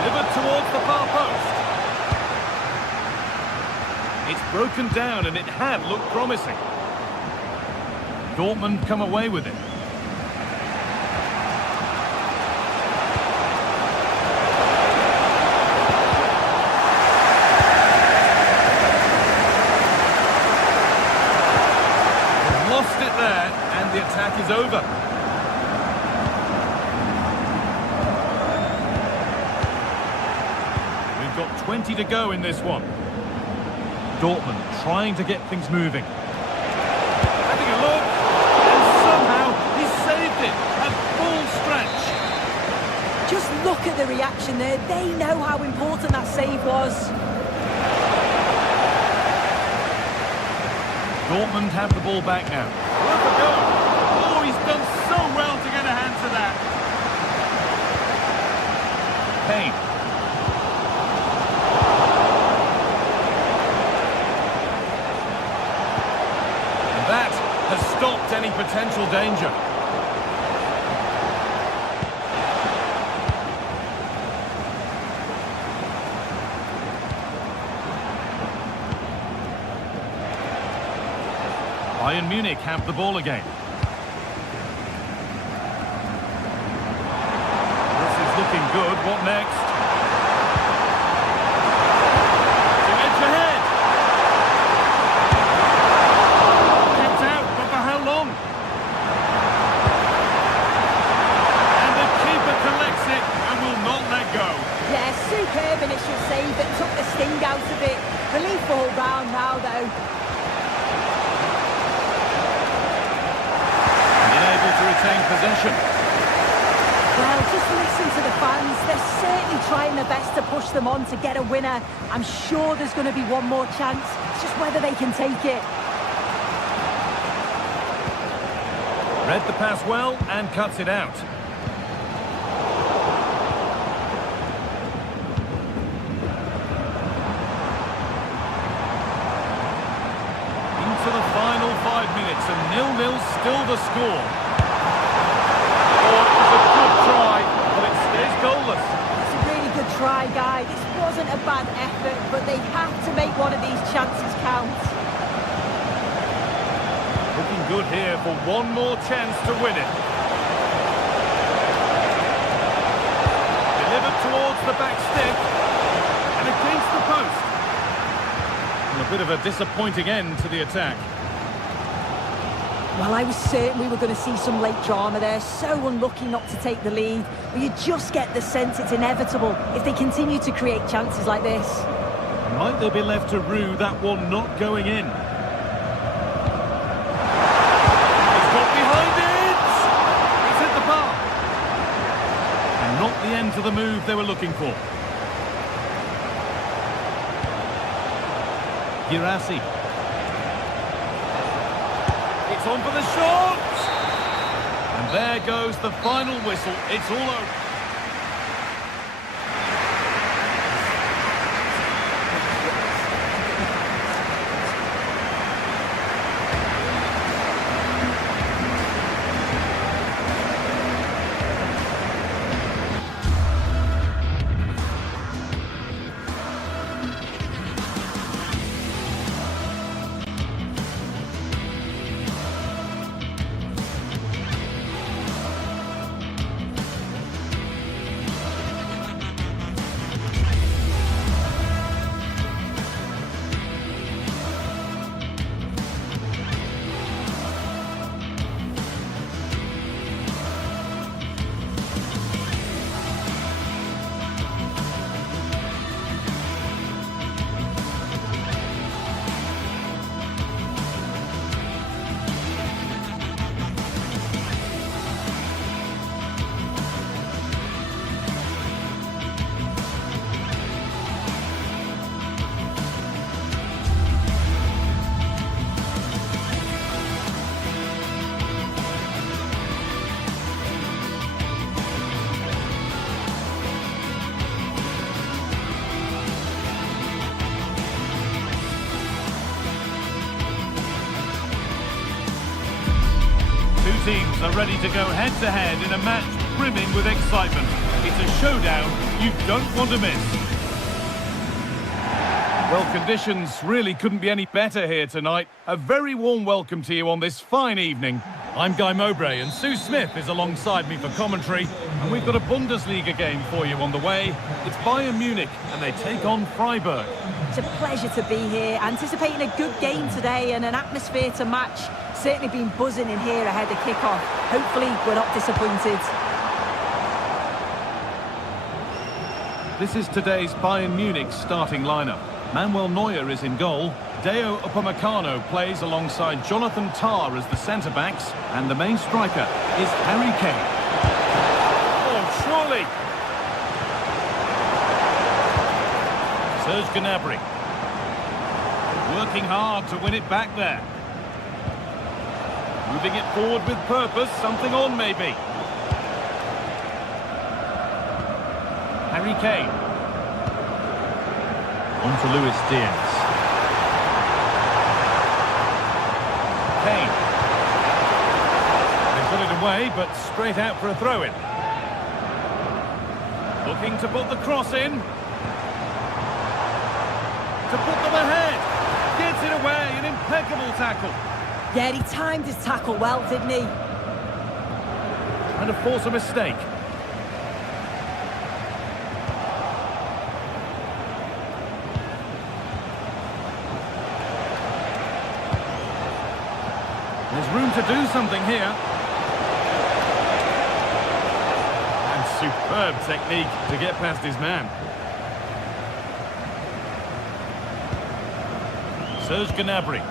Delivered towards the far post. It's broken down, and it had looked promising. Dortmund come away with it. They've lost it there, and the attack is over. We've got 20 to go in this one. Dortmund trying to get things moving. it at full stretch. Just look at the reaction there. They know how important that save was. Dortmund have the ball back now. Worth a go. Oh, he's done so well to get a hand to that. Kane. And that has stopped any potential danger. Bayern Munich have the ball again. This is looking good. What next? To edge ahead. Kept out, but for how long? And the keeper collects it and will not let go. Yeah, superb initial save that took the sting out of it. Relief all round now, though. To retain possession. Well, just listen to the fans. They're certainly trying their best to push them on to get a winner. I'm sure there's going to be one more chance. It's just whether they can take it. Read the pass well and cuts it out. Into the final 5 minutes and 0-0 still the score. Goalless. It's a really good try, guy. This wasn't a bad effort, but they have to make one of these chances count. Looking good here for one more chance to win it. Delivered towards the back stick and against the post. And a bit of a disappointing end to the attack. Well, I was certain we were going to see some late drama there. So unlucky not to take the lead. But you just get the sense it's inevitable if they continue to create chances like this. Might they be left to rue that one not going in? He's got behind it! He's hit the bar. And not the end to the move they were looking for. Girassi. It's on for the shot! And there goes the final whistle. It's all over. Teams are ready to go head-to-head in a match brimming with excitement. It's a showdown you don't want to miss. Well, conditions really couldn't be any better here tonight. A very warm welcome to you on this fine evening. I'm Guy Mowbray and Sue Smith is alongside me for commentary. And we've got a Bundesliga game for you on the way. It's Bayern Munich and they take on Freiburg. It's a pleasure to be here, anticipating a good game today and an atmosphere to match. Certainly been buzzing in here ahead of kick-off. Hopefully we're not disappointed. This is today's Bayern Munich starting lineup. Manuel Neuer is in goal. Deo Upamecano plays alongside Jonathan Tah as the centre-backs, and the main striker is Harry Kane. Oh, surely! Serge Gnabry. Working hard to win it back there. Moving it forward with purpose, something on maybe. Harry Kane. On to Luis Diaz. Kane. They put it away, but straight out for a throw-in. Looking to put the cross in. To put them ahead. Gets it away, an impeccable tackle. Yeah, he timed his tackle well, didn't he? Trying to force a mistake. There's room to do something here. And superb technique to get past his man. Serge Gnabry.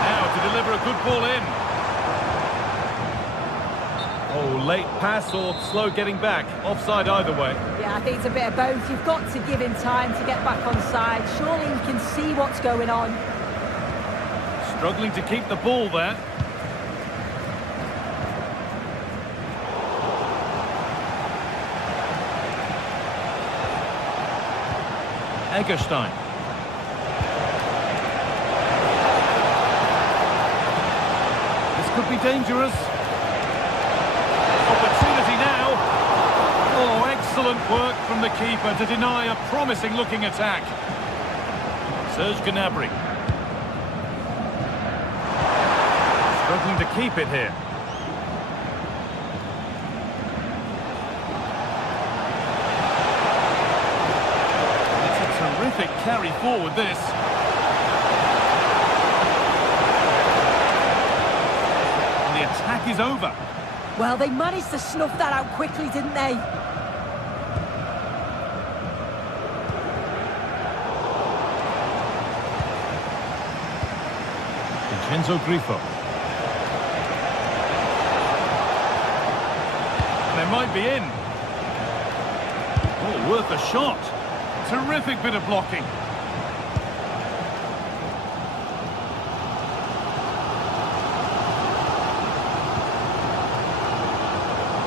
Now to deliver a good ball in. Oh, late pass or slow getting back. Offside either way. Yeah, I think it's a bit of both. You've got to give him time to get back on side. Surely he can see what's going on. Struggling to keep the ball there. Egerstein. This could be dangerous. Opportunity now. Oh, excellent work from the keeper to deny a promising-looking attack. Serge Gnabry. Struggling to keep it here. Terrific carry forward this. And the attack is over. Well, they managed to snuff that out quickly, didn't they? Vincenzo Grifo. They might be in. Oh, worth a shot. Terrific bit of blocking.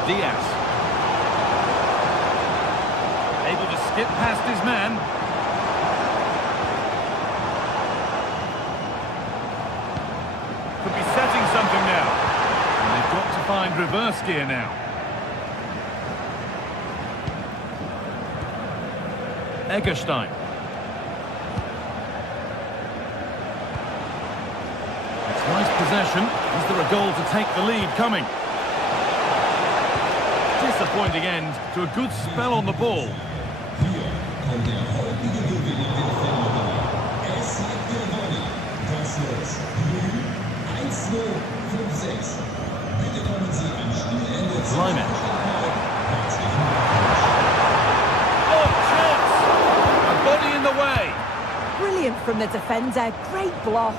Diaz. Able to skip past his man. Could be setting something now. And they've got to find reverse gear now. Egerstein. It's nice possession. Is there a goal to take the lead coming? Disappointing end to a good spell on the ball. Climate. Body in the way. Brilliant from the defender. Great block.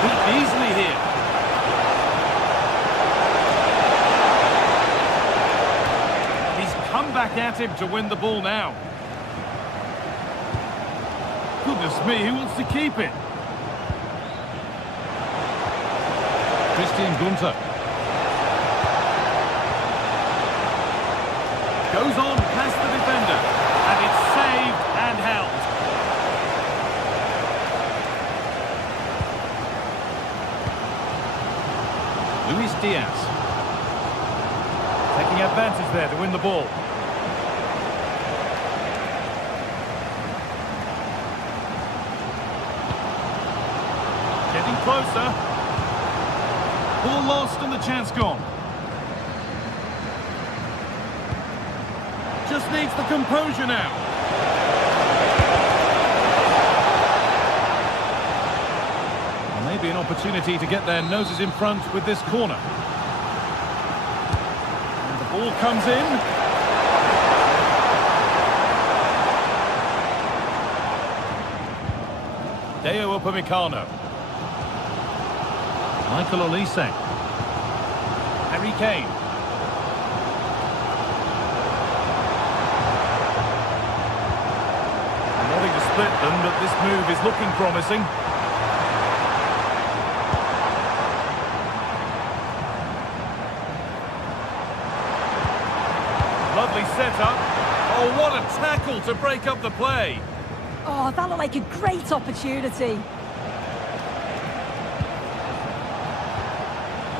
Beat easily here. He's come back at him to win the ball now. Goodness me, who wants to keep it? Christian Gunter. Goes on past the defender. And it's saved and held. Luis Diaz. Taking advantage there to win the ball. Getting closer. Ball lost and the chance gone. Just needs the composure now. Maybe an opportunity to get their noses in front with this corner. And the ball comes in. Deo Upamecano. Michael Olise. Harry Kane. Nothing to split them, but this move is looking promising. Lovely setup. Oh, what a tackle to break up the play. Oh, that looked like a great opportunity.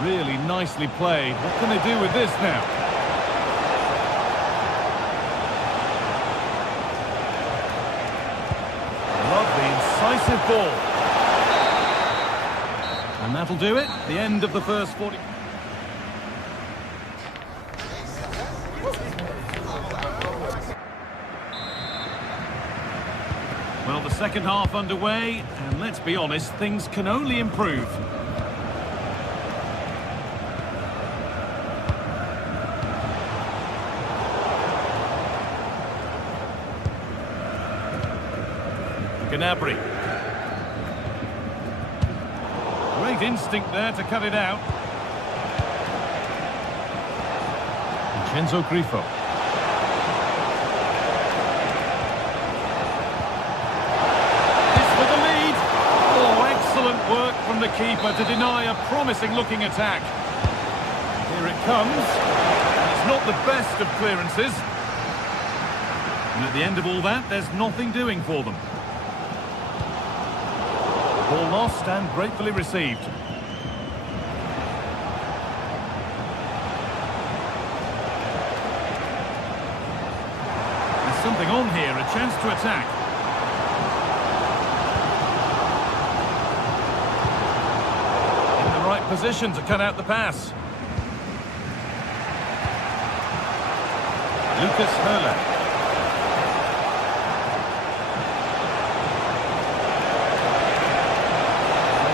Really nicely played. What can they do with this now? Lovely, incisive ball. And that'll do it. The end of the first 40... Well, the second half underway, and let's be honest, things can only improve. Gnabry. Great instinct there to cut it out. Vincenzo Grifo. Work from the keeper to deny a promising-looking attack. Here it comes. It's not the best of clearances. And at the end of all that, there's nothing doing for them. Ball lost and gratefully received. There's something on here, a chance to attack. Right position to cut out the pass. Lucas Hurler.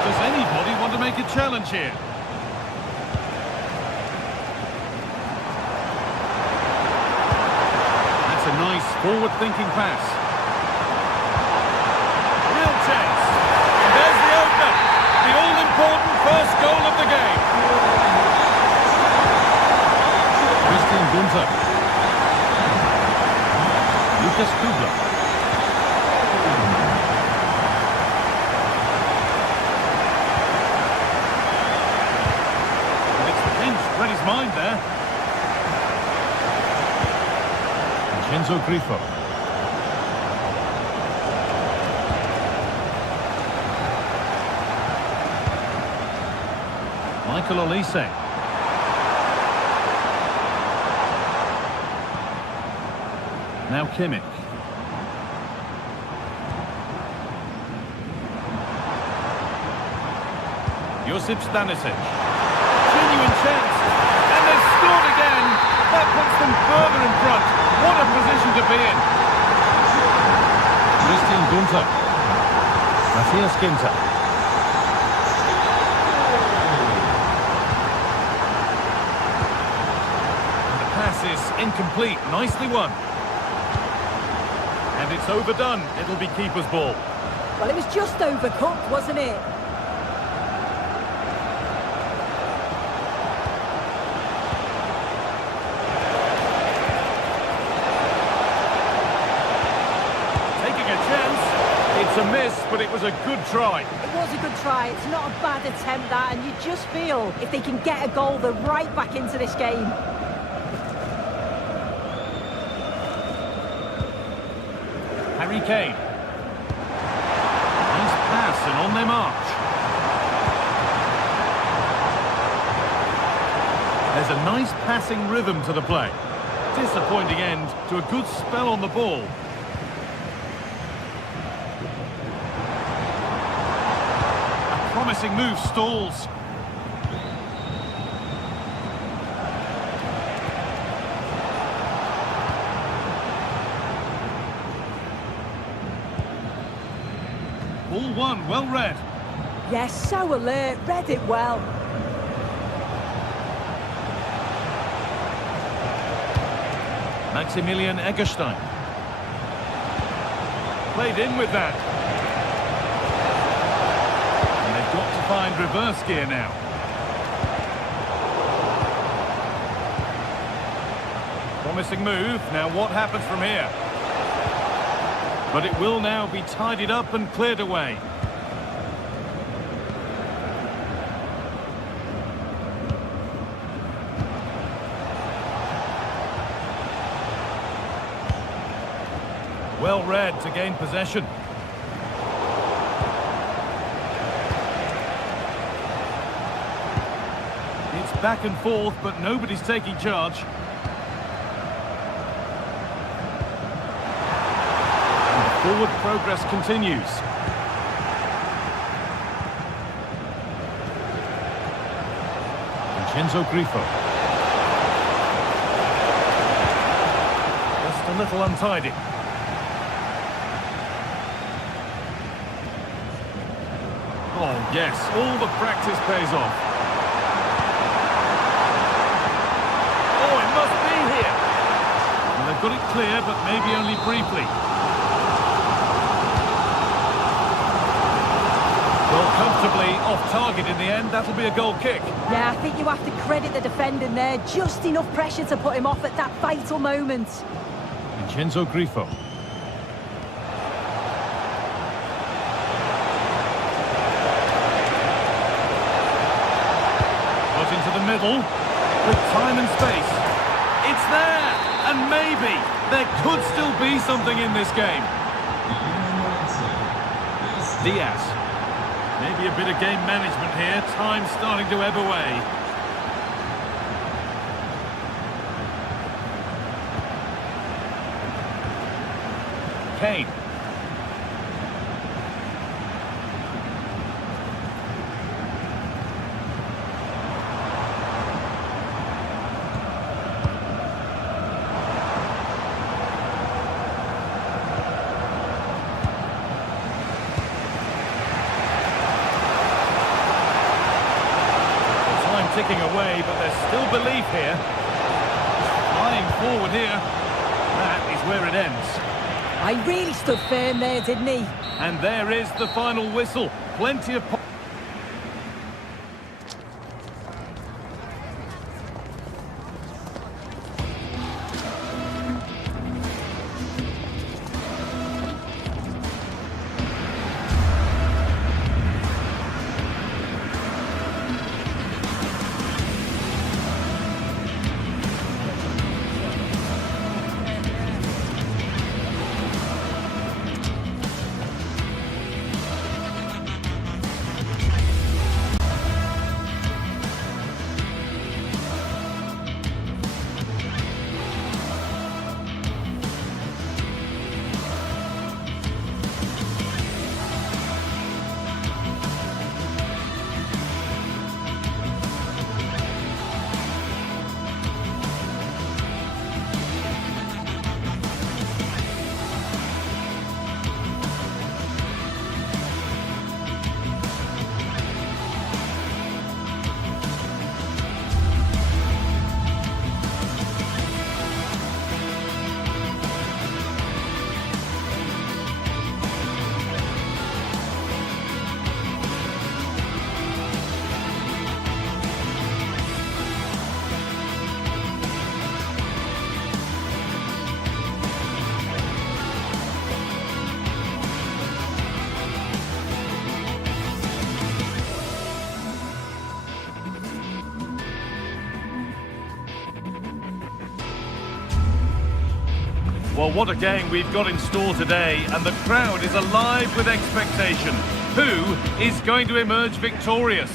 Does anybody want to make a challenge here? That's a nice forward-thinking pass. Real chance. And there's the opener. The all-important first goal of the game. Christian Günther. Lucas Kubler. And it's the bench read his mind there. Vincenzo Grifo. Michael Olise. Now Kimmich. Josip Stanisic. Genuine chance. And they've scored again. That puts them further in front. What a position to be in. Christian Günther. Matthias Ginter. Is incomplete, nicely won. And it's overdone, it'll be keeper's ball. Well, it was just overcooked, wasn't it? Taking a chance, it's a miss, but it was a good try. It was a good try, it's not a bad attempt that, and you just feel if they can get a goal, they're right back into this game. Harry Kane. Nice pass and on their march. There's a nice passing rhythm to the play. Disappointing end to a good spell on the ball. A promising move stalls. Ball one, well read. Yes, so alert, read it well. Maximilian Eggestein. Played in with that. And they've got to find reverse gear now. Promising move. Now what happens from here? But it will now be tidied up and cleared away. Well read to gain possession. It's back and forth, but nobody's taking charge. And forward progress continues. Vincenzo Grifo. Just a little untidy. Oh, yes, all the practice pays off. Oh, it must be here. And they've got it clear, but maybe only briefly. Well, comfortably off target in the end. That'll be a goal kick. Yeah, I think you have to credit the defending there. Just enough pressure to put him off at that vital moment. Vincenzo Grifo. Into the middle, with time and space. It's there, and maybe there could still be something in this game. Diaz. Maybe a bit of game management here. Time starting to ebb away. Kane. Ticking away, but there's still belief here. Flying forward here. That is where it ends. I really stood firm there, didn't he? And there is the final whistle. Plenty of... Well, what a game we've got in store today, and the crowd is alive with expectation. Who is going to emerge victorious?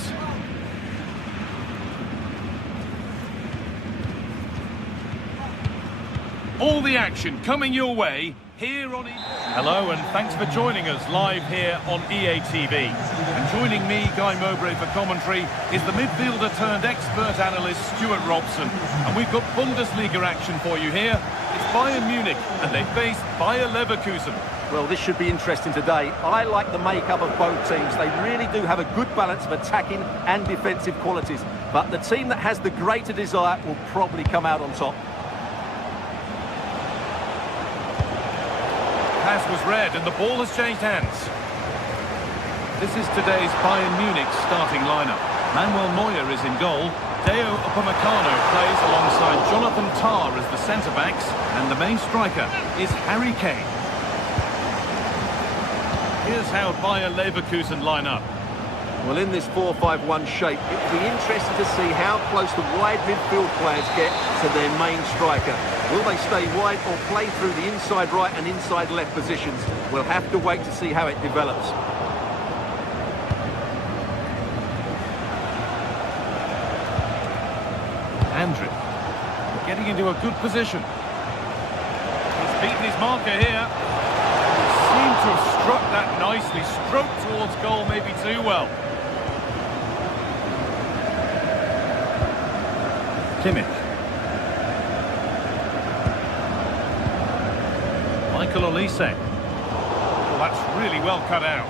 All the action coming your way here on... Hello, and thanks for joining us live here on EA TV. And joining me, Guy Mowbray, for commentary is the midfielder-turned-expert analyst Stuart Robson. And we've got Bundesliga action for you here. It's Bayern Munich, and they face Bayer Leverkusen. Well, this should be interesting today. I like the makeup of both teams. They really do have a good balance of attacking and defensive qualities. But the team that has the greater desire will probably come out on top. Pass was read and the ball has changed hands. This is today's Bayern Munich starting lineup. Manuel Neuer is in goal. Deo Upamecano plays alongside Jonathan Tah as the centre-backs. And the main striker is Harry Kane. Here's how Bayer Leverkusen line up. Well, in this 4-5-1 shape, it will be interesting to see how close the wide midfield players get to their main striker. Will they stay wide or play through the inside right and inside left positions? We'll have to wait to see how it develops. Andrić getting into a good position. He's beaten his marker here. Seemed to have struck that nicely. Stroked towards goal, maybe too well. Kimmich. Michael Olise. Well, that's really well cut out.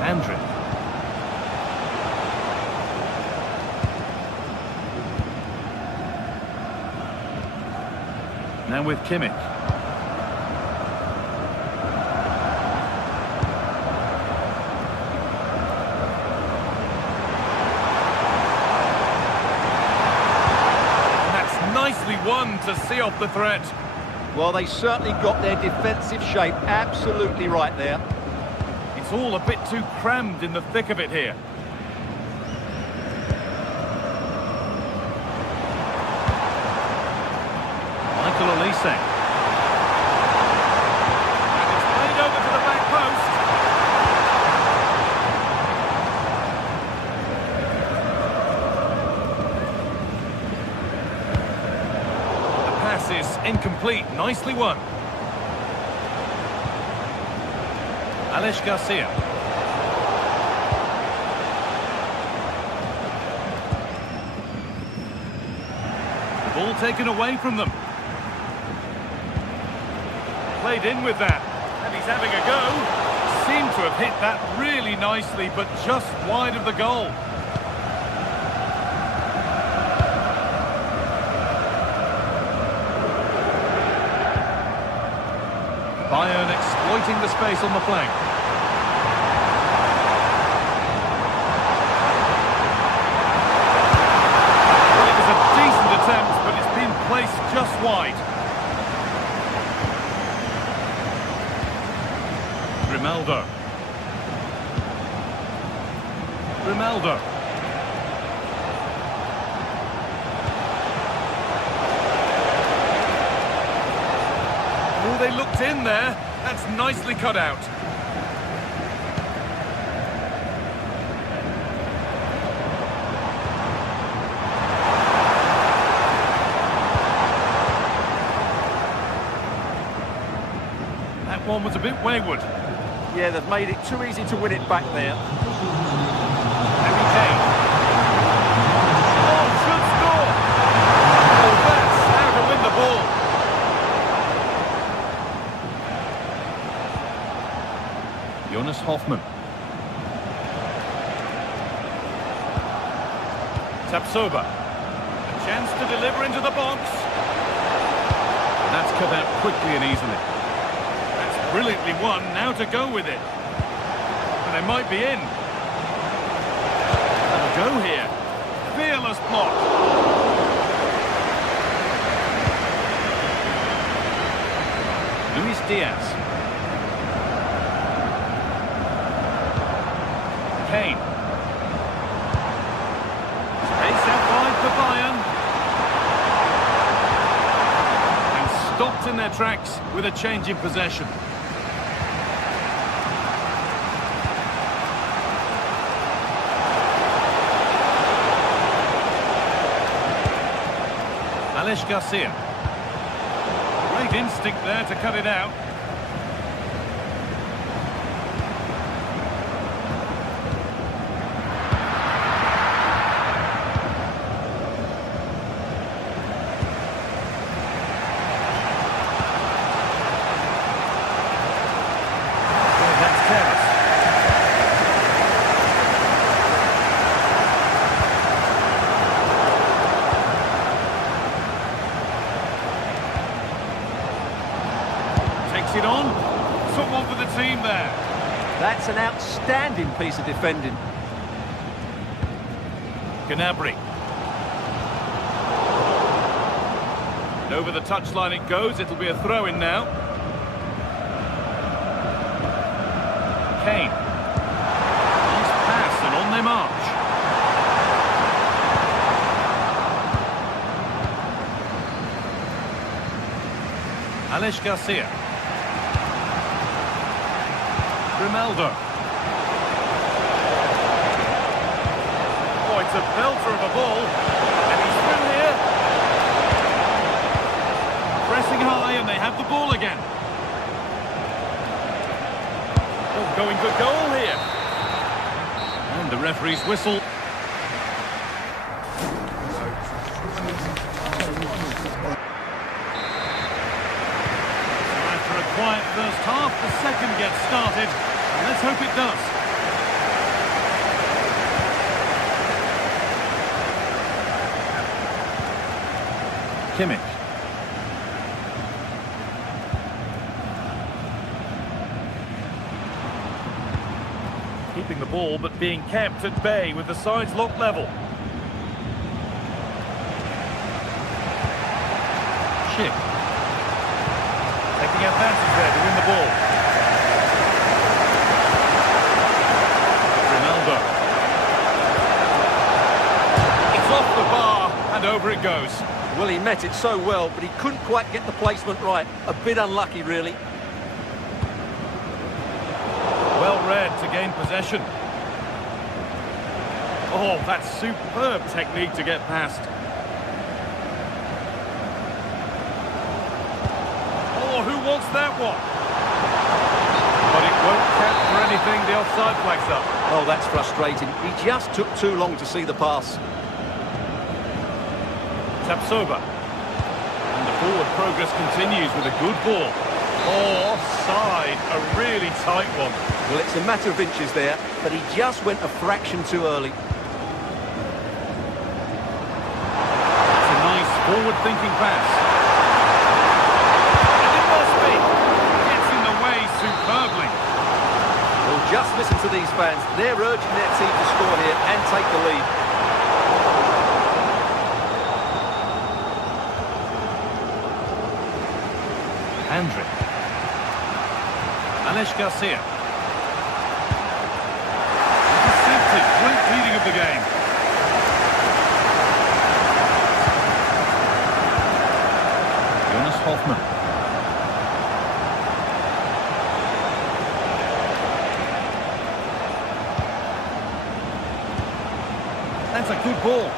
Andrić. Now with Kimmich. That's nicely won to see off the threat. Well, they certainly got their defensive shape absolutely right there. It's all a bit too crammed in the thick of it here. Michael Olise. And it's played over to the back post. The pass is incomplete. Nicely won. Alex Garcia. The ball taken away from them. Played in with that, and he's having a go. Seemed to have hit that really nicely, but just wide of the goal. Bayern exploiting the space on the flank. Well, it was a decent attempt, but it's been placed just wide. Ronaldo. Oh, they looked in there. That's nicely cut out. That one was a bit wayward. Yeah, they've made it too easy to win it back there. Harry Kane. Oh, should score! Oh, that's how to win the ball. Jonas Hoffmann. Tapsoba. A chance to deliver into the box. That's cut out quickly and easily. Brilliantly won, now to go with it. And they might be in. And a go here. Fearless block. Luis Diaz. Kane. Space out wide for Bayern. And stopped in their tracks with a change in possession. Alex Garcia. Great instinct there to cut it out. team there. That's an outstanding piece of defending. Gnabry. And over the touchline it goes. It'll be a throw-in now. Kane. Nice pass and on they march. Alex Garcia. Grimaldo. Oh, it's a belter of a ball. And he's through here. Pressing high and they have the ball again. Oh, going for goal here. And the referee's whistle. Quiet first half, the second gets started, and let's hope it does. Kimmich. Keeping the ball, but being kept at bay with the sides locked level. Schick. Taking advantage there to win the ball. Ronaldo. It's off the bar and over it goes. Well, he met it so well, but he couldn't quite get the placement right. A bit unlucky, really. Well read to gain possession. Oh, that's superb technique to get past. Who wants that one? But it won't count for anything, the offside flag's up. Oh, that's frustrating. He just took too long to see the pass. Tapsoba. And the forward progress continues with a good ball. Oh, offside, a really tight one. Well, it's a matter of inches there, but he just went a fraction too early. It's a nice forward-thinking pass. Superbly. Well, just listen to these fans. They're urging their team to score here and take the lead. Andrick. Alex Garcia. Intercepted. Great reading of the game. Jonas Hoffmann. That's a good ball.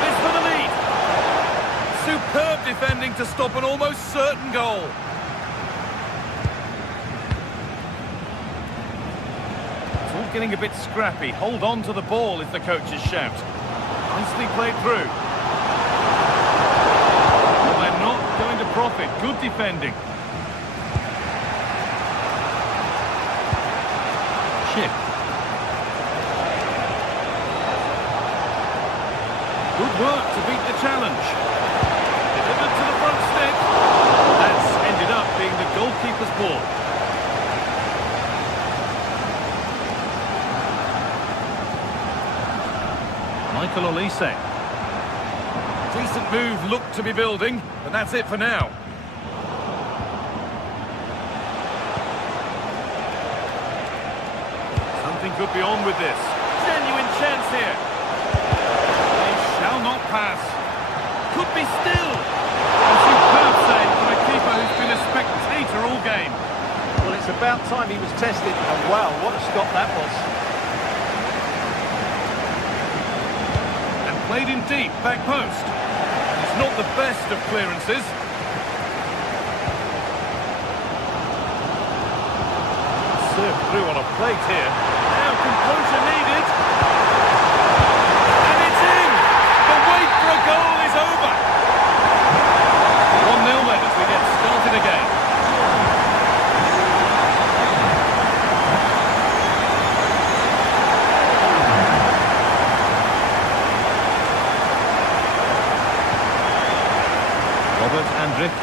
This for the lead. Superb defending to stop an almost certain goal. It's all getting a bit scrappy. Hold on to the ball is the coach's shout. Nicely played through. Well, they're not going to profit. Good defending. Schick. Good work to beat the challenge. Delivered to the front stick. That's ended up being the goalkeeper's ball. Michael Olise. Decent move looked to be building, but that's it for now. Something could be on with this. Genuine chance here. Shall not pass. Could be still. A superb save from a keeper who's been a spectator all game. Well, it's about time he was tested, and wow, what a stop that was. And played in deep, back post. It's not the best of clearances. Served through on a plate here. Now composure needed. And it's in! The wait for a goal is over. 1-0 then as we get started again. Andrick.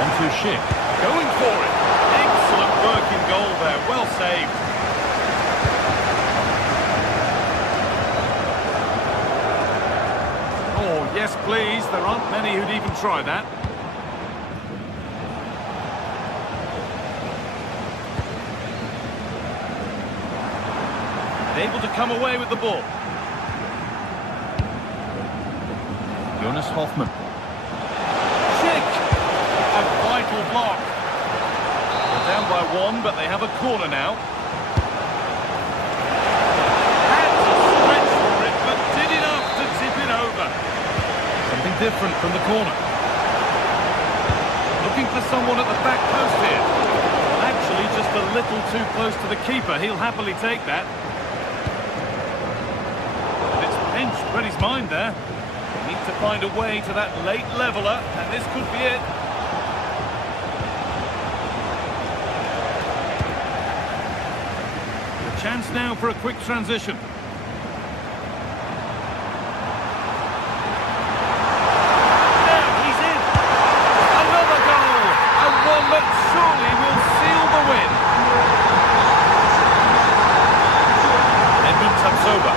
On to Schick. Going for it. work in goal there. Well saved. Oh, yes, please. There aren't many who'd even try that. Able to come away with the ball. Jonas Hoffmann. Schick! A vital block. They're down by one, but they have a corner now. Had to stretch for it, but did enough to tip it over. Something different from the corner. Looking for someone at the back post here. Well, actually, just a little too close to the keeper. He'll happily take that. Read his mind there. They need to find a way to that late leveller, and this could be it. A chance now for a quick transition. Now he's in. Another goal, and one that surely will seal the win. Edmund Tapsoba.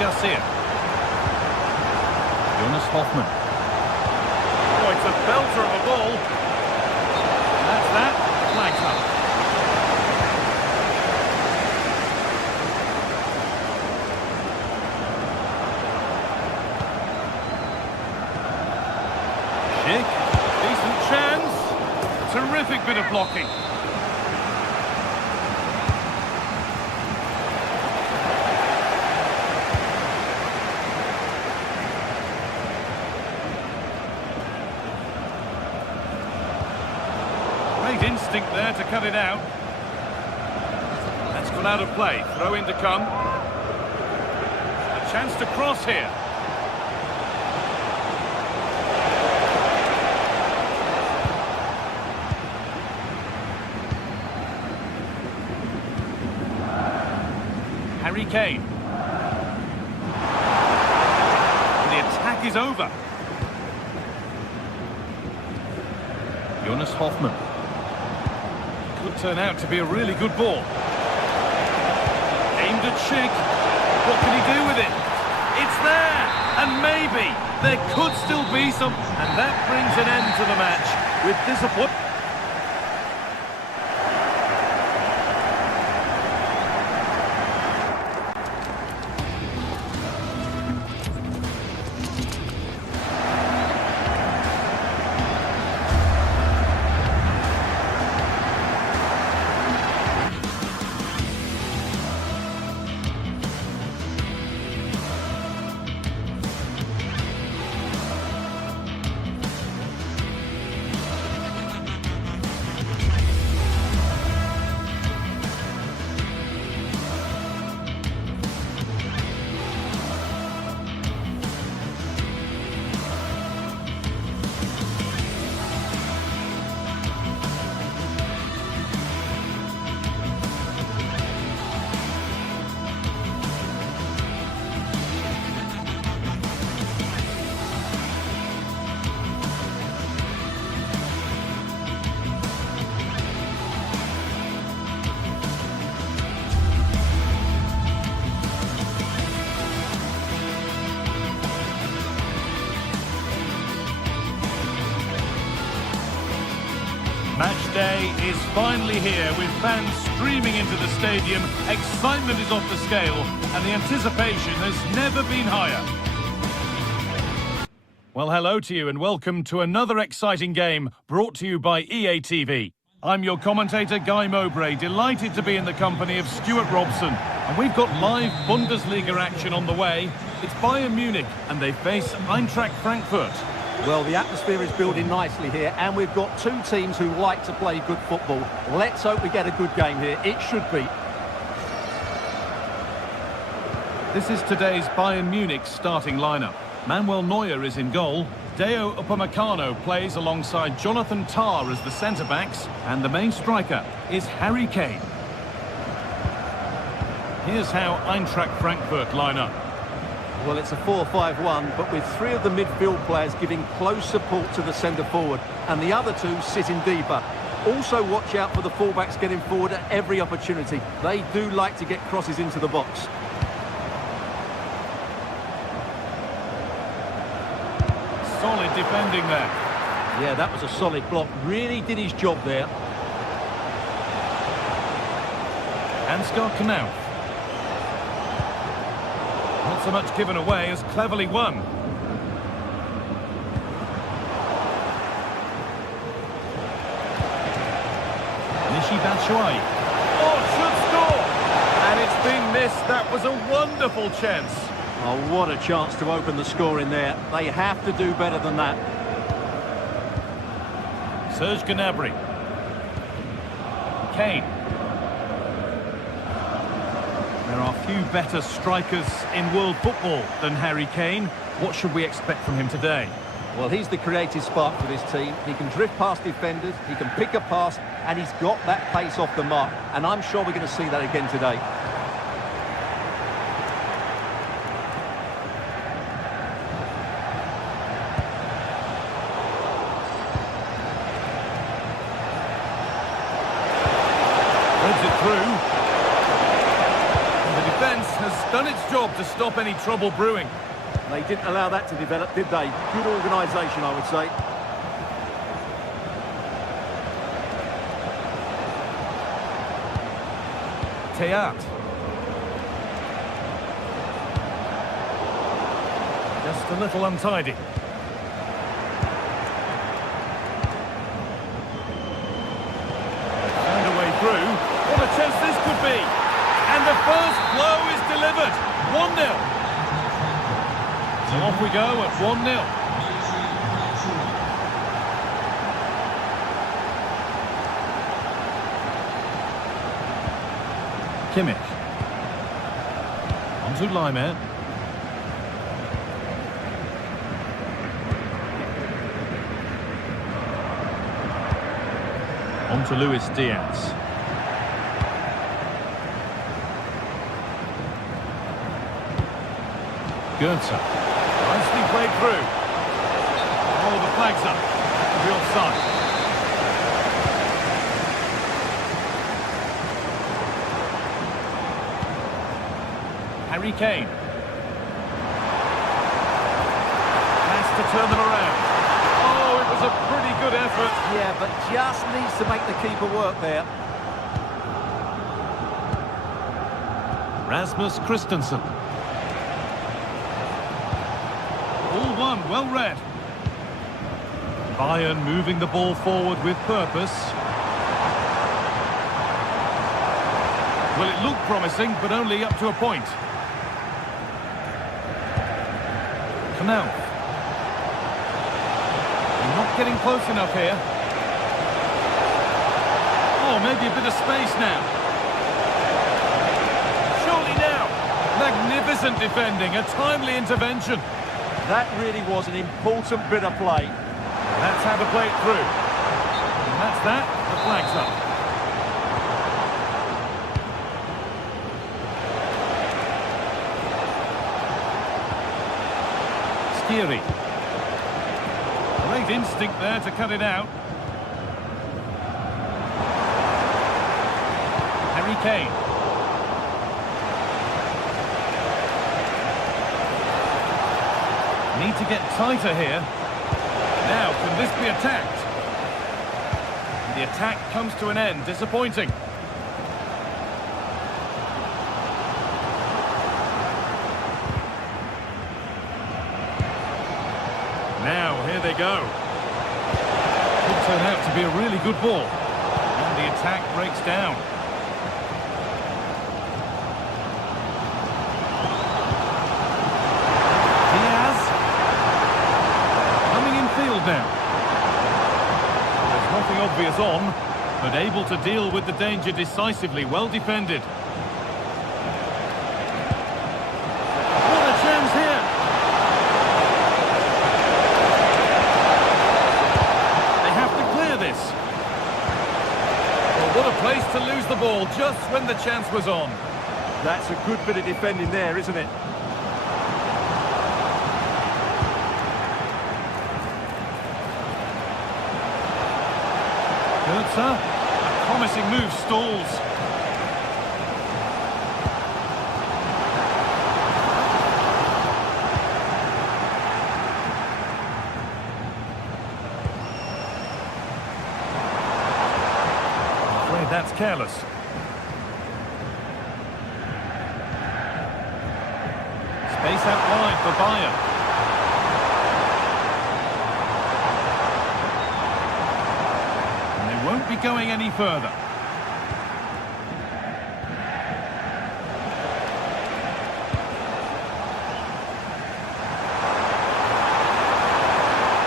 Garcia. Jonas Hoffmann. Oh, it's a belter of a ball. And that's that. Flags up. Schick. Decent chance. Terrific bit of blocking. Instinct there to cut it out. That's gone out of play. Throw in to come. A chance to cross here. Harry Kane. And the attack is over. Jonas Hoffmann. Could turn out to be a really good ball. Aimed at Schick. What can he do with it? It's there! And maybe there could still be some... And that brings an end to the match with disappointment. Match day is finally here with fans streaming into the stadium. Excitement is off the scale and the anticipation has never been higher. Well, hello to you and welcome to another exciting game brought to you by EA TV. I'm your commentator, Guy Mowbray, delighted to be in the company of Stuart Robson. And we've got live Bundesliga action on the way. It's Bayern Munich and they face Eintracht Frankfurt. Well, the atmosphere is building nicely here, and we've got two teams who like to play good football. Let's hope we get a good game here. It should be. This is today's Bayern Munich starting lineup. Manuel Neuer is in goal. Deo Upamecano plays alongside Jonathan Tah as the centre-backs, and the main striker is Harry Kane. Here's how Eintracht Frankfurt line up. Well, it's a 4-5-1, but with three of the midfield players giving close support to the centre forward, and the other two sitting deeper. Also watch out for the fullbacks getting forward at every opportunity. They do like to get crosses into the box. Solid defending there. Yeah, that was a solid block. Really did his job there. Ansgar Knauf. Not so much given away as cleverly won. Michy Batshuayi. Oh, should score! And it's been missed. That was a wonderful chance. Oh, what a chance to open the score in there. They have to do better than that. Serge Gnabry. Kane. There are few better strikers in world football than Harry Kane. What should we expect from him today? Well, he's the creative spark for this team. He can drift past defenders, he can pick a pass, and he's got that pace off the mark. And I'm sure we're going to see that again today. Threads it through. And the defence has done its job to stop any trouble brewing. They didn't allow that to develop, did they? Good organisation, I would say. Teat. Just a little untidy. Found a way through. What a chance this could be. And the first blow is delivered. 1-0. So off we go at 1-0. Kimmich. On to Laimer. On to Luis Diaz. Goetze. Nicely played through. Oh, the flag's up. The offside. Harry Kane. Has to turn them around. Oh, it was a pretty good effort. Yeah, but just needs to make the keeper work there. Rasmus Christensen. All one, well read. Bayern moving the ball forward with purpose. Well, it looked promising, but only up to a point. Knauf. Not getting close enough here. Oh, maybe a bit of space now. Surely now. Magnificent defending, a timely intervention. That really was an important bit of play. That's how to play it through. And that's that, the flag's up. Skiri. Great instinct there to cut it out. Harry Kane. Need to get tighter here. Now, can this be attacked? The attack comes to an end. Disappointing. Now, here they go. Could turn out to be a really good ball. And the attack breaks down. Diaz. Coming in field now. There's nothing obvious on, but able to deal with the danger decisively. Well defended. What a chance here. What a place to lose the ball just when the chance was on. That's a good bit of defending there, isn't it? Goetze, a promising move stalls. That's careless. Space out wide for Bayern. And they won't be going any further.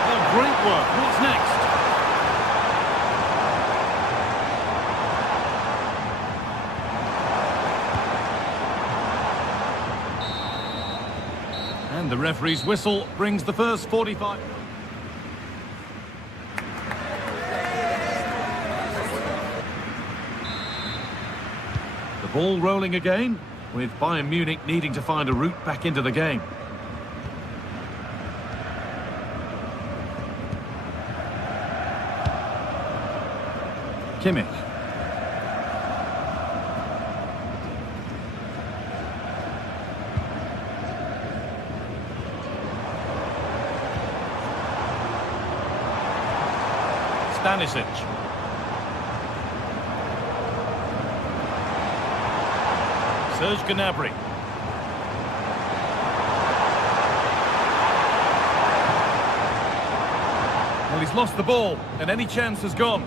Oh, great work. What's next? And the referee's whistle brings the first 45. The ball rolling again, with Bayern Munich needing to find a route back into the game. Kimmich. Stanisic. Serge Gnabry. Well, he's lost the ball, and any chance has gone.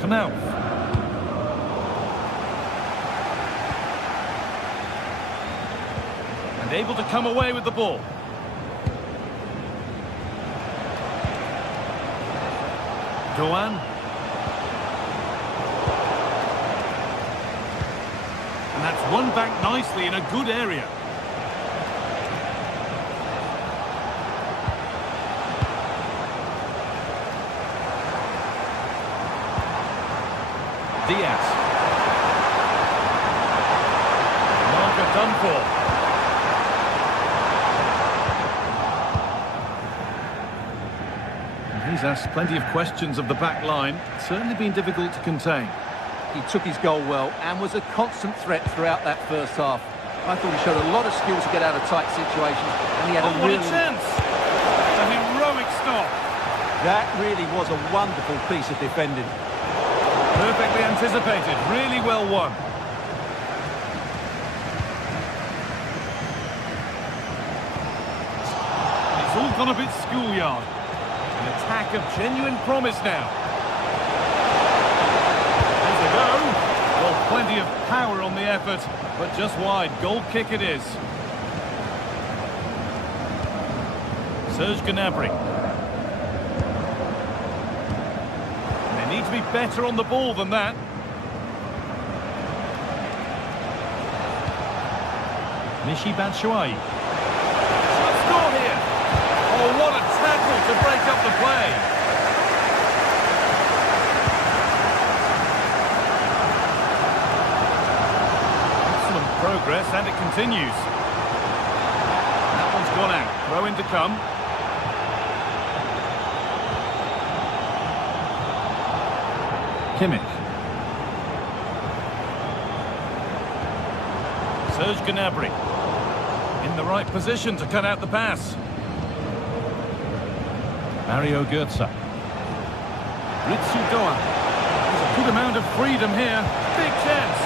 Knauf. Able to come away with the ball. Doan. And that's won back nicely in a good area. Diaz. Marker done for. He's asked plenty of questions of the back line. It's certainly been difficult to contain. He took his goal well and was a constant threat throughout that first half. I thought he showed a lot of skills to get out of tight situations, and he had what a chance! A heroic stop. That really was a wonderful piece of defending. Perfectly anticipated, really well won. It's all gone a bit schoolyard. An attack of genuine promise now. There's a go. Well, plenty of power on the effort, but just wide. Goal kick it is. Serge Gnabry. They need to be better on the ball than that. Michy Batshuayi. Score here. Oh, what a tackle to break up the play. Excellent progress, and it continues. That one's gone out. Throw in to come. Kimmich. Serge Gnabry. In the right position to cut out the pass. Mario Goetze. Ritsu Doan. There's a good amount of freedom here. Big chance.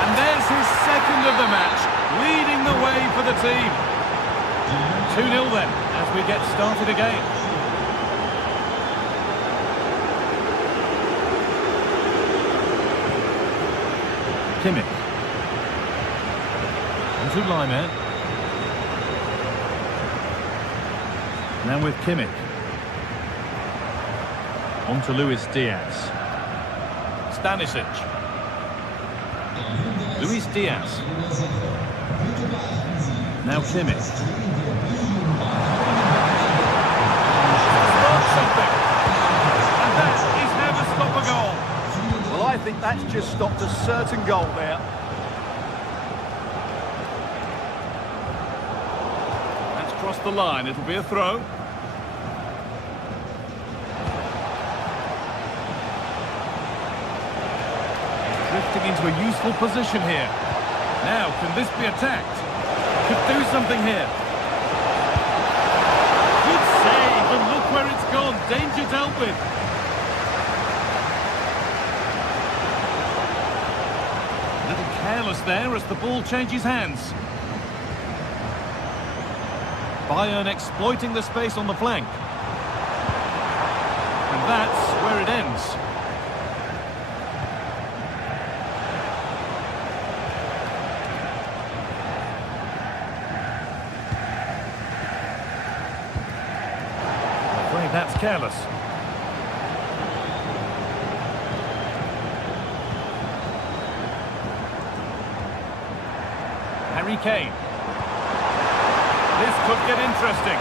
And there's his second of the match, leading the way for the team. 2-0 then, as we get started again. Kimmich. Into Laimer. Now with Kimmich. On to Luis Diaz. Stanisic. Luis Diaz. Now Kimmich. Start something. And that is how to stop a goal. Well, I think that's just stopped a certain goal there. across the line. It'll be a throw. Drifting into a useful position here. Now, can this be attacked? Could do something here. Good save, and look where it's gone. Danger dealt with. A little careless there as the ball changes hands. Bayern exploiting the space on the flank. And that's where it ends. I'm afraid that's careless. Harry Kane. This could get interesting.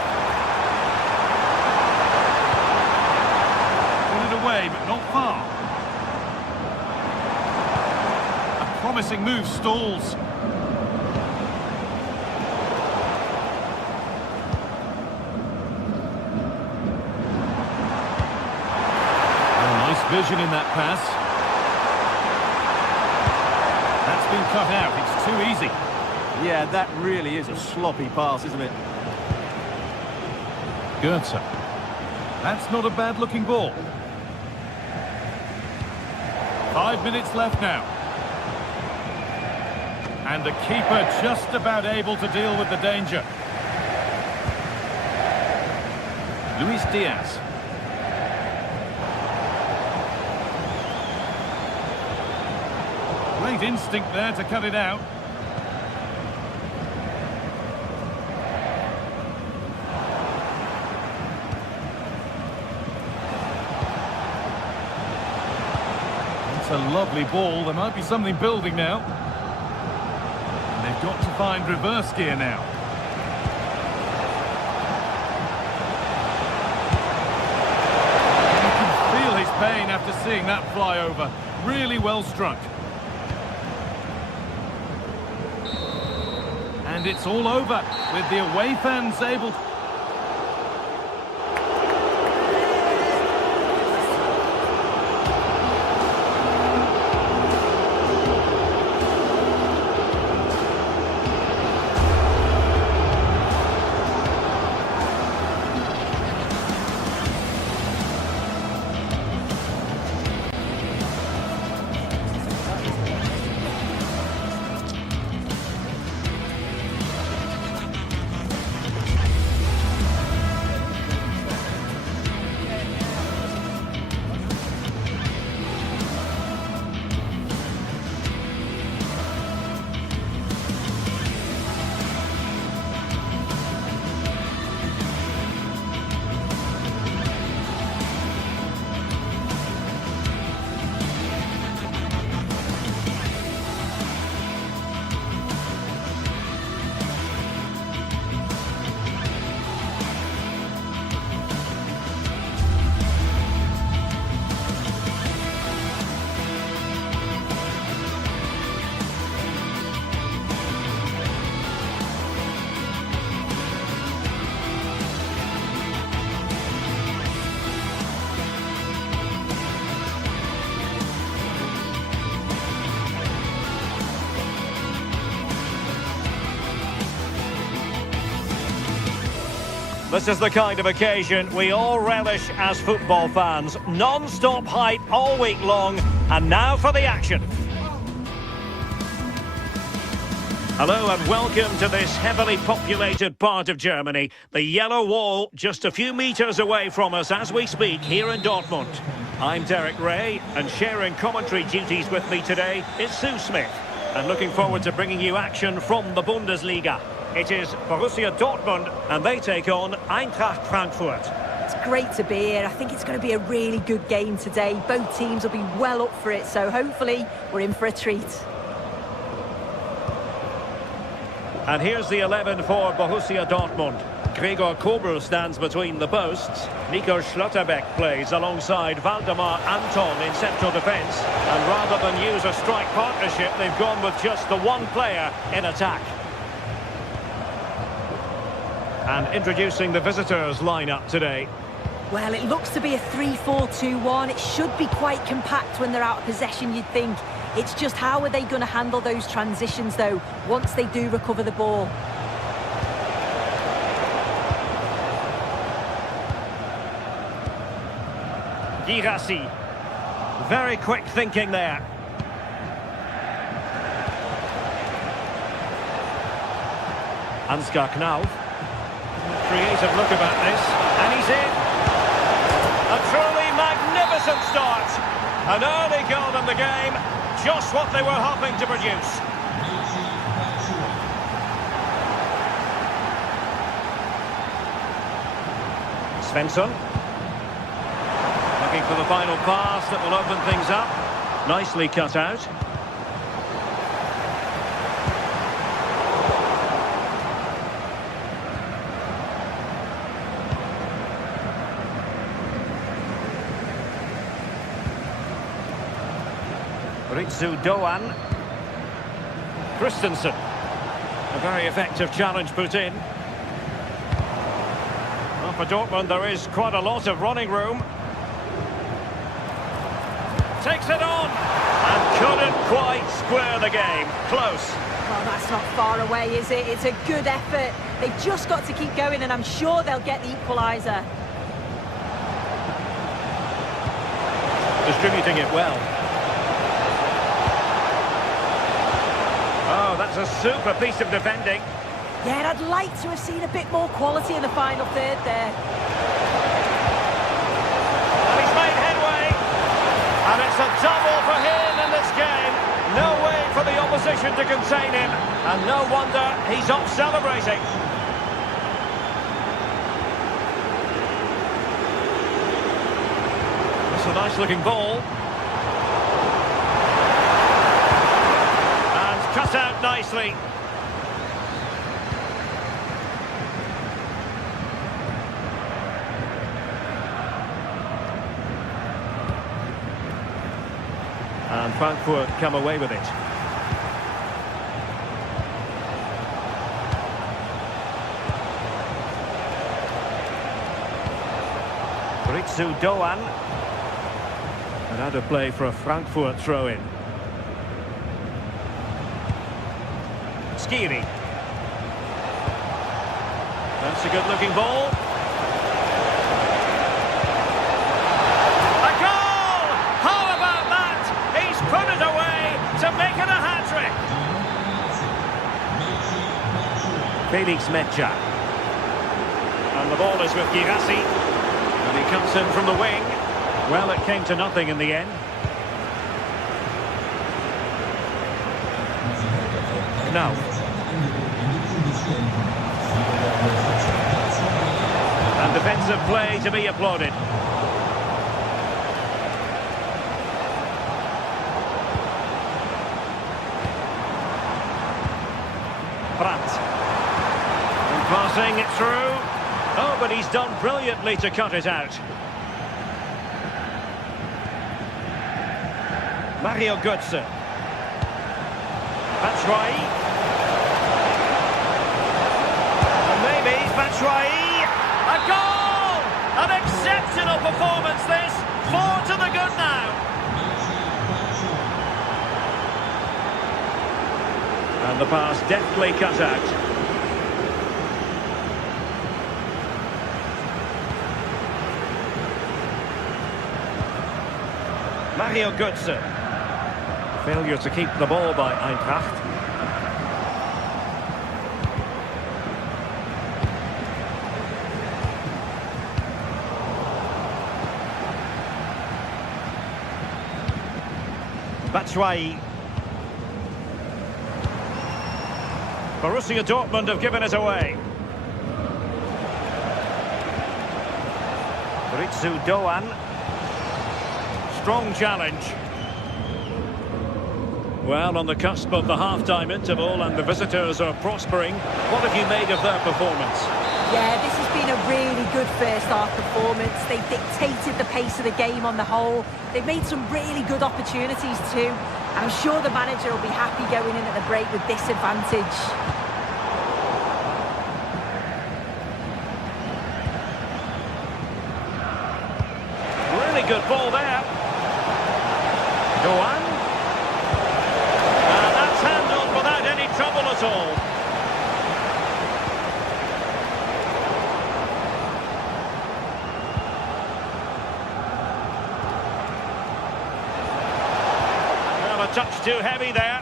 Put it away, but not far. A promising move stalls. Oh, nice vision in that pass. That's been cut out. It's too easy. Yeah, that really is a sloppy pass, isn't it? Goetze. That's not a bad-looking ball. 5 minutes left now. And the keeper just about able to deal with the danger. Luis Diaz. Great instinct there to cut it out. A lovely ball. There might be something building now. And they've got to find reverse gear now. You can feel his pain after seeing that fly over. Really well struck. And it's all over with the away fans able to... This is the kind of occasion we all relish as football fans. Non-stop hype all week long, and now for the action. Hello and welcome to this heavily populated part of Germany. The yellow wall just a few metres away from us as we speak here in Dortmund. I'm Derek Ray, and sharing commentary duties with me today is Sue Smith. And looking forward to bringing you action from the Bundesliga. It is Borussia Dortmund, and they take on Eintracht Frankfurt. It's great to be here. I think it's going to be a really good game today. Both teams will be well up for it, so hopefully we're in for a treat. And here's the 11 for Borussia Dortmund. Gregor Kobel stands between the posts. Nico Schlotterbeck plays alongside Waldemar Anton in central defence. And rather than use a strike partnership, they've gone with just the one player in attack. And introducing the visitors lineup today. Well, it looks to be a 3-4-2-1. It should be quite compact when they're out of possession, you'd think. It's just how are they going to handle those transitions, though, once they do recover the ball? Girassi. Very quick thinking there. Ansgar Knauf. Creative look about this. And he's in. A truly magnificent start. An early goal in the game. Just what they were hoping to produce. Svensson. Looking for the final pass that will open things up. Nicely cut out. Ritsu Doan. Christensen. A very effective challenge put in. Well, for Dortmund there is quite a lot of running room. Takes it on and couldn't quite square the game. Close. Well, that's not far away, is it? It's a good effort. They've just got to keep going, and I'm sure they'll get the equaliser. Distributing it well. Oh, that's a super piece of defending. Yeah, I'd like to have seen a bit more quality in the final third there. And he's made headway. And it's a double for him in this game. No way for the opposition to contain him. And no wonder he's off celebrating. It's a nice looking ball. And cut out nicely. And Frankfurt come away with it. Ritsu Doan. And out of play for a Frankfurt throw-in. Skiri. That's a good-looking ball. Put it away to make it a hat-trick. Felix Medja. And the ball is with Girassi. And he comes in from the wing. Well, it came to nothing in the end. Now. And defensive play to be applauded. And passing it through. Oh, but he's done brilliantly to cut it out. Mario Götze. Batshuayi. And maybe Batshuayi. A goal! An exceptional performance this. 4 to the good now. And the pass deftly cut out. Mario Götze. Failure to keep the ball by Eintracht. Batshuayi. Borussia Dortmund have given it away. Ritsu Doan. Strong challenge. Well, on the cusp of the half-time interval and the visitors are prospering. What have you made of their performance? Yeah, this has been a really good first-half performance. They've dictated the pace of the game on the whole. They've made some really good opportunities too. I'm sure the manager will be happy going in at the break with this advantage. good ball there. Doan. And that's handled without any trouble at all. Well, a touch too heavy there.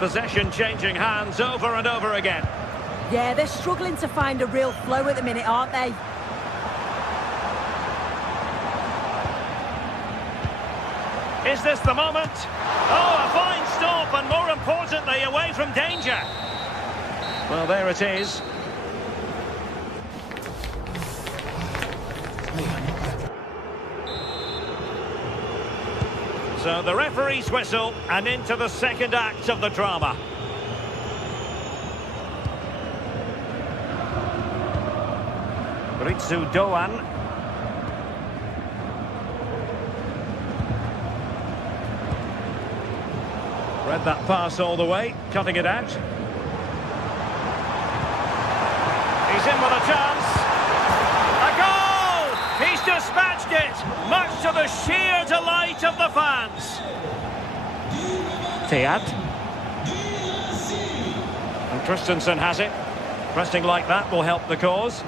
Possession changing hands over and over again. Yeah, they're struggling to find a real flow at the minute, aren't they? Is this the moment? Oh, a fine stop, and more importantly, away from danger. Well, there it is. So the referee's whistle, and into the second act of the drama. Ritsu Doan. Read that pass all the way, cutting it out. He's in with a chance. A goal! He's dispatched it, much to the sheer delight of the fans. Teat. And Christensen has it. Pressing like that will help the cause.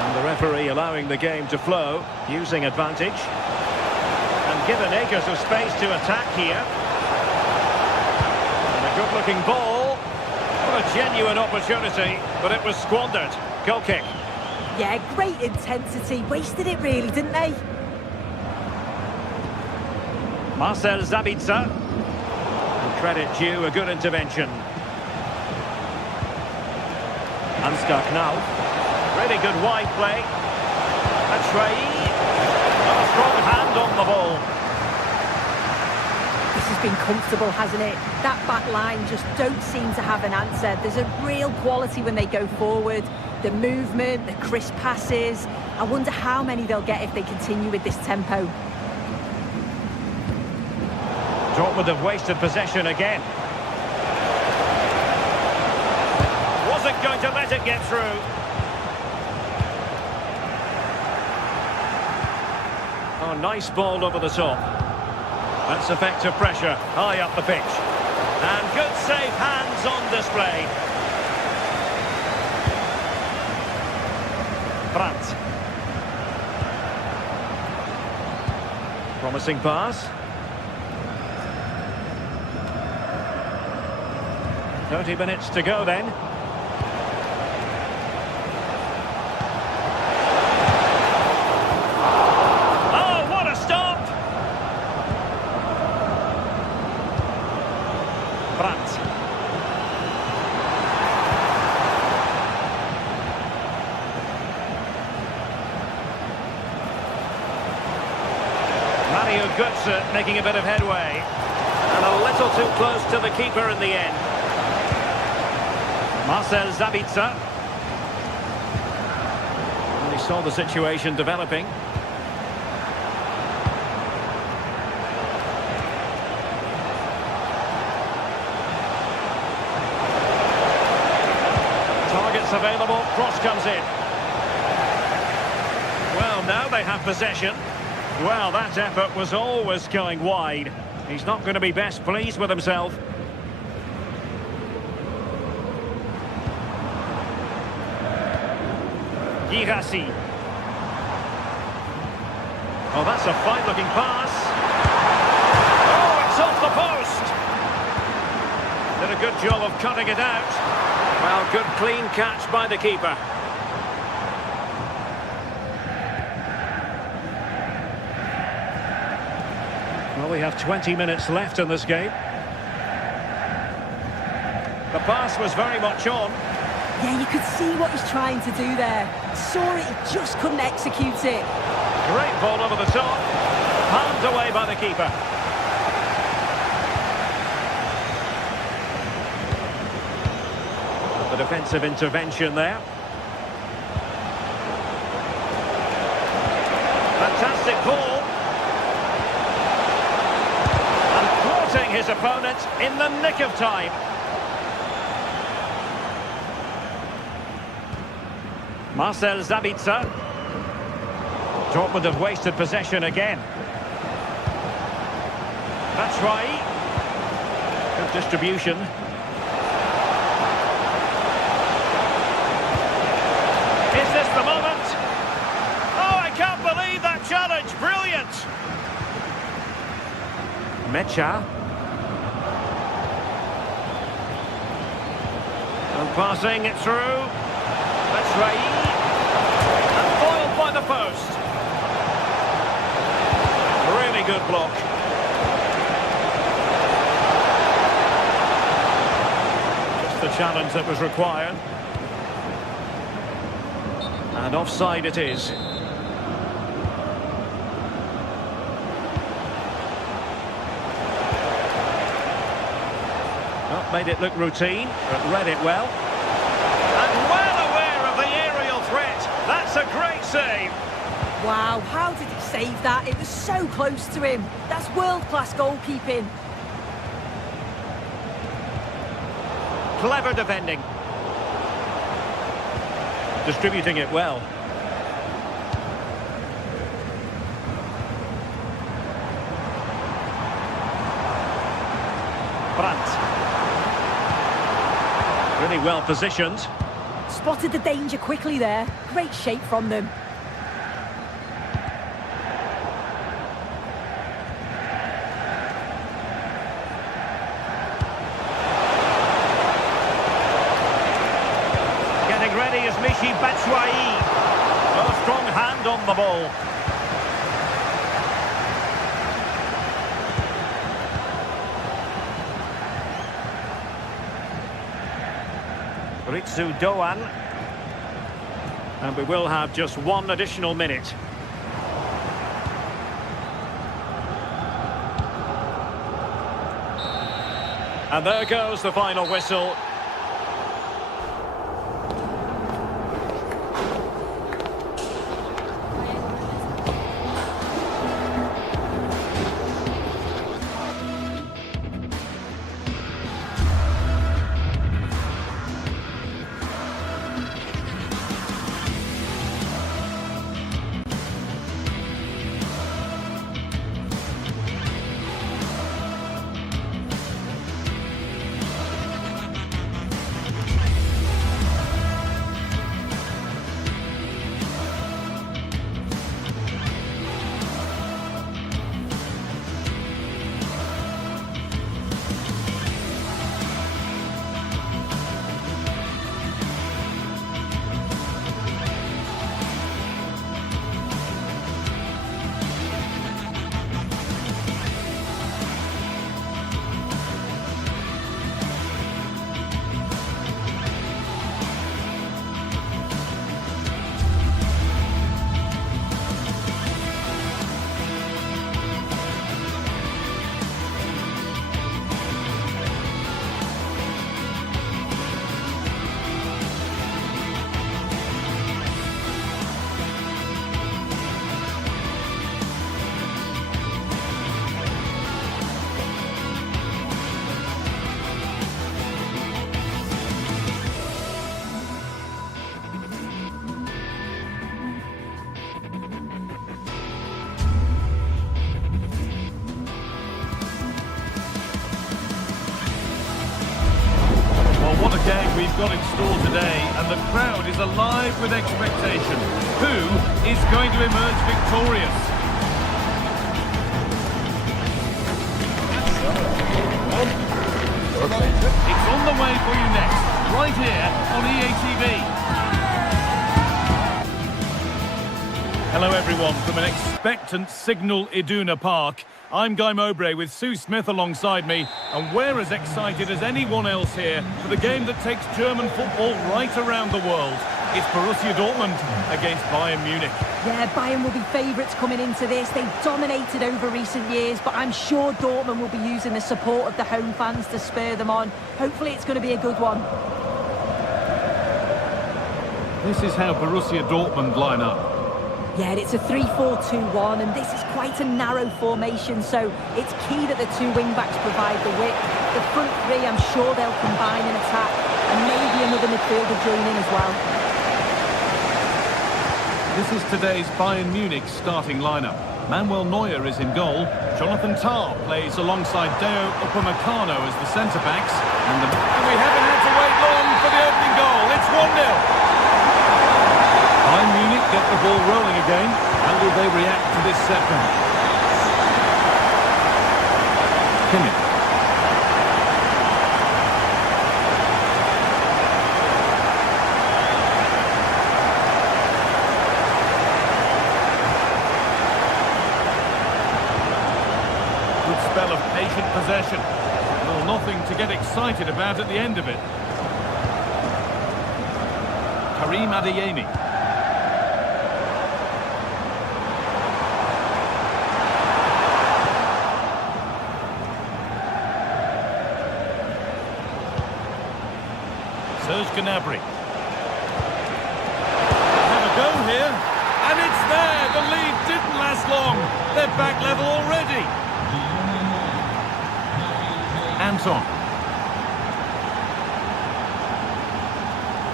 And the referee allowing the game to flow, using advantage. And given acres of space to attack here. And a good-looking ball. What a genuine opportunity, but it was squandered. Goal kick. Yeah, great intensity. Wasted it really, didn't they? Marcel Sabitzer. Credit due, a good intervention. Ansgar Knau. Really good wide play. Batshuayi. A strong hand on the ball. This has been comfortable, hasn't it? That back line just don't seem to have an answer. There's a real quality when they go forward. The movement, the crisp passes. I wonder how many they'll get if they continue with this tempo. Dortmund have wasted possession again. Wasn't going to let it get through. Oh, nice ball over the top. That's effective pressure, high up the pitch. And good safe hands on display. Brandt. Promising pass. 30 minutes to go then. Oh, what a stop! Brandt. Mario Götze making a bit of headway. And a little too close to the keeper in the end. Marcel Sabitzer. We saw the situation developing. Targets available, cross comes in. Well, now they have possession. Well, that effort was always going wide. He's not going to be best pleased with himself. Girassi. Oh, that's a fine-looking pass. Oh, it's off the post. Did a good job of cutting it out. Well, good clean catch by the keeper. Well, we have 20 minutes left in this game. The pass was very much on. Yeah, you could see what he's trying to do there. Saw it, he just couldn't execute it. Great ball over the top. Palmed away by the keeper. The defensive intervention there. Fantastic ball. And thwarting his his opponent in the nick of time. Marcel Sabitzer. Dortmund have wasted possession again. That's right. Good distribution. Is this the moment? Oh, I can't believe that challenge. Brilliant. Mecha. And passing it through. That's right. And foiled by the post. Really good block. Just the challenge that was required. And offside it is. Well, made it look routine, but read it well. And well aware of the aerial threat. That's a great save. Wow, how did he save that? It was so close to him. That's world-class goalkeeping. Clever defending. Distributing it well. Brandt. Really well positioned. Spotted the danger quickly there. Great shape from them. Getting ready is Michy Batshuayi. Well, a strong hand on the ball. Ritsu Doan. And we will have just one additional minute. And there goes the final whistle. What a game we've got in store today, and the crowd is alive with expectation. Who is going to emerge victorious? It's on the way for you next, right here on EA TV. Hello everyone from an expectant Signal Iduna Park. I'm Guy Mowbray with Sue Smith alongside me, and we're as excited as anyone else here for the game that takes German football right around the world. It's Borussia Dortmund against Bayern Munich. Yeah, Bayern will be favourites coming into this. They've dominated over recent years, but I'm sure Dortmund will be using the support of the home fans to spur them on. Hopefully it's going to be a good one. This is how Borussia Dortmund line up. Yeah, and it's a 3-4-2-1, and this is quite a narrow formation, so it's key that the two wing-backs provide the width. The front three, I'm sure they'll combine in attack, and maybe another midfielder join in as well. This is today's Bayern Munich starting lineup. Manuel Neuer is in goal. Jonathan Tah plays alongside Deo Upamecano as the centre-backs. And we haven't had to wait long for the opening goal. It's 1-0. Bayern Munich get the ball rolling again. How will they react to this setback? Kimmich. Good spell of patient possession. Well, nothing to get excited about at the end of it. Karim Adeyemi. Serge Gnabry. Have a go here, and it's there. The lead didn't last long. They're back level already. Anton.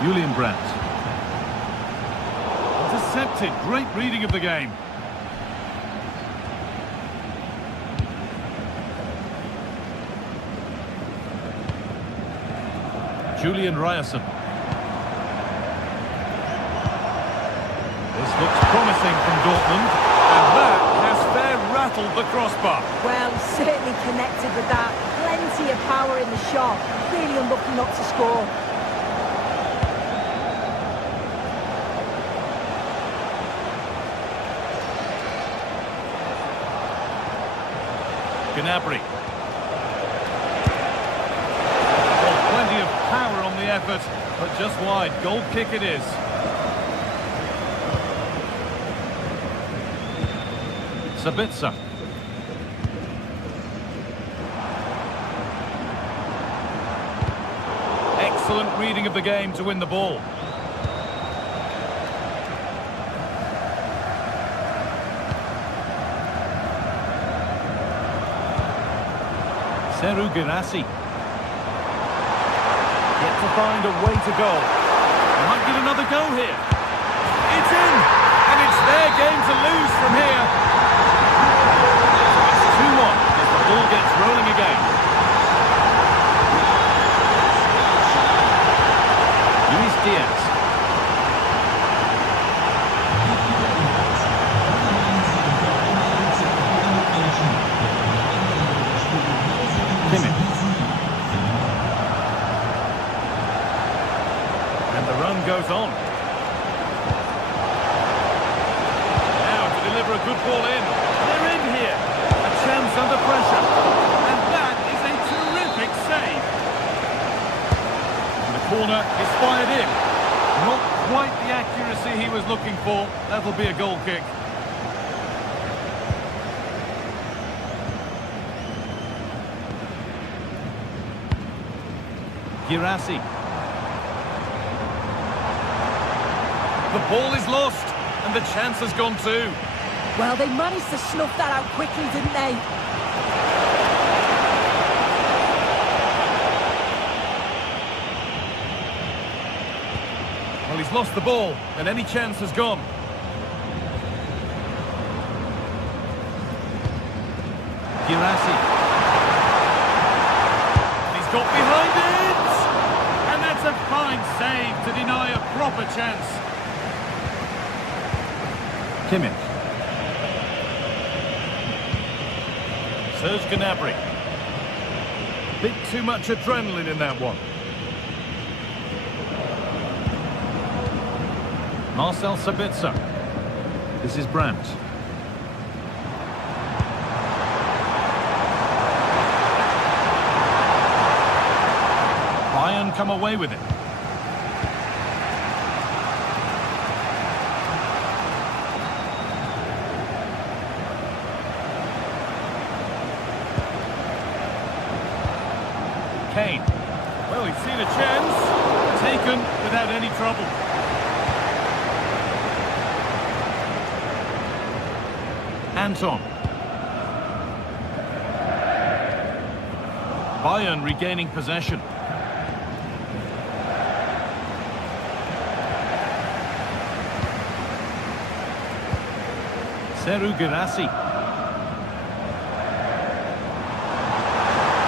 Julian Brandt. Intercepted. Great reading of the game. Julian Ryerson. This looks promising from Dortmund, and that has fair rattled the crossbar. Well, certainly connected with that. Plenty of power in the shot. Really unlucky not to score. Gnabry. Plenty of power on the effort, but just wide. Goal kick it is. Sabitzer. Excellent reading of the game to win the ball. Serhou Guirassy. Yet to find a way to go. They might get another go here. It's in! And it's their game to lose from here. It's 2-1 as the ball gets rolling again. Luis Diaz. Kimmich. And the run goes on. Now to deliver a good ball in. They're in here. A chance under pressure. And that is a terrific save. And the corner is fired in. Not quite the accuracy he was looking for. That'll be a goal kick. Guirassy. The ball is lost, and the chance has gone too. Well, they managed to snuff that out quickly, didn't they? Well, he's lost the ball, and any chance has gone. Guirassy. He's got behind it! And that's a fine save to deny a proper chance. Kimmich. Serge Gnabry. Bit too much adrenaline in that one. Marcel Sabitzer. This is Brandt. Bayern come away with it. Kane. Well, he's seen a chance. Taken without any trouble. Anton. Bayern regaining possession. Seru Girassi.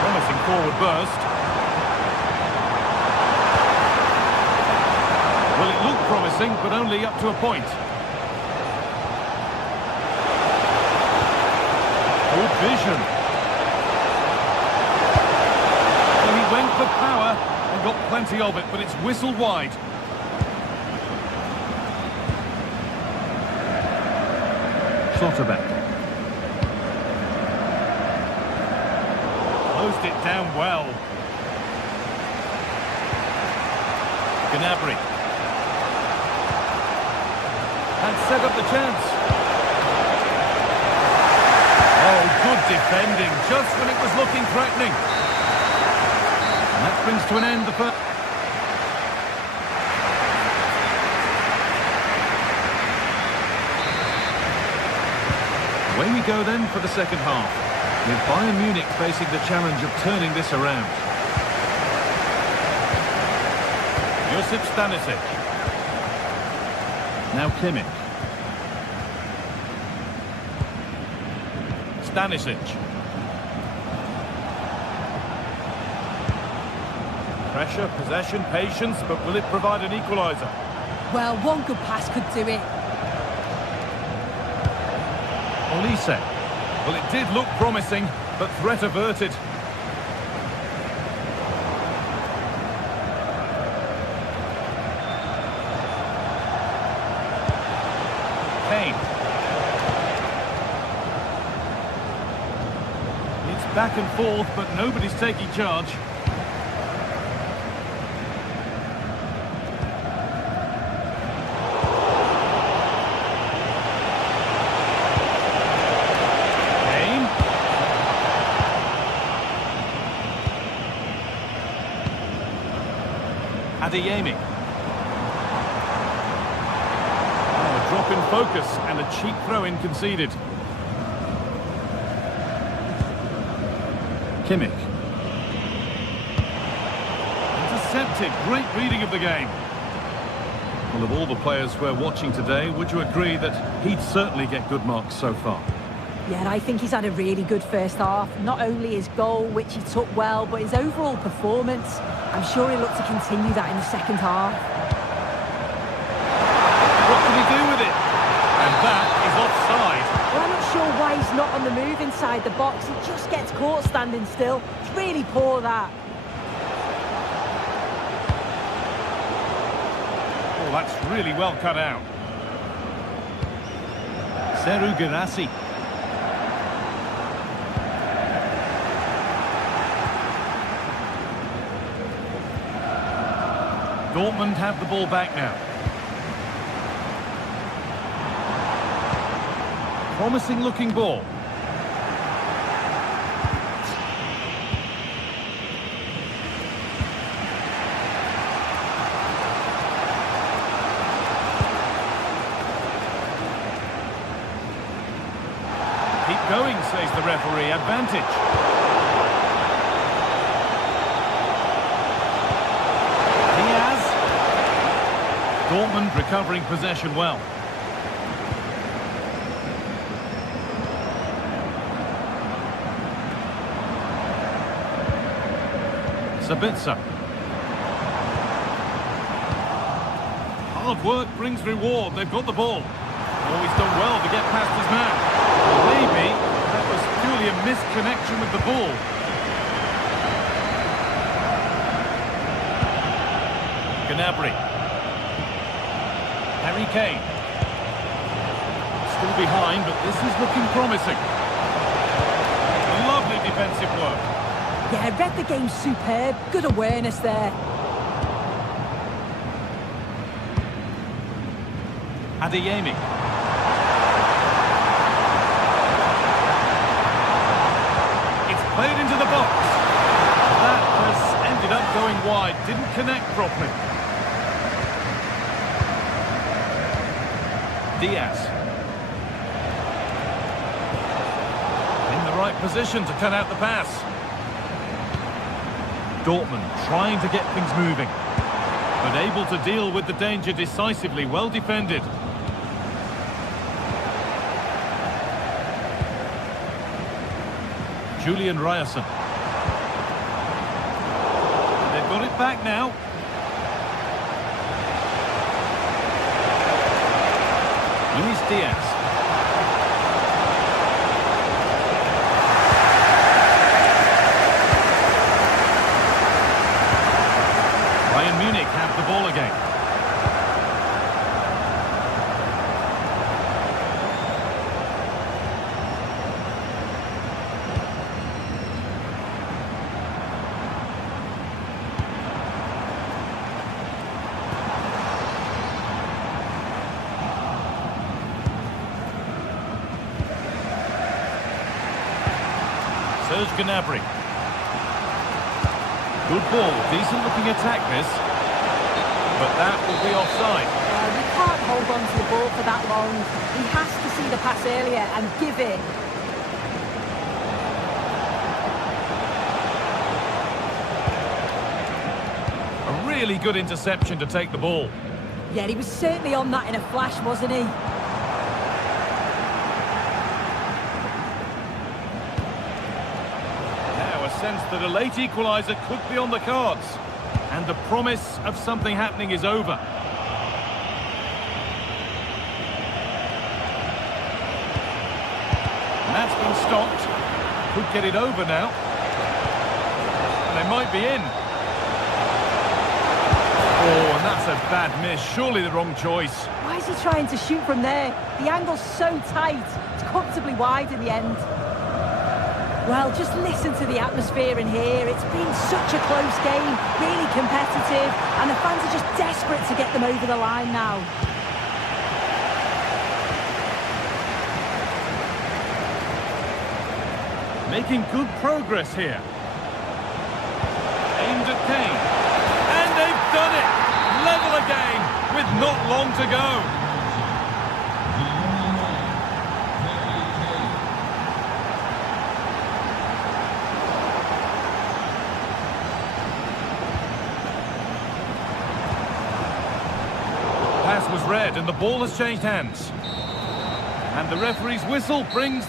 Promising forward burst. Well, it looked promising, but only up to a point. Good vision. Well, he went for power and got plenty of it, but it's whistled wide. Schlotterbeck. Closed it down well. Gnabry. And set up the chance. Oh, good defending, just when it was looking threatening. And that brings to an end the first. Away we go then for the second half, with Bayern Munich facing the challenge of turning this around. Josip Stanisic. Now Kimmich. Stanisic. Pressure, possession, patience, but will it provide an equaliser? Well, one good pass could do it. Olise. Well, it did look promising, but threat averted. Kane. It's back and forth, but nobody's taking charge. Adeyemi. Oh, a drop in focus and a cheap throw-in conceded. Kimmich. Intercepted. Great reading of the game. Well, of all the players we're watching today, would you agree that he'd certainly get good marks so far? Yeah, I think he's had a really good first half. Not only his goal, which he took well, but his overall performance. I'm sure he'll look to continue that in the second half. What can he do with it? And that is offside. Well, I'm not sure why he's not on the move inside the box. He just gets caught standing still. It's really poor, that. Oh, that's really well cut out. Seru Girassi. Dortmund have the ball back now. Promising looking ball. Keep going, says the referee. Advantage. Dortmund recovering possession well. Sabitzer. Hard work brings reward. They've got the ball. Oh, he's done well to get past his man. Maybe that was purely a misconnection with the ball. Gnabry. Harry Kane. Still behind, but this is looking promising. Lovely defensive work. Yeah, read the game superb. Good awareness there. Adeyemi. It's played into the box. That has ended up going wide. Didn't connect properly. Diaz. right position to cut out the pass. Dortmund trying to get things moving, but able to deal with the danger decisively. Well defended. Julian Ryerson. They've got it back now. Luis Diaz. Bayern Munich have the ball again. Serge Gnabry. Good ball, decent looking attack this. But that will be offside. You can't hold on to the ball for that long. He has to see the pass earlier and give it. A really good interception to take the ball. Yeah, he was certainly on that in a flash, wasn't he? Now a sense that a late equaliser could be on the cards. And the promise of something happening is over. And that's been stopped. Could get it over now. And they might be in. Oh, and that's a bad miss. Surely the wrong choice. Why is he trying to shoot from there? The angle's so tight. It's comfortably wide in the end. Well, just listen to the atmosphere in here. It's been such a close game, really competitive, and the fans are just desperate to get them over the line now. Making good progress here. Aimed at Kane. And they've done it! Level again, with not long to go. Pass was red and the ball has changed hands. And the referee's whistle brings...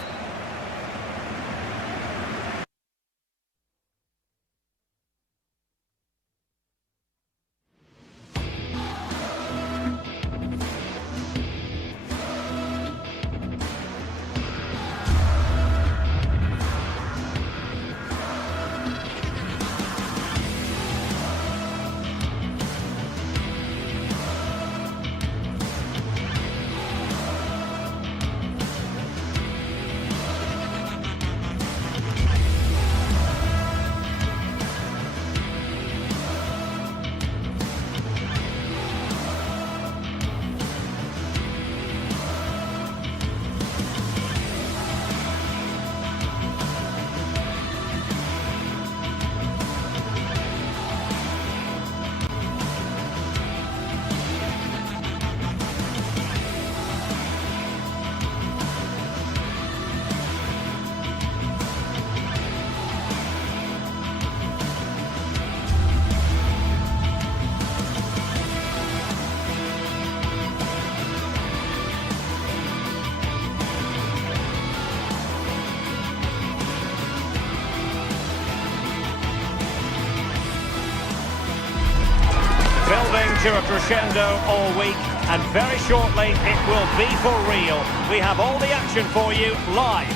Building to a crescendo all week, and very shortly it will be for real. We have all the action for you live.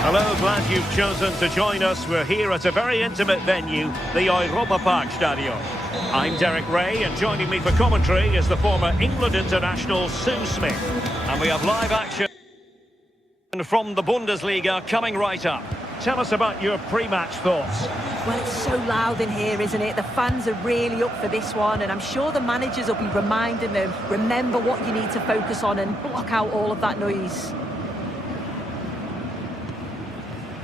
Hello, glad you've chosen to join us. We're here at a very intimate venue, the Europa Park Stadium. I'm Derek Ray, and joining me for commentary is the former England international Sue Smith. And we have live action from the Bundesliga coming right up. Tell us about your pre-match thoughts. Well, it's so loud in here, isn't it? The fans are really up for this one, and I'm sure the managers will be reminding them, remember what you need to focus on and block out all of that noise.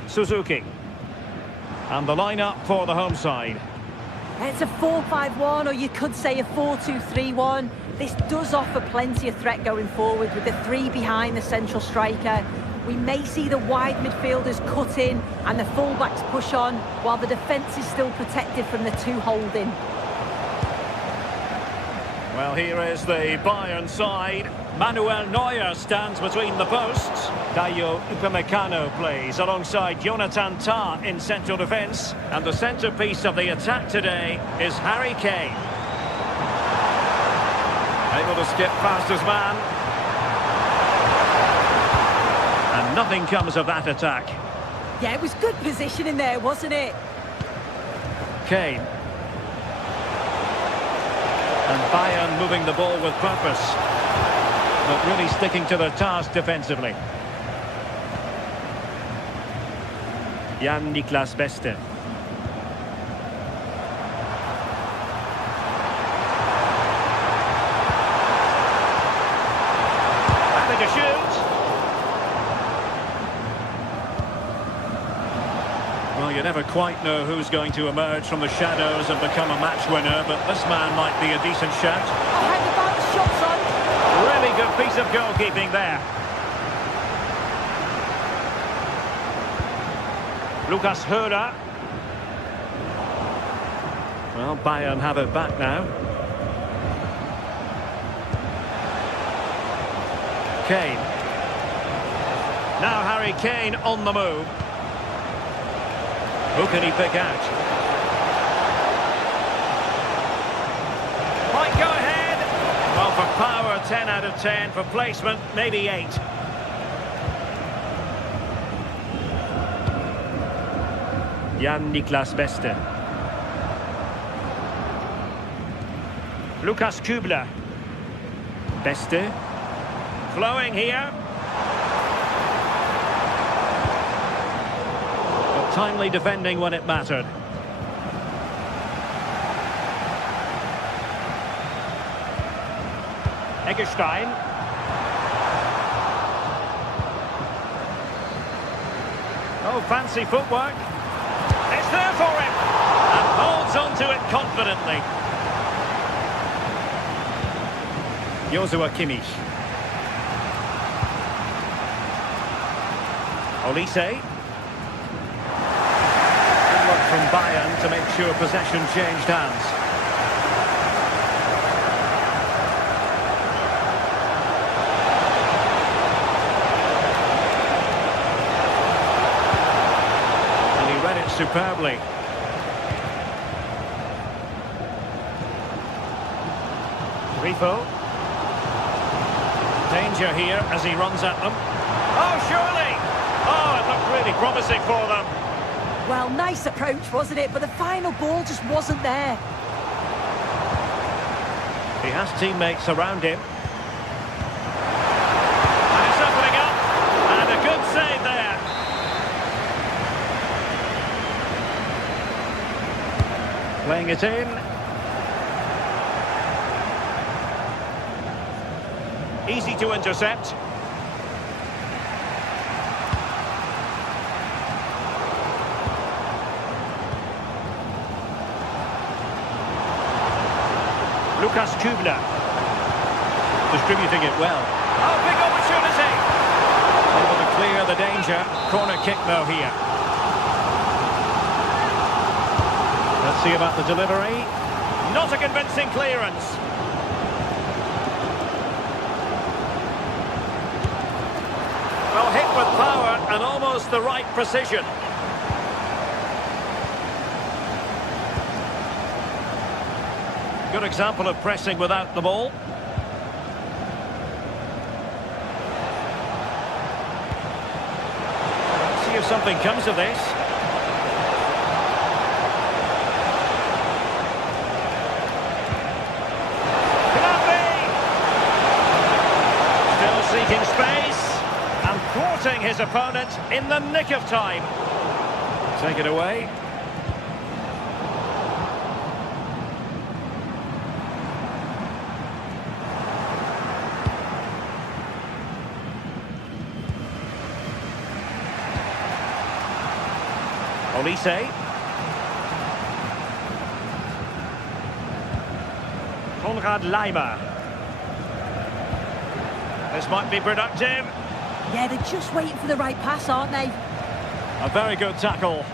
Suzuki. And the lineup for the home side. It's a 4-5-1, or you could say a 4-2-3-1. This does offer plenty of threat going forward with the three behind the central striker. We may see the wide midfielders cut in and the fullbacks push on, while the defence is still protected from the two holding. Well, here is the Bayern side. Manuel Neuer stands between the posts. Dayo Upamecano plays alongside Jonathan Tah in central defence. And the centrepiece of the attack today is Harry Kane. Able to skip past his man. And nothing comes of that attack. Yeah, it was good positioning there, wasn't it? Kane. And Bayern moving the ball with purpose, but really sticking to their task defensively. Jan-Niklas Beste. Having a shoot. Well, you never quite know who's going to emerge from the shadows and become a match winner, but this man might be a decent shout. Oh, hang about the shots on. Really good piece of goalkeeping there. Lucas Höra. Well, Bayern have it back now. Kane. Now Harry Kane on the move. Who can he pick out? Might go ahead. Well, for power, 10 out of 10. For placement, maybe 8. Jan-Niklas Beste. Lukas Kübler. Beste. Flowing here. But timely defending when it mattered. Eggestein. Oh, fancy footwork. It's there for him. And holds on to it confidently. Joshua Kimmich. Olise. Good work from Bayern to make sure possession changed hands. And he read it superbly. Grifo. Danger here as he runs at them. Oh, surely! Oh, it looked really promising for them. Well, nice approach, wasn't it? But the final ball just wasn't there. He has teammates around him. And it's opening up. And a good save there. Playing it in. Easy to intercept. Lukas Kübler. Distributing it well. Oh, big opportunity! Able to clear the danger. Corner kick though here. Let's see about the delivery. Not a convincing clearance. Well, hit with power and almost the right precision. Good example of pressing without the ball. Let's see if something comes of this. Still seeking space. And thwarting his opponent in the nick of time. Take it away. Olise. Konrad Laimer. This might be productive. Yeah, they're just waiting for the right pass, aren't they? A very good tackle.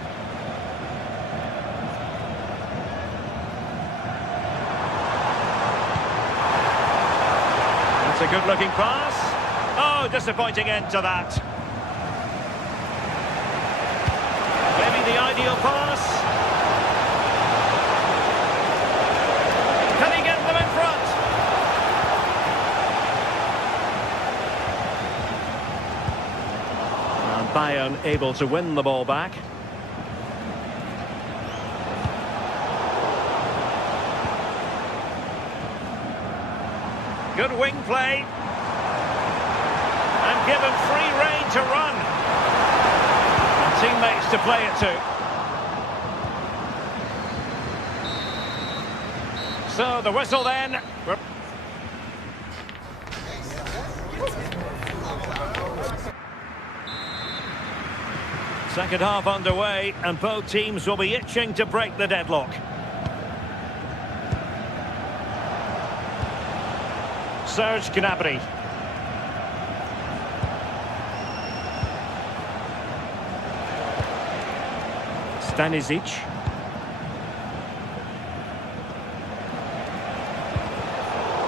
That's a good-looking pass. Oh, disappointing end to that. Maybe the ideal pass. Can he get them in front? And Bayern able to win the ball back. Good wing play. And given free rein to run. And teammates to play it to. So the whistle then. Second half underway, and both teams will be itching to break the deadlock. Serge Gnabry. Stanisic.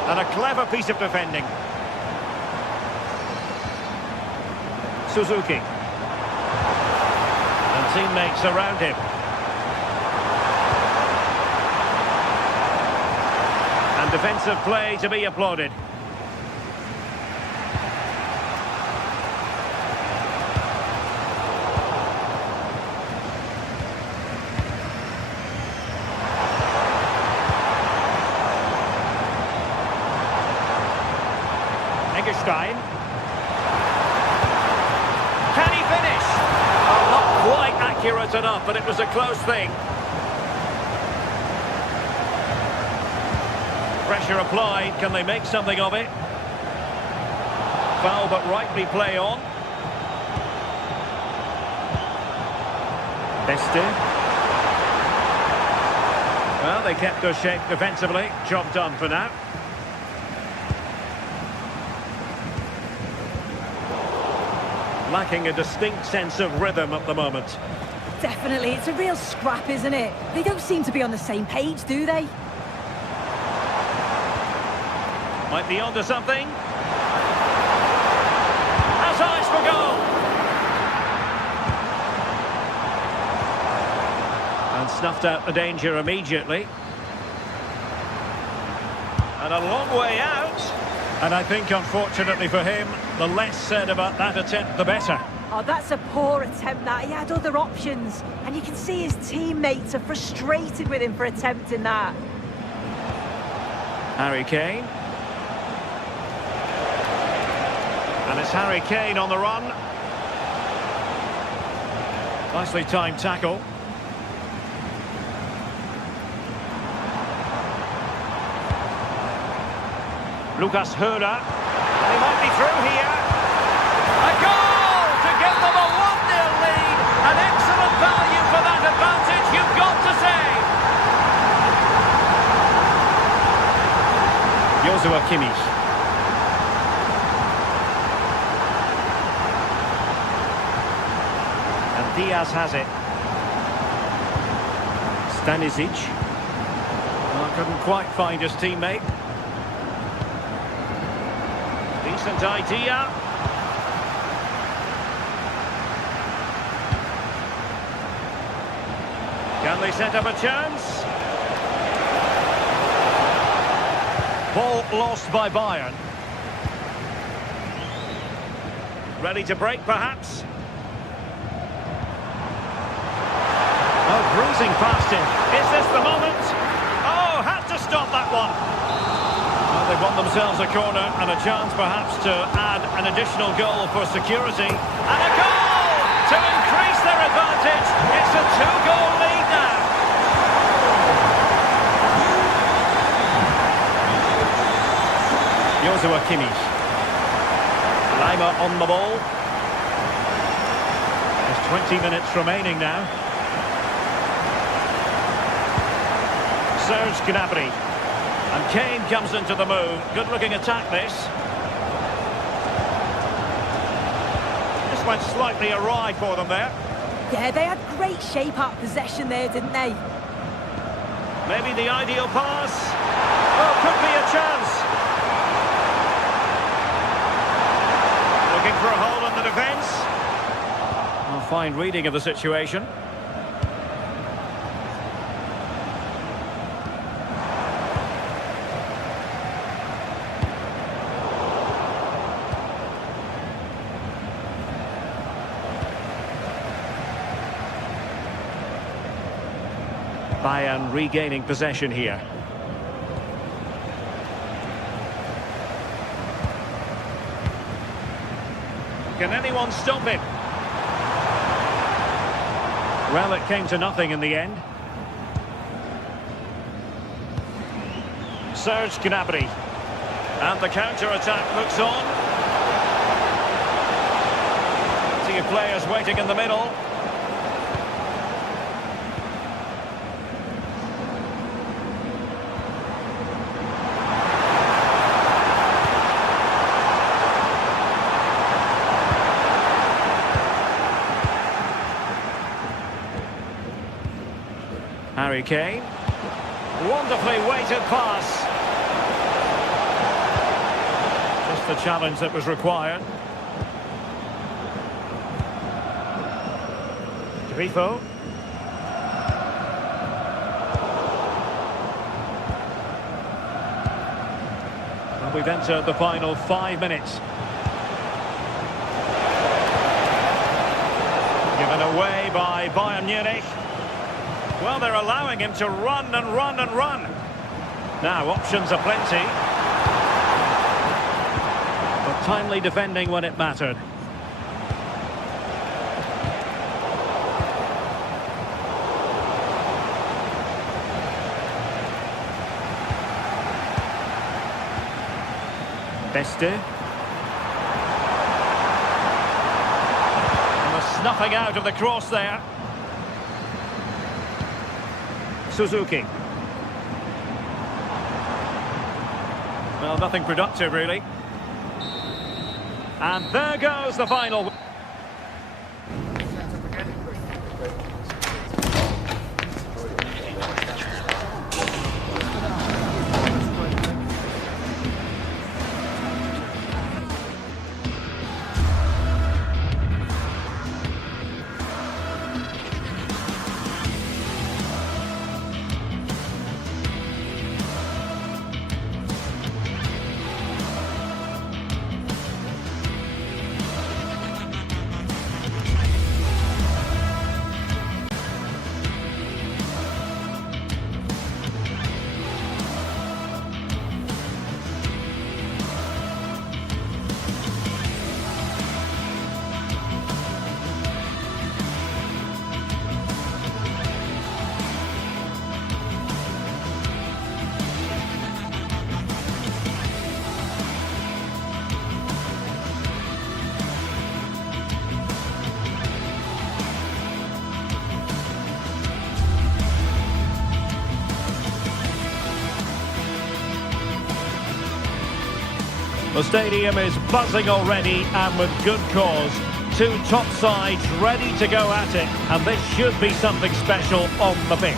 And a clever piece of defending. Suzuki. And teammates around him. And defensive play to be applauded. Stein. Can he finish? Oh, not quite accurate enough, but it was a close thing. Pressure applied. Can they make something of it? Foul, but rightly play on. Beste. Well, they kept their shape defensively. Job done for now. Lacking a distinct sense of rhythm at the moment. Definitely, it's a real scrap, isn't it? They don't seem to be on the same page, do they? Might be onto something. Has eyes for goal. And snuffed out the danger immediately. And a long way out. And I think, unfortunately for him, the less said about that attempt, the better. Oh, that's a poor attempt, that. He had other options. And you can see his teammates are frustrated with him for attempting that. Harry Kane. And it's Harry Kane on the run. Nicely timed tackle. Lucas Höler. He might be through here. A goal to give them a 1-0 lead. An excellent value for that advantage, you've got to say. Joshua Kimmich. And Diaz has it. Stanisic. Well, couldn't quite find his teammate. Decent idea. Can they set up a chance? Ball lost by Bayern. Ready to break, perhaps? Oh, bruising past him. Is this the moment? Oh, had to stop that one. They've won themselves a corner and a chance perhaps to add an additional goal for security. And a goal to increase their advantage. It's a 2-goal lead now. Joshua Kimmich. Lima on the ball. There's 20 minutes remaining now. Serge Gnabry. And Kane comes into the move. Good-looking attack, this. went slightly awry for them there. Yeah, they had great shape out possession there, didn't they? Maybe the ideal pass. Oh, could be a chance. Looking for a hole in the defence. A fine reading of the situation. Bayern regaining possession here. Can anyone stop him? Well, it came to nothing in the end. Serge Gnabry. And the counter-attack looks on. Plenty of players waiting in the middle. Harry Kane. Wonderfully weighted pass. Just the challenge that was required. Grifo. And we've entered the final 5 minutes. Given away by Bayern Munich. Well, they're allowing him to run and run and run. Now, options are plenty. But timely defending when it mattered. Beste. And the snuffing out of the cross there. Suzuki. Well, nothing productive, really. And there goes the final. The stadium is buzzing already, and with good cause. Two top sides ready to go at it, and this should be something special on the pitch.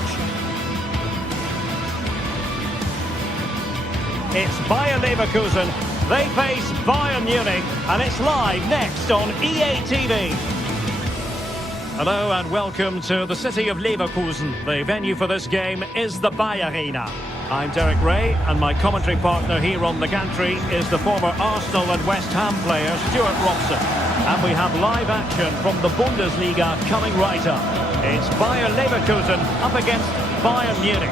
It's Bayer Leverkusen. They face Bayern Munich, and it's live next on EA TV. Hello and welcome to the city of Leverkusen. The venue for this game is the Bayer Arena. I'm Derek Ray, and my commentary partner here on the gantry is the former Arsenal and West Ham player Stuart Robson. And we have live action from the Bundesliga coming right up. It's Bayer Leverkusen up against Bayern Munich.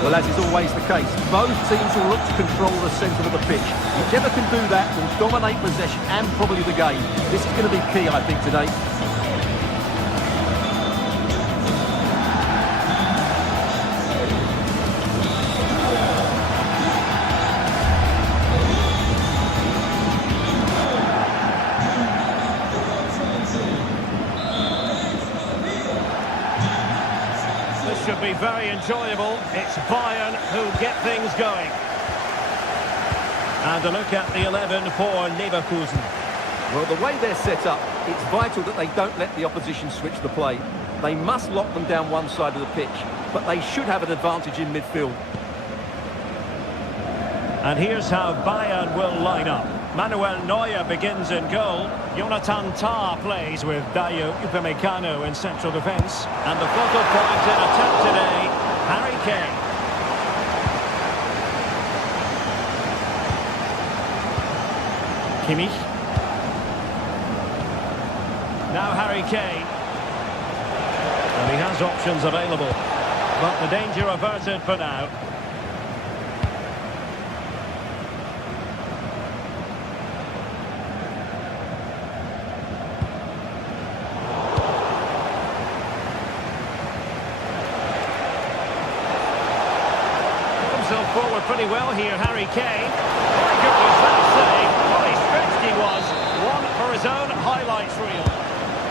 Well, as is always the case, both teams will look to control the centre of the pitch. Whichever can do that will dominate possession and probably the game. This is going to be key, I think, today. Should be very enjoyable. It's Bayern who get things going. And a look at the 11 for Leverkusen. Well, the way they're set up, It's vital that they don't let the opposition switch the play. They must lock them down one side of the pitch, but they should have an advantage in midfield. And here's how Bayern will line up. Manuel Neuer begins in goal. Jonathan Tah plays with Dayo Upamecano in central defence. And the focal point in attack today, Harry Kane. Kimmich. Now Harry Kane. And he has options available. But the danger averted for now. Himself forward pretty well here, Harry Kane. Very good was that save. What he stretched he was. One for his own highlights reel.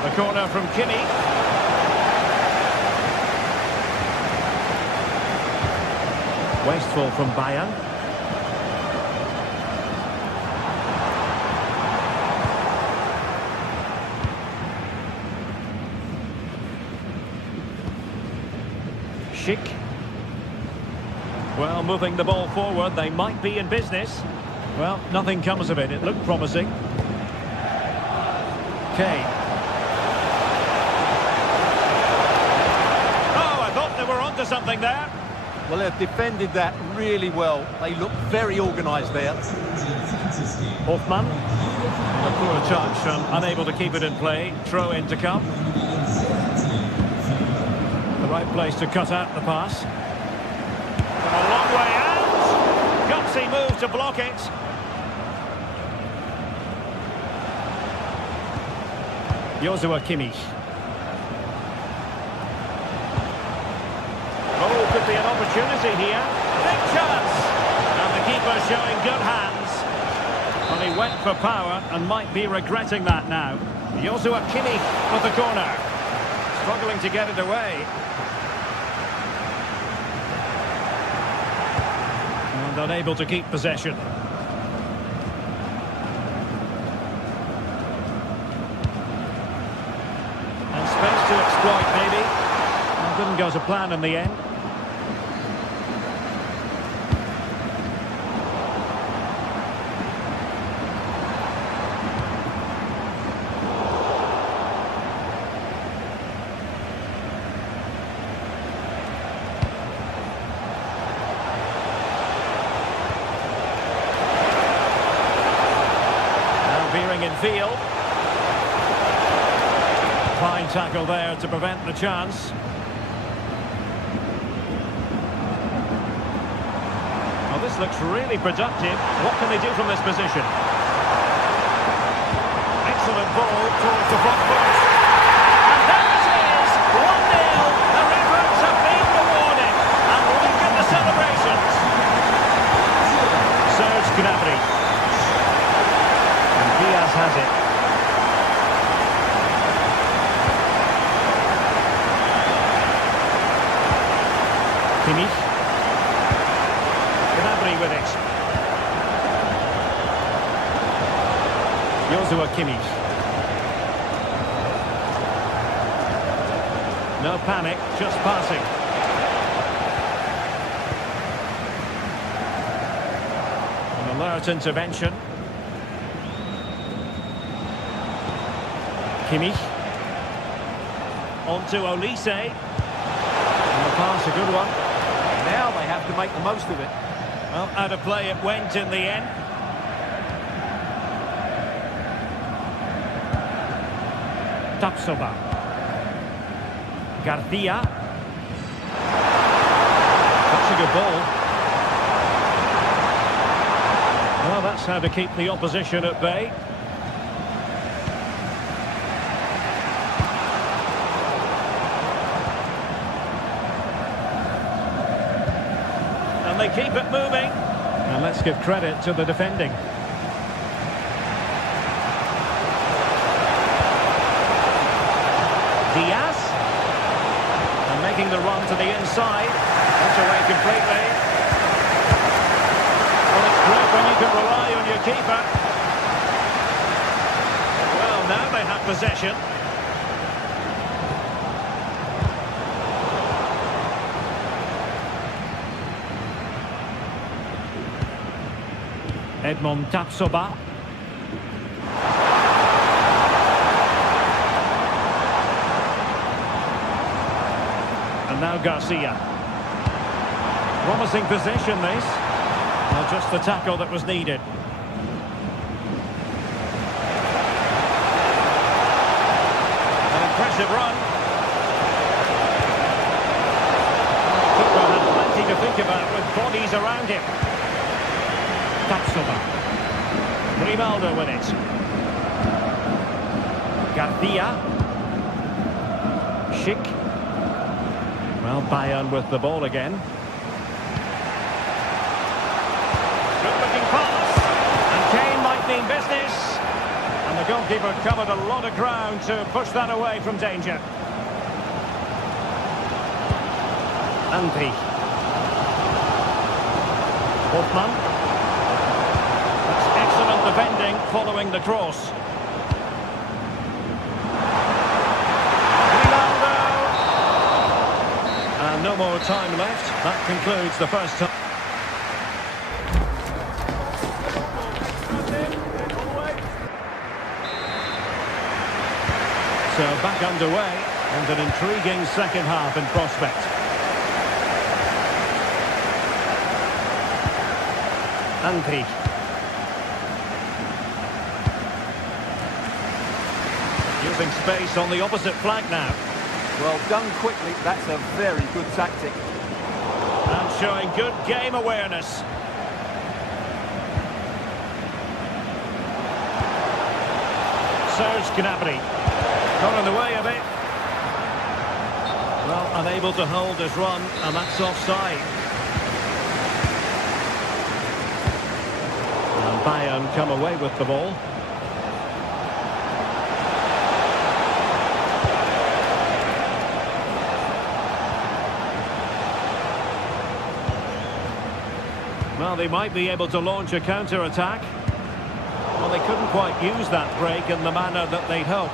The corner from Kimmich. Wasteful from Bayern. Schick. Well, moving the ball forward, they might be in business. Well, nothing comes of it. It looked promising. Kane. Oh, I thought they were onto something there. Well, they've defended that really well. They look very organised there. Hoffmann. A poor touch and unable to keep it in play. Throw in to come. The right place to cut out the pass. A long way out. Gutsy move to block it. Joshua Kimmich. Oh, could be an opportunity here. Big chance. And the keeper showing good hands. Well, he went for power and might be regretting that now. Joshua Kimmich with the corner. Struggling to get it away. And unable to keep possession. And space to exploit, maybe. Well, didn't go to plan in the end. In field. Fine tackle there to prevent the chance. Well, this looks really productive. What can they do from this position? Excellent ball towards the front post. And there it is! 1-0. The efforts have been rewarded. And look at the celebrations. Serge Gnabry. Diaz has it. Kimmich. Gnabry with it. Joshua Kimmich. No panic, just passing. An alert intervention. Kimmich. On to Olise. And the pass, a good one. Now they have to make the most of it. Well, out of play it went in the end. Tapsoba. Garcia. That's a good ball. Well, that's how to keep the opposition at bay. And they keep it moving. And let's give credit to the defending. Diaz. And making the run to the inside. That's away completely. Well, it's great when you can rely on your keeper. Well, Well, now they have possession. Edmond Tapsoba. And now Garcia. Promising position, this. Well, just the tackle that was needed. An impressive run. Keeper had plenty to think about with bodies around him. Tapsoba. Grimaldo with it. Garcia. Schick. Well, Bayern with the ball again. Good-looking pass. And Kane might mean business. And the goalkeeper covered a lot of ground to push that away from danger. Antti. Hoffmann. That's excellent defending following the cross. No more time left. That concludes the first time. So back underway and an intriguing second half in prospect. Antti. Using space on the opposite flank now. Well, done quickly, that's a very good tactic. And showing good game awareness. Serge Gnabry. Got in the way of it. Well, unable to hold his run, and that's offside. And Bayern come away with the ball. Well, they might be able to launch a counter-attack. Well, they couldn't quite use that break in the manner that they'd hoped.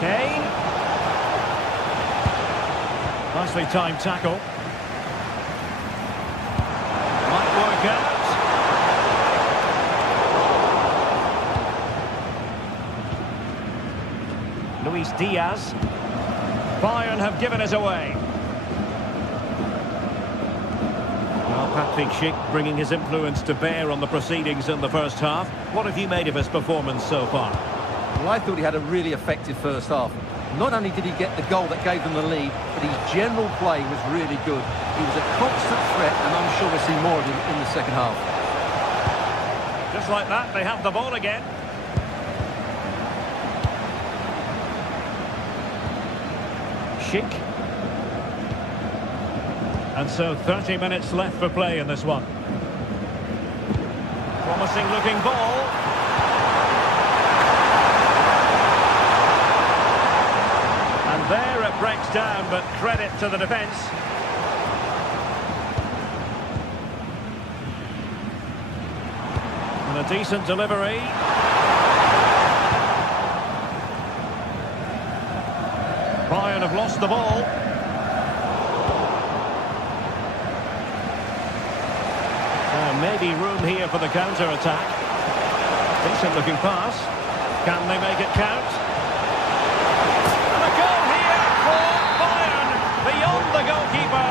Kane. Nicely timed tackle. Out. Luis Diaz. Bayern have given us away. Well, Patrick Schick bringing his influence to bear on the proceedings in the first half. What have you made of his performance so far? Well, I thought he had a really effective first half. Not only did he get the goal that gave them the lead, but his general play was really good. He was a constant threat, and I'm sure we'll see more of him in the second half. Just like that, they have the ball again. Schick. And so 30 minutes left for play in this one. Promising looking ball. And there it breaks down, but credit to the defence. And a decent delivery. Bayern have lost the ball. Maybe room here for the counter-attack. Decent looking pass. Can they make it count? And a goal here for Bayern. Beyond the goalkeeper.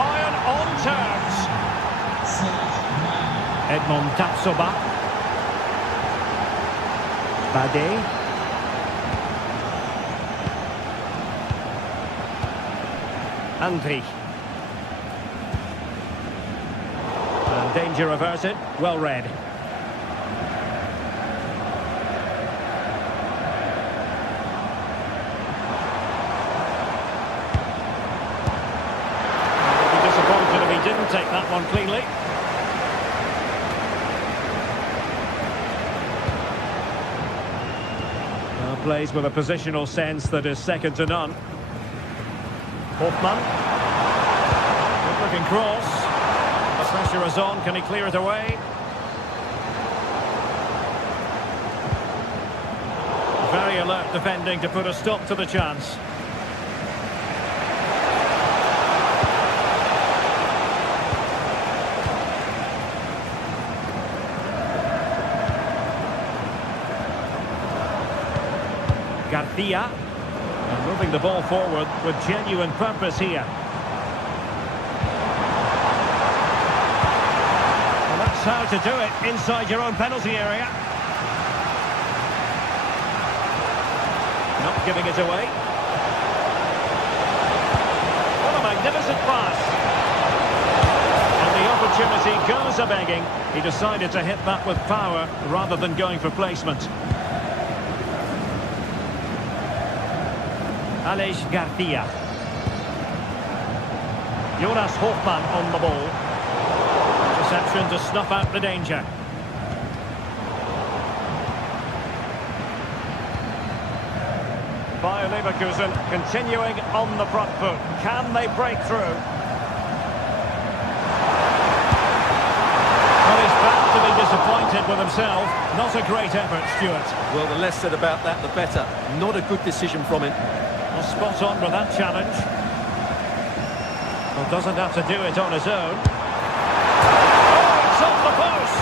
Bayern on terms. Edmond Tapsoba. Bade. Antti. And danger averted. Well read. I'll be disappointed if he didn't take that one cleanly. Plays with a positional sense that is second to none. Hofmann. Good looking cross. The pressure is on. Can he clear it away? Very alert defending to put a stop to the chance. Garcia. And moving the ball forward with genuine purpose here. Well, that's how to do it inside your own penalty area. Not giving it away. What a magnificent pass. And the opportunity goes a-begging. He decided to hit that with power rather than going for placement. Aleix Garcia. Jonas Hofmann on the ball. Reception to snuff out the danger. Bayer Leverkusen continuing on the front foot. Can they break through? Well, he's bound to be disappointed with himself. Not a great effort, Stuart. Well, the less said about that, the better. Not a good decision from him. Well, spot on with that challenge. Well, doesn't have to do it on his own. Oh, it's off the post!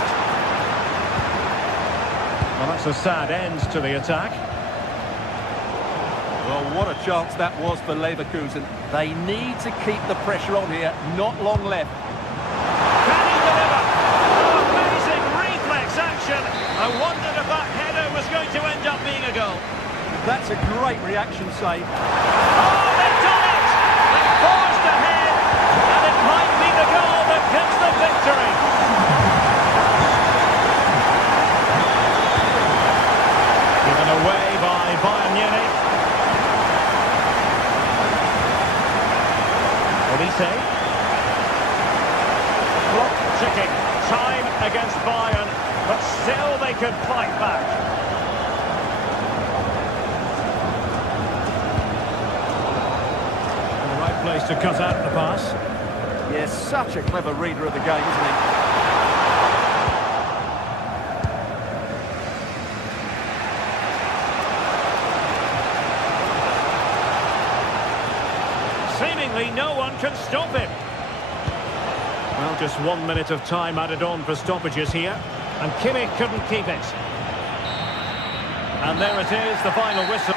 Well, that's a sad end to the attack. Well, what a chance that was for Leverkusen. They need to keep the pressure on here. Not long left. Can he deliver? Oh, amazing reflex action. I wondered if that header was going to end up being a goal. That's a great reaction save. Oh, they've done it! They've forged ahead, and it might be the goal that gives them victory. Given away by Bayern Munich. Olise. Clock ticking. Time against Bayern, but still they could fight back. Place to cut out the pass. Yes, such a clever reader of the game, isn't he? Seemingly no one can stop him. Well, just 1 minute of time added on for stoppages here, and Kimmich couldn't keep it. And there it is, the final whistle.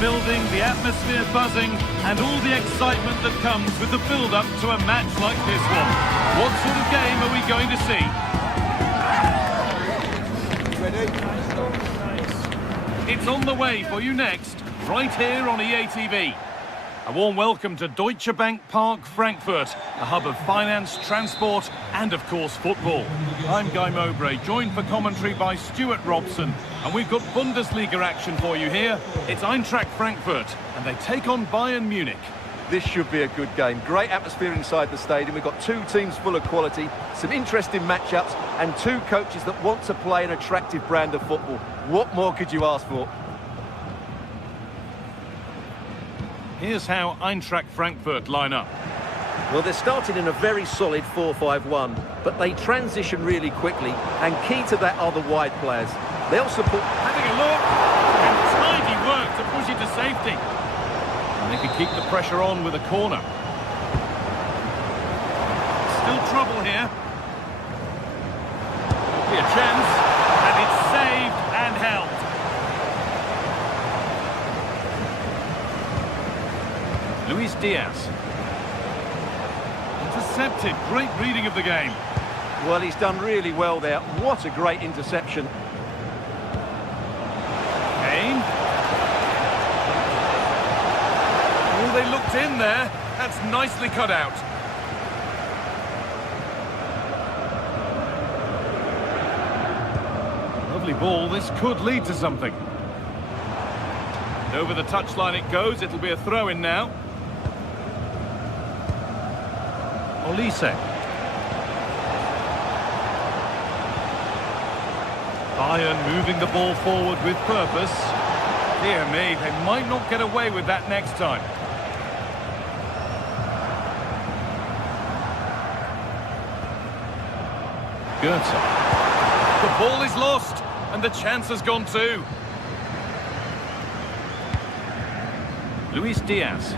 Building, the atmosphere buzzing, and all the excitement that comes with the build-up to a match like this one. What sort of game are we going to see? It's on the way for you next, right here on EA TV. A warm welcome to Deutsche Bank Park, Frankfurt, a hub of finance, transport, and of course football. I'm Guy Mowbray, joined for commentary by Stuart Robson, and we've got Bundesliga action for you here. It's Eintracht Frankfurt, and they take on Bayern Munich. This should be a good game. Great atmosphere inside the stadium. We've got two teams full of quality, some interesting matchups, and two coaches that want to play an attractive brand of football. What more could you ask for? Here's how Eintracht Frankfurt line up. Well, they're starting in a very solid 4-5-1, but they transition really quickly, and key to that are the wide players. They'll support... Having a look, and tidy work to push it to safety. And they can keep the pressure on with a corner. Still trouble here. Could be a chance, and it's saved and held. Luis Diaz. Intercepted. Great reading of the game. Well, he's done really well there. What a great interception. Kane. Oh, they looked in there. That's nicely cut out. Lovely ball. This could lead to something. And over the touchline it goes. It'll be a throw-in now. Olise. Bayern moving the ball forward with purpose. Dear me, they might not get away with that next time. Goethe. The ball is lost, and the chance has gone too. Luis Diaz.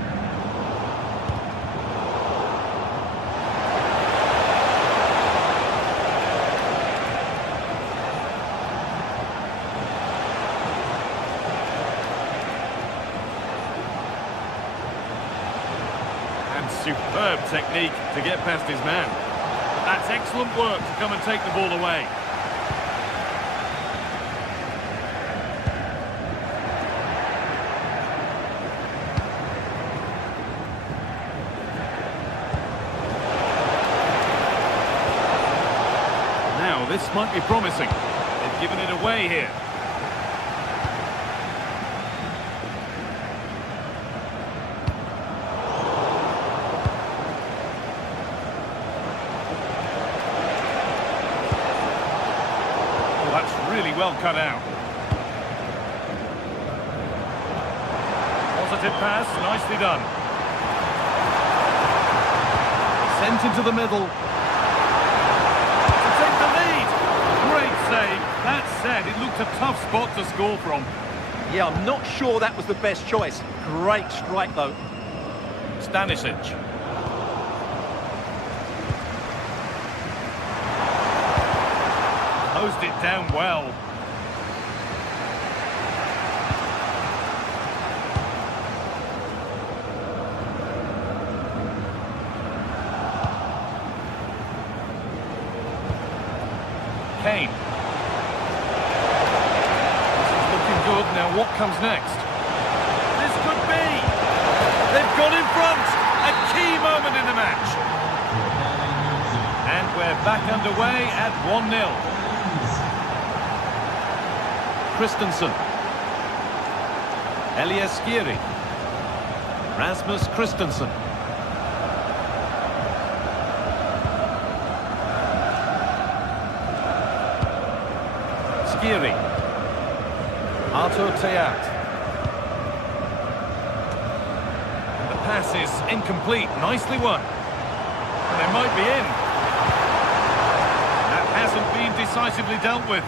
Superb technique to get past his man. But that's excellent work to come and take the ball away. Now, this might be promising. They've given it away here. Really well cut out. Positive pass, nicely done. Sent into the middle. To take the lead. Great save. That said, it looked a tough spot to score from. Yeah, I'm not sure that was the best choice. Great strike, though. Stanisic. Closed it down well. Kane. This is looking good. Now what comes next? This could be. They've gone in front. A key moment in the match. And we're back underway at 1-0. Christensen. Elias Skiri. Rasmus Christensen. Skiri. Artur Teat. And the pass is incomplete. Nicely won. And they might be in. That hasn't been decisively dealt with.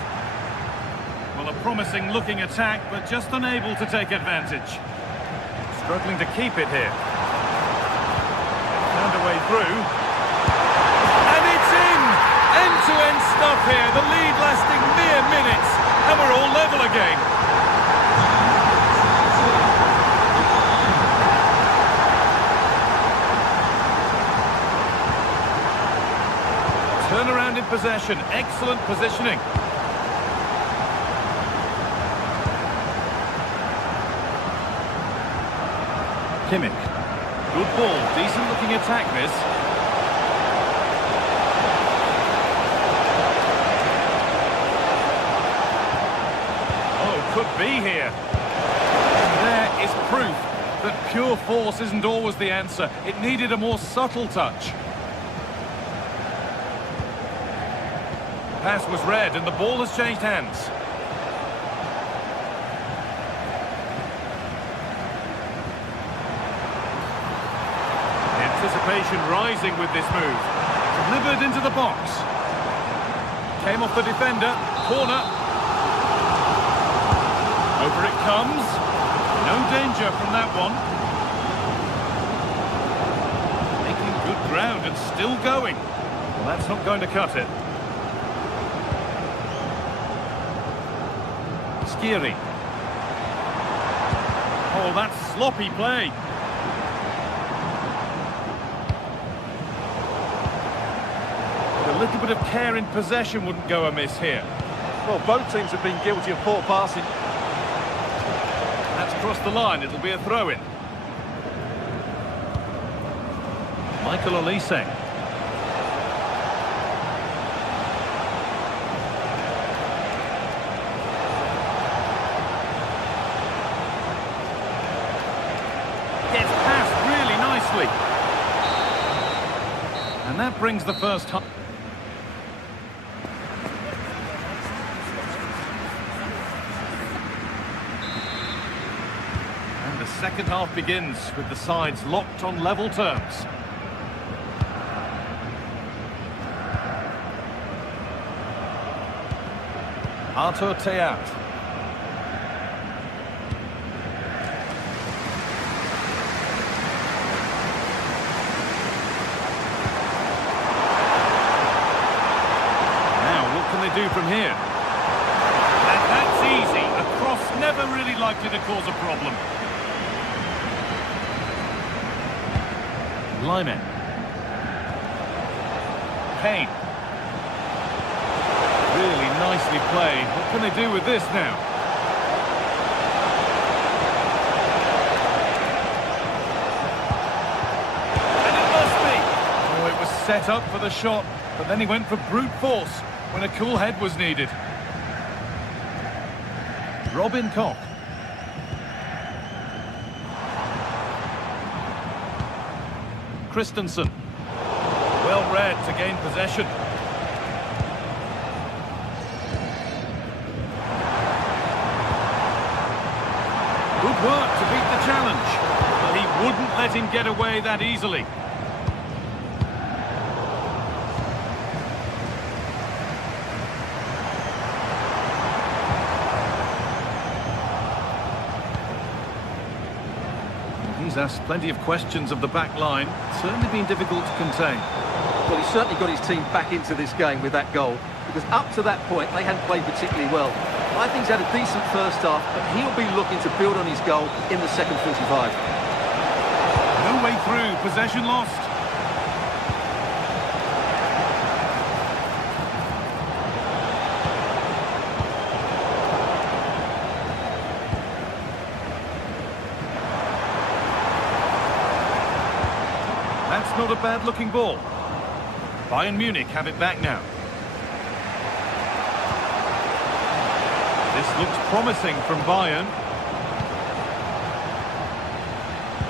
Well, a promising looking attack, but just unable to take advantage. Struggling to keep it here. Found a way through. And it's in! End-to-end stuff here. The lead lasting mere minutes. And we're all level again. Turnaround in possession. Excellent positioning. Kimmich. Good ball, decent looking attack this. Oh, could be here. And there is proof that pure force isn't always the answer. It needed a more subtle touch. Pass was read and the ball has changed hands. anticipation rising with this move. Delivered into the box. Came off the defender. Corner. Over it comes. No danger from that one. Making good ground and still going. Well, that's not going to cut it. Skiri. Oh, that's sloppy play. But a little bit of care in possession wouldn't go amiss here. Well, both teams have been guilty of poor passing. That's crossed the line. It'll be a throw-in. Michael Olise. Gets past really nicely. And that brings the first half. And the second half begins with the sides locked on level terms. Artur Teat. Do from here. And that's easy. A cross never really likely to cause a problem. Lyman. Kane. Really nicely played. What can they do with this now? And it must be. Oh, it was set up for the shot, but then he went for brute force when a cool head was needed. Robin Koch. Christensen. Well read to gain possession. Good work to beat the challenge, but he wouldn't let him get away that easily. He's asked plenty of questions of the back line. Certainly been difficult to contain. Well, he's certainly got his team back into this game with that goal, because up to that point they hadn't played particularly well. I think he's had a decent first half, but he'll be looking to build on his goal in the second 45. No way through. Possession lost. That's not a bad-looking ball. Bayern Munich have it back now. This looks promising from Bayern.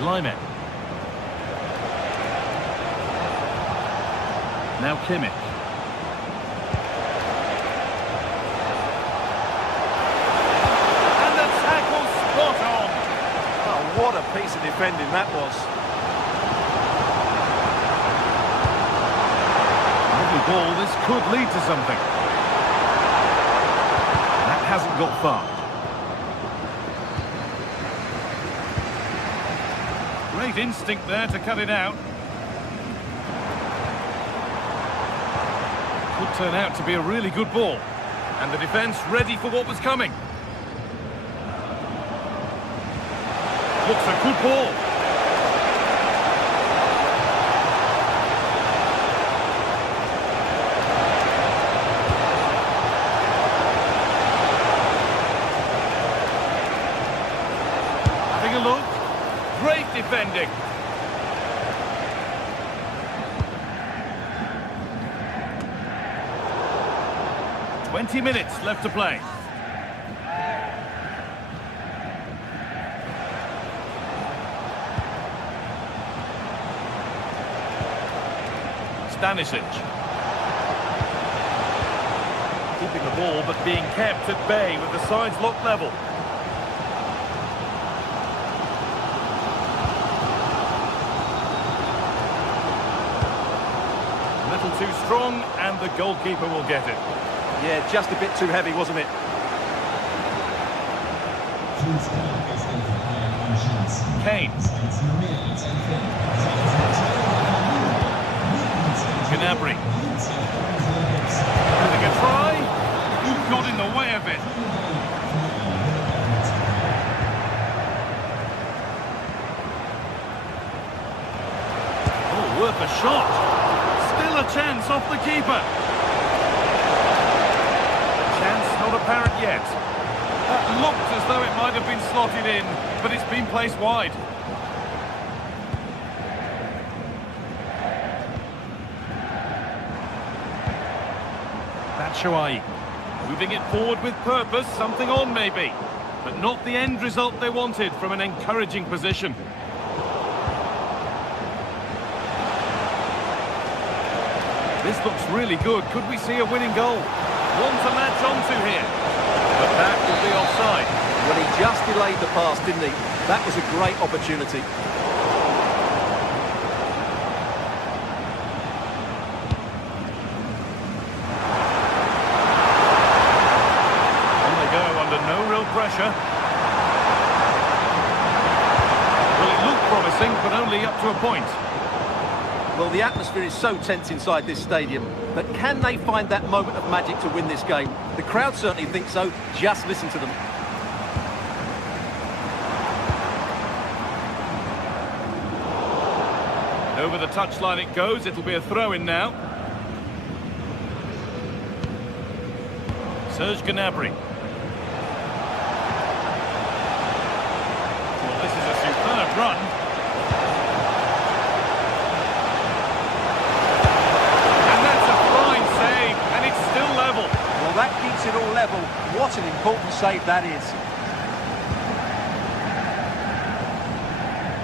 Lyman. Now Kimmich. And the tackle spot on. Oh, what a piece of defending that was. Ball, this could lead to something. That hasn't got far. Great instinct there to cut it out. Could turn out to be a really good ball. And the defence ready for what was coming. Looks a good ball. Look, great defending. "20 minutes left to play. Stanisic. Keeping the ball but being kept at bay with the sides locked level. little too strong, and the goalkeeper will get it. Yeah, just a bit too heavy, wasn't it? Kane. Gnabry. Having a try. Who got in the way of it? Oh, worth a shot. Still a chance off the keeper. Chance not apparent yet. That looked as though it might have been slotted in, but it's been placed wide. Batshuayi. Moving it forward with purpose, something on maybe. But not the end result they wanted from an encouraging position. This looks really good. Could we see a winning goal? One to latch onto here. But that will be offside. Well, he just delayed the pass, didn't he? That was a great opportunity. On they go under no real pressure. Well, it looked promising, but only up to a point. Well, the atmosphere is so tense inside this stadium, but can they find that moment of magic to win this game? The crowd certainly think so. Just listen to them. Over the touchline it goes. It'll be a throw-in now. Serge Gnabry. Well, this is a superb run. Well, that keeps it all level. What an important save that is.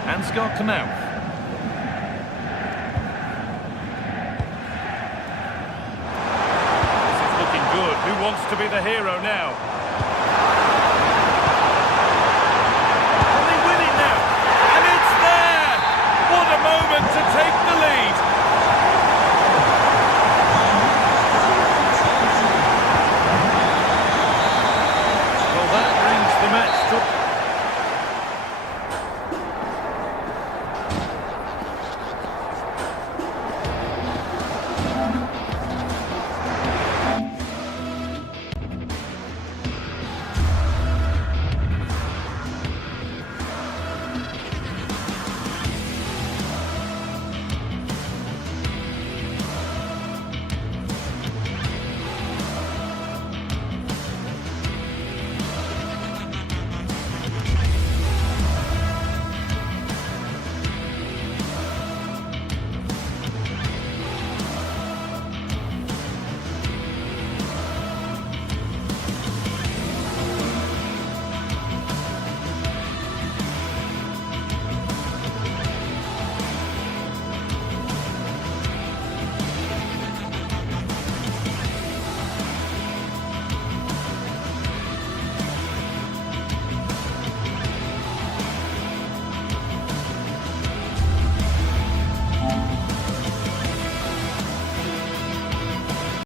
Ansgar Knauf. This is looking good. Who wants to be the hero now?